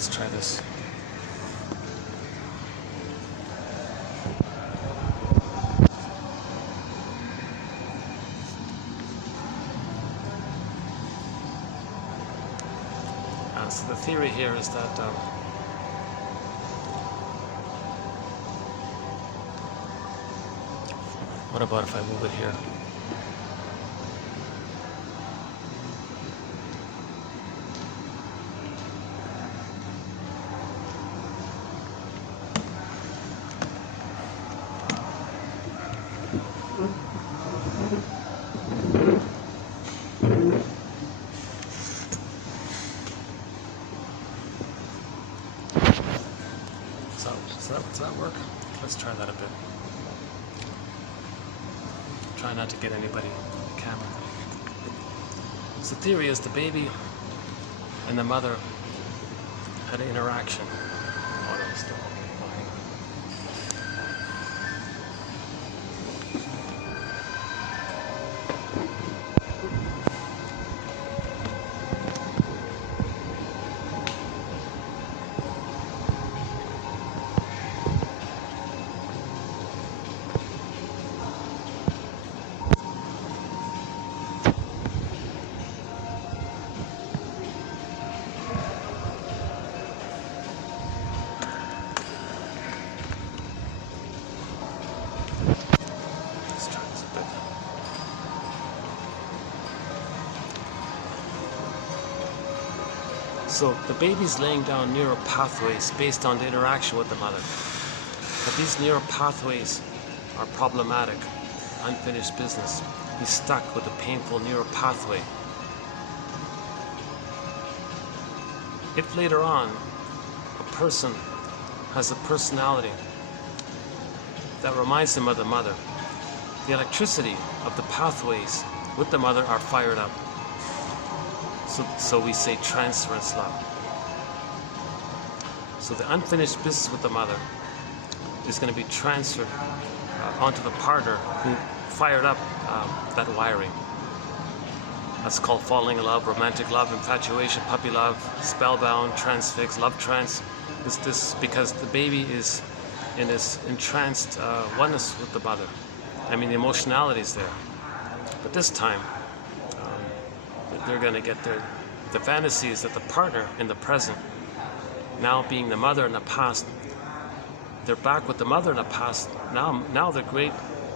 Let's try this. So the theory here is that what about if I move it here? Does that work? Let's try that a bit. Try not to get anybody on the camera. So the theory is the baby and the mother had an interaction. Oh, no, still okay. So the baby's laying down neural pathways based on the interaction with the mother. But these neural pathways are problematic, unfinished business. He's stuck with a painful neural pathway. If later on a person has a personality that reminds them of the mother, the electricity of the pathways with the mother are fired up. So we say transference law. So the unfinished business with the mother is going to be transferred onto the partner who fired up that wiring. That's called falling in love, romantic love, infatuation, puppy love, spellbound, transfix, love trance. This because the baby is in this entranced oneness with the mother. I mean, the emotionality is there. But this time, they're going to get the fantasy is that the partner in the present, now being the mother in the past, they're back with the mother in the past. Now they're great.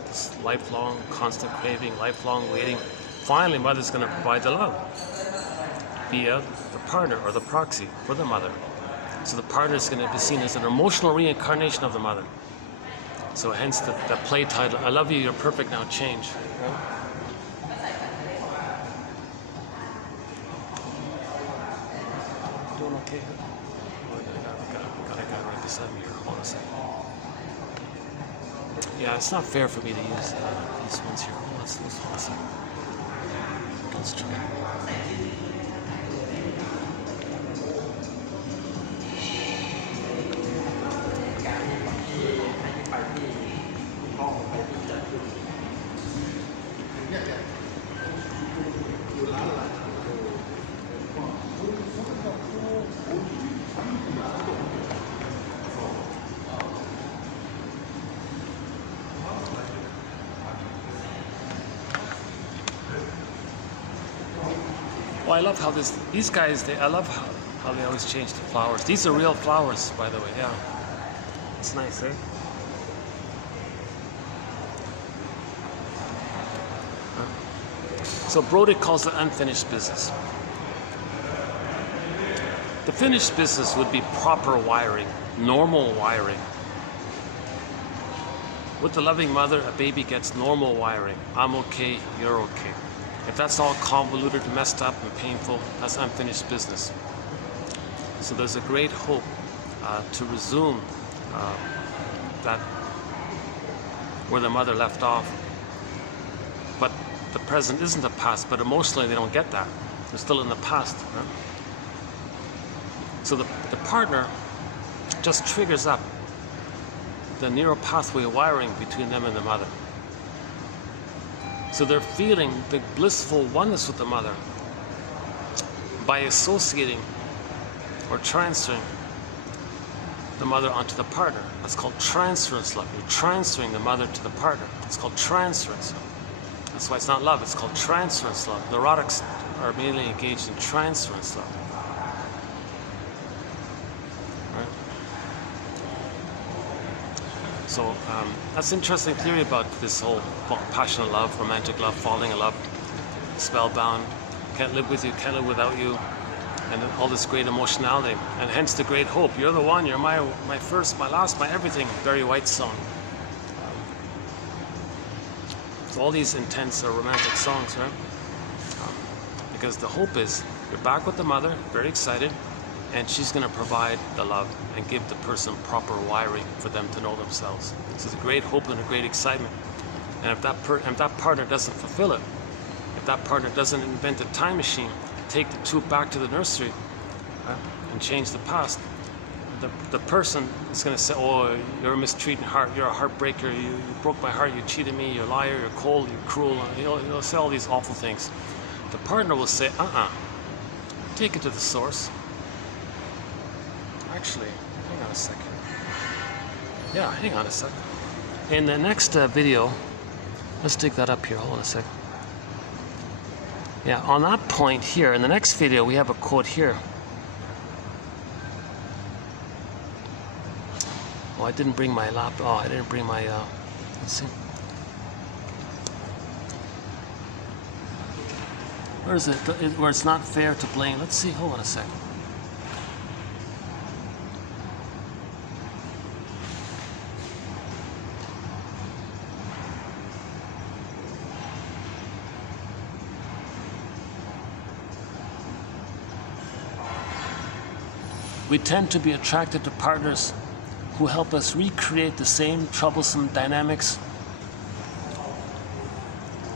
This lifelong, constant craving, lifelong waiting. Finally, mother's going to provide the love via the partner or the proxy for the mother. So the partner is going to be seen as an emotional reincarnation of the mother. So hence the play title, I love you, you're perfect, now change. Doing okay? Gotta write this up here. Hold on a second. Yeah, it's not fair for me to use these ones here. Hold on a second. Let's try. Well, I love how these guys, I love how they always change the flowers. These are real flowers, by the way, yeah. It's nice, eh? So Brody calls it unfinished business. The finished business would be proper wiring, normal wiring. With the loving mother, a baby gets normal wiring. I'm okay, you're okay. If that's all convoluted, messed up, and painful, that's unfinished business. So there's a great hope to resume that where the mother left off. But the present isn't the past, but emotionally they don't get that. They're still in the past. Right? So the partner just triggers up the neural pathway wiring between them and the mother. So they're feeling the blissful oneness with the mother by associating or transferring the mother onto the partner. That's called transference love. You're transferring the mother to the partner. It's called transference. That's why it's not love, it's called transference love. Neurotics are mainly engaged in transference love. Right? So that's an interesting theory about this whole passionate love, romantic love, falling in love, spellbound, can't live with you, can't live without you, and all this great emotionality, and hence the great hope. You're the one, you're my first, my last, my everything. Barry White's song. So all these intense or romantic songs, right? Because the hope is you're back with the mother, very excited, and she's going to provide the love and give the person proper wiring for them to know themselves. So it's a great hope and a great excitement. And if that partner doesn't fulfill it, if that partner doesn't invent a time machine, take the two back to the nursery, right, and change the past, the person is going to say, oh, you're a mistreating heart, you're a heartbreaker, you broke my heart, you cheated me, you're a liar, you're cold, you're cruel, and he'll say all these awful things. The partner will say, take it to the source. Actually, hang on a second. Yeah, hang on a second. In the next video, let's dig that up here, hold on a second. Yeah, on that point here, in the next video, we have a quote here. Oh, I didn't bring my I didn't bring my, let's see. Where is it? Where it's not fair to blame. Let's see, hold on a second. We tend to be attracted to partners who help us recreate the same troublesome dynamics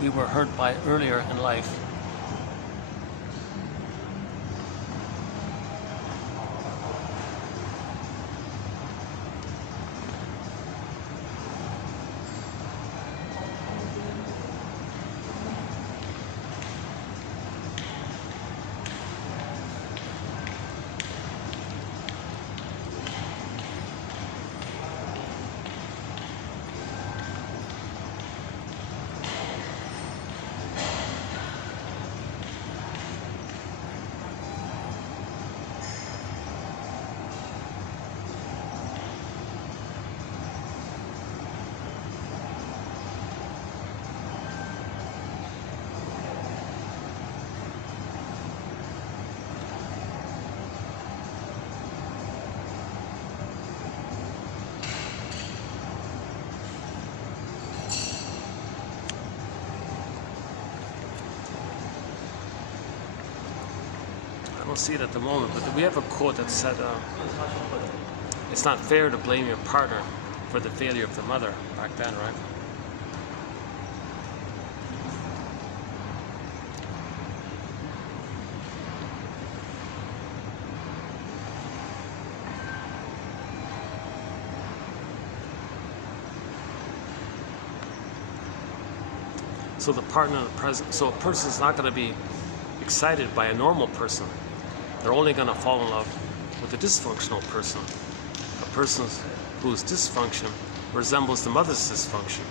we were hurt by earlier in life. don't see it at the moment, but we have a quote that said, it's not fair to blame your partner for the failure of the mother back then, right? So the partner, the present, so a person's not going to be excited by a normal person. They're only going to fall in love with a dysfunctional person. A person whose dysfunction resembles the mother's dysfunction,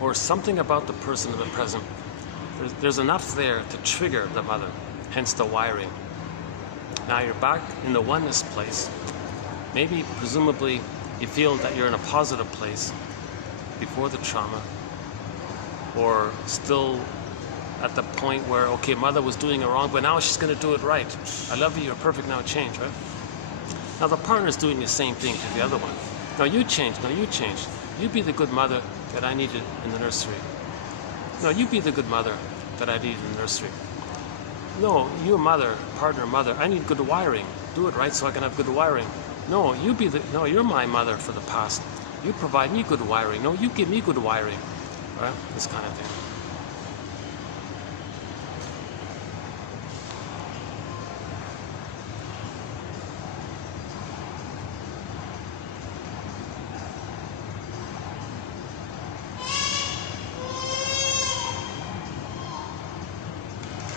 or something about the person in the present. There's enough there to trigger the mother, hence the wiring. Now you're back in the oneness place. Maybe, presumably, you feel that you're in a positive place before the trauma, or still at the point where, okay, mother was doing it wrong, but now she's going to do it right. I love you, you're perfect, now change, right? Now the partner's doing the same thing to the other one. No, you change, no, you change. You be the good mother that I needed in the nursery. No, you be the good mother that I needed in the nursery. No, you mother, partner, mother, I need good wiring. Do it right so I can have good wiring. No, you're my mother for the past. You provide me good wiring. No, you give me good wiring. Right? This kind of thing.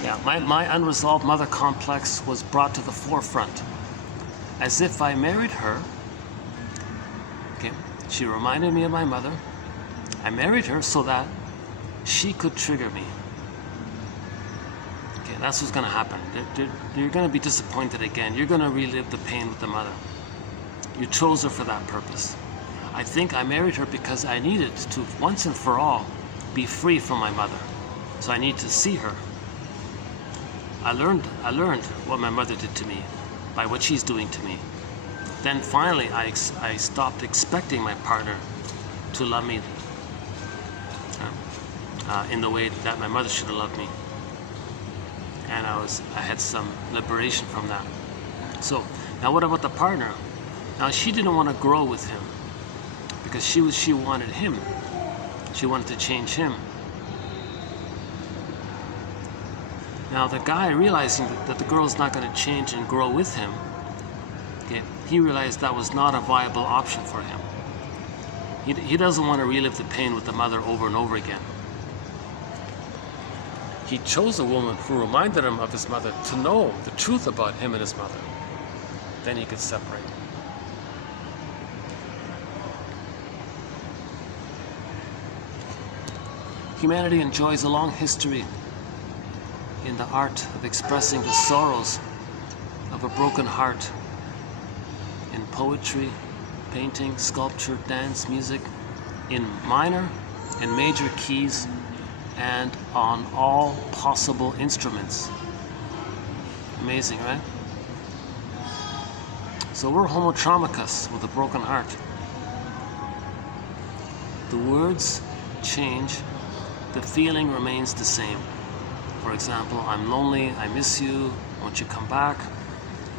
Yeah, my unresolved mother complex was brought to the forefront. As if I married her. Okay, she reminded me of my mother. I married her so that she could trigger me. Okay, that's what's going to happen. You're going to be disappointed again. You're going to relive the pain with the mother. You chose her for that purpose. I think I married her because I needed to, once and for all, be free from my mother. So I need to see her. I learned what my mother did to me by what she's doing to me. Then finally, I stopped expecting my partner to love me in the way that my mother should have loved me, and I had some liberation from that. So now, what about the partner? Now she didn't want to grow with him because she wanted him. She wanted to change him. Now the guy, realizing that the girl's not going to change and grow with him, okay, he realized that was not a viable option for him. He doesn't want to relive the pain with the mother over and over again. He chose a woman who reminded him of his mother, to know the truth about him and his mother. Then he could separate. Humanity enjoys a long history in the art of expressing the sorrows of a broken heart in poetry, painting, sculpture, dance, music, in minor and major keys, and on all possible instruments. Amazing, right? So we're homotraumicus with a broken heart. The words change, the feeling remains the same. For example, I'm lonely, I miss you, won't you come back?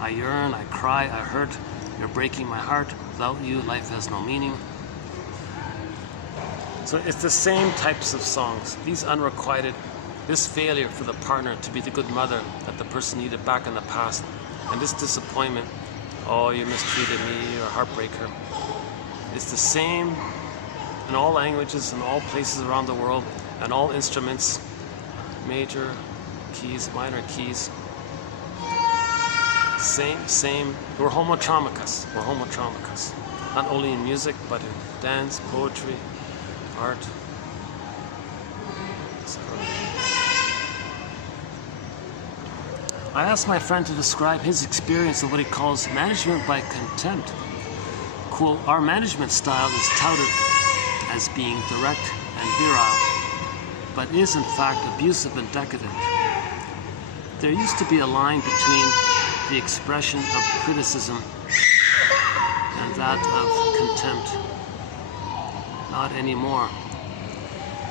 I yearn, I cry, I hurt, you're breaking my heart. Without you, life has no meaning. So it's the same types of songs. These unrequited, this failure for the partner to be the good mother that the person needed back in the past, and this disappointment, oh, you mistreated me, you're a heartbreaker. It's the same in all languages, in all places around the world, and all instruments, major keys, minor keys. Same. We're homotraumicus. We're homotraumicus. Not only in music, but in dance, poetry, art. I asked my friend to describe his experience of what he calls management by contempt. Quote, our management style is touted as being direct and virile, but is in fact abusive and decadent. There used to be a line between the expression of criticism and that of contempt. Not anymore.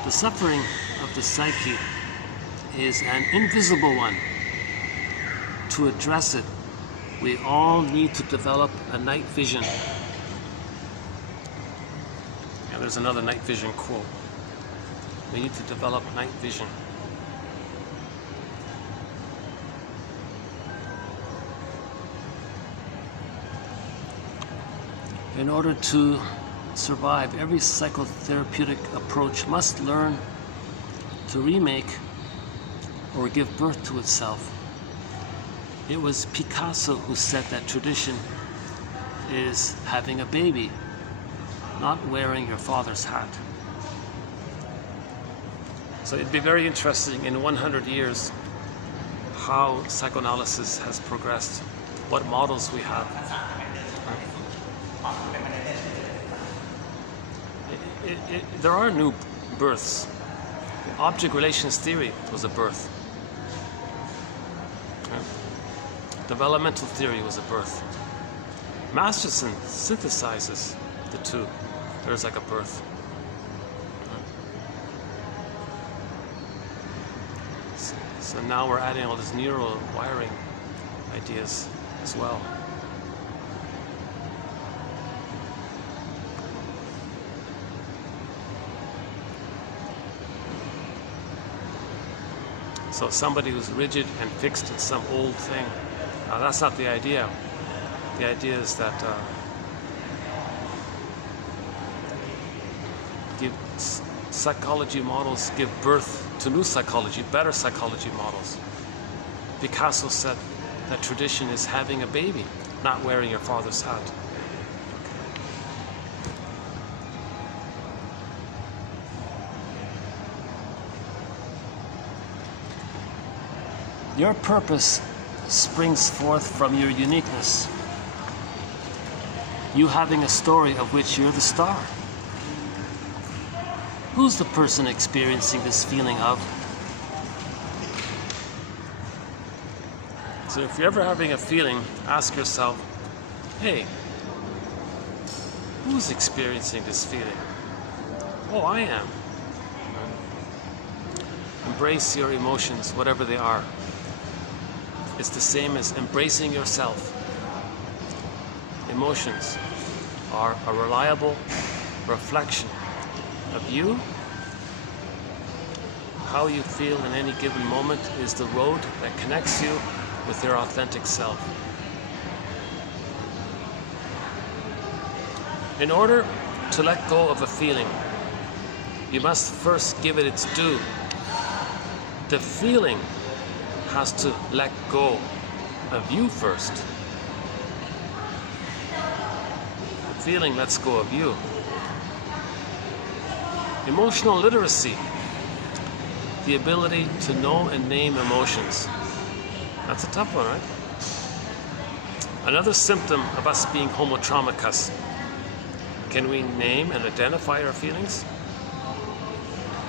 The suffering of the psyche is an invisible one. to address it, we all need to develop a night vision. And there's another night vision quote. We need to develop night vision. In order to survive, every psychotherapeutic approach must learn to remake or give birth to itself. It was Picasso who said that tradition is having a baby, not wearing your father's hat. So it'd be very interesting in 100 years how psychoanalysis has progressed, what models we have. There are new births. Object relations theory was a birth. Developmental theory was a birth. Acheson synthesizes the two. There's like a birth. So now we're adding all these neural wiring ideas as well. So somebody who's rigid and fixed in some old thing, that's not the idea. The idea is that psychology models give birth to new psychology, better psychology models. Picasso said that tradition is having a baby, not wearing your father's hat. Your purpose springs forth from your uniqueness. You having a story of which you're the star. Who's the person experiencing this feeling of? So if you're ever having a feeling, ask yourself, hey, who's experiencing this feeling? Oh, I am. Embrace your emotions, whatever they are. It's the same as embracing yourself. Emotions are a reliable reflection of you. How you feel in any given moment is the road that connects you with your authentic self. In order to let go of a feeling, you must first give it its due. The feeling has to let go of you first. The feeling lets go of you. Emotional literacy, the ability to know and name emotions. That's a tough one, right? Another symptom of us being homotraumicus. Can we name and identify our feelings?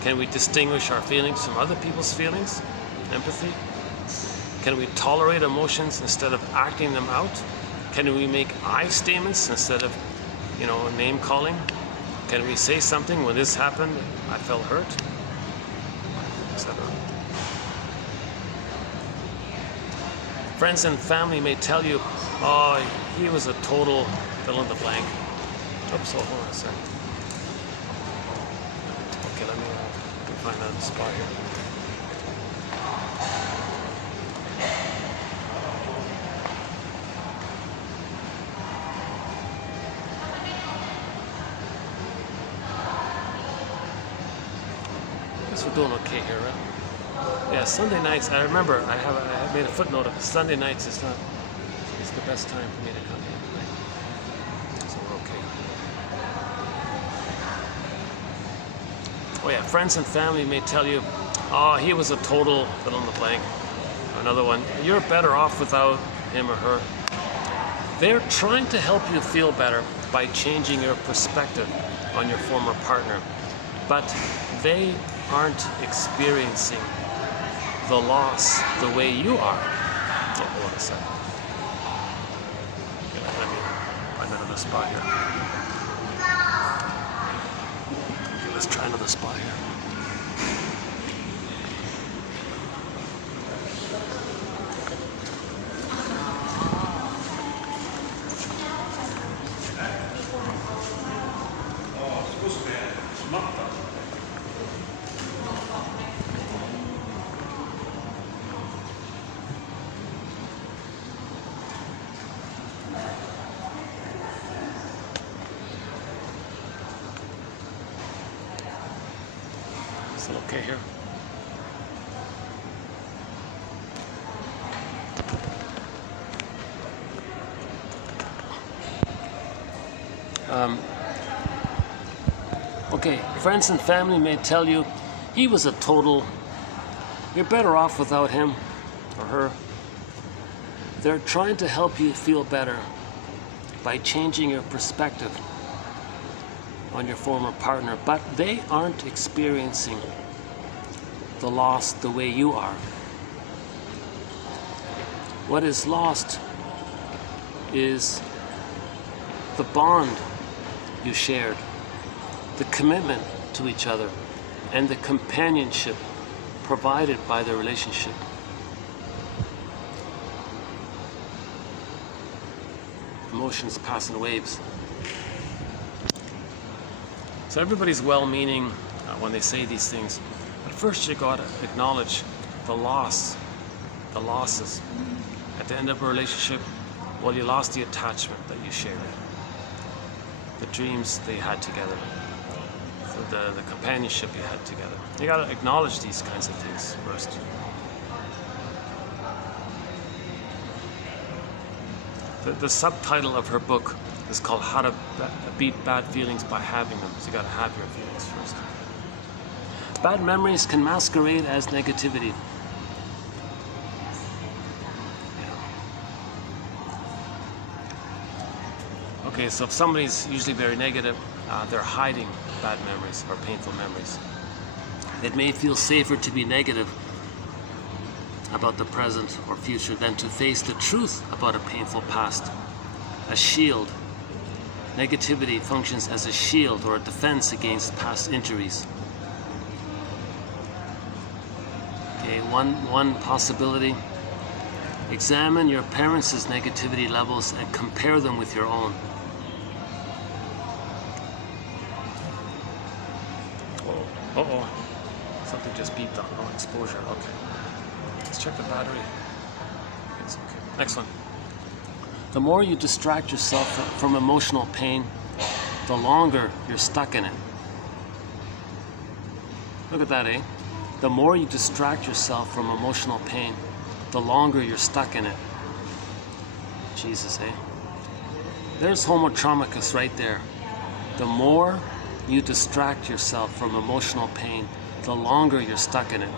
Can we distinguish our feelings from other people's feelings? Empathy? Can we tolerate emotions instead of acting them out? Can we make I statements instead of, name calling? Can we say something when this happened, I felt hurt, etc. Friends and family may tell you, oh, he was a total fill in the blank. Oops, hold on a second. Okay, let me find that spot here. We're doing okay here, right? Yeah, Sunday nights, I remember I have made a footnote of Sunday nights it's the best time for me to come here, right? So we're okay. Oh yeah, friends and family may tell you, oh, he was a total fill in the blank. Another one, you're better off without him or her. They're trying to help you feel better by changing your perspective on your former partner, but they aren't experiencing the loss the way you are. Oh, hold on a second. Okay, let me find another spot here. Okay, let's try another spot here. Still okay here? Okay, friends and family may tell you he was a total, you're better off without him or her. They're trying to help you feel better by changing your perspective on your former partner, but they aren't experiencing the loss the way you are. What is lost is the bond you shared, the commitment to each other, and the companionship provided by the relationship. Emotions pass in waves. So everybody's well-meaning when they say these things, but first you gotta acknowledge the losses. At the end of a relationship, well, you lost the attachment that you shared, the dreams they had together, the companionship you had together. You gotta acknowledge these kinds of things first. The subtitle of her book is called How to Beat Bad Feelings by Having Them. So you gotta have your feelings first. Bad memories can masquerade as negativity. Okay, so if somebody's usually very negative, they're hiding bad memories or painful memories. It may feel safer to be negative about the present or future than to face the truth about a painful past. A shield. Negativity functions as a shield or a defense against past injuries. Okay, one possibility. Examine your parents' negativity levels and compare them with your own. Uh-oh. Something just beeped on. Oh, exposure. Okay. Let's check the battery. It's okay. Next one. The more you distract yourself from emotional pain, the longer you're stuck in it. Look at that, eh? The more you distract yourself from emotional pain, the longer you're stuck in it. Jesus, eh? There's Homo traumicus right there. The more you distract yourself from emotional pain, the longer you're stuck in it.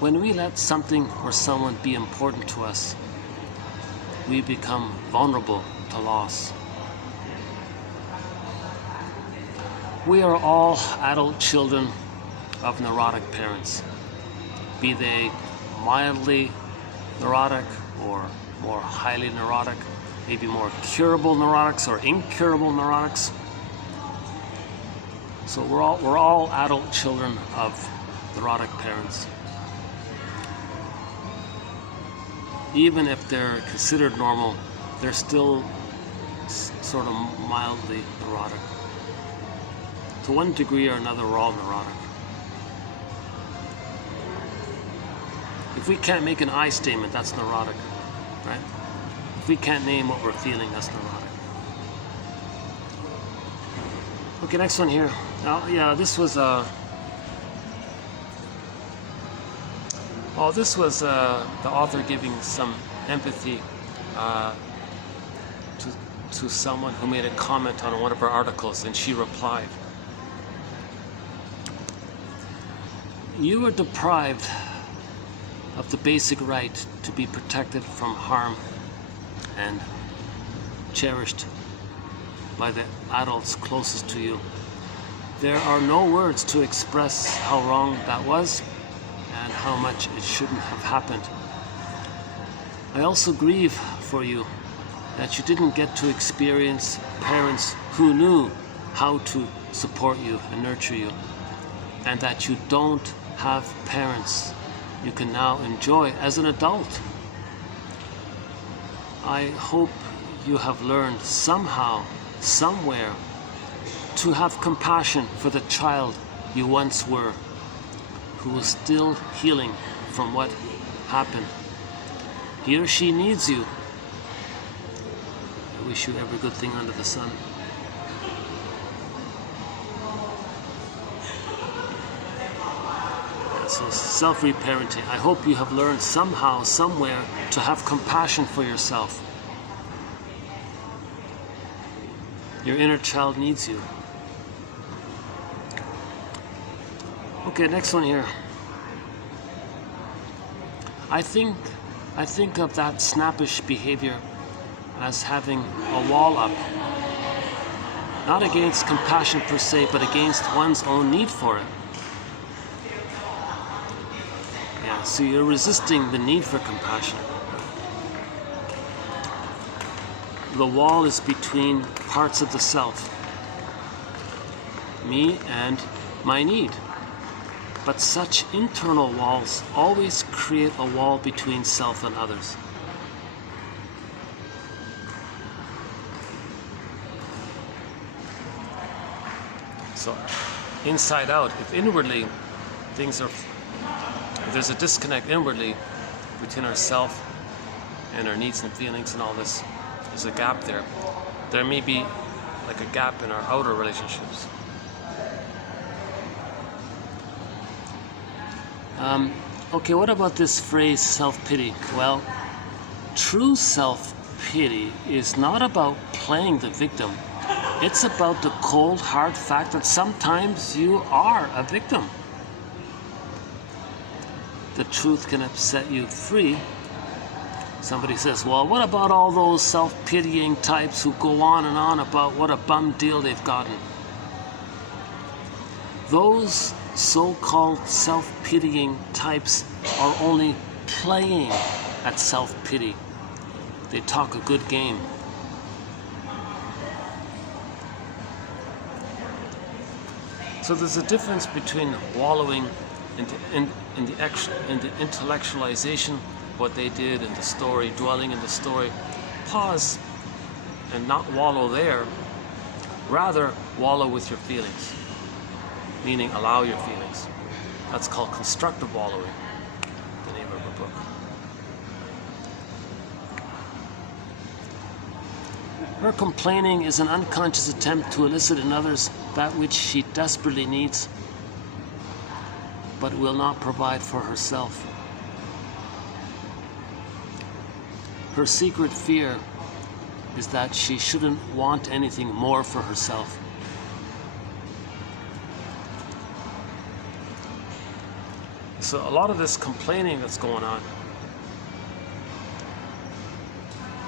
When we let something or someone be important to us, we become vulnerable to loss. We are all adult children of neurotic parents, be they mildly neurotic or more highly neurotic, maybe more curable neurotics or incurable neurotics. So we're all adult children of neurotic parents. Even if they're considered normal, they're still sort of mildly neurotic. To one degree or another, we're all neurotic. If we can't make an I statement, that's neurotic, right? If we can't name what we're feeling, that's neurotic. Okay, next one here. Now, yeah, this was the author giving some empathy to someone who made a comment on one of her articles, and she replied, "You are deprived of the basic right to be protected from harm and cherished by the adults closest to you. There are no words to express how wrong that was and how much it shouldn't have happened. I also grieve for you that you didn't get to experience parents who knew how to support you and nurture you, and that you don't have parents you can now enjoy as an adult. I hope you have learned somehow, somewhere, to have compassion for the child you once were, who is still healing from what happened. He or she needs you. I wish you every good thing under the sun." So self-reparenting. I hope you have learned somehow, somewhere, to have compassion for yourself. Your inner child needs you. Okay, next one here. I think of that snappish behavior as having a wall up. Not against compassion per se, but against one's own need for it. Yeah, so you're resisting the need for compassion. The wall is between parts of the self, me and my need. But such internal walls always create a wall between self and others. So, inside out, if inwardly if there's a disconnect inwardly between ourself and our needs and feelings and all this, there's a gap there. There may be like a gap in our outer relationships. Okay, what about this phrase, self-pity? Well, true self-pity is not about playing the victim. It's about the cold, hard fact that sometimes you are a victim. The truth can set you free. Somebody says, well, what about all those self-pitying types who go on and on about what a bum deal they've gotten? Those so-called self-pitying types are only playing at self-pity. They talk a good game. So there's a difference between wallowing in the intellectualization of what they did in the story, dwelling in the story. Pause and not wallow there. Rather, wallow with your feelings. Meaning allow your feelings. That's called constructive wallowing, the name of the book. Her complaining is an unconscious attempt to elicit in others that which she desperately needs, but will not provide for herself. Her secret fear is that she shouldn't want anything more for herself. So a lot of this complaining that's going on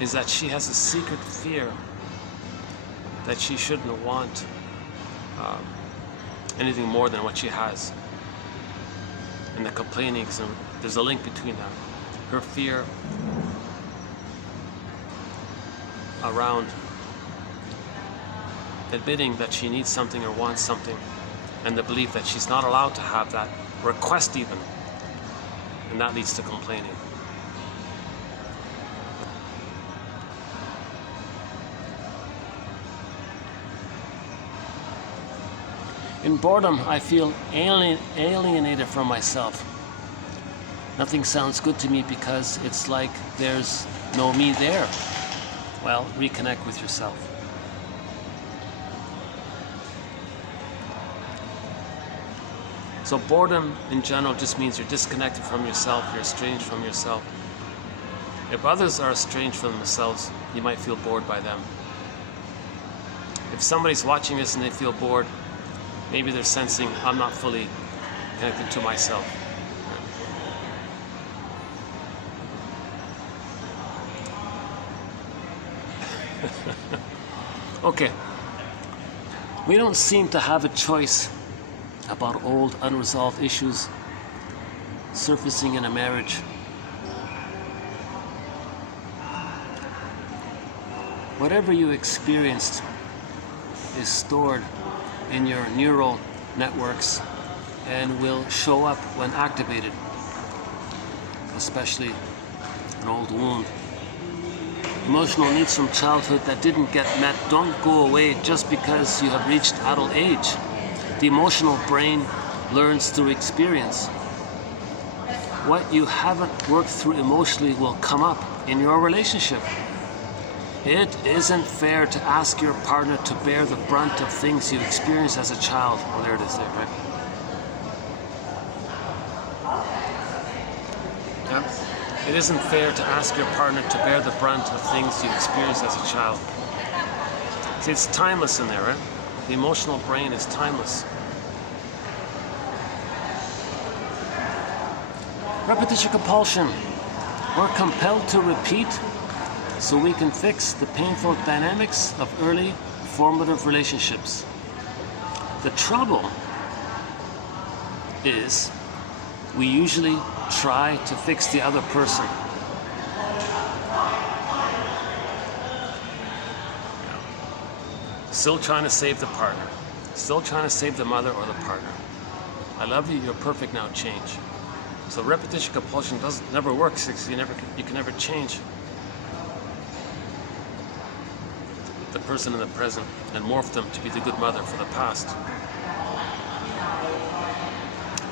is that she has a secret fear that she shouldn't want anything more than what she has. And the complaining, so there's a link between that. Her fear around admitting that she needs something or wants something, and the belief that she's not allowed to have that request even, and that leads to complaining. In boredom, I feel alienated from myself. Nothing sounds good to me because it's like there's no me there. Well, reconnect with yourself. So boredom in general just means you're disconnected from yourself, you're estranged from yourself. If others are estranged from themselves, you might feel bored by them. If somebody's watching this and they feel bored, maybe they're sensing I'm not fully connected to myself. Okay. We don't seem to have a choice about old unresolved issues surfacing in a marriage. Whatever you experienced is stored in your neural networks and will show up when activated, especially an old wound. Emotional needs from childhood that didn't get met don't go away just because you have reached adult age. The emotional brain learns through experience. What you haven't worked through emotionally will come up in your relationship. It isn't fair to ask your partner to bear the brunt of things you experienced as a child. Oh, there it is there, right? It isn't fair to ask your partner to bear the brunt of things you experienced as a child. See, it's timeless in there, right? The emotional brain is timeless. Repetition compulsion. We're compelled to repeat so we can fix the painful dynamics of early formative relationships. The trouble is we usually try to fix the other person. Still trying to save the partner. Still trying to save the mother or the partner. I love you, you're perfect now, change. So repetition compulsion never works because you can never change the person in the present and morph them to be the good mother for the past.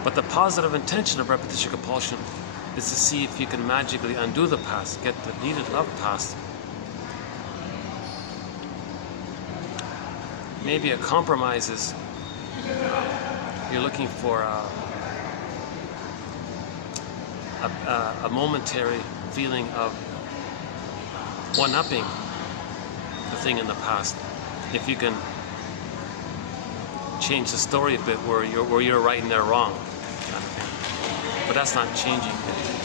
But the positive intention of repetition compulsion is to see if you can magically undo the past, get the needed love past. Maybe a compromise is you're looking for a momentary feeling of one-upping the thing in the past. If you can change the story a bit where you're right and they're wrong, kind of thing. But that's not changing anything.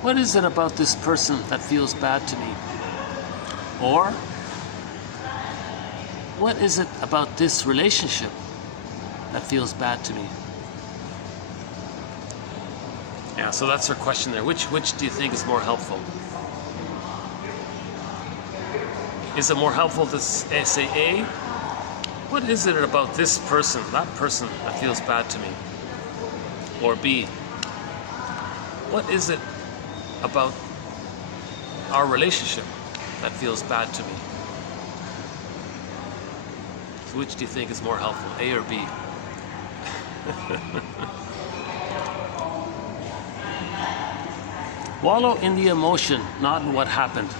What is it about this person that feels bad to me? Or what is it about this relationship that feels bad to me? Yeah, so that's her question there. Which do you think is more helpful? Is it more helpful to say A? What is it about this person, that person, that feels bad to me? Or B? What is it about our relationship that feels bad to me? So which do you think is more helpful, A or B? Wallow in the emotion, not in what happened.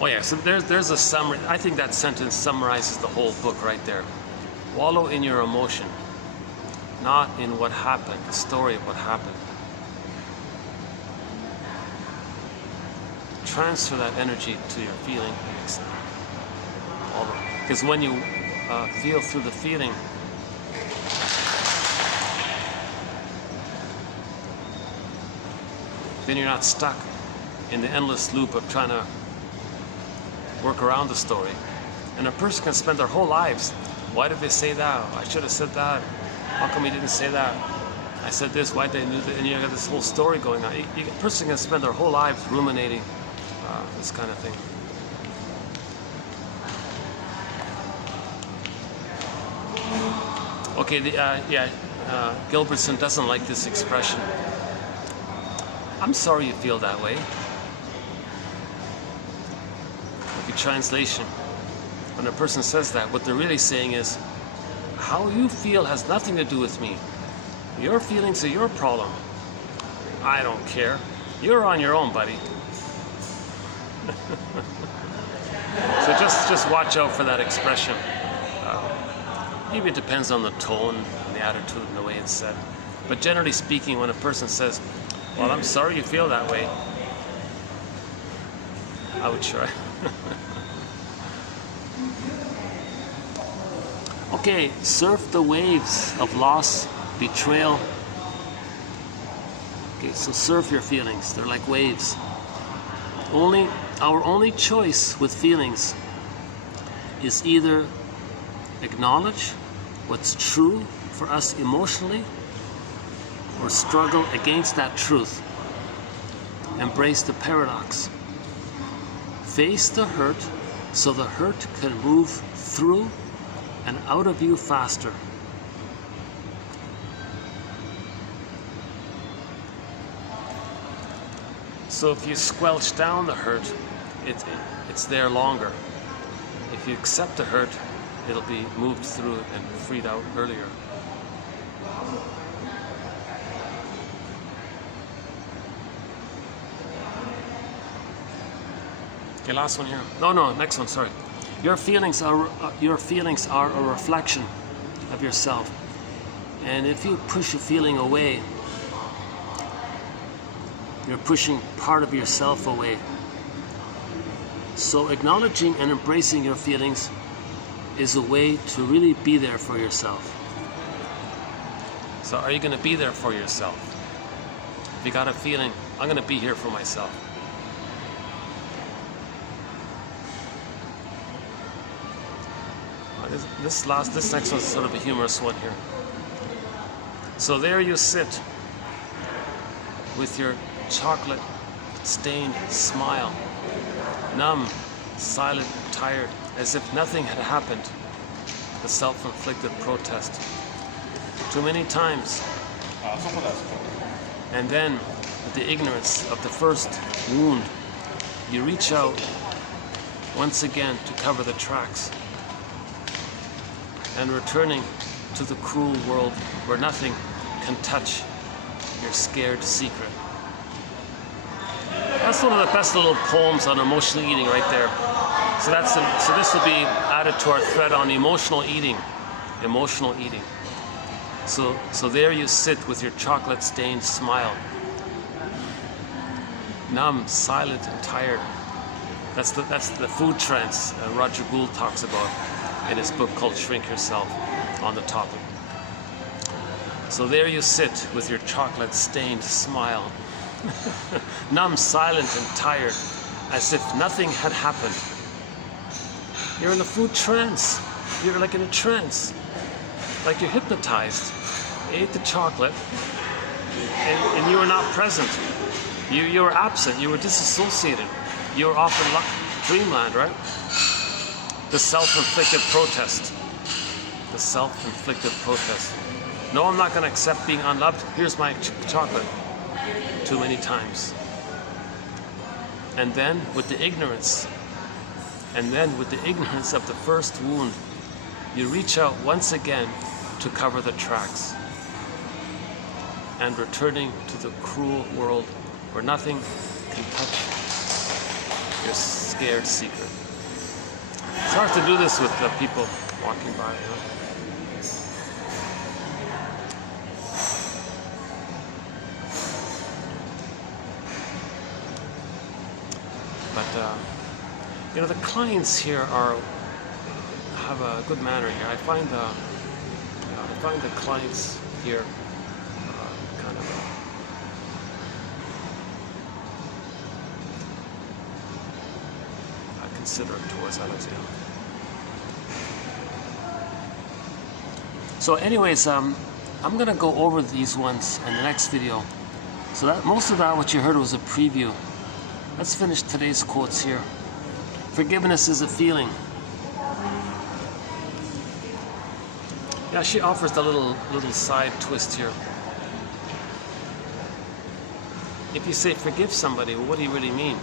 Oh yeah, so there's a summary. I think that sentence summarizes the whole book right there. Wallow in your emotion, not in what happened, the story of what happened. Transfer that energy to your feeling. Because when you feel through the feeling, then you're not stuck in the endless loop of trying to work around the story. And a person can spend their whole lives, why did they say that? I should have said that. How come he didn't say that? I said this, why did they do that? And you got this whole story going on. A person can spend their whole lives ruminating this kind of thing. Okay, Gilbertson doesn't like this expression. I'm sorry you feel that way. Okay, translation. When a person says that, what they're really saying is, how you feel has nothing to do with me. Your feelings are your problem. I don't care. You're on your own, buddy. So just watch out for that expression. Maybe it depends on the tone and the attitude and the way it's said. But generally speaking, when a person says, well, I'm sorry you feel that way, I would try. Okay, surf the waves of loss, betrayal. Okay, so surf your feelings. They're like waves. Our only choice with feelings is either acknowledge what's true for us emotionally or struggle against that truth. Embrace the paradox. Face the hurt so the hurt can move through and out of you faster. So if you squelch down the hurt, it's there longer. If you accept the hurt, it'll be moved through and freed out earlier. Okay, last one here. No, next one, sorry. Your feelings are a reflection of yourself. And if you push a feeling away, you're pushing part of yourself away. So acknowledging and embracing your feelings is a way to really be there for yourself. So are you going to be there for yourself? If you got a feeling, I'm going to be here for myself. This next one's sort of a humorous one here. So there you sit with your chocolate-stained smile, numb, silent, tired, as if nothing had happened. The self-inflicted protest. Too many times. And then, with the ignorance of the first wound, you reach out once again to cover the tracks, and returning to the cruel world where nothing can touch your scared secret. That's one of the best little poems on emotional eating right there. So this will be added to our thread on emotional eating. Emotional eating. So there you sit with your chocolate-stained smile, numb, silent, and tired. That's the food trance Roger Gould talks about in his book called Shrink Yourself on the topic. So there you sit with your chocolate-stained smile, numb, silent, and tired, as if nothing had happened. You're in a food trance. You're like in a trance, like you're hypnotized. You ate the chocolate, and you were not present. You were absent. You were disassociated. You were off in dreamland, right? The self-inflicted protest. The self-inflicted protest. No, I'm not going to accept being unloved. Here's my chocolate. Too many times. And then with the ignorance of the first wound, you reach out once again to cover the tracks, and returning to the cruel world where nothing can touch your scared secret. It's hard to do this with people walking by, you know? But you know, the clients here have a good manner here. I find the clients here kind of considerate towards others. Yeah. So, anyways, I'm gonna go over these ones in the next video. So that most of that what you heard was a preview. Let's finish today's quotes here. Forgiveness is a feeling. Yeah, she offers the little side twist here. If you say forgive somebody, well, what do you really mean?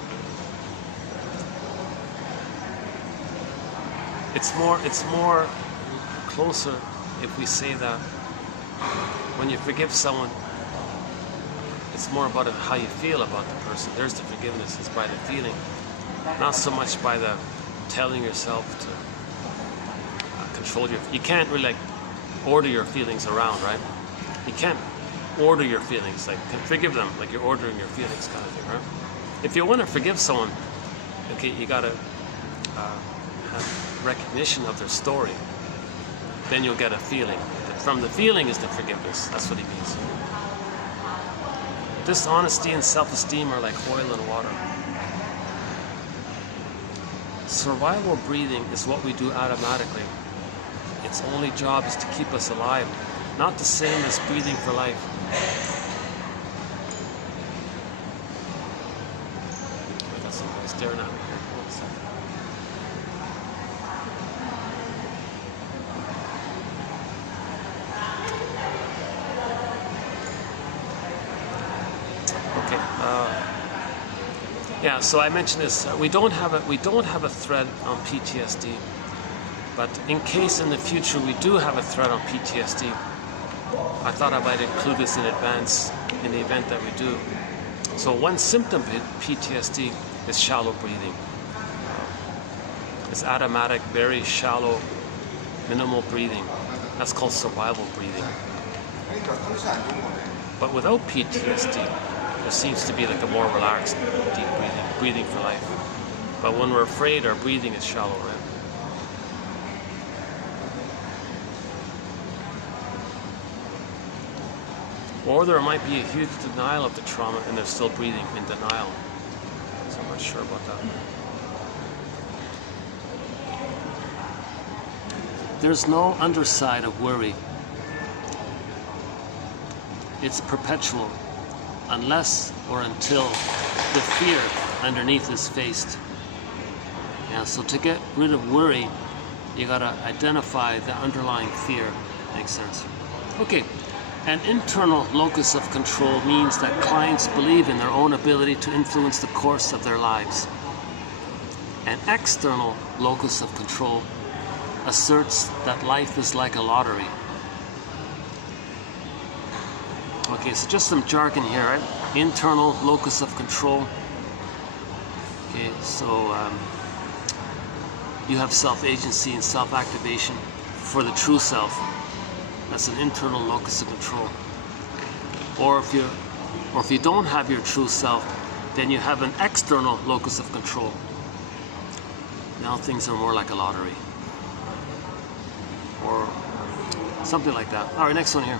It's more closer if we say that when you forgive someone, it's more about how you feel about the person. There's the forgiveness, it's by the feeling. Not so much by the telling yourself to control you can't really like order your feelings around, right? You can't order your feelings, like forgive them, like you're ordering your feelings kind of thing, right? If you want to forgive someone, okay, you gotta have recognition of their story. Then you'll get a feeling. From the feeling is the forgiveness. That's what he means. Dishonesty and self-esteem are like oil and water. Survival breathing is what we do automatically. Its only job is to keep us alive, not the same as breathing for life. I got somebody staring at me here. One second. Okay. Yeah. So I mentioned this. We don't have a thread on PTSD, but in case in the future we do have a thread on PTSD, I thought I might include this in advance in the event that we do. So one symptom of PTSD is shallow breathing. It's automatic, very shallow, minimal breathing. That's called survival breathing. But without PTSD, there seems to be like a more relaxed, deep breathing for life. But when we're afraid, our breathing is shallow, right? Or there might be a huge denial of the trauma and they're still breathing in denial. So I'm not sure about that. There's no underside of worry. It's perpetual, unless or until the fear underneath is faced. Yeah, so to get rid of worry, you gotta identify the underlying fear. Makes sense. Okay, an internal locus of control means that clients believe in their own ability to influence the course of their lives. An external locus of control asserts that life is like a lottery. Okay, so just some jargon here, right? Internal locus of control. Okay, so you have self-agency and self-activation for the true self. That's an internal locus of control. Or if you don't have your true self, then you have an external locus of control. Now things are more like a lottery. Or something like that. All right, next one here.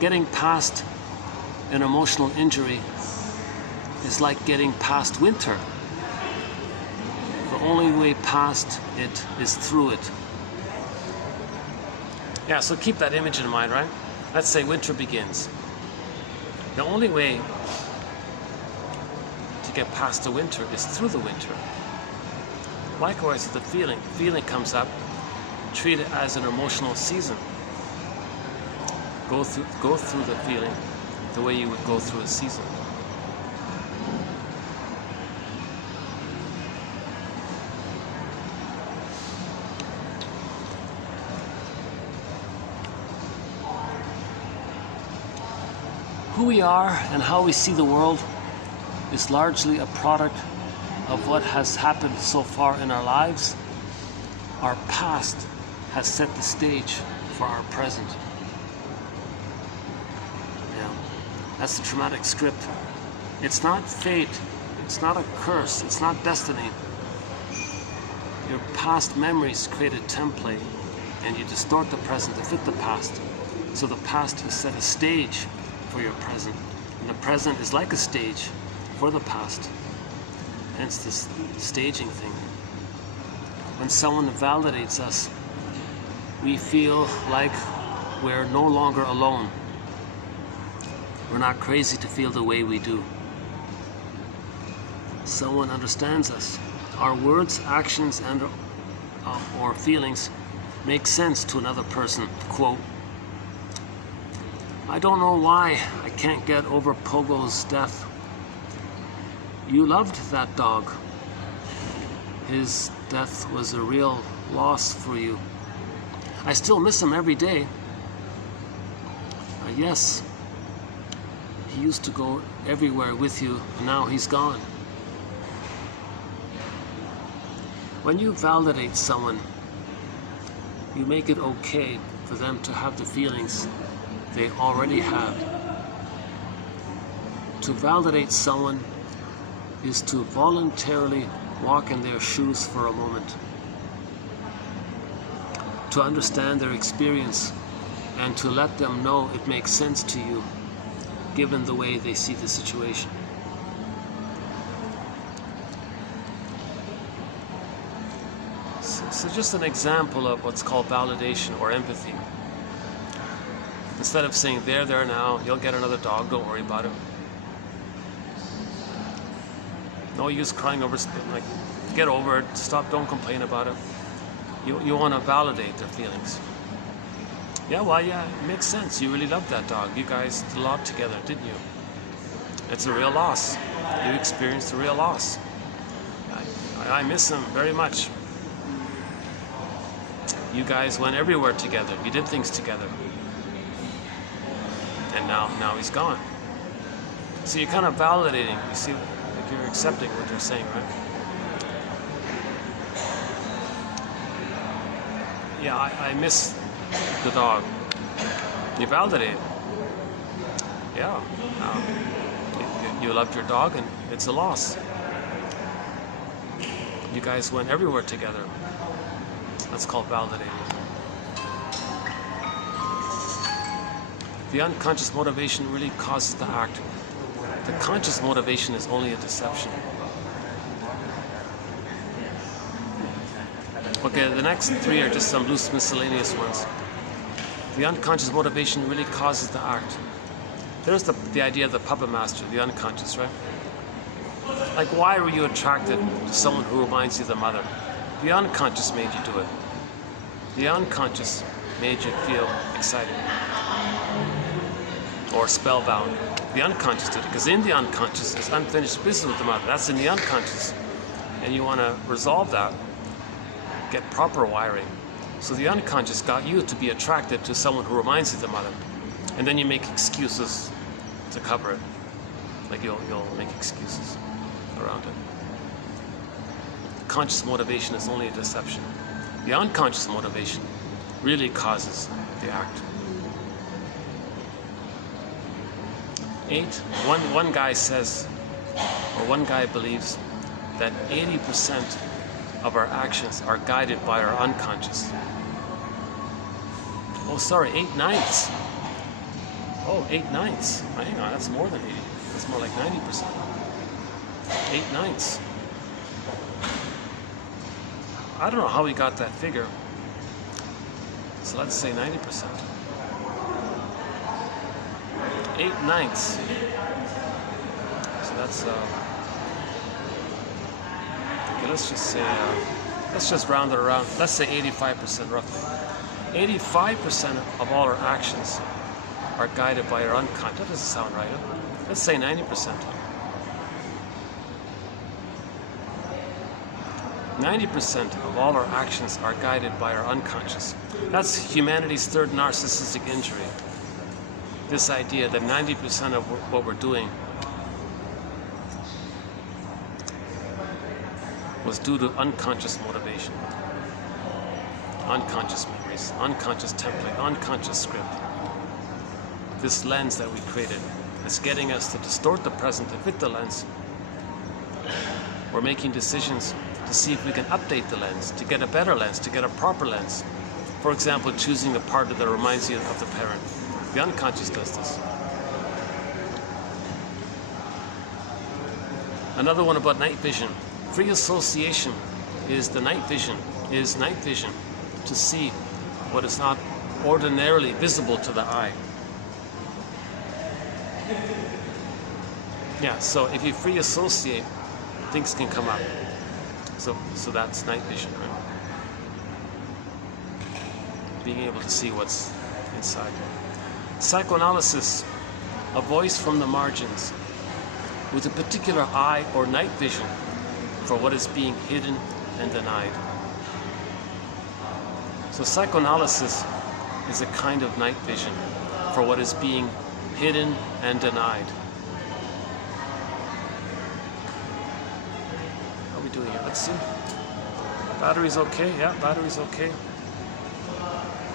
Getting past an emotional injury is like getting past winter. The only way past it is through it. Yeah, so keep that image in mind, right? Let's say winter begins. The only way to get past the winter is through the winter. Likewise, the feeling comes up, treat it as an emotional season. Go through the feeling the way you would go through a season. Who we are and how we see the world is largely a product of what has happened so far in our lives. Our past has set the stage for our present. Yeah, that's the traumatic script. It's not fate, it's not a curse, it's not destiny. Your past memories create a template and you distort the present to fit the past. So the past has set a stage for your present, and the present is like a stage for the past. Hence this staging thing. When someone validates us, we feel like we're no longer alone. We're not crazy to feel the way we do. Someone understands us. Our words, actions, and or feelings make sense to another person. Quote, I don't know why I can't get over Pogo's death. You loved that dog. His death was a real loss for you. I still miss him every day. Yes, he used to go everywhere with you, and now he's gone. When you validate someone, you make it okay for them to have the feelings they already have. To validate someone is to voluntarily walk in their shoes for a moment, to understand their experience and to let them know it makes sense to you given the way they see the situation. So just an example of what's called validation or empathy. Instead of saying, there now, you'll get another dog, don't worry about it. No use crying over spit, like, get over it, stop, don't complain about it. You want to validate their feelings. Yeah, well, yeah, it makes sense. You really loved that dog. You guys did a lot together, didn't you? It's a real loss. You experienced a real loss. I miss him very much. You guys went everywhere together. You did things together. And now he's gone. So you're kind of validating. You see, like you're accepting what they're saying, right? Yeah, I miss the dog. You validate it. Yeah. You loved your dog and it's a loss. You guys went everywhere together. That's called validating. The unconscious motivation really causes the act. The conscious motivation is only a deception. Okay, the next three are just some loose miscellaneous ones. The unconscious motivation really causes the act. There's the idea of the puppet master, the unconscious, right? Like, why were you attracted to someone who reminds you of the mother? The unconscious made you do it. The unconscious made you feel excited or spellbound. The unconscious did it, because in the unconscious is unfinished business with the mother. That's in the unconscious. And you want to resolve that, get proper wiring. So the unconscious got you to be attracted to someone who reminds you of the mother. And then you make excuses to cover it. Like you'll make excuses around it. Conscious motivation is only a deception. The unconscious motivation really causes the act. 8. One guy says, or one guy believes, that 80% of our actions are guided by our unconscious. Oh, sorry, 8/9. Oh, 8/9. Hang on, that's more than 80. That's more like 90%. 8/9. I don't know how we got that figure. So let's say 90%. 8/9. So that's okay, let's just say let's just round it around. Let's say 85% roughly. 85% of all our actions are guided by our unconscious. That doesn't sound right. Huh? Let's say 90%. 90% of all our actions are guided by our unconscious. That's humanity's third narcissistic injury. This idea that 90% of what we're doing was due to unconscious motivation, unconscious memories, unconscious template, unconscious script. This lens that we created is getting us to distort the present to fit the lens. We're making decisions to see if we can update the lens, to get a better lens, to get a proper lens. For example, choosing a partner that reminds you of the parent. The unconscious does this. Another one about night vision. Free association is night vision to see what is not ordinarily visible to the eye. Yeah, so if you free associate, things can come up. So that's night vision, right? Being able to see what's inside. Psychoanalysis, a voice from the margins with a particular eye or night vision for what is being hidden and denied. So psychoanalysis is a kind of night vision for what is being hidden and denied. How are we doing here? Let's see. Battery's okay. Yeah, battery's okay.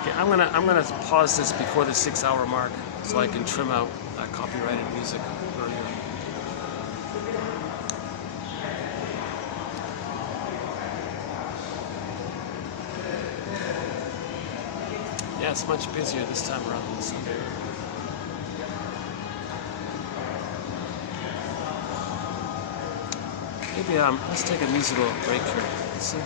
Okay, I'm gonna pause this before the 6-hour mark so I can trim out that copyrighted music earlier. Yeah, it's much busier this time around than Sunday. Maybe let's take a musical break here. Let's see.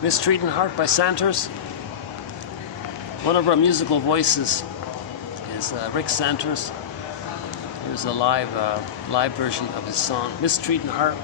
Mistreating Heart by Santers. One of our musical voices is Rick Santers. Here's a live version of his song, Mistreating Heart.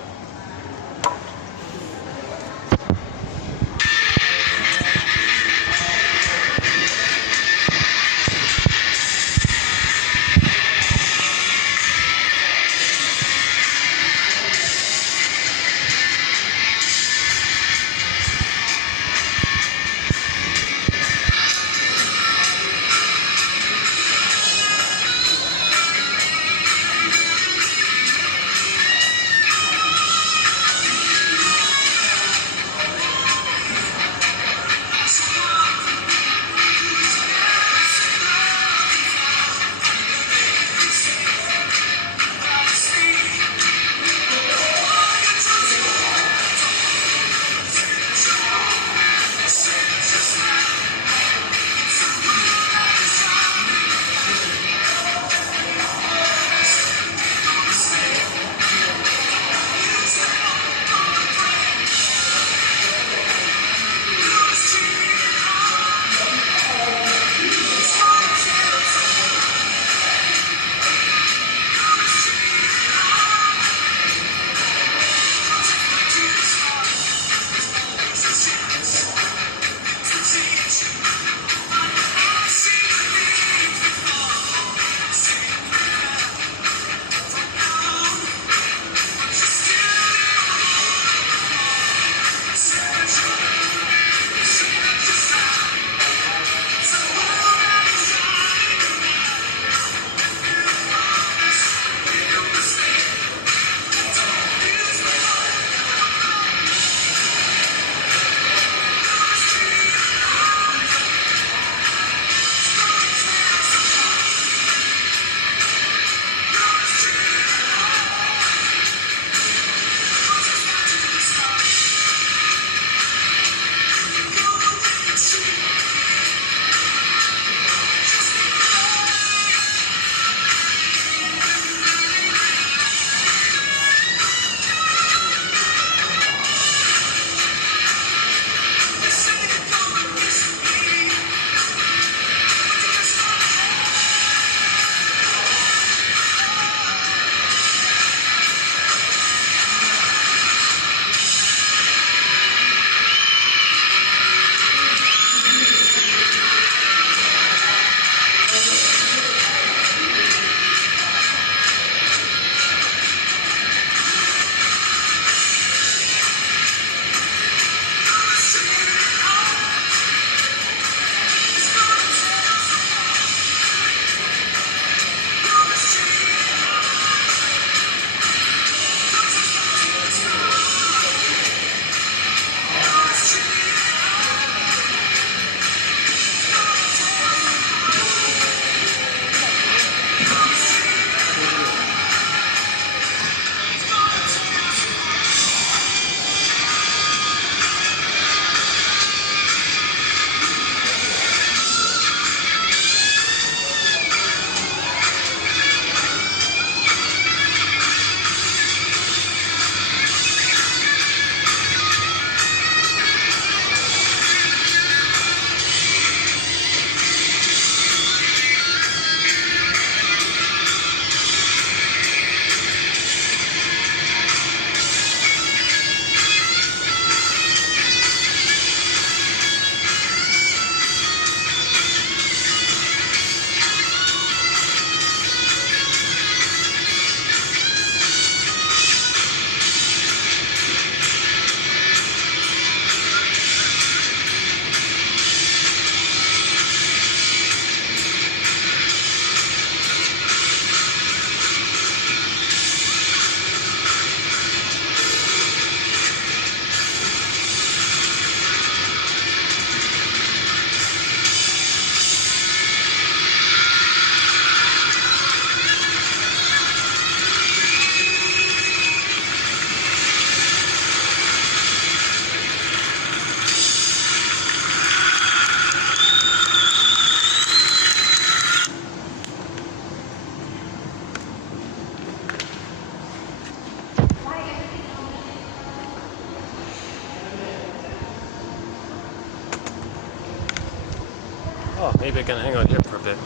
maybe I can hang out here for a bit.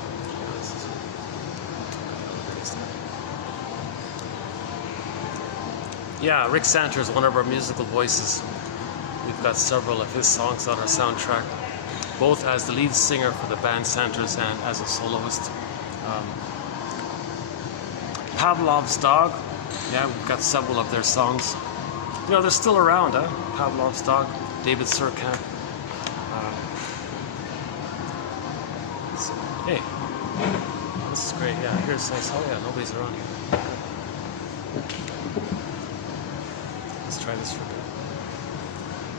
Yeah, Rick Santer is one of our musical voices. We've got several of his songs on our soundtrack, both as the lead singer for the band Santers and as a soloist. Pavlov's Dog, yeah, we've got several of their songs. You know, they're still around, huh? Pavlov's Dog, David Surkamp. So, hey, this is great. Yeah, here's nice. Oh yeah, nobody's around here. Let's try this for a bit.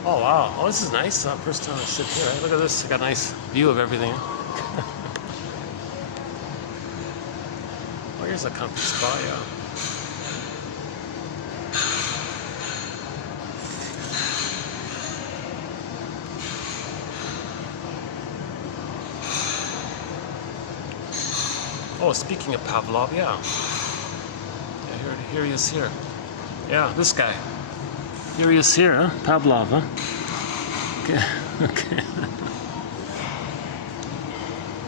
Oh wow, oh this is nice. First time I sit here. Right? Look at this. I got a nice view of everything. Oh, here's a comfy spot. Yeah. Oh, speaking of Pavlov, yeah. Yeah, here he is here. Yeah, this guy. Here he is here, huh? Pavlov, huh? Okay, okay.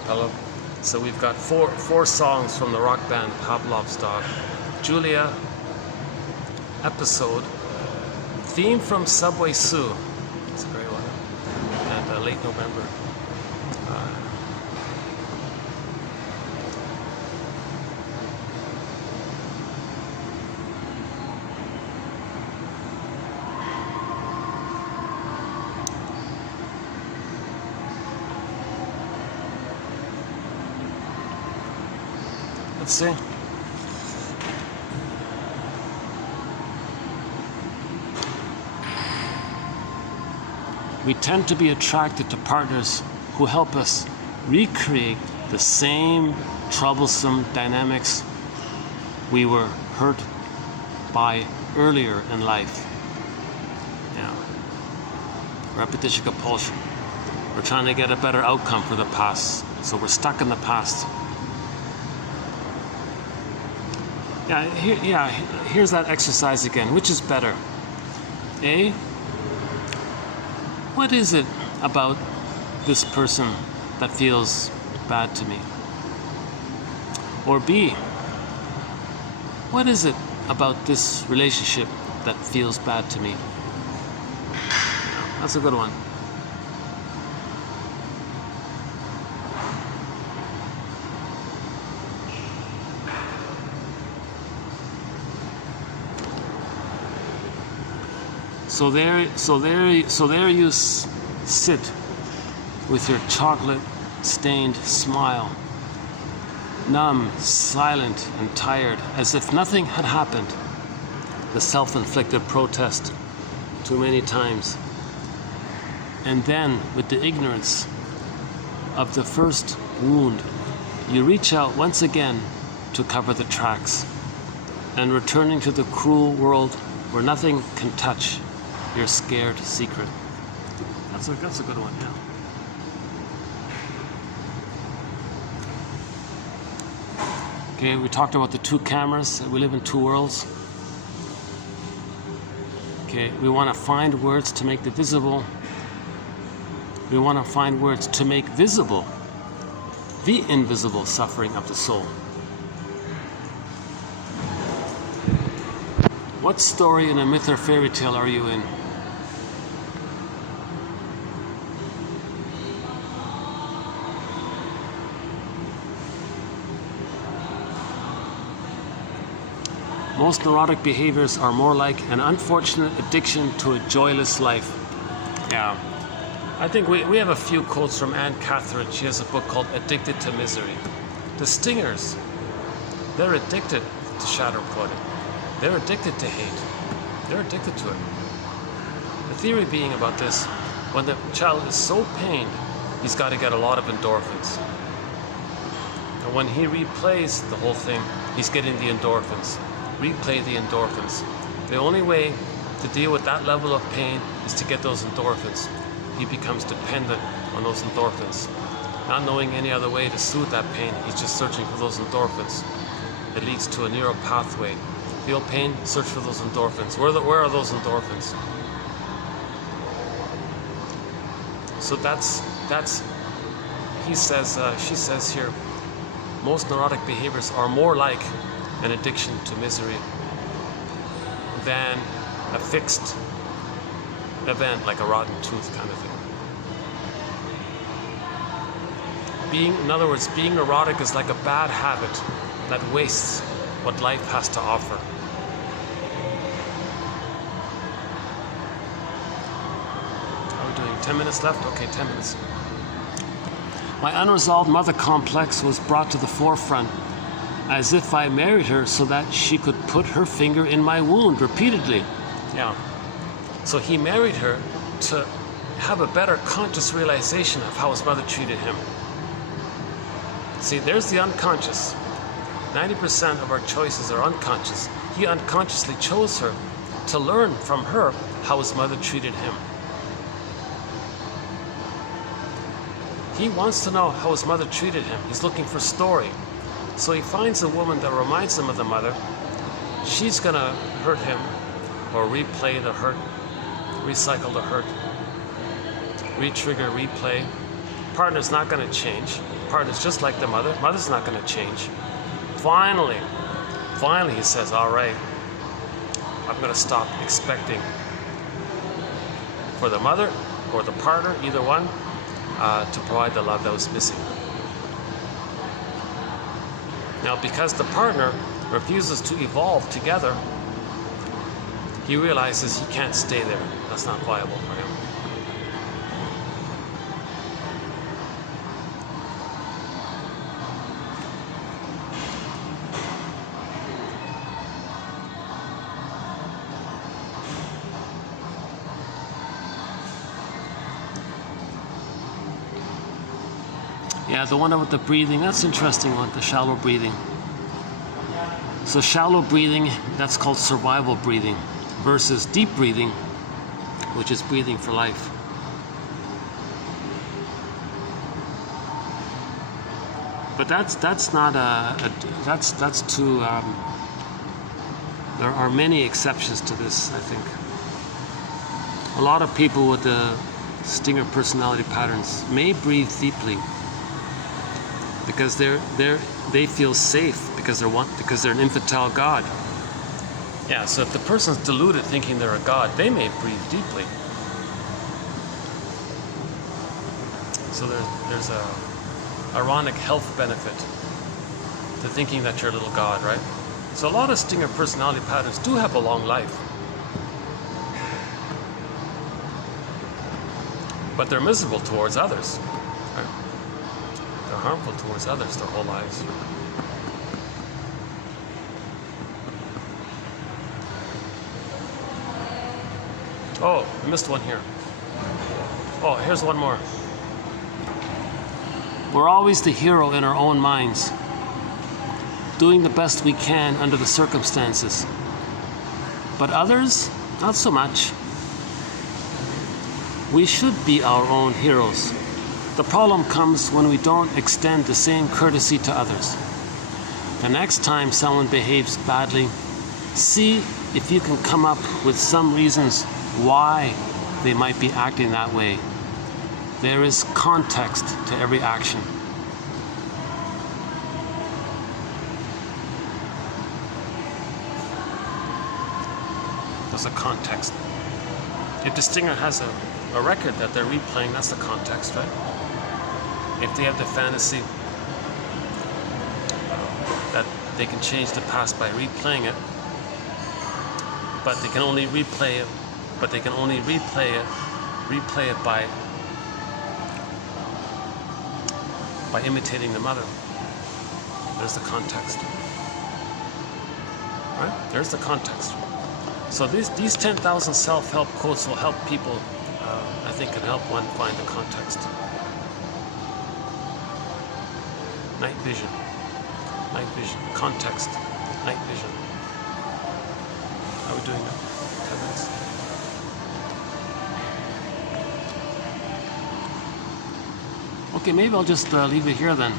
Hello. So we've got four songs from the rock band Pavlov's Dog. Julia, Episode, theme from Subway Sue. That's a great one. And Late November. Let's see. We tend to be attracted to partners who help us recreate the same troublesome dynamics we were hurt by earlier in life. Yeah. Repetition compulsion. We're trying to get a better outcome for the past, so we're stuck in the past. Here's that exercise again. Which is better? A, what is it about this person that feels bad to me? Or B, what is it about this relationship that feels bad to me? That's a good one. So there you sit with your chocolate-stained smile, numb, silent, and tired, as if nothing had happened. The self-inflicted protest too many times. And then, with the ignorance of the first wound, you reach out once again to cover the tracks, and returning to the cruel world where nothing can touch your scared secret. That's a good one, yeah. Okay, we talked about the two cameras. We live in two worlds. Okay, we want to find words to make the visible. We want to find words to make visible the invisible suffering of the soul. What story in a myth or fairy tale are you in? Most neurotic behaviors are more like an unfortunate addiction to a joyless life. Yeah. I think we have a few quotes from Anne Catherine. She has a book called Addicted to Misery. The Stingers, they're addicted to shadow pudding. They're addicted to hate. They're addicted to it. The theory being about this, when the child is so pained, he's got to get a lot of endorphins. And when he replays the whole thing, he's getting the endorphins. Replay the endorphins. The only way to deal with that level of pain is to get those endorphins. He becomes dependent on those endorphins. Not knowing any other way to soothe that pain, he's just searching for those endorphins. It leads to a neural pathway. Feel pain, search for those endorphins. Where are those endorphins? So she says here, most neurotic behaviors are more like an addiction to misery than a fixed event like a rotten tooth kind of thing. In other words, being neurotic is like a bad habit that wastes what life has to offer. How are we doing? 10 minutes left? Okay, 10 minutes. My unresolved mother complex was brought to the forefront, as if I married her so that she could put her finger in my wound repeatedly. Yeah. So he married her to have a better conscious realization of how his mother treated him. See, there's the unconscious. 90% of our choices are unconscious. He unconsciously chose her to learn from her how his mother treated him. He wants to know how his mother treated him. He's looking for story. So he finds a woman that reminds him of the mother. She's gonna hurt him or replay the hurt, recycle the hurt, re-trigger, replay. Partner's not gonna change. Partner's just like the mother. Mother's not gonna change. Finally he says, all right, I'm gonna stop expecting for the mother or the partner, either one, to provide the love that was missing. Now, because the partner refuses to evolve together, he realizes he can't stay there. That's not viable for him. Yeah, the one with the breathing, that's interesting one, the shallow breathing. So shallow breathing, that's called survival breathing, versus deep breathing, which is breathing for life. But that's not that's too. There are many exceptions to this, I think. A lot of people with the stinger personality patterns may breathe deeply because they feel safe because they're an infantile god. Yeah, so if the person's deluded thinking they're a god, they may breathe deeply. So there's a ironic health benefit to thinking that you're a little god, right? So a lot of stinger personality patterns do have a long life. But they're miserable towards others. Right? They're harmful towards others their whole lives. Oh, I missed one here. Oh, here's one more. We're always the hero in our own minds, doing the best we can under the circumstances. But others, not so much. We should be our own heroes. The problem comes when we don't extend the same courtesy to others. The next time someone behaves badly, see if you can come up with some reasons why they might be acting that way. There is context to every action. There's a context. If the stinger has a record that they're replaying, that's the context, right? If they have the fantasy that they can change the past by replaying it, but they can only replay it, by imitating the mother. There's the context. Right? There's the context. So these 10,000 self-help quotes will help people, I think can help one find the context. Night vision, context, night vision. How are we doing now? 10 minutes. Okay, maybe I'll just leave it here then.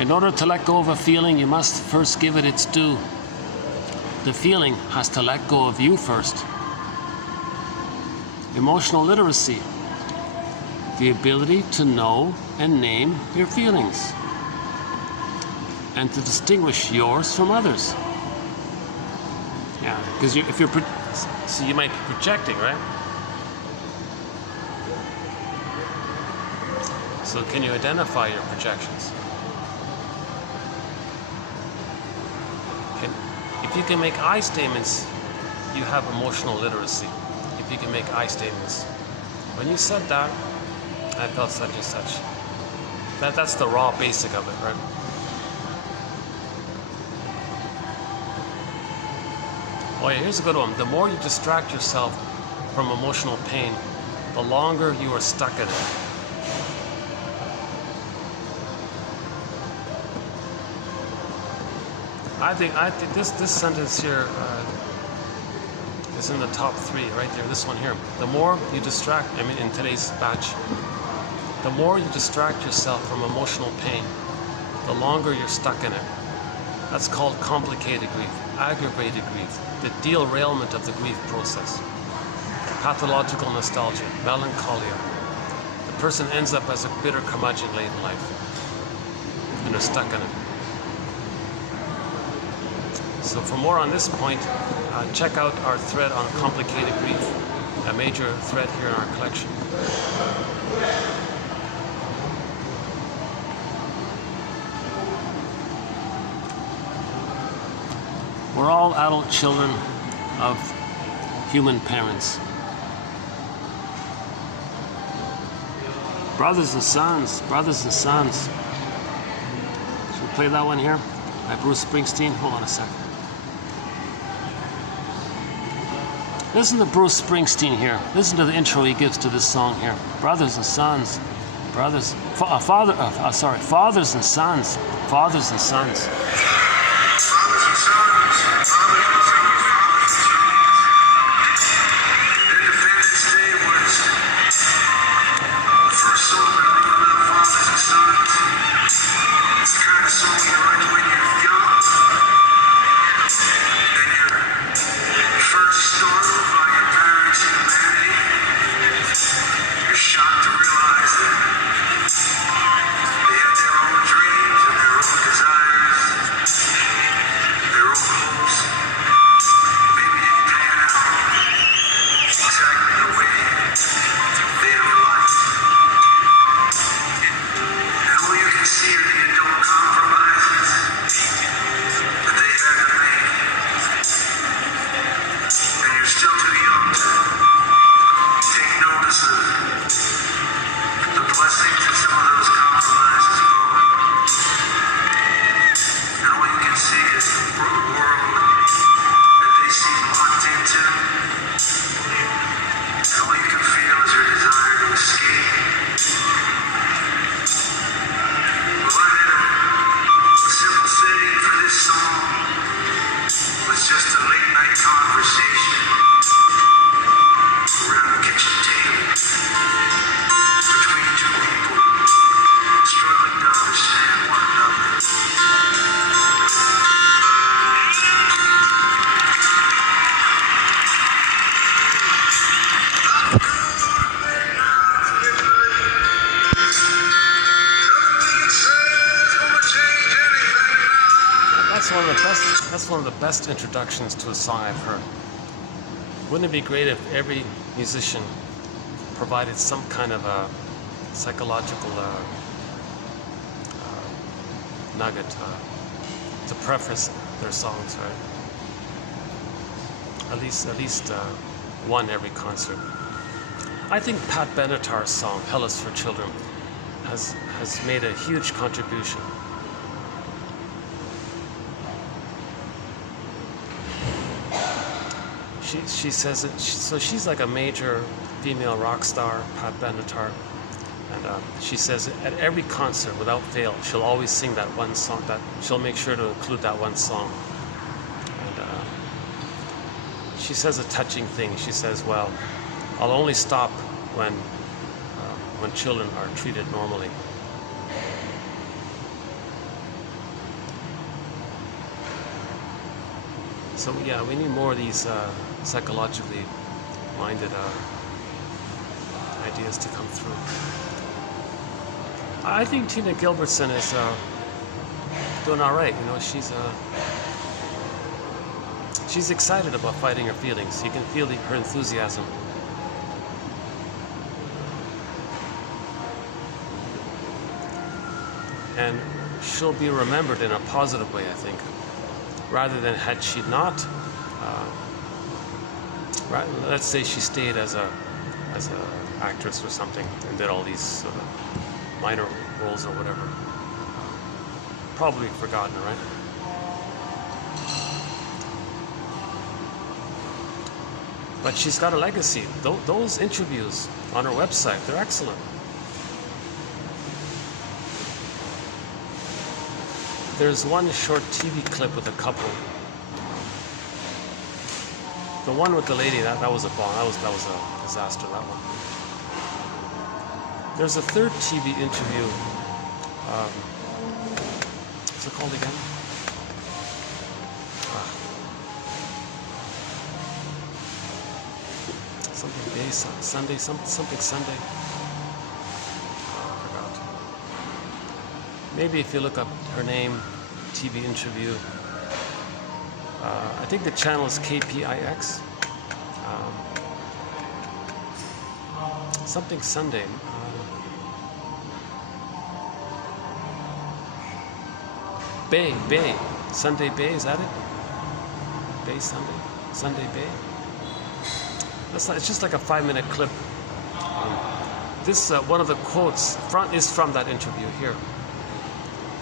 In order to let go of a feeling, you must first give it its due. The feeling has to let go of you first. Emotional literacy. The ability to know and name your feelings and to distinguish yours from others. Yeah, because if you're so you might be projecting, right? So can you identify your projections? If you can make I statements, you have emotional literacy. If you can make I statements. When you said that, I felt such and such. That's the raw basic of it, right? Oh yeah, here's a good one. The more you distract yourself from emotional pain, the longer you are stuck in it. I think this sentence here is in the top 3 right there. This one here. The more you distract, in today's batch, the more you distract yourself from emotional pain, the longer you're stuck in it. That's called complicated grief, aggravated grief, the derailment of the grief process, pathological nostalgia, melancholia. The person ends up as a bitter curmudgeon late in life, and they're stuck in it. So for more on this point, check out our thread on complicated grief, a major thread here in our collection. We're all adult children of human parents. Brothers and sons, brothers and sons. Should we play that one here? By Bruce Springsteen? Hold on a second. Listen to Bruce Springsteen here. Listen to the intro he gives to this song here. Brothers and sons, fathers and sons, fathers and sons. That's one of the best introductions to a song I've heard. Wouldn't it be great if every musician provided some kind of a psychological nugget to preface their songs, right? At least one every concert. I think Pat Benatar's song "Hell is for Children" has made a huge contribution. She says it. So she's like a major female rock star, Pat Benatar, and she says at every concert, without fail, she'll always sing that one song. That she'll make sure to include that one song. And she says a touching thing. She says, "Well, I'll only stop when children are treated normally." So yeah, we need more of these psychologically minded ideas to come through. I think Tina Gilbertson is doing all right. You know, she's excited about fighting her feelings. You can feel her enthusiasm. And she'll be remembered in a positive way, I think, rather than had she not. Let's say she stayed as a actress or something and did all these minor roles or whatever. Probably forgotten, right? But she's got a legacy. Those interviews on her website, they're excellent. There's one short TV clip with a couple. The one with the lady, that was a bomb. That was a disaster, that one. There's a third TV interview. What's it called again? Something day, Sunday, something Sunday. I forgot. Maybe if you look up her name, TV interview. I think the channel is KPIX. Something Sunday. Bay. Sunday Bay, is that it? Bay Sunday? Sunday Bay? It's just like a 5-minute clip. This one of the quotes is from that interview here.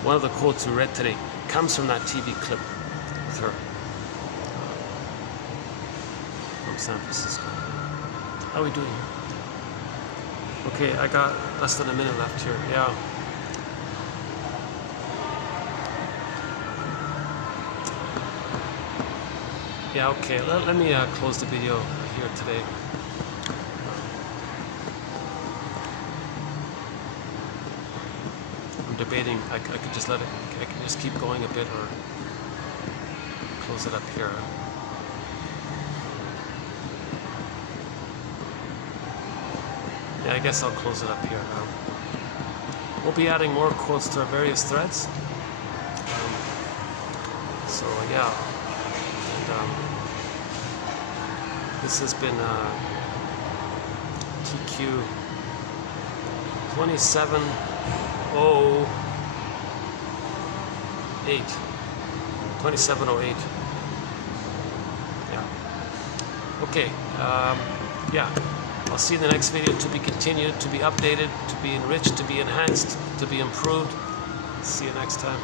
One of the quotes we read today comes from that TV clip with her from San Francisco. How are we doing? Okay, I got less than a minute left here. Yeah. Yeah, okay. Let me close the video here today. I'm debating. I could just let it. I can just keep going a bit, or close it up here. Yeah, I guess I'll close it up here now. We'll be adding more quotes to our various threads. So yeah. This has been TQ 2708. 2708. Yeah. Okay. Yeah. I'll see you in the next video. To be continued, to be updated, to be enriched, to be enhanced, to be improved. See you next time.